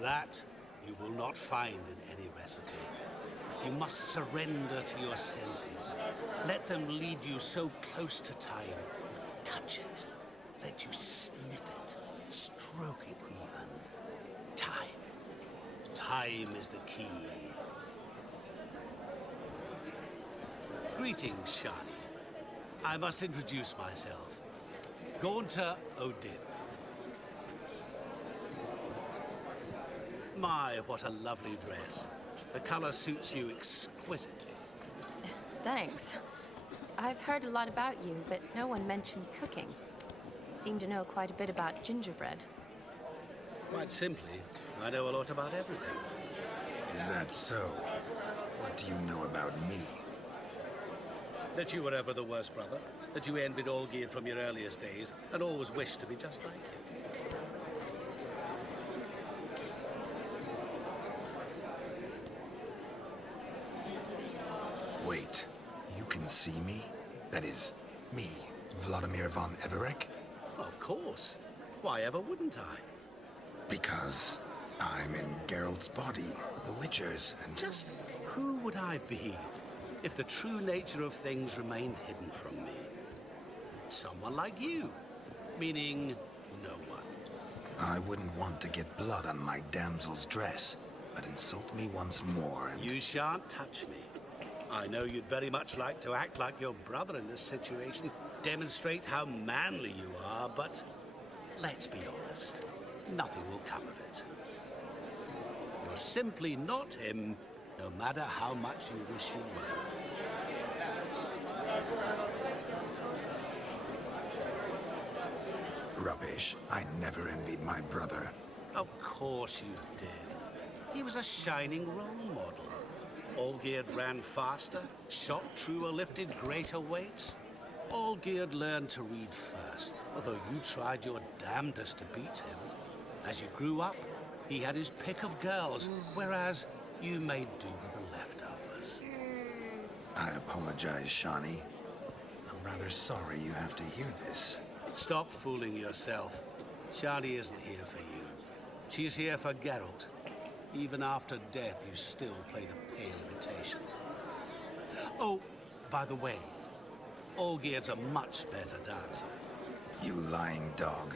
That you will not find in any recipe. You must surrender to your senses. Let them lead you so close to time, you touch it. Let you sniff it, stroke it even. Time. Time is the key. Greetings, Shani. I must introduce myself. Gaunter Odin. My, what a lovely dress. The color suits you exquisitely. Thanks. I've heard a lot about you, but no one mentioned cooking. Seem to know quite a bit about gingerbread. Quite simply, I know a lot about everything. Is that so? What do you know about me? That you were ever the worst brother, that you envied Olgierd from your earliest days, and always wished to be just like him. Wait, you can see me? That is, me, Vladimir von Everek? Of course. Why ever wouldn't I? Because I'm in Geralt's body, the Witcher's, and... Just who would I be if the true nature of things remained hidden from me? Someone like you, meaning no one. I wouldn't want to get blood on my damsel's dress, but insult me once more and... You shan't touch me. I know you'd very much like to act like your brother in this situation, demonstrate how manly you are, but let's be honest, nothing will come of it. You're simply not him, no matter how much you wish you were. Rubbish. I never envied my brother. Of course you did. He was a shining role model. Olgierd ran faster, shot truer, lifted greater weights. Olgierd learned to read first, although you tried your damnedest to beat him. As you grew up, he had his pick of girls, whereas you made do with the leftovers. I apologize, Shani. I'm rather sorry you have to hear this. Stop fooling yourself. Shani isn't here for you. She's here for Geralt. Even after death, you still play the pale imitation. Oh, by the way, Olgierd's a much better dancer. You lying dog.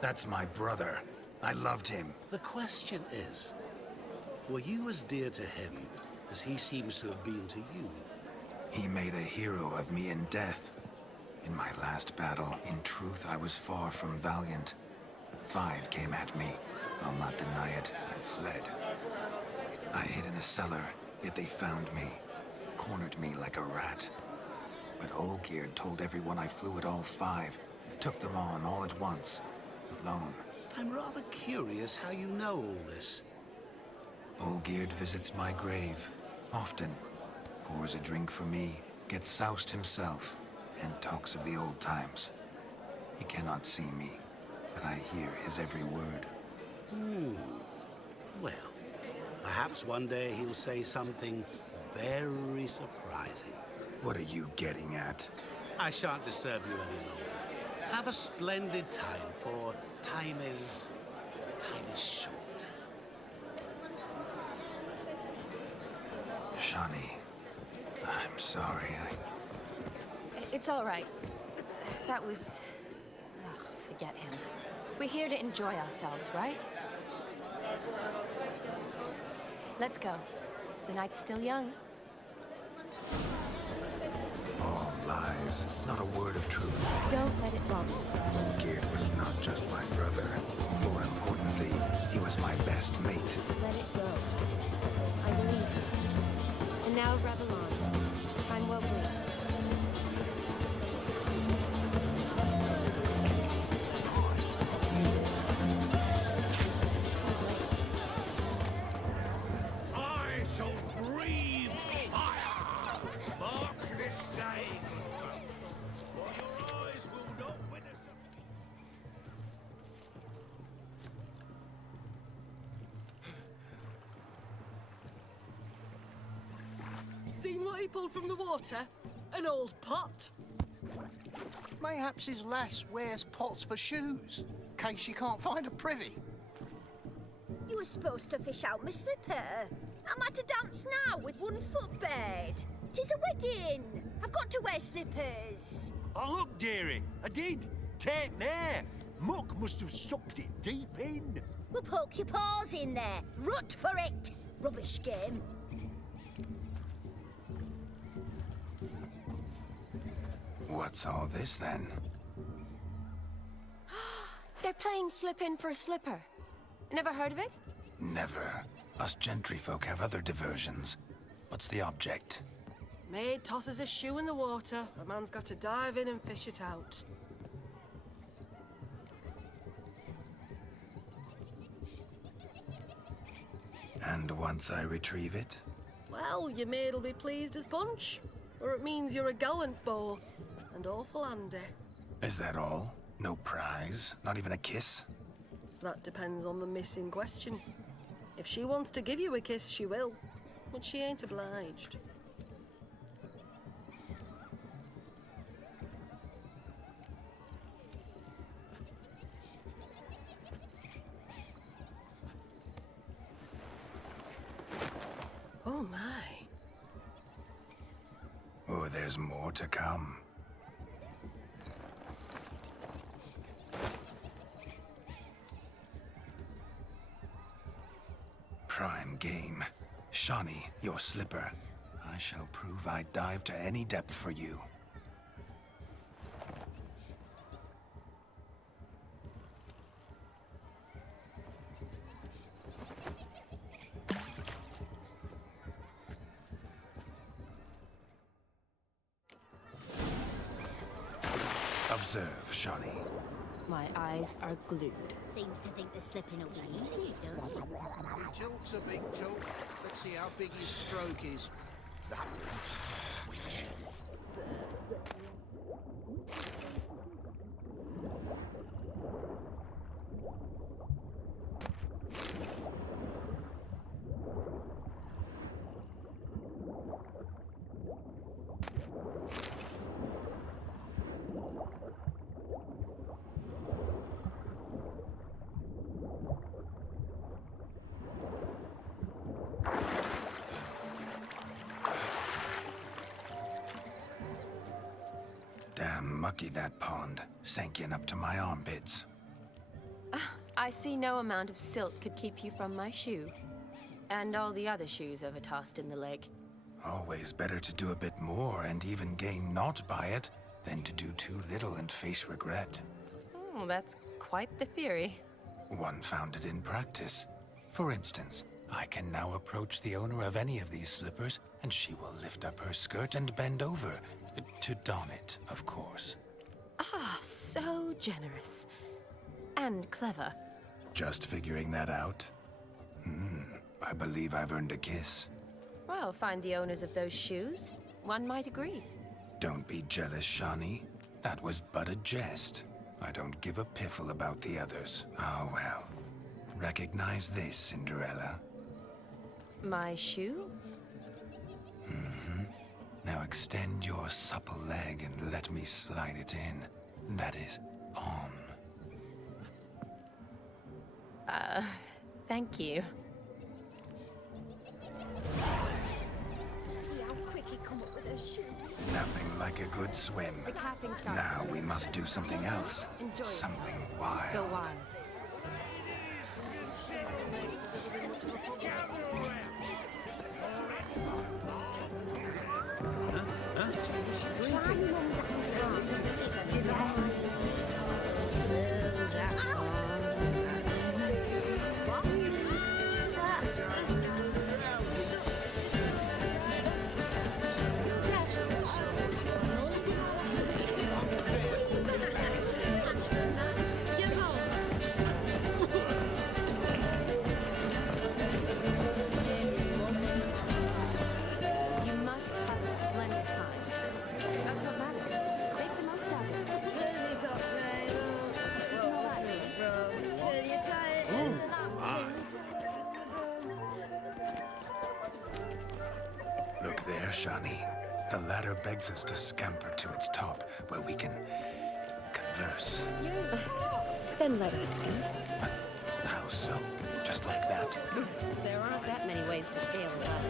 That's my brother. I loved him. The question is, were you as dear to him as he seems to have been to you? He made a hero of me in death. In my last battle, in truth, I was far from valiant. 5 came at me. I'll not deny it, I fled. I hid in a cellar, yet they found me. Cornered me like a rat. But Olgierd told everyone I flew at all 5. Took them on all at once. Alone. I'm rather curious how you know all this. Olgierd visits my grave. Often. Pours a drink for me. Gets soused himself. And talks of the old times. He cannot see me. But I hear his every word. Well, perhaps one day he'll say something very surprising. What are you getting at? I shan't disturb you any longer. Have a splendid time, for time is short. Shani, I'm sorry. It's all right. That was... Oh, forget him. We're here to enjoy ourselves, right? Let's go. The night's still young. All lies, not a word of truth. Don't let it bother you. Olgierd was not just my brother. More importantly, he was my best mate. Let it go. I believe you. And now, Ravelon. Time well played. Seen what he pulled from the water? An old pot. Mayhaps his lass wears pots for shoes, in case she can't find a privy. You were supposed to fish out my slipper. I'm at to dance now with one foot bared. 'Tis a wedding. I've got to wear slippers. Oh, look, dearie, I did. Take there. Muck must have sucked it deep in. Well, poke your paws in there. Rut for it. Rubbish game. What's all this then? They're playing slip in for a slipper. Never heard of it? Never. Us gentry folk have other diversions. What's the object? Maid tosses a shoe in the water. A man's got to dive in and fish it out. And once I retrieve it? Well, your maid'll be pleased as punch. Or it means you're a gallant beau. And awful handy. Is that all? No prize? Not even a kiss? That depends on the miss in question. If she wants to give you a kiss, she will. But she ain't obliged. Oh my. Oh, there's more to come. Prime game. Shawnee, your slipper. I shall prove I dive to any depth for you. Observe, Shawnee. My eyes are glued. Seems to think the slipping will be easy, don't he? He talks a big talk. Let's see how big his stroke is. That witch. Damn mucky, that pond. Sank in up to my armpits. I see no amount of silt could keep you from my shoe. And all the other shoes ever tossed in the lake. Always better to do a bit more and even gain naught by it than to do too little and face regret. Oh, that's quite the theory. One founded in practice. For instance, I can now approach the owner of any of these slippers, and she will lift up her skirt and bend over. To don it, of course. Ah, so generous. And clever. Just figuring that out? I believe I've earned a kiss. Well, find the owners of those shoes. One might agree. Don't be jealous, Shawnee. That was but a jest. I don't give a piffle about the others. Oh, well. Recognize this, Cinderella. My shoe? Now extend your supple leg and let me slide it in. That is, on. Thank you. See how quick he come up with a shoe. Nothing like a good swim. The capping starts. Now we must do something else. Enjoy it. Something wild. Go wild. You must have a splendid time. That's what matters. Make the most of it. Look there, Shani. The ladder begs us to scamper to its top, where we can converse. Then let us scamper. How so? Just like that? There aren't that many ways to scale it up.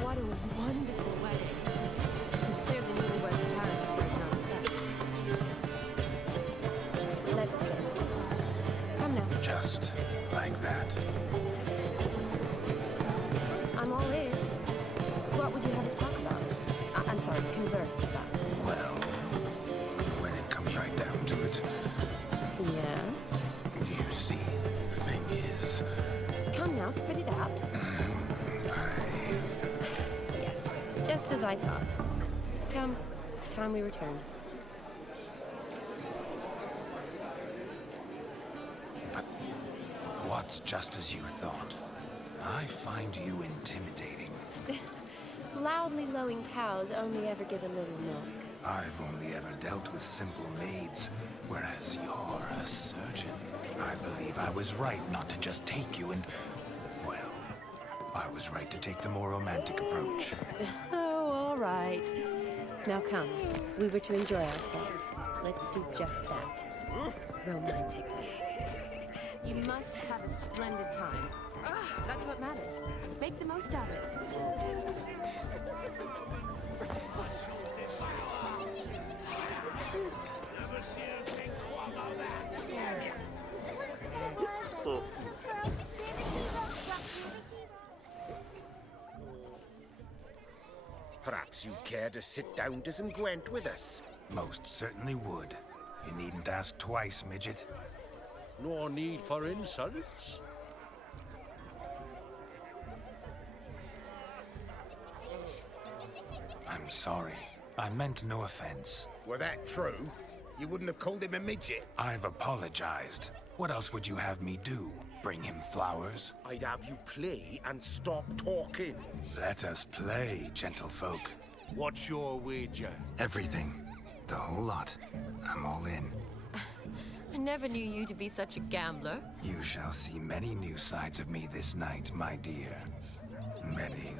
What a wonderful wedding. It's clear the newlyweds' parents were no specs. Let's sit. Come now. Just like that. I'm all ears. What would you have us talk about? I'm sorry, converse about. Well, when it comes right down to it, Yes? you see, the thing is, Come now, spit it out. Yes, just as I thought. Come, it's time we return. But what's just as you thought? I find you intimidating. Loudly lowing cows only ever give a little milk. I've only ever dealt with simple maids, whereas you're a surgeon. I believe I was right not to just take you and... well, I was right to take the more romantic approach. Oh, all right. Now come, we were to enjoy ourselves. Let's do just that. Romantically. You must have a splendid time. That's what matters. Make the most of it. Perhaps you'd care to sit down to some Gwent with us? Most certainly would. You needn't ask twice, midget. No need for insults. I'm sorry. I meant no offense. Were that true, you wouldn't have called him a midget. I've apologized. What else would you have me do? Bring him flowers? I'd have you play and stop talking. Let us play, gentlefolk. What's your wager? Everything. The whole lot. I'm all in. I never knew you to be such a gambler. You shall see many new sides of me this night, my dear. Many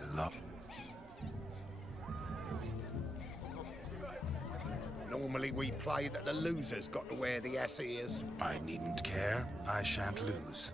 Normally we play that the loser's got to wear the ass ears. I needn't care. I shan't lose.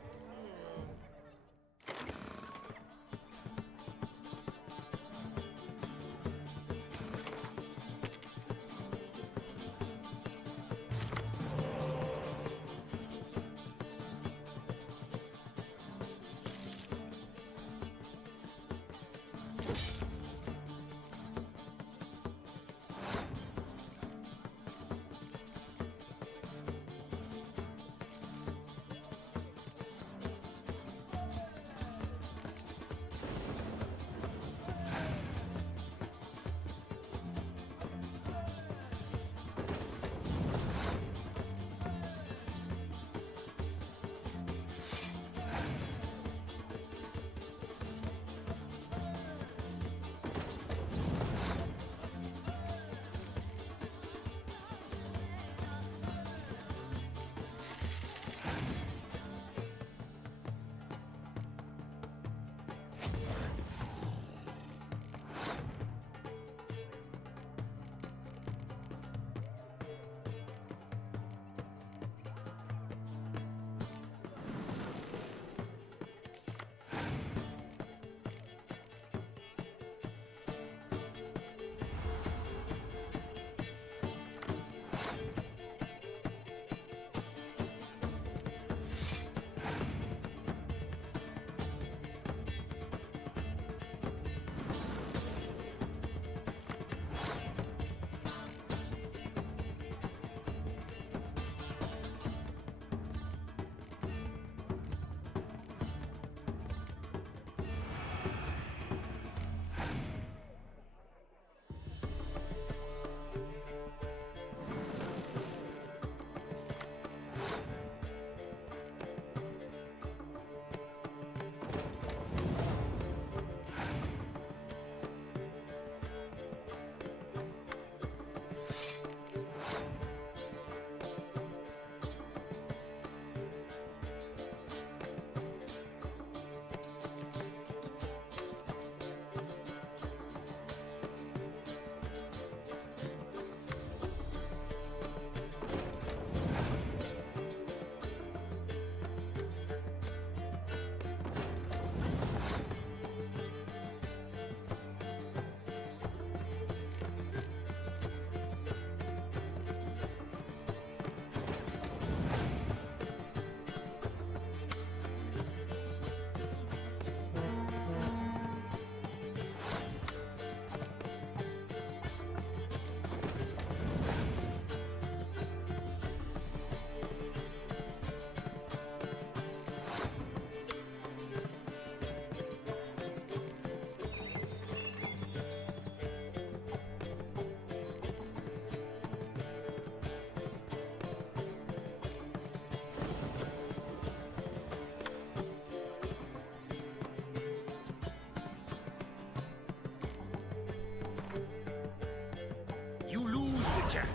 Witcher,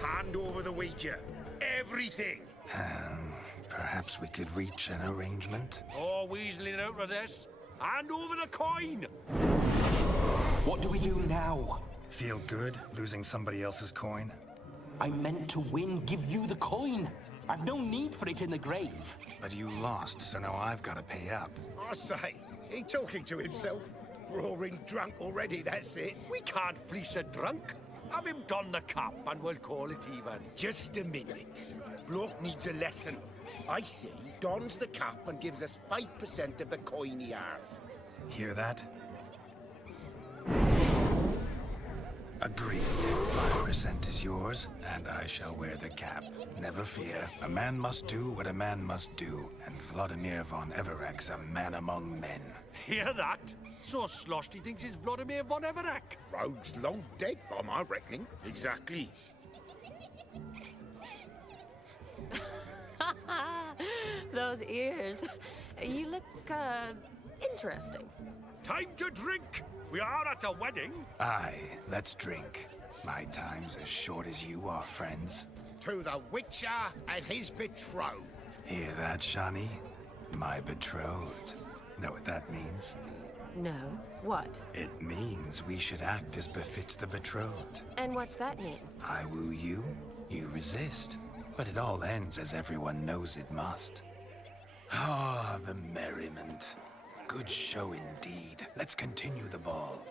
hand over the wager. Everything. Perhaps we could reach an arrangement? Oh, weaseling out of this. Hand over the coin. What do we do now? Feel good losing somebody else's coin? I meant to win, give you the coin. I've no need for it in the grave. But you lost, so now I've got to pay up. I say, he talking to himself. Roaring drunk already, that's it. We can't fleece a drunk. Have him don the cap and we'll call it even. Just a minute. Bloke needs a lesson. I say he dons the cap and gives us 5% of the coin he has. Hear that? Agreed. 5% is yours, and I shall wear the cap. Never fear. A man must do what a man must do, and Vladimir von Everek's a man among men. Hear that? So sloshed he thinks he's Vladimir von Everek. Rogue's long dead, by my reckoning. Exactly. Those ears. You look, interesting. Time to drink! We are at a wedding. Aye, let's drink. My time's as short as you are, friends. To the Witcher and his betrothed. Hear that, Shani? My betrothed. Know what that means? No. What? It means we should act as befits the betrothed. And what's that mean? I woo you, you resist. But it all ends as everyone knows it must. Ah, the merriment. Good show indeed. Let's continue the ball.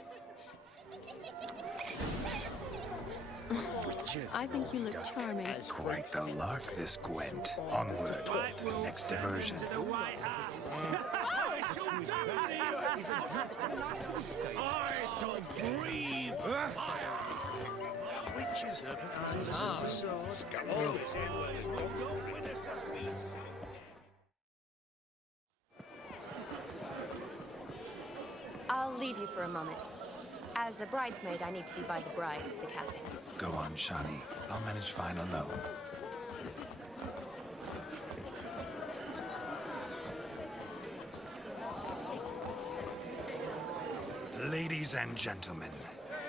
I think you look charming. Quite the lark, this Gwent. Onward to the next diversion. I shall breathe fire. Witches. I'll leave you for a moment. As a bridesmaid, I need to be by the bride at the cafe. Go on, Shani. I'll manage fine alone. Ladies and gentlemen,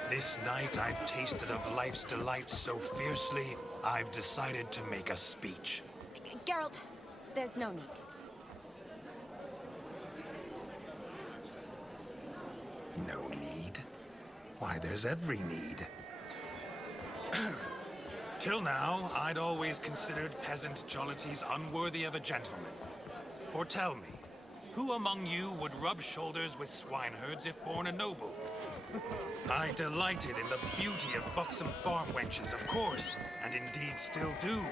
this night I've tasted of life's delights so fiercely, I've decided to make a speech. Geralt, there's no need. No need? Why, there's every need. Till now, I'd always considered peasant jollities unworthy of a gentleman. For tell me, who among you would rub shoulders with swineherds if born a noble? I delighted in the beauty of buxom farm wenches, of course, and indeed still do.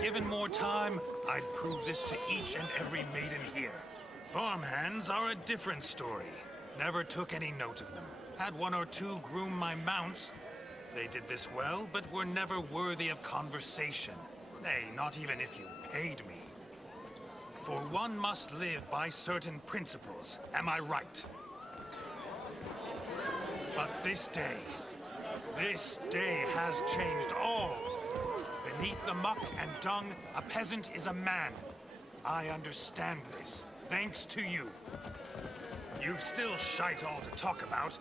Given more time, I'd prove this to each and every maiden here. Farmhands are a different story. Never took any note of them. Had one or two groom my mounts. They did this well, but were never worthy of conversation. Nay, not even if you paid me. For one must live by certain principles, am I right? But this day has changed all. Beneath the muck and dung, a peasant is a man. I understand this, thanks to you. You've still shite all to talk about,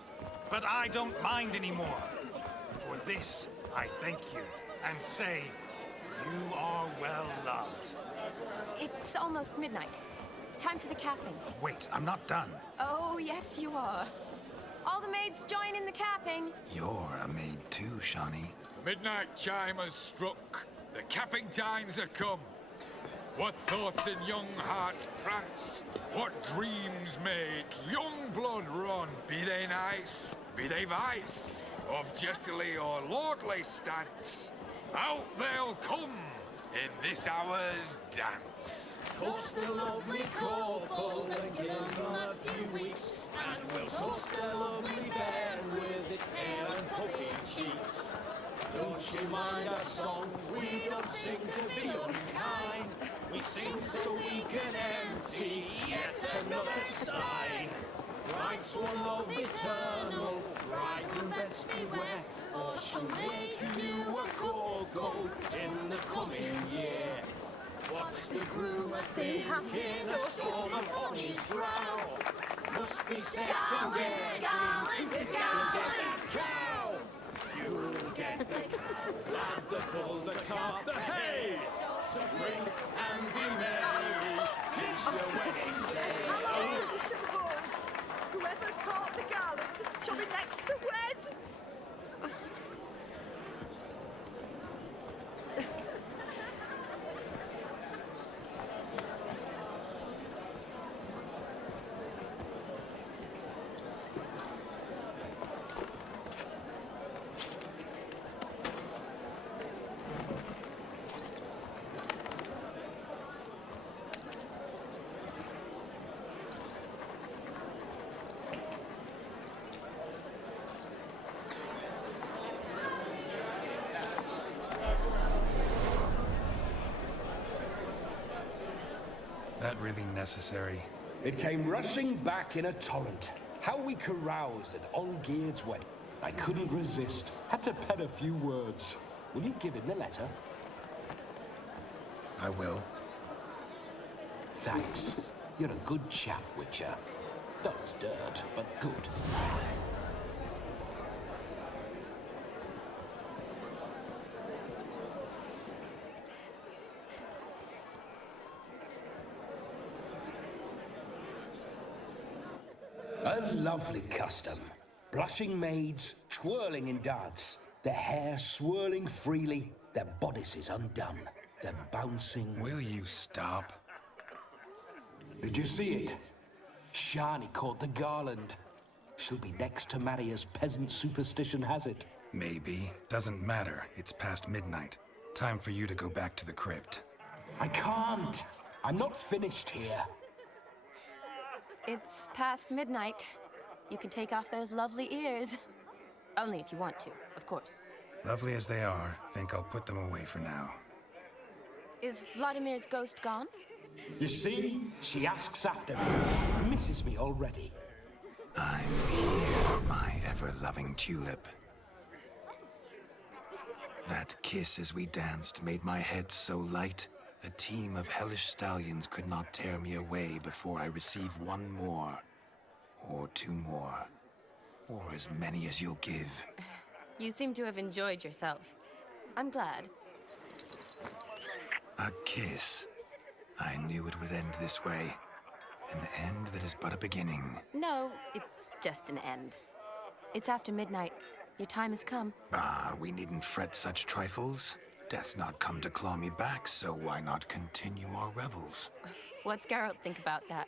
but I don't mind anymore. For this, I thank you, and say, you are well loved. It's almost midnight. Time for the capping. Wait, I'm not done. Oh, yes, you are. All the maids join in the capping. You're a maid too, Shani. Midnight chime has struck. The capping times are come. What thoughts in young hearts prance? What dreams make young blood run? Be they nice, be they vice, of jestily or lordly stance, out they'll come in this hour's dance. Toast the lovely couple and give them a few weeks, and we'll toast the lovely bed with its pale and puffy cheeks. Don't you mind our song? We don't sing to be unkind. We sing so we can empty yet another stein. Bride's one love eternal, bridegroom best beware, or she'll make you a cold goat in the coming year. What's the groom a thinking? A storm upon his brow must be second guessing. If you get that cow, you'll get Glad the bull, the calf, the hay. So drink and be merry. 'Tis your wedding day. Hello, Bishop Bones. Whoever caught the garland shall be next to wed. That really necessary? It came rushing back in a torrent. How we caroused at Olgierd's wedding. I couldn't resist. Had to pen a few words. Will you give him the letter? I will. Thanks. You're a good chap, Witcher. Dull as dirt, but good. A lovely custom. Blushing maids, twirling in dance, their hair swirling freely, their bodices undone, their bouncing... Will you stop? Did you see it? Shani caught the garland. She'll be next to marry as peasant superstition has it. Maybe. Doesn't matter. It's past midnight. Time for you to go back to the crypt. I can't. I'm not finished here. It's past midnight. You can take off those lovely ears. Only if you want to, of course. Lovely as they are, think I'll put them away for now. Is Vladimir's ghost gone? You see? She asks after me. Misses me already. I'm here, my ever-loving tulip. That kiss as we danced made my head so light. A team of hellish stallions could not tear me away before I receive one more. Or two more. Or as many as you'll give. You seem to have enjoyed yourself. I'm glad. A kiss. I knew it would end this way. An end that is but a beginning. No, it's just an end. It's after midnight. Your time has come. Ah, we needn't fret such trifles. Death's not come to claw me back, so why not continue our revels? What's Geralt think about that?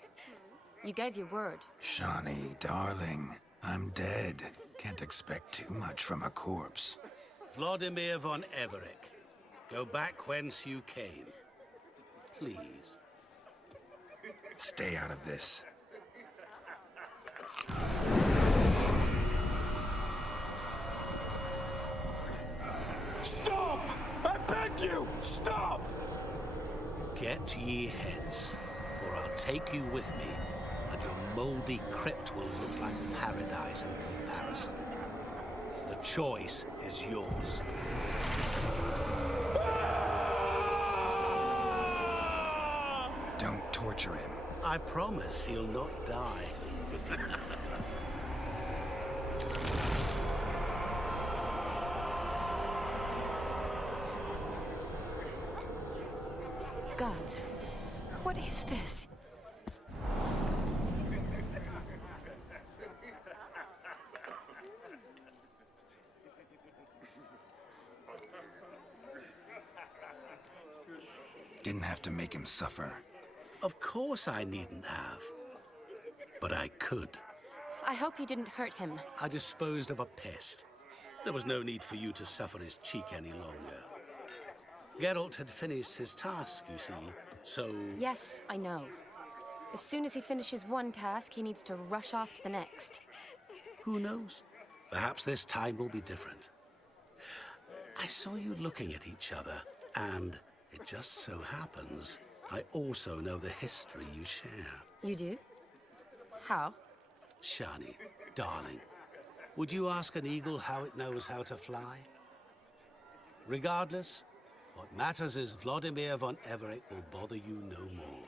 You gave your word. Shani, darling, I'm dead. Can't expect too much from a corpse. Vladimir von Everec, go back whence you came. Please. Stay out of this. Stop! I beg you, stop! Get ye hence, or I'll take you with me, and your moldy crypt will look like paradise in comparison. The choice is yours. Don't torture him. I promise he'll not die. Gods, what is this? Didn't have to make him suffer. Of course I needn't have. But I could. I hope you didn't hurt him. I disposed of a pest. There was no need for you to suffer his cheek any longer. Geralt had finished his task, you see, so... Yes, I know. As soon as he finishes one task, he needs to rush off to the next. Who knows? Perhaps this time will be different. I saw you looking at each other, and it just so happens I also know the history you share. You do? How? Shani, darling, would you ask an eagle how it knows how to fly? Regardless, what matters is Vladimir von Everec will bother you no more.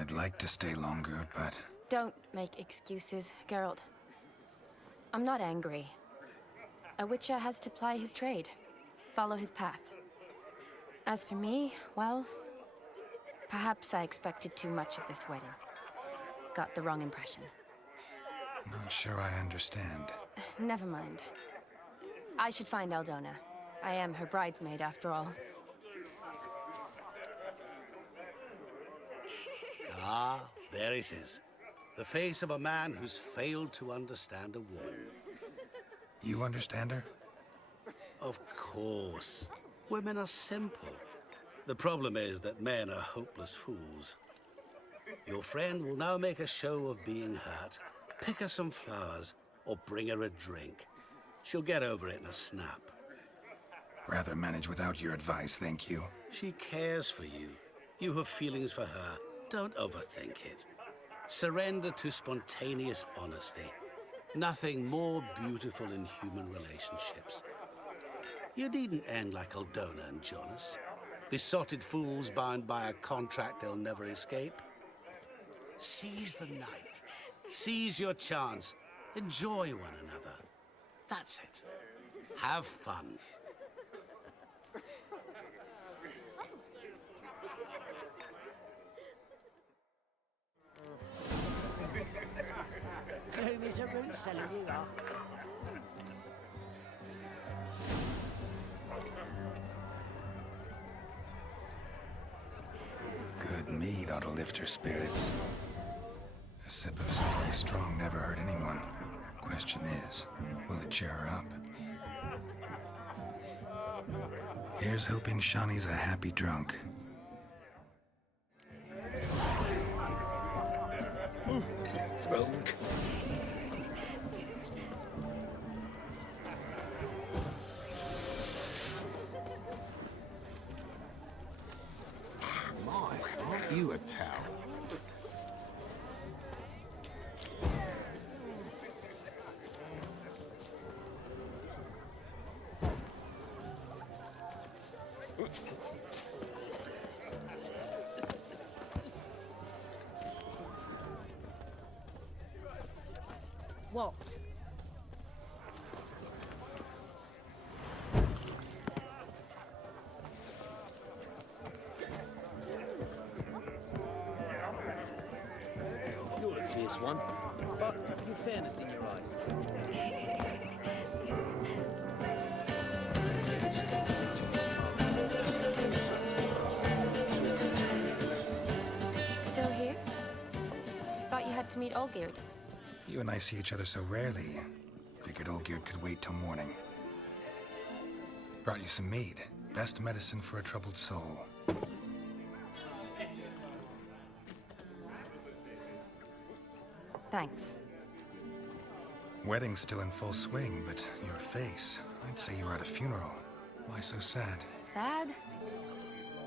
I'd like to stay longer, but... Don't make excuses, Geralt. I'm not angry. A witcher has to ply his trade, follow his path. As for me, well, perhaps I expected too much of this wedding. Got the wrong impression. Not sure I understand. Never mind. I should find Aldona. I am her bridesmaid, after all. Ah, there it is. The face of a man who's failed to understand a woman. You understand her? Of course. Women are simple. The problem is that men are hopeless fools. Your friend will now make a show of being hurt, pick her some flowers, or bring her a drink. She'll get over it in a snap. Rather manage without your advice, thank you. She cares for you. You have feelings for her. Don't overthink it. Surrender to spontaneous honesty. Nothing more beautiful in human relationships. You needn't end like Aldona and Jonas. Besotted fools bound by a contract they'll never escape. Seize the night. Seize your chance. Enjoy one another. That's it. Have fun. Gloom is a root cellar, you are. Good mead ought to lift her spirits. A sip of something strong never hurt anyone. Question is, will it cheer her up? Here's hoping Shawnee's a happy drunk. Rogue. My, aren't you a towel? What? You're a fierce one, but you've fairness in your eyes. Still here? Thought you had to meet Olgierd. You and I see each other so rarely. Figured Olgierd could wait till morning. Brought you some mead. Best medicine for a troubled soul. Thanks. Wedding's still in full swing, but your face, I'd say you were at a funeral. Why so sad? Sad?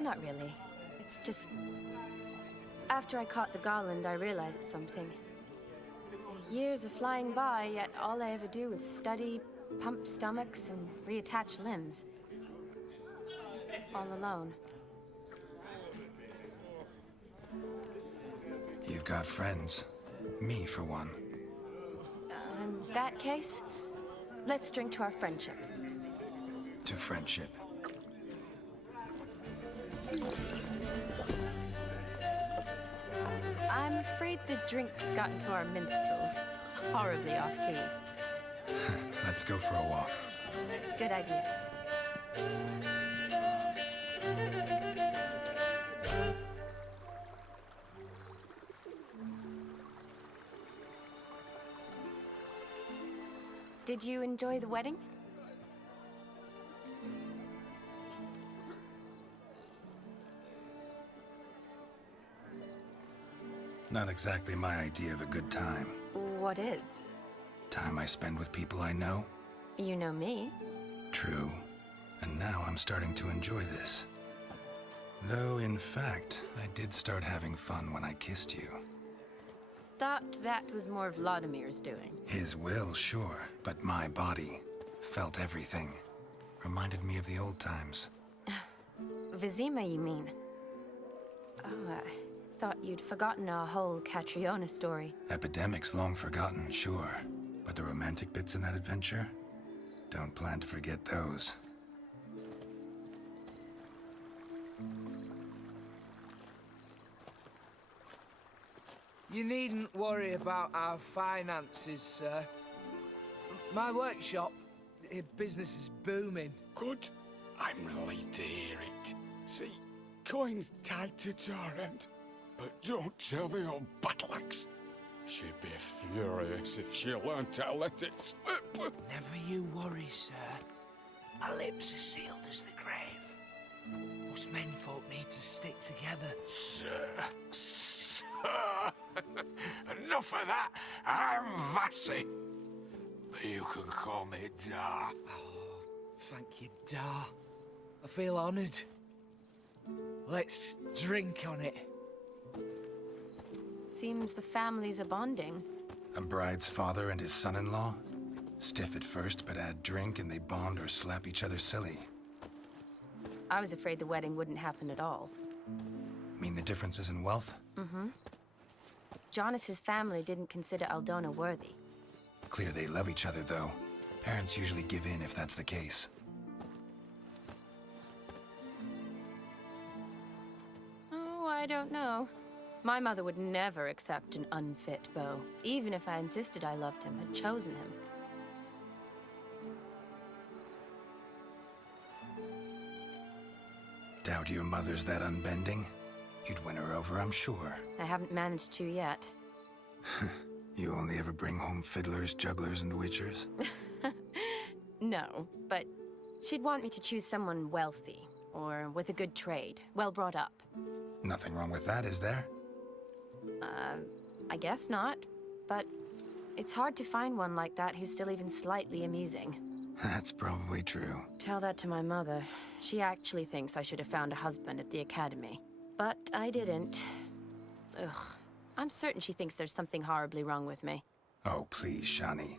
Not really. It's just... After I caught the garland, I realized something. The years are flying by, yet all I ever do is study, pump stomachs, and reattach limbs. All alone. You've got friends. Me, for one. In that case, let's drink to our friendship. To friendship. I'm afraid the drink's gotten to our minstrels. Horribly off-key. Let's go for a walk. Good idea. Did you enjoy the wedding? Not exactly my idea of a good time. What is? Time I spend with people I know. You know me. True. And now I'm starting to enjoy this. Though, in fact, I did start having fun when I kissed you. Thought that was more Vladimir's doing. His will, sure, but my body felt everything. Reminded me of the old times. Vizima, you mean? Oh, thought you'd forgotten our whole Catriona story. Epidemics long forgotten, sure. But the romantic bits in that adventure? Don't plan to forget those. You needn't worry about our finances, sir. My workshop, business is booming. Good. I'm relieved to hear it. See, coin's tied to Torrent, but don't tell the old battleaxe. She'd be furious if she learned to let it slip. Never you worry, sir. My lips are sealed as the grave. Us menfolk need to stick together. Sir. Enough of that. I'm Vassy. But you can call me Dar. Oh, thank you, Dar. I feel honoured. Let's drink on it. Seems the families are bonding. A bride's father and his son-in-law? Stiff at first, but add drink and they bond or slap each other silly. I was afraid the wedding wouldn't happen at all. Mean the differences in wealth? Mm-hmm. Jonas's family didn't consider Aldona worthy. Clear they love each other, though. Parents usually give in if that's the case. Oh, I don't know. My mother would never accept an unfit beau, even if I insisted I loved him, had chosen him. Doubt your mother's that unbending? You'd win her over, I'm sure. I haven't managed to yet. You only ever bring home fiddlers, jugglers, and witchers? No, but she'd want me to choose someone wealthy, or with a good trade, well brought up. Nothing wrong with that, is there? I guess not, but it's hard to find one like that who's still even slightly amusing. That's probably true. Tell that to my mother. She actually thinks I should have found a husband at the academy. But I didn't. Ugh. I'm certain she thinks there's something horribly wrong with me. Oh, please, Shani.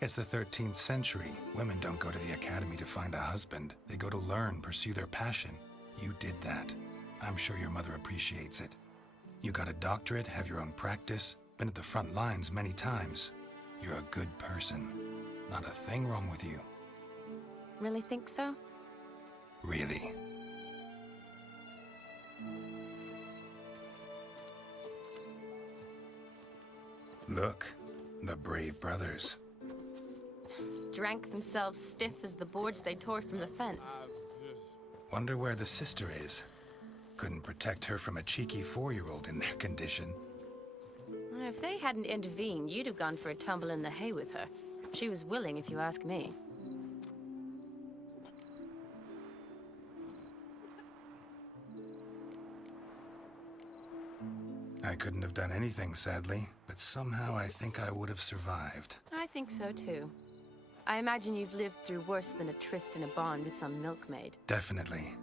It's the 13th century. Women don't go to the academy to find a husband. They go to learn, pursue their passion. You did that. I'm sure your mother appreciates it. You got a doctorate, have your own practice, been at the front lines many times. You're a good person. Not a thing wrong with you. Really think so? Really. Look, the brave brothers. Drank themselves stiff as the boards they tore from the fence. Wonder where the sister is. Couldn't protect her from a cheeky 4-year-old in their condition. If they hadn't intervened, you'd have gone for a tumble in the hay with her. She was willing, if you ask me. I couldn't have done anything, sadly, but somehow I think I would have survived. I think so, too. I imagine you've lived through worse than a tryst in a barn with some milkmaid. Definitely.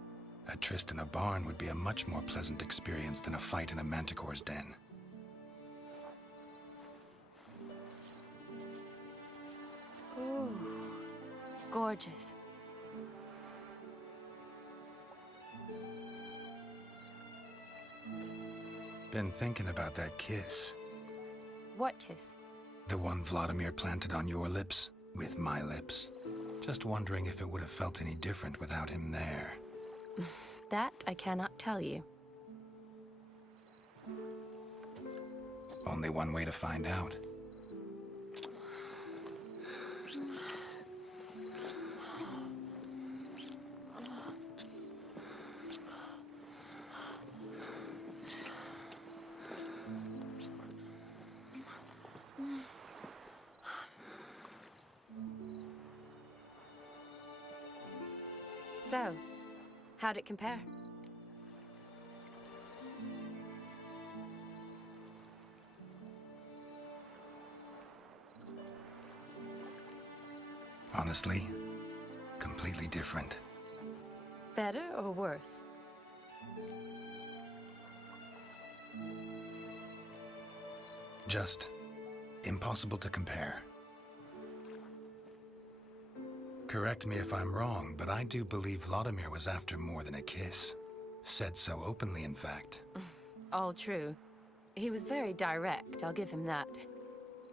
A tryst in a barn would be a much more pleasant experience than a fight in a manticore's den. Ooh, gorgeous. Been thinking about that kiss. What kiss? The one Vladimir planted on your lips, with my lips. Just wondering if it would have felt any different without him there. That I cannot tell you. Only one way to find out. So, how'd it compare? Honestly, completely different. Better or worse? Just impossible to compare. Correct me if I'm wrong, but I do believe Vladimir was after more than a kiss. Said so openly, in fact. all true. He was very direct, I'll give him that.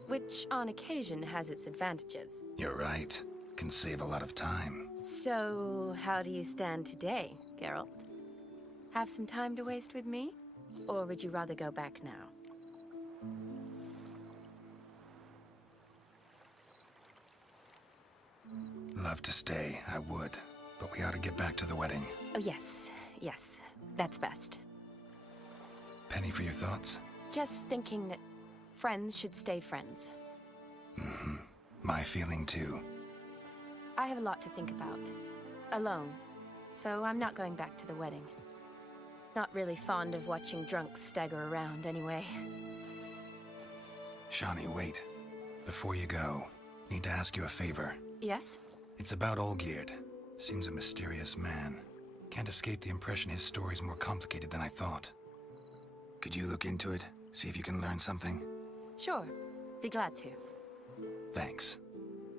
Which, on occasion, has its advantages. You're right. Can save a lot of time. So, how do you stand today, Geralt? Have some time to waste with me? Or would you rather go back now? Love to stay, I would. But we ought to get back to the wedding. Oh, yes. Yes. That's best. Penny for your thoughts? Just thinking that friends should stay friends. Mm-hmm. My feeling too. I have a lot to think about. Alone. So I'm not going back to the wedding. Not really fond of watching drunks stagger around, anyway. Shani, wait. Before you go, need to ask you a favor. Yes? It's about Olgierd. Seems a mysterious man. Can't escape the impression his story's more complicated than I thought. Could you look into it? See if you can learn something? Sure. Be glad to. Thanks.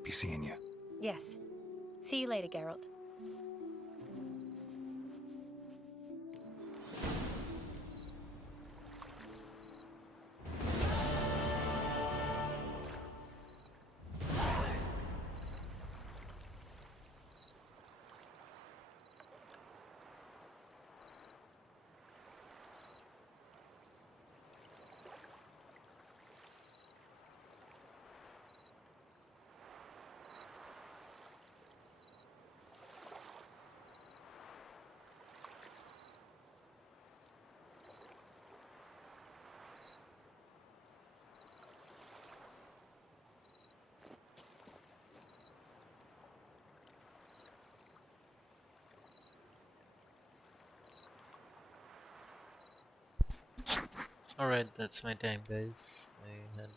Be seeing you. Yes. See you later, Geralt. Alright, that's my time, guys. I had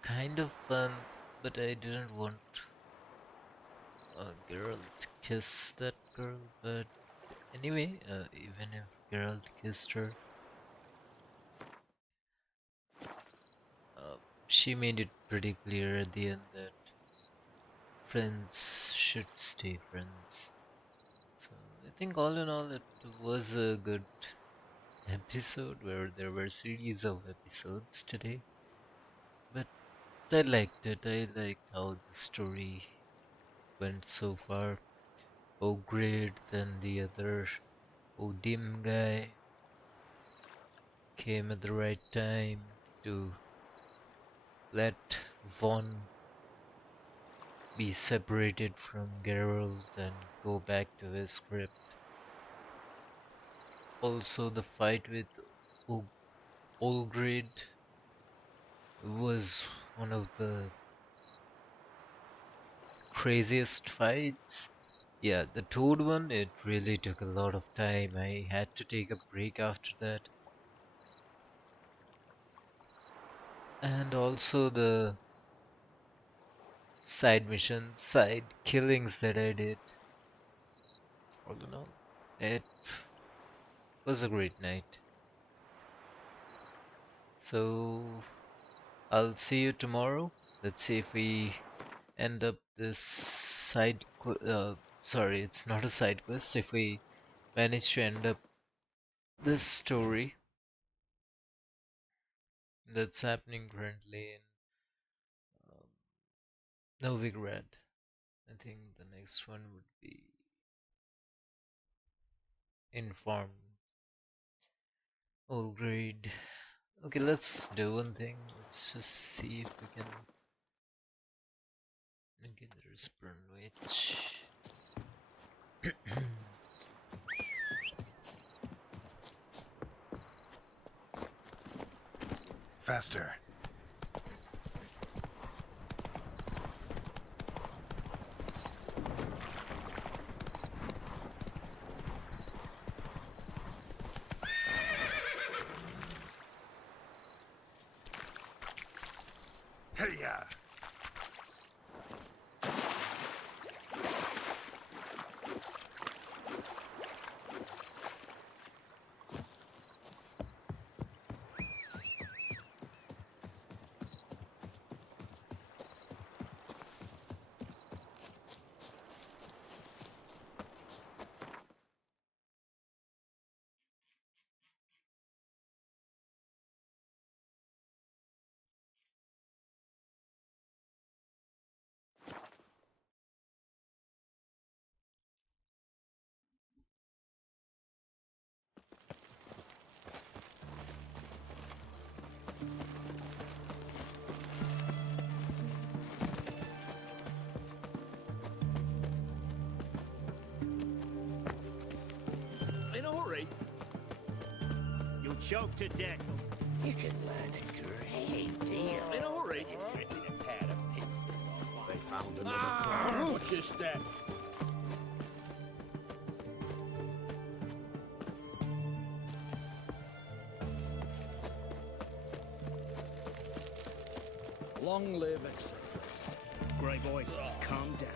kind of fun, but I didn't want Geralt to kiss that girl. But anyway, even if Geralt kissed her, she made it pretty clear at the end that friends should stay friends. So I think all in all it was a good episode where there were series of episodes today. But I liked it. I liked how the story went so far. Ogrid, then the other Odim guy came at the right time to let Von be separated from Geralt and go back to his crypt. Also, the fight with Olgrid was one of the craziest fights. Yeah, the Toad one, it really took a lot of time. I had to take a break after that. And also the side missions, side killings that I did. All in all, it was a great night. So I'll see you tomorrow. Let's see if we end up this sorry, it's not a side quest. If we manage to end up this story that's happening currently in Novigrad. I think the next one would be Inform. Olgrade. Okay, let's do one thing. Let's just see if we can. Okay, there's Burnwich. Faster. Hey-ya! You'll choke to death. You can learn a great deal. In a hurry. A pair of pincers or They found another Watch your step. Long live etc. Grey boy, calm down.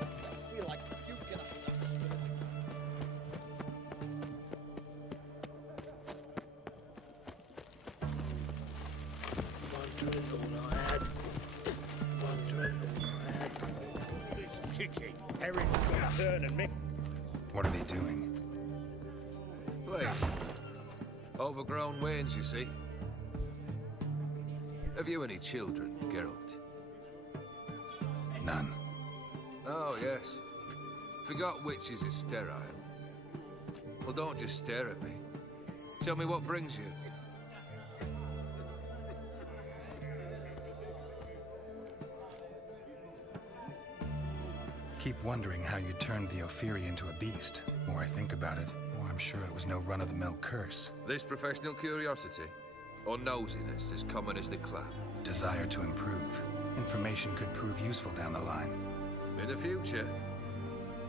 I feel like puking up that stuff. One drink all I had. One drink all I had. It's kicking. Eredin's got a turn and me. What are they doing? Play. Overgrown wains, you see. Have you any children, Geralt? None. Oh, yes. Forgot witches are sterile. Well, don't just stare at me. Tell me what brings you. Keep wondering how you turned the Ophiri into a beast. The more I think about it, the more I'm sure it was no run-of-the-mill curse. This professional curiosity, or nosiness as common as the clap. Desire to improve. Information could prove useful down the line. In the future,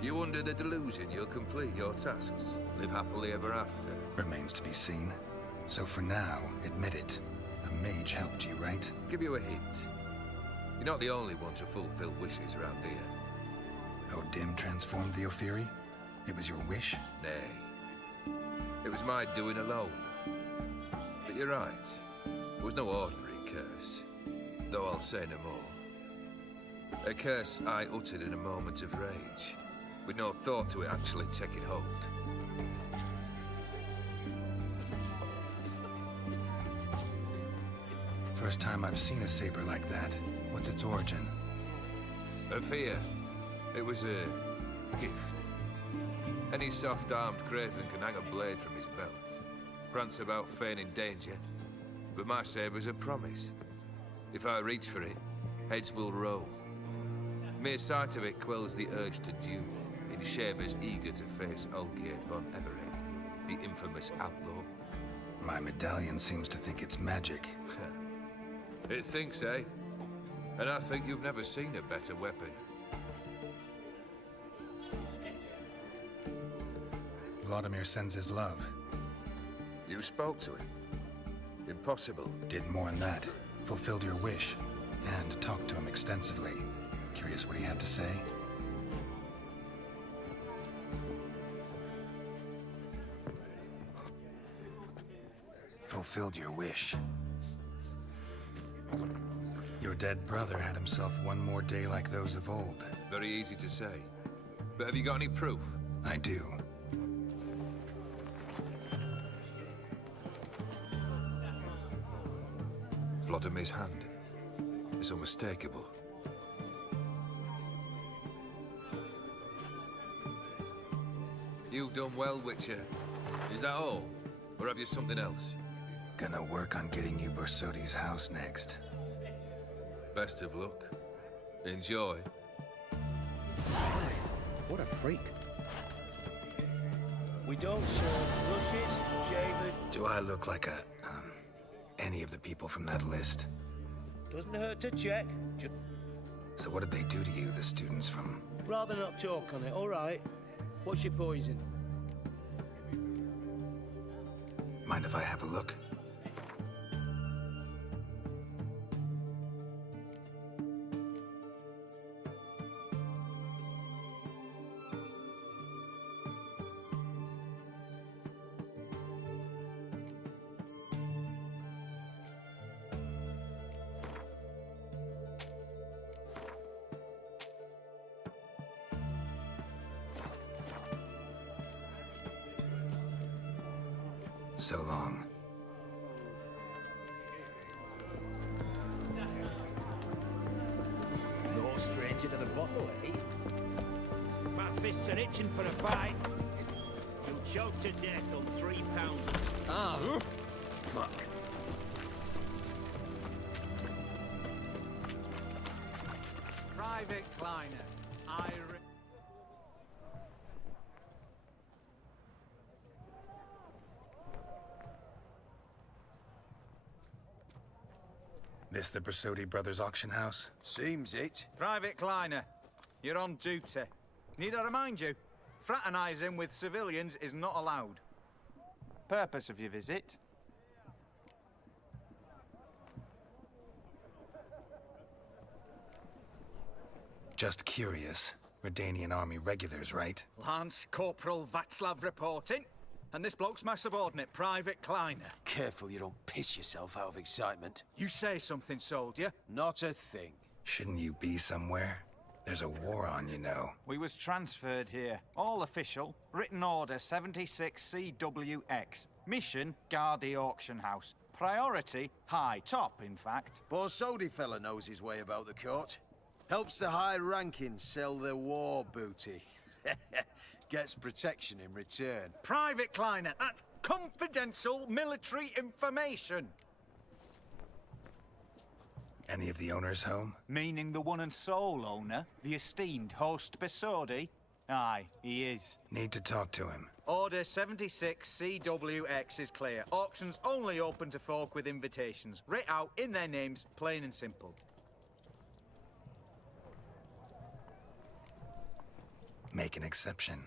you under the delusion you'll complete your tasks, live happily ever after. Remains to be seen. So for now, admit it. A mage helped you, right? Give you a hint. You're not the only one to fulfill wishes around here. Odin transformed the Ophiri? It was your wish? Nay. It was my doing alone. But you're right. It was no ordinary curse. Though I'll say no more. A curse I uttered in a moment of rage, with no thought to it actually taking hold. First time I've seen a saber like that. What's its origin? A fear. It was a gift. Any soft-armed craven can hang a blade from his belt, prance about feigning danger, but my saber's a promise. If I reach for it, heads will roll. Mere sight of it quells the urge to duel, in shavers eager to face Olgierd von Everett, the infamous outlaw. My medallion seems to think it's magic. It thinks, eh? And I think you've never seen a better weapon. Vladimir sends his love. You spoke to him? Impossible. Did more than that. Fulfilled your wish. And talked to him extensively. Curious what he had to say? Fulfilled your wish. Your dead brother had himself one more day like those of old. Very easy to say. But have you got any proof? I do. Vladimir's hand. It's unmistakable. You've done well, Witcher. Is that all? Or have you something else? Gonna work on getting you Borsodi's house next. Best of luck. Enjoy. What a freak. We don't serve brushes, shaven. Do I look like any of the people from that list? Doesn't hurt to check. So what did they do to you, the students from... Rather not talk on it, all right. What's your poison? Mind if I have a look? So long. No stranger to the bottle, eh? My fists are itching for a fight. You'll choke to death on 3 pounds of... Ah, fuck. Private Kleiner. This the Brasodi Brothers auction house? Seems it. Private Kleiner, you're on duty. Need I remind you, fraternising with civilians is not allowed. Purpose of your visit? Just curious. Redanian army regulars, right? Lance Corporal Václav reporting. And this bloke's my subordinate, Private Kleiner. Careful you don't piss yourself out of excitement. You say something, soldier? Not a thing. Shouldn't you be somewhere? There's a war on, you know. We was transferred here. All official. Written order 76 CWX. Mission, guard the auction house. Priority, high. Top, in fact. Borsodi fella knows his way about the court. Helps the high rankings sell their war booty. Gets protection in return. Private Kleiner, that's confidential military information. Any of the owners home? Meaning the one and sole owner, the esteemed host Besodi? Aye, he is. Need to talk to him. Order 76 CWX is clear. Auctions only open to folk with invitations. Writ out in their names, plain and simple. Make an exception.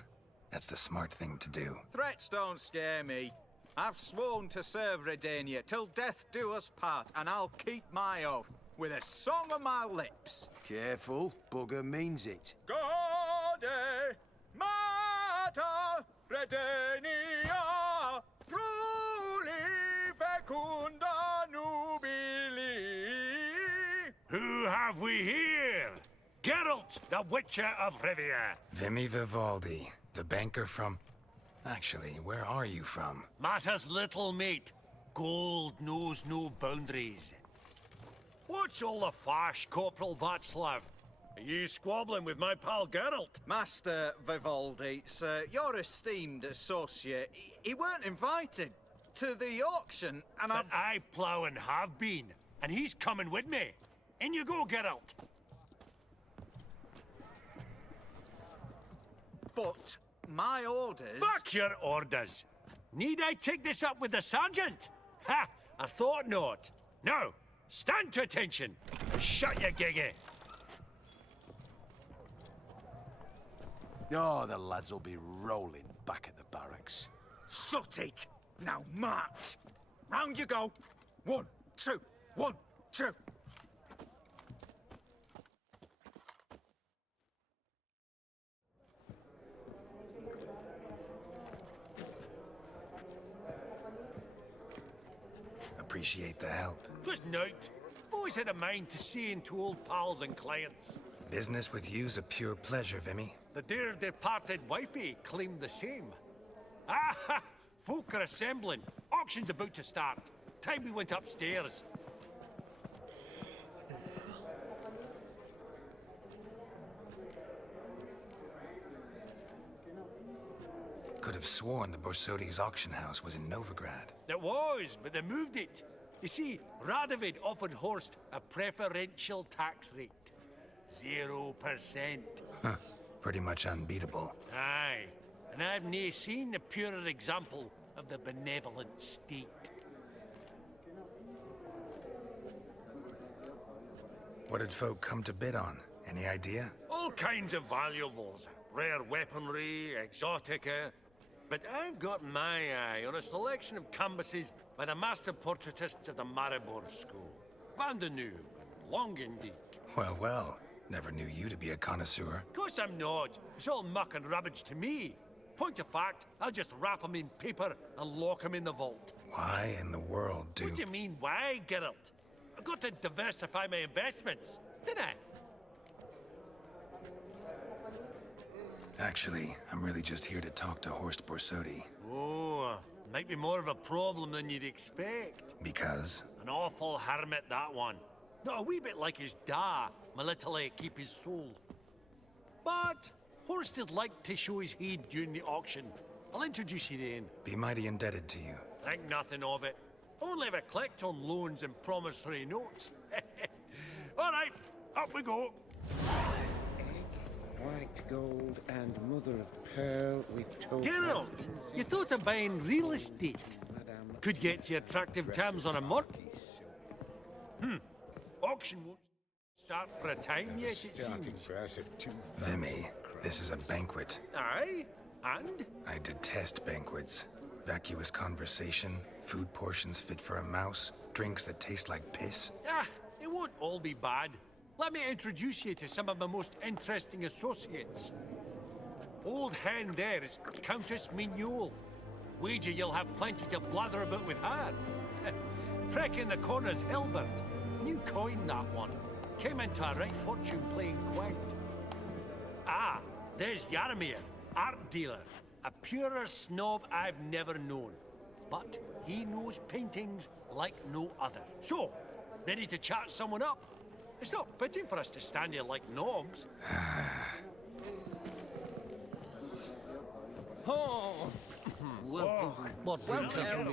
That's the smart thing to do. Threats don't scare me. I've sworn to serve Redania till death do us part, and I'll keep my oath with a song on my lips. Careful, bugger means it. Gode Mater Redania Pruli Fecunda Nubili. Who have we here? Geralt, the Witcher of Rivia. Vimy Vivaldi, the banker from... Actually, where are you from? Matters little, mate. Gold knows no boundaries. What's all the fash, Corporal Václav? Are you squabbling with my pal Geralt? Master Vivaldi, sir, your esteemed associate, he weren't invited to the auction, and But I plough and have been, and he's coming with me. In you go, Geralt. But my orders... Fuck your orders! Need I take this up with the sergeant? Ha! I thought not. Now, stand to attention. Shut your giggy. Oh, the lads will be rolling back at the barracks. Sut it! Now march! Round you go! 1, 2, 1, 2. Appreciate the help. Just note, always had a mind to see into old pals and clients. Business with you's a pure pleasure, Vimy. The dear departed wifey claimed the same. Ah, folk are assembling. Auction's about to start. Time we went upstairs. Could have sworn the Borsodi's auction house was in Novigrad. It was, but they moved it. You see, Radovid offered Horst a preferential tax rate. 0%. Huh. Pretty much unbeatable. Aye, and I've nae seen a purer example of the benevolent state. What did folk come to bid on? Any idea? All kinds of valuables. Rare weaponry, exotica. But I've got my eye on a selection of canvases by the master portraitists of the Maribor School. Van de Noob and Longendijk. Well, well. Never knew you to be a connoisseur. Of course I'm not. It's all muck and rubbish to me. Point of fact, I'll just wrap 'em in paper and lock 'em in the vault. Why in the world do... What do you mean, why, Geralt? I've got to diversify my investments, didn't I? Actually, I'm really just here to talk to Horst Borsodi. Oh, might be more of a problem than you'd expect. Because? An awful hermit, that one. Not a wee bit like his da, my little keep his soul. But Horst would like to show his head during the auction. I'll introduce you then. Be mighty indebted to you. Think nothing of it. Only ever clicked on loans and promissory notes. All right, up we go. White gold and mother of pearl with topaz. Geralt, you thought of buying real estate. Could get you attractive terms on a mortgage. auction won't start for a time yet, it seems. Vimy, this is a banquet. Aye, and? I detest banquets. Vacuous conversation, food portions fit for a mouse, drinks that taste like piss. Ah, it won't all be bad. Let me introduce you to some of my most interesting associates. Old hen there is Countess Mignole. Wager you'll have plenty to blather about with her. Prick in the corner's Hilbert. New coin, that one. Came into a right fortune playing quaint. Ah, there's Jaromir, art dealer. A purer snob I've never known. But he knows paintings like no other. So, ready to chat someone up? It's not fitting for us to stand here like knobs. Oh! What brings us here?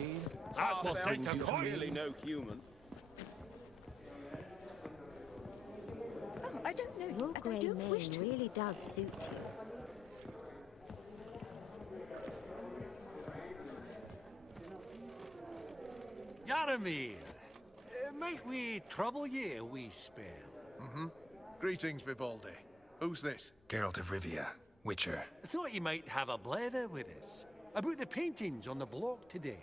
That's the sense of coin. Really no human. Oh, I don't know. Your I grey don't wish mane to. really does suit you. Jaromir, might we trouble ye a wee spell? Greetings, Vivaldi. Who's this? Geralt of Rivia, Witcher. I thought you might have a blather with us about the paintings on the block today.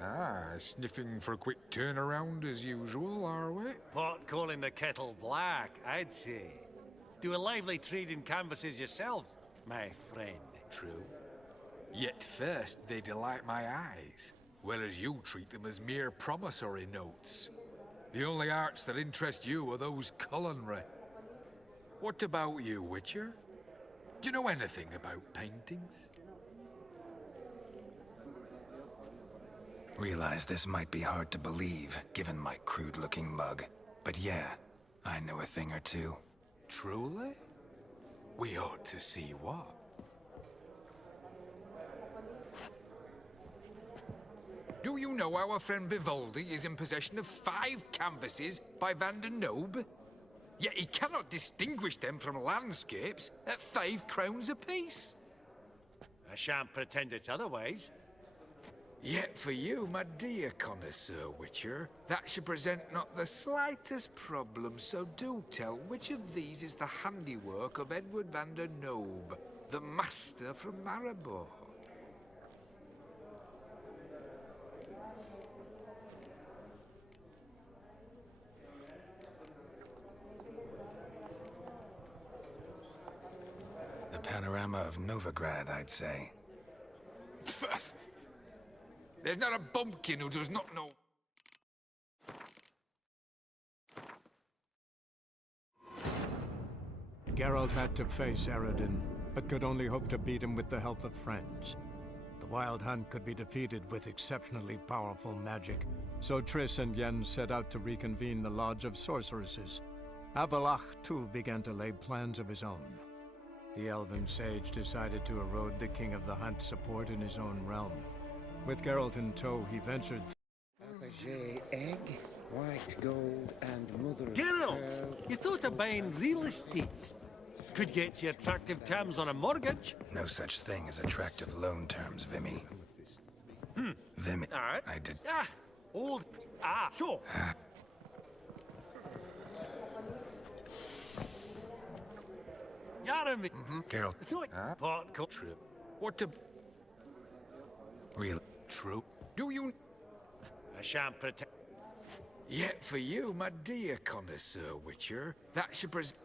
Ah, sniffing for a quick turnaround as usual, are we? Pot calling the kettle black, I'd say. Do a lively trade in canvases yourself, my friend. True. Yet first they delight my eyes, whereas you treat them as mere promissory notes. The only arts that interest you are those culinary. What about you, Witcher? Do you know anything about paintings? Realize this might be hard to believe, given my crude-looking mug. But yeah, I know a thing or two. Truly? We ought to see what. Do you know our friend Vivaldi is in possession of 5 canvases by Van der Nobe? Yet he cannot distinguish them from landscapes at 5 crowns apiece. I shan't pretend it's otherwise. Yet for you, my dear connoisseur Witcher, that should present not the slightest problem, so do tell which of these is the handiwork of Edward van der Nobe, the master from Maribor. The panorama of Novigrad, I'd say. There's not a bumpkin who does not know. Geralt had to face Eredin, but could only hope to beat him with the help of friends. The Wild Hunt could be defeated with exceptionally powerful magic, so Triss and Yen set out to reconvene the Lodge of Sorceresses. Avalach, too, began to lay plans of his own. The Elven Sage decided to erode the King of the Hunt's support in his own realm. With Geralt in tow, he ventured... Fabergé egg, white gold, and mother of Geralt, pearl. you thought of buying real estates. Could get you attractive terms on a mortgage. No such thing as attractive loan terms, Vimy. Vimy, Alright. I did... Ah, old... Ah, so... Jaromir... Geralt. I thought... Pot co- True. What the... Real... True. Do you... I shan't pretend... Yet for you, my dear connoisseur Witcher, that should present...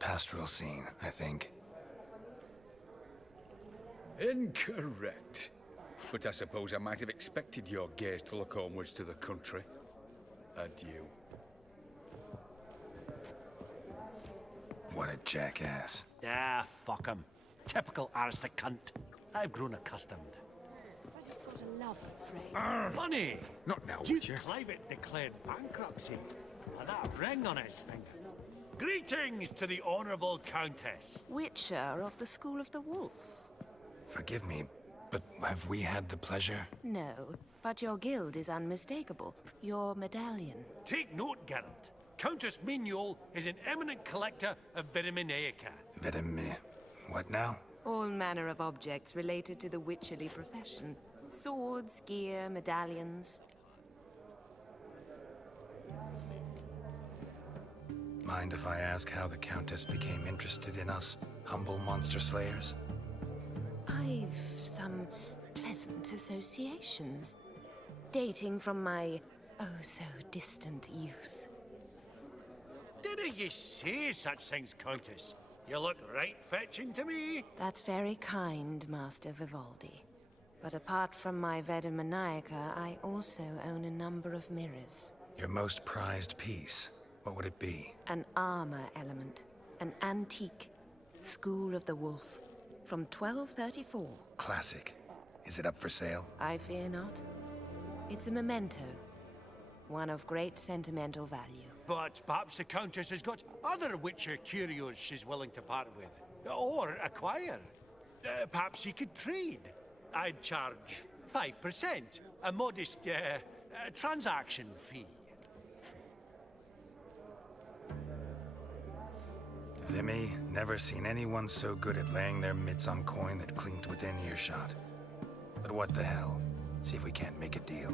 pastoral scene, I think. Incorrect. But I suppose I might have expected your gaze to look homewards to the country. Adieu. What a jackass. Ah, fuck him. Typical aristocrat cunt. I've grown accustomed. But it's got a lovely frame. Money! Not now, Duke Witcher. Clivet declared bankruptcy. And that ring on his finger. Greetings to the Honourable Countess. Witcher of the School of the Wolf. Forgive me, but have we had the pleasure? No, but your guild is unmistakable. Your medallion. Take note, Geralt. Countess Mignol is an eminent collector of vitaminaica. What now? All manner of objects related to the witcherly profession. Swords, gear, medallions. Mind if I ask how the Countess became interested in us, humble monster slayers? I've some pleasant associations. Dating from my oh-so-distant youth. Didn't you say such things, Countess? You look right fetching to me. That's very kind, Master Vivaldi. But apart from my Vedamaniaca, I also own a number of mirrors. Your most prized piece, what would it be? An armor element. An antique. School of the Wolf. From 1234. Classic. Is it up for sale? I fear not. It's a memento. One of great sentimental value. But perhaps the Countess has got other Witcher curios she's willing to part with. Or acquire. Perhaps she could trade. I'd charge 5%. A modest transaction fee. Vimy, never seen anyone so good at laying their mitts on coin that clinked within earshot. But what the hell? See if we can't make a deal.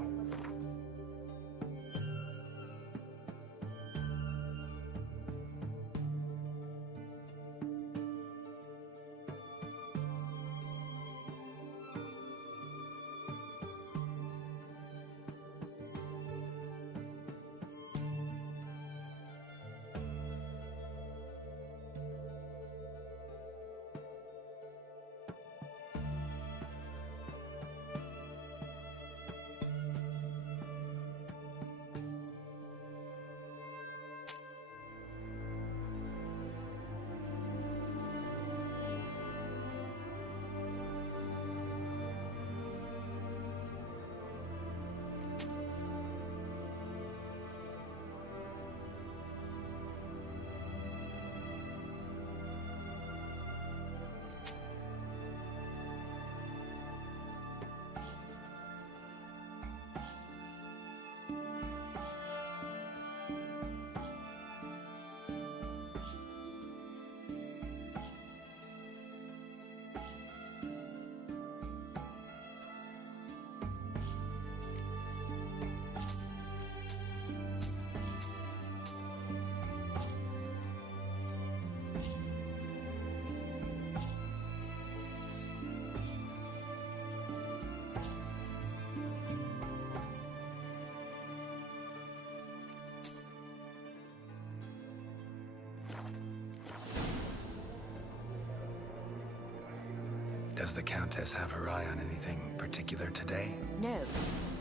Does the Countess have her eye on anything particular today? No,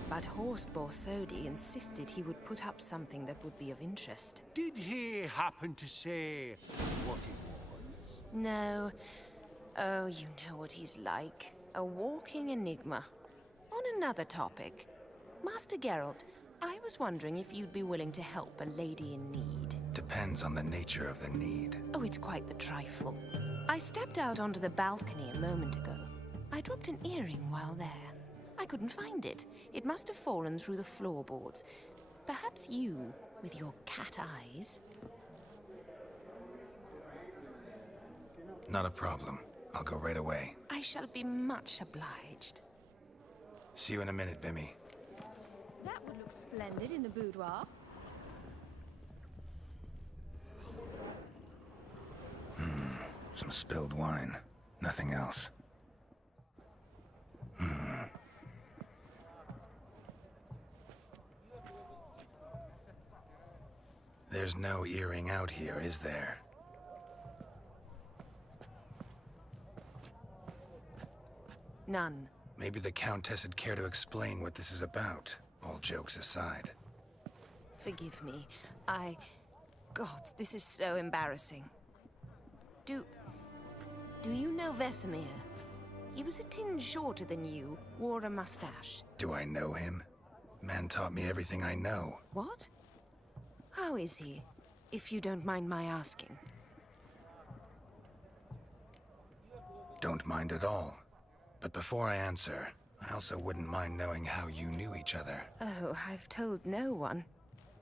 but Horst Borsodi insisted he would put up something that would be of interest. Did he happen to say what it was? No. Oh, you know what he's like. A walking enigma. On another topic. Master Geralt, I was wondering if you'd be willing to help a lady in need. Depends on the nature of the need. Oh, it's quite the trifle. I stepped out onto the balcony a moment ago. I dropped an earring while there. I couldn't find it. It must have fallen through the floorboards. Perhaps you, with your cat eyes. Not a problem. I'll go right away. I shall be much obliged. See you in a minute, Vimy. That would look splendid in the boudoir. Some spilled wine. Nothing else. There's no earring out here, is there? None. Maybe the Countess would care to explain what this is about, all jokes aside. Forgive me. God, this is so embarrassing. Do you know Vesemir? He was a tinge shorter than you, wore a mustache. Do I know him? Man taught me everything I know. What? How is he, if you don't mind my asking? Don't mind at all. But before I answer, I also wouldn't mind knowing how you knew each other. Oh, I've told no one.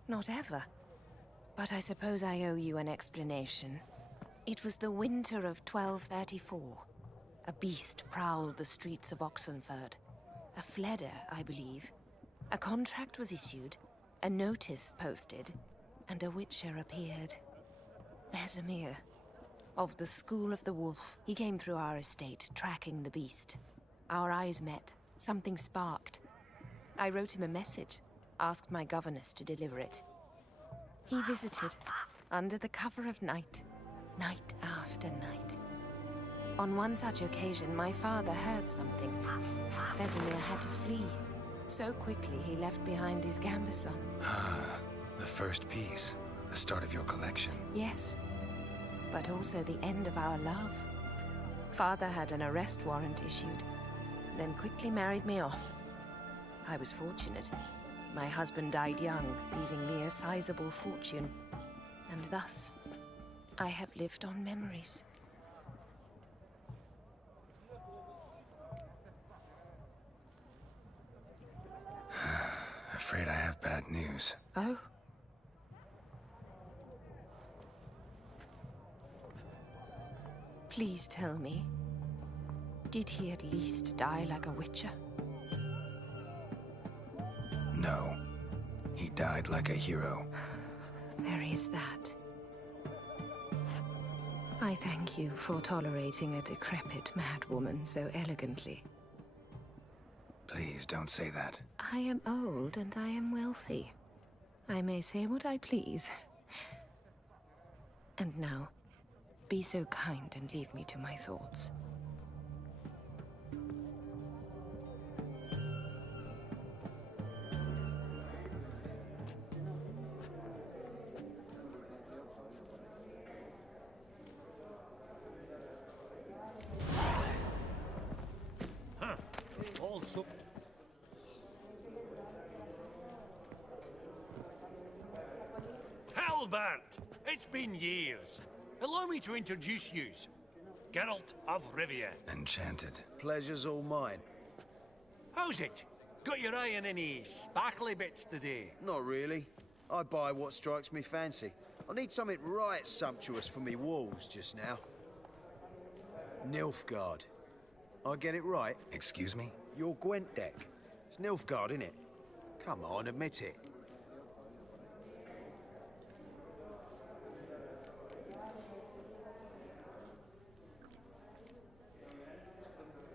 Not ever. But I suppose I owe you an explanation. It was the winter of 1234. A beast prowled the streets of Oxenford. A fledder, I believe. A contract was issued, a notice posted, and a witcher appeared. Vesemir. Of the School of the Wolf. He came through our estate, tracking the beast. Our eyes met. Something sparked. I wrote him a message, asked my governess to deliver it. He visited, under the cover of night, night after night. On one such occasion, my father heard something. Vesemir had to flee. So quickly, he left behind his gambeson. Ah, the first piece. The start of your collection. Yes, but also the end of our love. Father had an arrest warrant issued, then quickly married me off. I was fortunate. My husband died young, leaving me a sizable fortune. And thus, I have lived on memories. Afraid I have bad news. Oh? Please tell me, did he at least die like a witcher? No. He died like a hero. There is that. I thank you for tolerating a decrepit madwoman so elegantly. Please don't say that. I am old and I am wealthy. I may say what I please. And now, be so kind and leave me to my thoughts. Also... Halbert! It's been years. Allow me to introduce yous. Geralt of Rivia. Enchanted. Pleasure's all mine. How's it? Got your eye on any sparkly bits today? Not really. I buy what strikes me fancy. I need something right sumptuous for me walls just now. Nilfgaard. I get it right? Excuse me? Your Gwent deck. It's Nilfgaard, innit? Come on, admit it.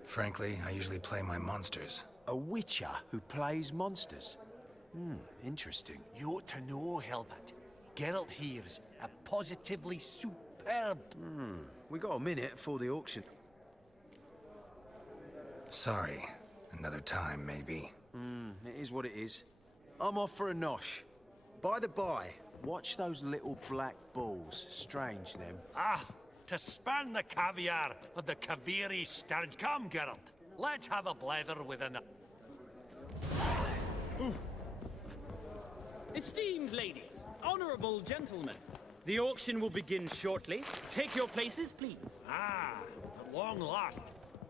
Frankly, I usually play my monsters. A witcher who plays monsters? Interesting. You ought to know, Helmut. Geralt here's a positively superb... We got a minute for the auction. Sorry. Another time, maybe. It is what it is. I'm off for a nosh. By the by, watch those little black balls. Strange, them. Ah, to span the caviar of the Kaviri sturge. Come, Geralt. Let's have a blether with an... Esteemed ladies, honorable gentlemen, the auction will begin shortly. Take your places, please. Ah, at long last.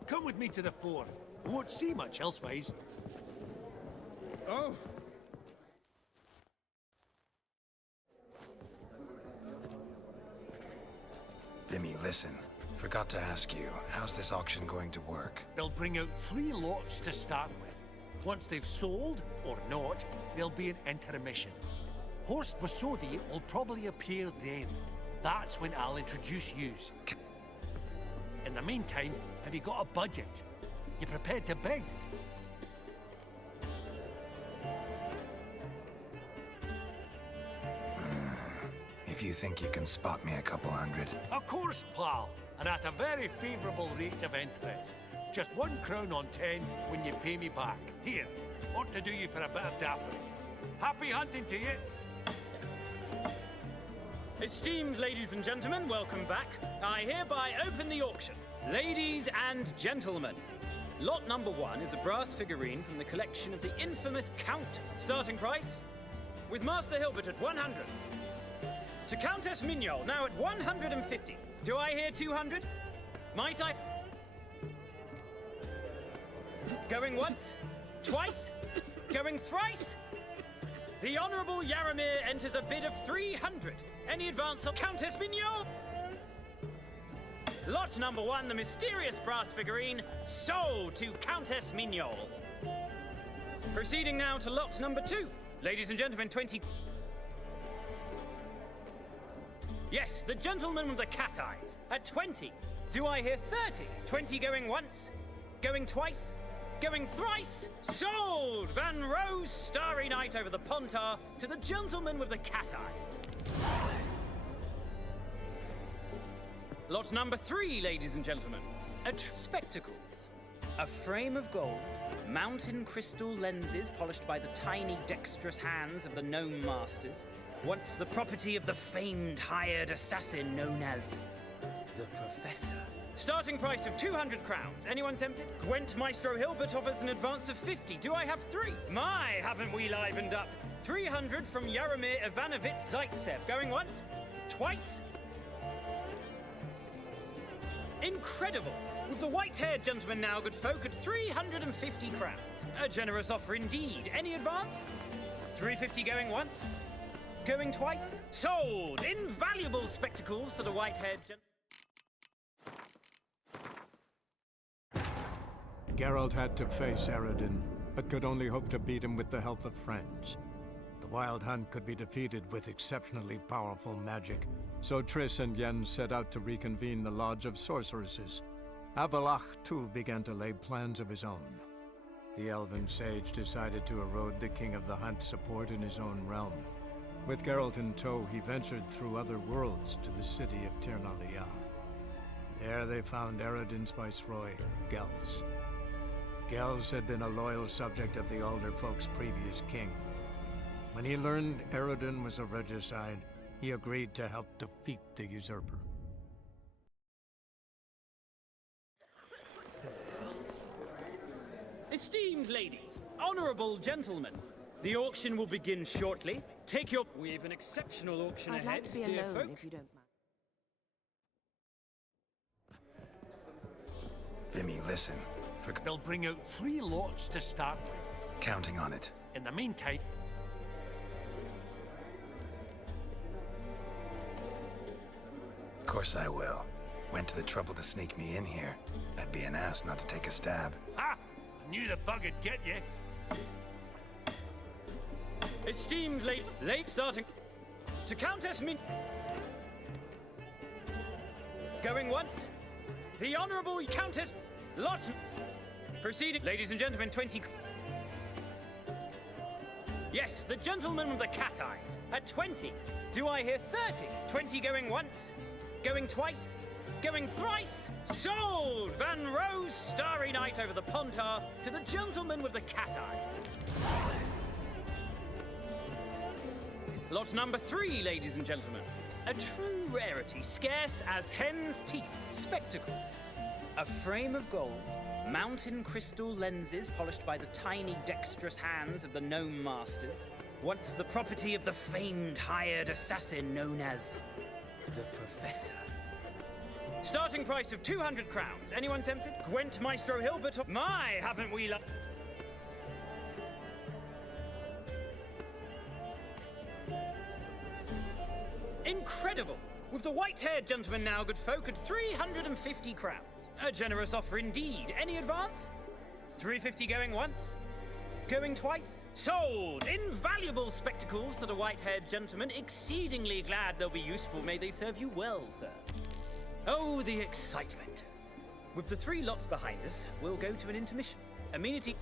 Come with me to the fore. Won't see much elsewise. Oh. Vimy, listen. Forgot to ask you, how's this auction going to work? They'll bring out 3 lots to start with. Once they've sold, or not, there'll be an intermission. Horst Vasodi will probably appear then. That's when I'll introduce yous. In the meantime, have you got a budget? You prepared to beg? If you think you can spot me a couple hundred. Of course, pal. And at a very favourable rate of interest. just 1 crown on 10 when you pay me back. Here, ought to do you for a bit of daffodil. Happy hunting to you. Esteemed ladies and gentlemen, welcome back. I hereby open the auction. Ladies and gentlemen, lot number 1 is a brass figurine from the collection of the infamous Count. Starting price, with Master Hilbert at 100. To Countess Mignol, now at 150. Do I hear 200? Might I? Going once? Twice? Going thrice? The Honourable Yaramir enters a bid of 300. Any advance on Countess Mignol? Lot number 1, the mysterious brass figurine, sold to Countess Mignol. Proceeding now to lot number 2. Ladies and gentlemen, 20... Yes, the gentleman with the cat eyes, at 20. Do I hear 30? 20 going once? Going twice? Going thrice? Sold! Van Rose Starry Night over the Pontar to the gentleman with the cat eyes. Lot number 3, ladies and gentlemen. Spectacles. A frame of gold, mountain crystal lenses polished by the tiny dexterous hands of the gnome masters, once the property of the famed hired assassin known as the Professor. Starting price of 200 crowns. Anyone tempted? Gwent Maestro Hilbert offers an advance of 50. Do I have 3? My, haven't we livened up? 300 from Yaramir Ivanovich Zaitsev. Going once? Twice? Incredible! With the white-haired gentleman now, good folk, at 350 crowns. A generous offer indeed. Any advance? 350 going once? Going twice? Sold! Invaluable spectacles to the white-haired gentleman. Geralt had to face Eredin, but could only hope to beat him with the help of friends. The Wild Hunt could be defeated with exceptionally powerful magic, so Triss and Yen set out to reconvene the Lodge of Sorceresses. Avalach, too, began to lay plans of his own. The elven sage decided to erode the King of the Hunt's support in his own realm. With Geralt in tow, he ventured through other worlds to the city of Tirnalia. There they found Eredin's viceroy, Gels. Gels had been a loyal subject of the Alder Folk's previous king. When he learned Eredin was a regicide, he agreed to help defeat the usurper. Esteemed ladies, honourable gentlemen, the auction will begin shortly. Take your... We have an exceptional auction I'd ahead, like to be dear alone folk. if you don't mind. Vimy, listen. They'll bring out 3 lots to start with. Counting on it. In the meantime... Of course I will. Went to the trouble to sneak me in here. I'd be an ass not to take a stab. Ha! I knew the bug would get you. Esteemed late starting to Countess Min. Going once. The Honourable Countess Lot. Proceeding, ladies and gentlemen, 20. Yes, the gentleman with the cat eyes at 20. Do I hear 30? 20 going once, going twice, going thrice. Sold! Van Rose Starry Night over the Pontar to the gentleman with the cat eyes. Lot number 3, ladies and gentlemen. A true rarity, scarce as hen's teeth. Spectacles. A frame of gold, mountain crystal lenses polished by the tiny dexterous hands of the gnome masters, once the property of the famed hired assassin known as the Professor. Starting price of 200 crowns. Anyone tempted? Gwent Maestro Hilbert. My, haven't we Incredible! With the white-haired gentleman now, good folk, at 350 crowns. A generous offer indeed. Any advance? 350 going once? Going twice? Sold! Invaluable spectacles to the white-haired gentleman. Exceedingly glad they'll be useful. May they serve you well, sir. Oh, the excitement. With the 3 lots behind us, we'll go to an intermission. Amenity...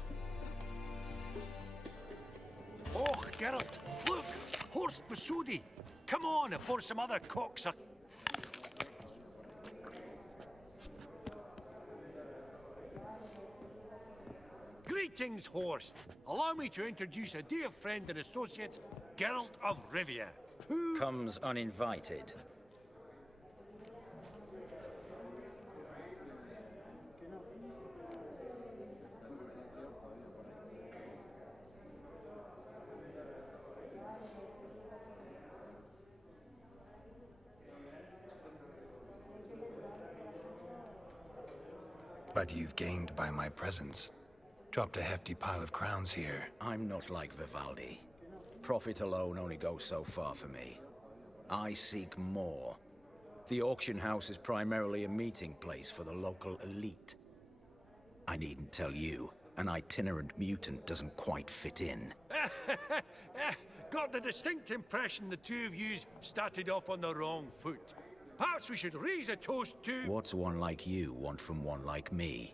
Oh, Geralt, look! Horst Masudi! Come on, before some other cocks are... Greetings, Horst. Allow me to introduce a dear friend and associate, Geralt of Rivia. Who comes uninvited? But you've gained by my presence. Dropped a hefty pile of crowns here. I'm not like Vivaldi. Profit alone only goes so far for me. I seek more. The auction house is primarily a meeting place for the local elite. I needn't tell you, an itinerant mutant doesn't quite fit in. Got the distinct impression the two of yous started off on the wrong foot. Perhaps we should raise a toast to... What's one like you want from one like me?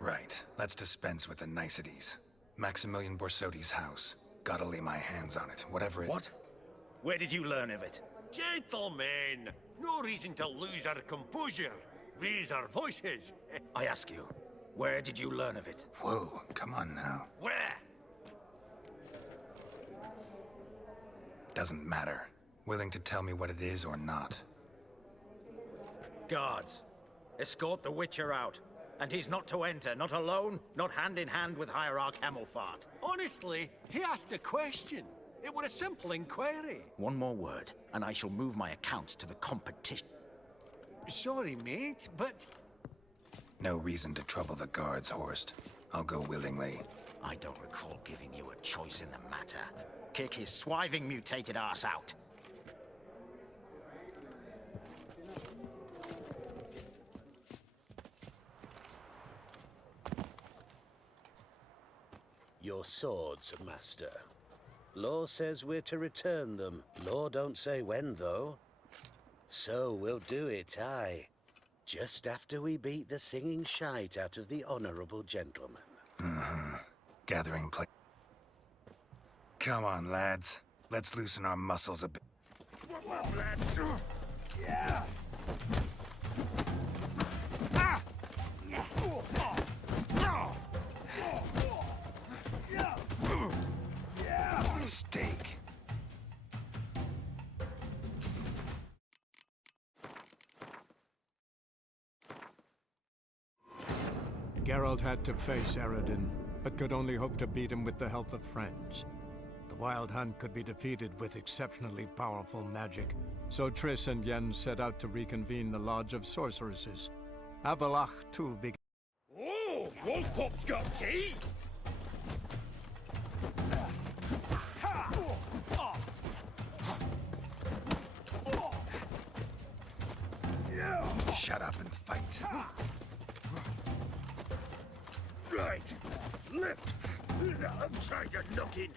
Right, let's dispense with the niceties. Maximilian Borsodi's house. Gotta lay my hands on it, whatever it... What? Where did you learn of it? Gentlemen, no reason to lose our composure. Raise our voices. I ask you, where did you learn of it? Whoa, come on now. Where? Doesn't matter. Willing to tell me what it is or not. Guards, escort the Witcher out. And he's not to enter, not alone, not hand in hand with Hierarch Hemelfart. Honestly, he asked a question. It was a simple inquiry. One more word, and I shall move my accounts to the competition. Sorry, mate, but... No reason to trouble the guards, Horst. I'll go willingly. I don't recall giving you a choice in the matter. Kick his swiving mutated ass out. Your swords, Master. Law says we're to return them. Law don't say when, though. So we'll do it, aye. Just after we beat the singing shite out of the honorable gentleman. Mm-hmm. Gathering play. Come on, lads. Let's loosen our muscles a bit. Lads. Yeah. Ah! Mistake. Geralt had to face Eredin, but could only hope to beat him with the help of friends. The Wild Hunt could be defeated with exceptionally powerful magic, so Triss and Yen set out to reconvene the Lodge of Sorceresses. Avalach, too, began... Oh, Wolfpop's got tea! Shut up and fight. Right. Lift. I'm trying to knock in.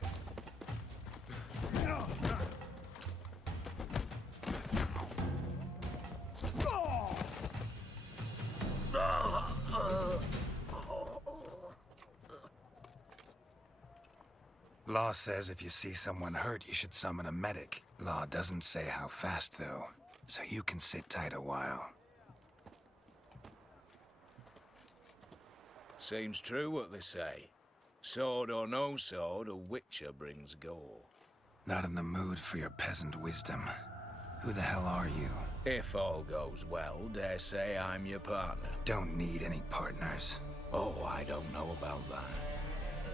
Law says if you see someone hurt, you should summon a medic. Law doesn't say how fast, though, so you can sit tight a while. Seems true what they say. Sword or no sword, a witcher brings gore. Not in the mood for your peasant wisdom. Who the hell are you? If all goes well, dare say I'm your partner. Don't need any partners. Oh, I don't know about that.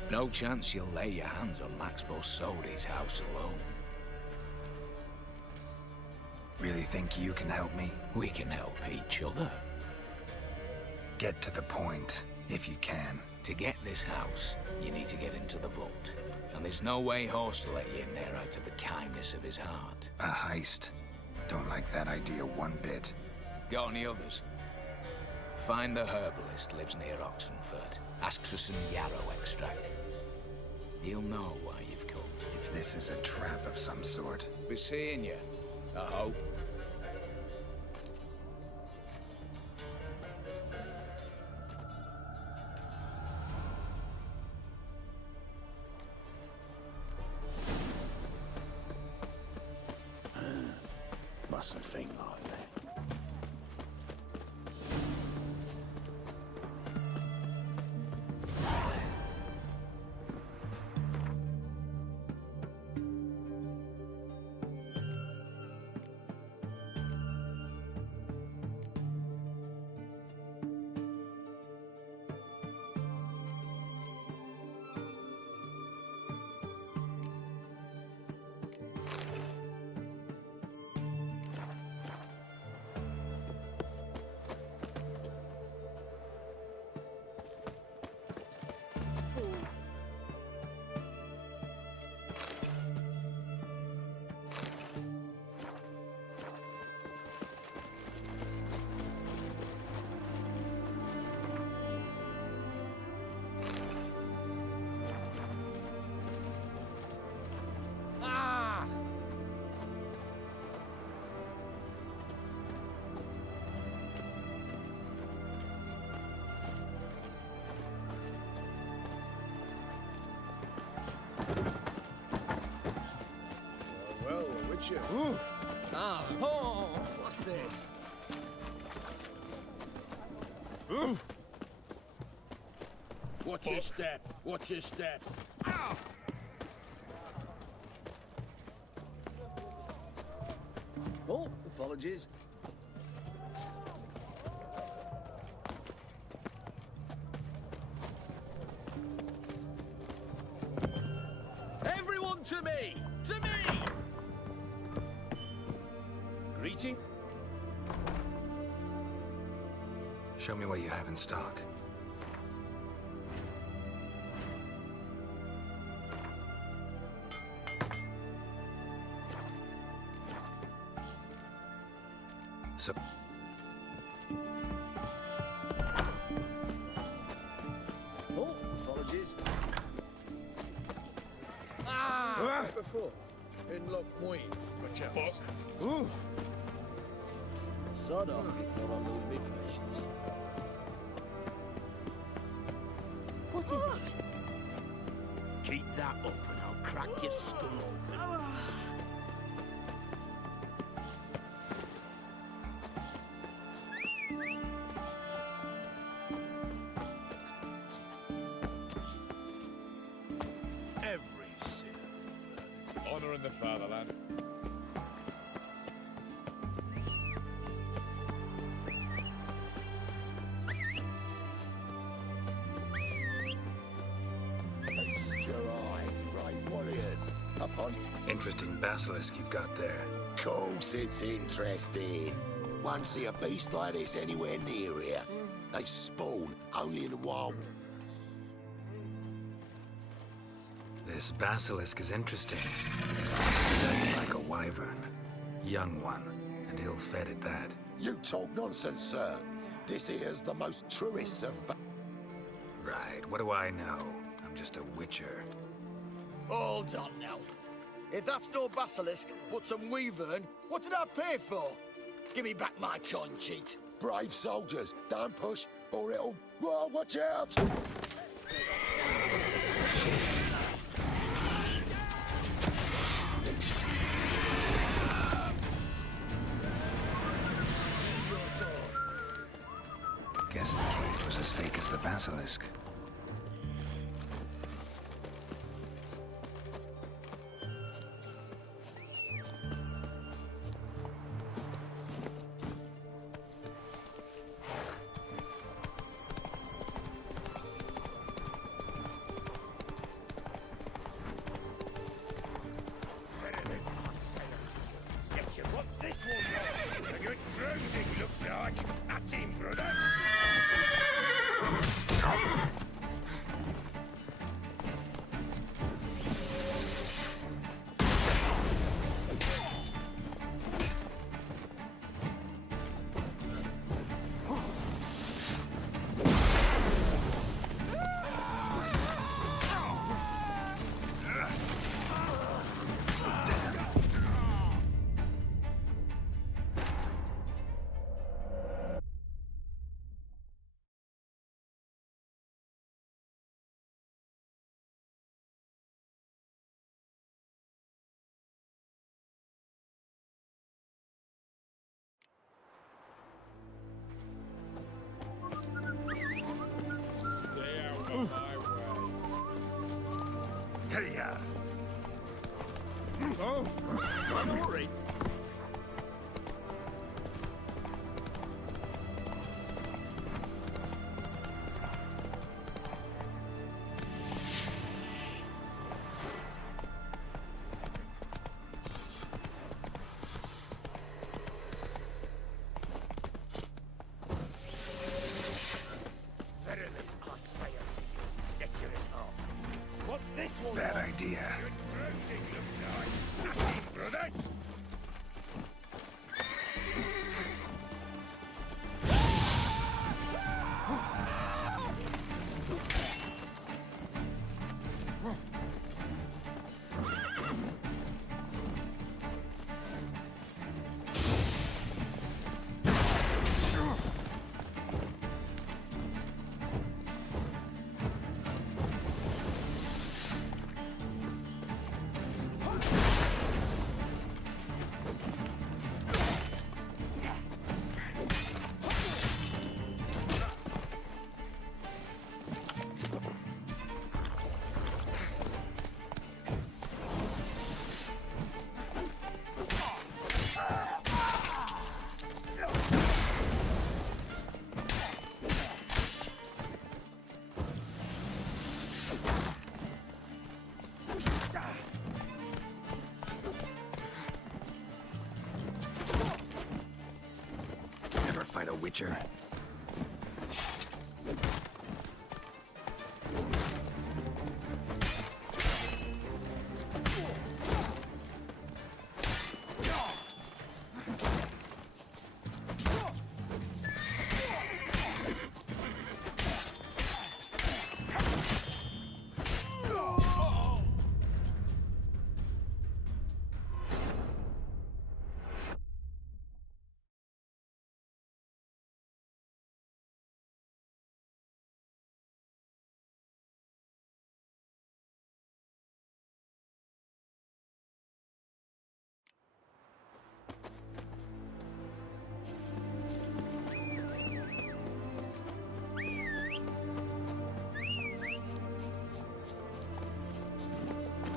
No chance you'll lay your hands on Max Borsodi's house alone. Really think you can help me? We can help each other. Get to the point, if you can. To get this house, you need to get into the vault. And there's no way Horst will let you in there out of the kindness of his heart. A heist? Don't like that idea one bit. Got any others? Find the herbalist, lives near Oxenfurt. Ask for some yarrow extract. He'll know why you've come. If this is a trap of some sort. Be seeing you, I hope. Mustn't think like that. Witcher. Oh. What's this? Watch your step. Watch your step. Oh, apologies. Everyone to me! To me! Greeting. Show me what you have in stock. So... Oh, apologies. Ah! Before. In Loch Moy. Watch out. Fuck. Ooh. Sod off before I lose my patience. What is it? Keep that up and I'll crack your skull open. Every sinner. Honor in the fatherland. Feast your eyes, right warriors. Upon Interesting basilisk you've got there. course it's interesting. Won't see a beast like this anywhere near here. They spawn only in the wild. This basilisk is interesting. It's almost like a wyvern. Young one, and ill-fed at that. You talk nonsense, sir. This here's the most truest of... Right, what do I know? I'm just a witcher. Hold on now. If that's no basilisk, but some wyvern, what did I pay for? Give me back my coin, cheat. Brave soldiers, don't push, or it'll... Whoa, watch out! Guess the cage was as fake as the basilisk. What's this one? A good bruising looks like. At him, brother. Stay out of my way. Hey, Oh, don't worry. better than I say unto you. Next half. What's this one? Bad idea. Good bruising looks like. At him, brothers. Witcher.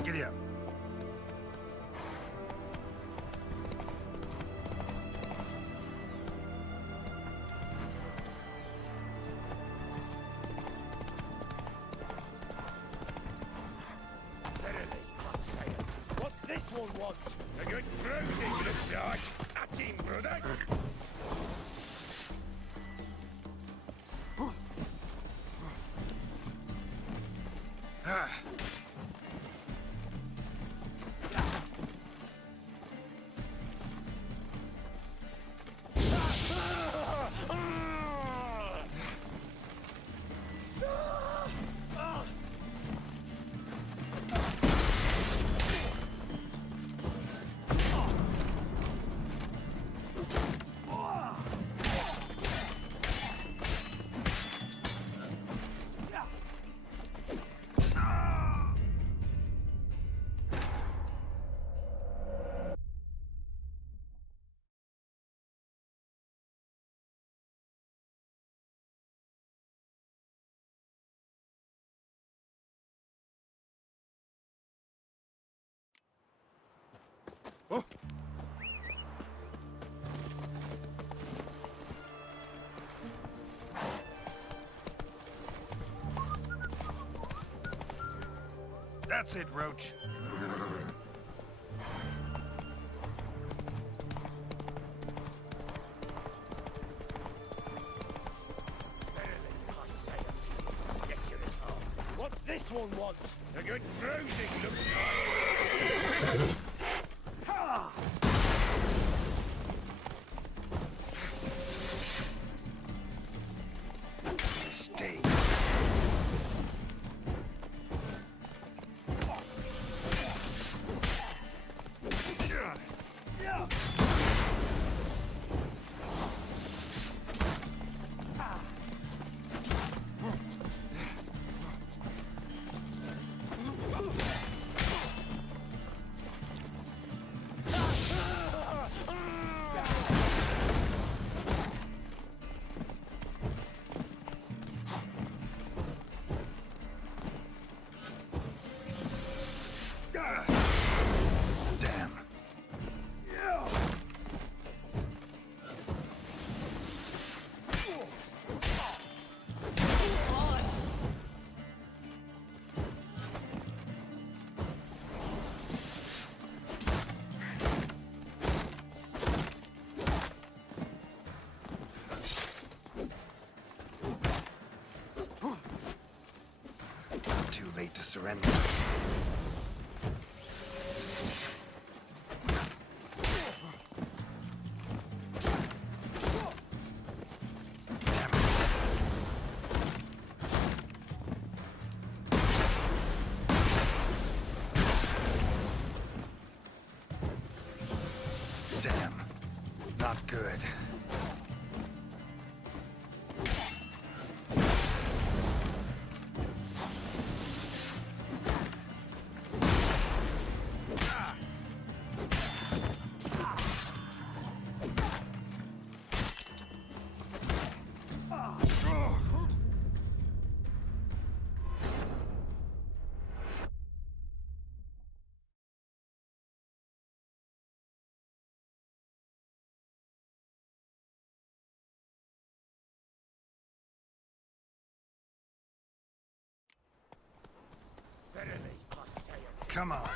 Giddy up. What's this one want? A good bruising, looks like. At him, brothers. That's it, Roach. What's this one want? A good bruising, looks like. Stay. Damn. Too late to surrender. Damn. Not good. Come on.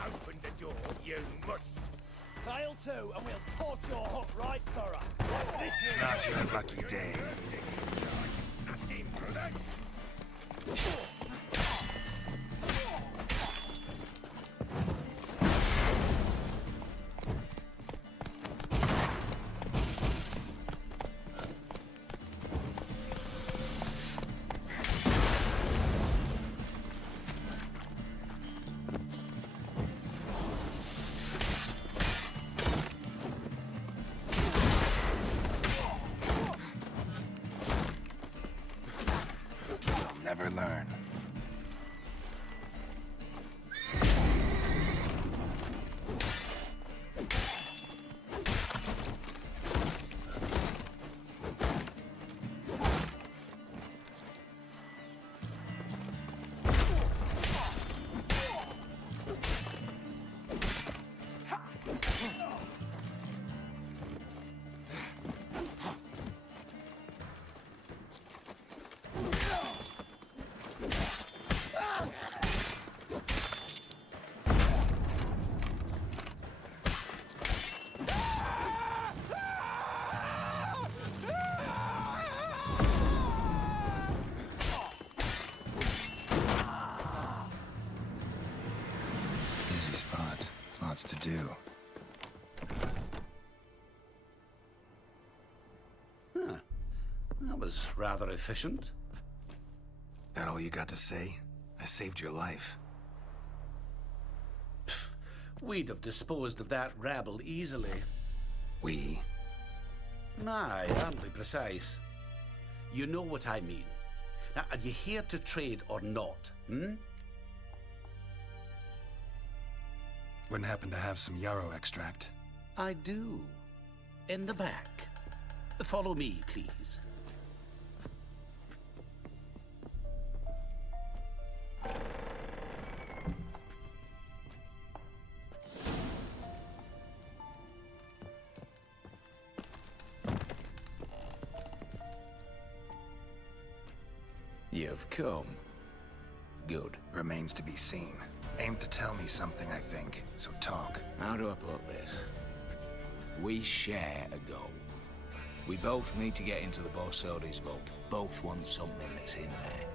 Open the door, you must. Fail too, and we'll torch your hut right thorough. What's this here? Not your lucky day. Never learn. Easy spot. Lots to do. Huh. That was rather efficient. That all you got to say? I saved your life. We'd have disposed of that rabble easily. We? Aye, aren't we precise? You know what I mean. Now, are you here to trade or not, hmm? Wouldn't happen to have some yarrow extract. I do. In the back. Follow me, please. You've come. Good. Remains to be seen. Aim to tell me something, I think. So talk. How do I put this? We share a goal. We both need to get into the Borsodi's vault. Both want something that's in there.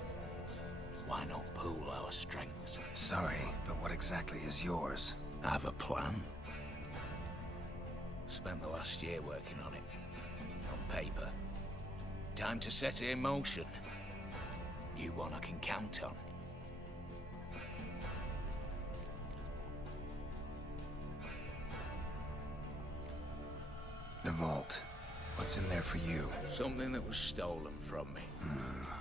Why not pool our strengths? Sorry, but what exactly is yours? I have a plan. Spent the last year working on it. On paper. Time to set it in motion. You one I can count on. The vault. What's in there for you? Something that was stolen from me.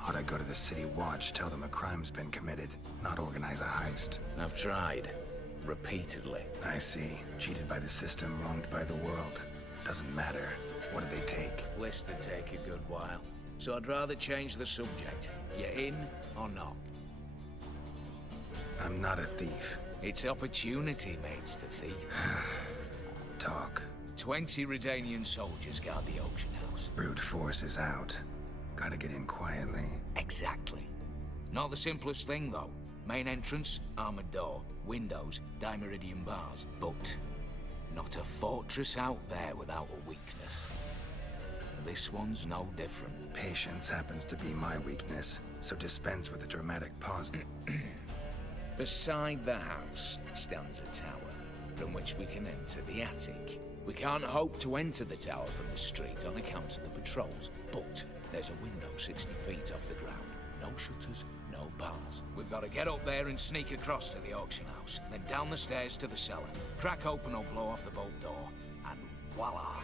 Ought I go to the city watch, tell them a crime's been committed, not organize a heist? I've tried. Repeatedly. I see. Cheated by the system, wronged by the world. Doesn't matter. What did they take? List to take a good while. So I'd rather change the subject. You in or not? I'm not a thief. It's opportunity makes the thief. Talk. 20 Redanian soldiers guard the auction house. Brute force is out. Gotta get in quietly. Exactly. Not the simplest thing, though. Main entrance, armored door. Windows, dimeridian bars. But not a fortress out there without a weakness. This one's no different. Patience happens to be my weakness, so dispense with the dramatic pause. Beside the house stands a tower, from which we can enter the attic. We can't hope to enter the tower from the street on account of the patrols, but there's a window 60 feet off the ground. No shutters, no bars. We've got to get up there and sneak across to the auction house, then down the stairs to the cellar, crack open or blow off the vault door, and voila!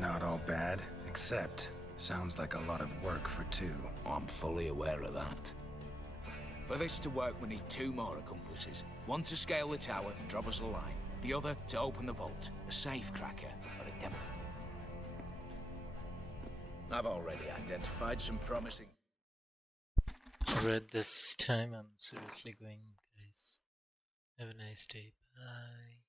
Not all bad, except sounds like a lot of work for two. I'm fully aware of that. For this to work, we need 2 more accomplices. One to scale the tower and drop us a line. The other to open the vault, a safe cracker, or a demo. I've already identified some promising... Alright, this time I'm seriously going, guys. Have a nice day. Bye.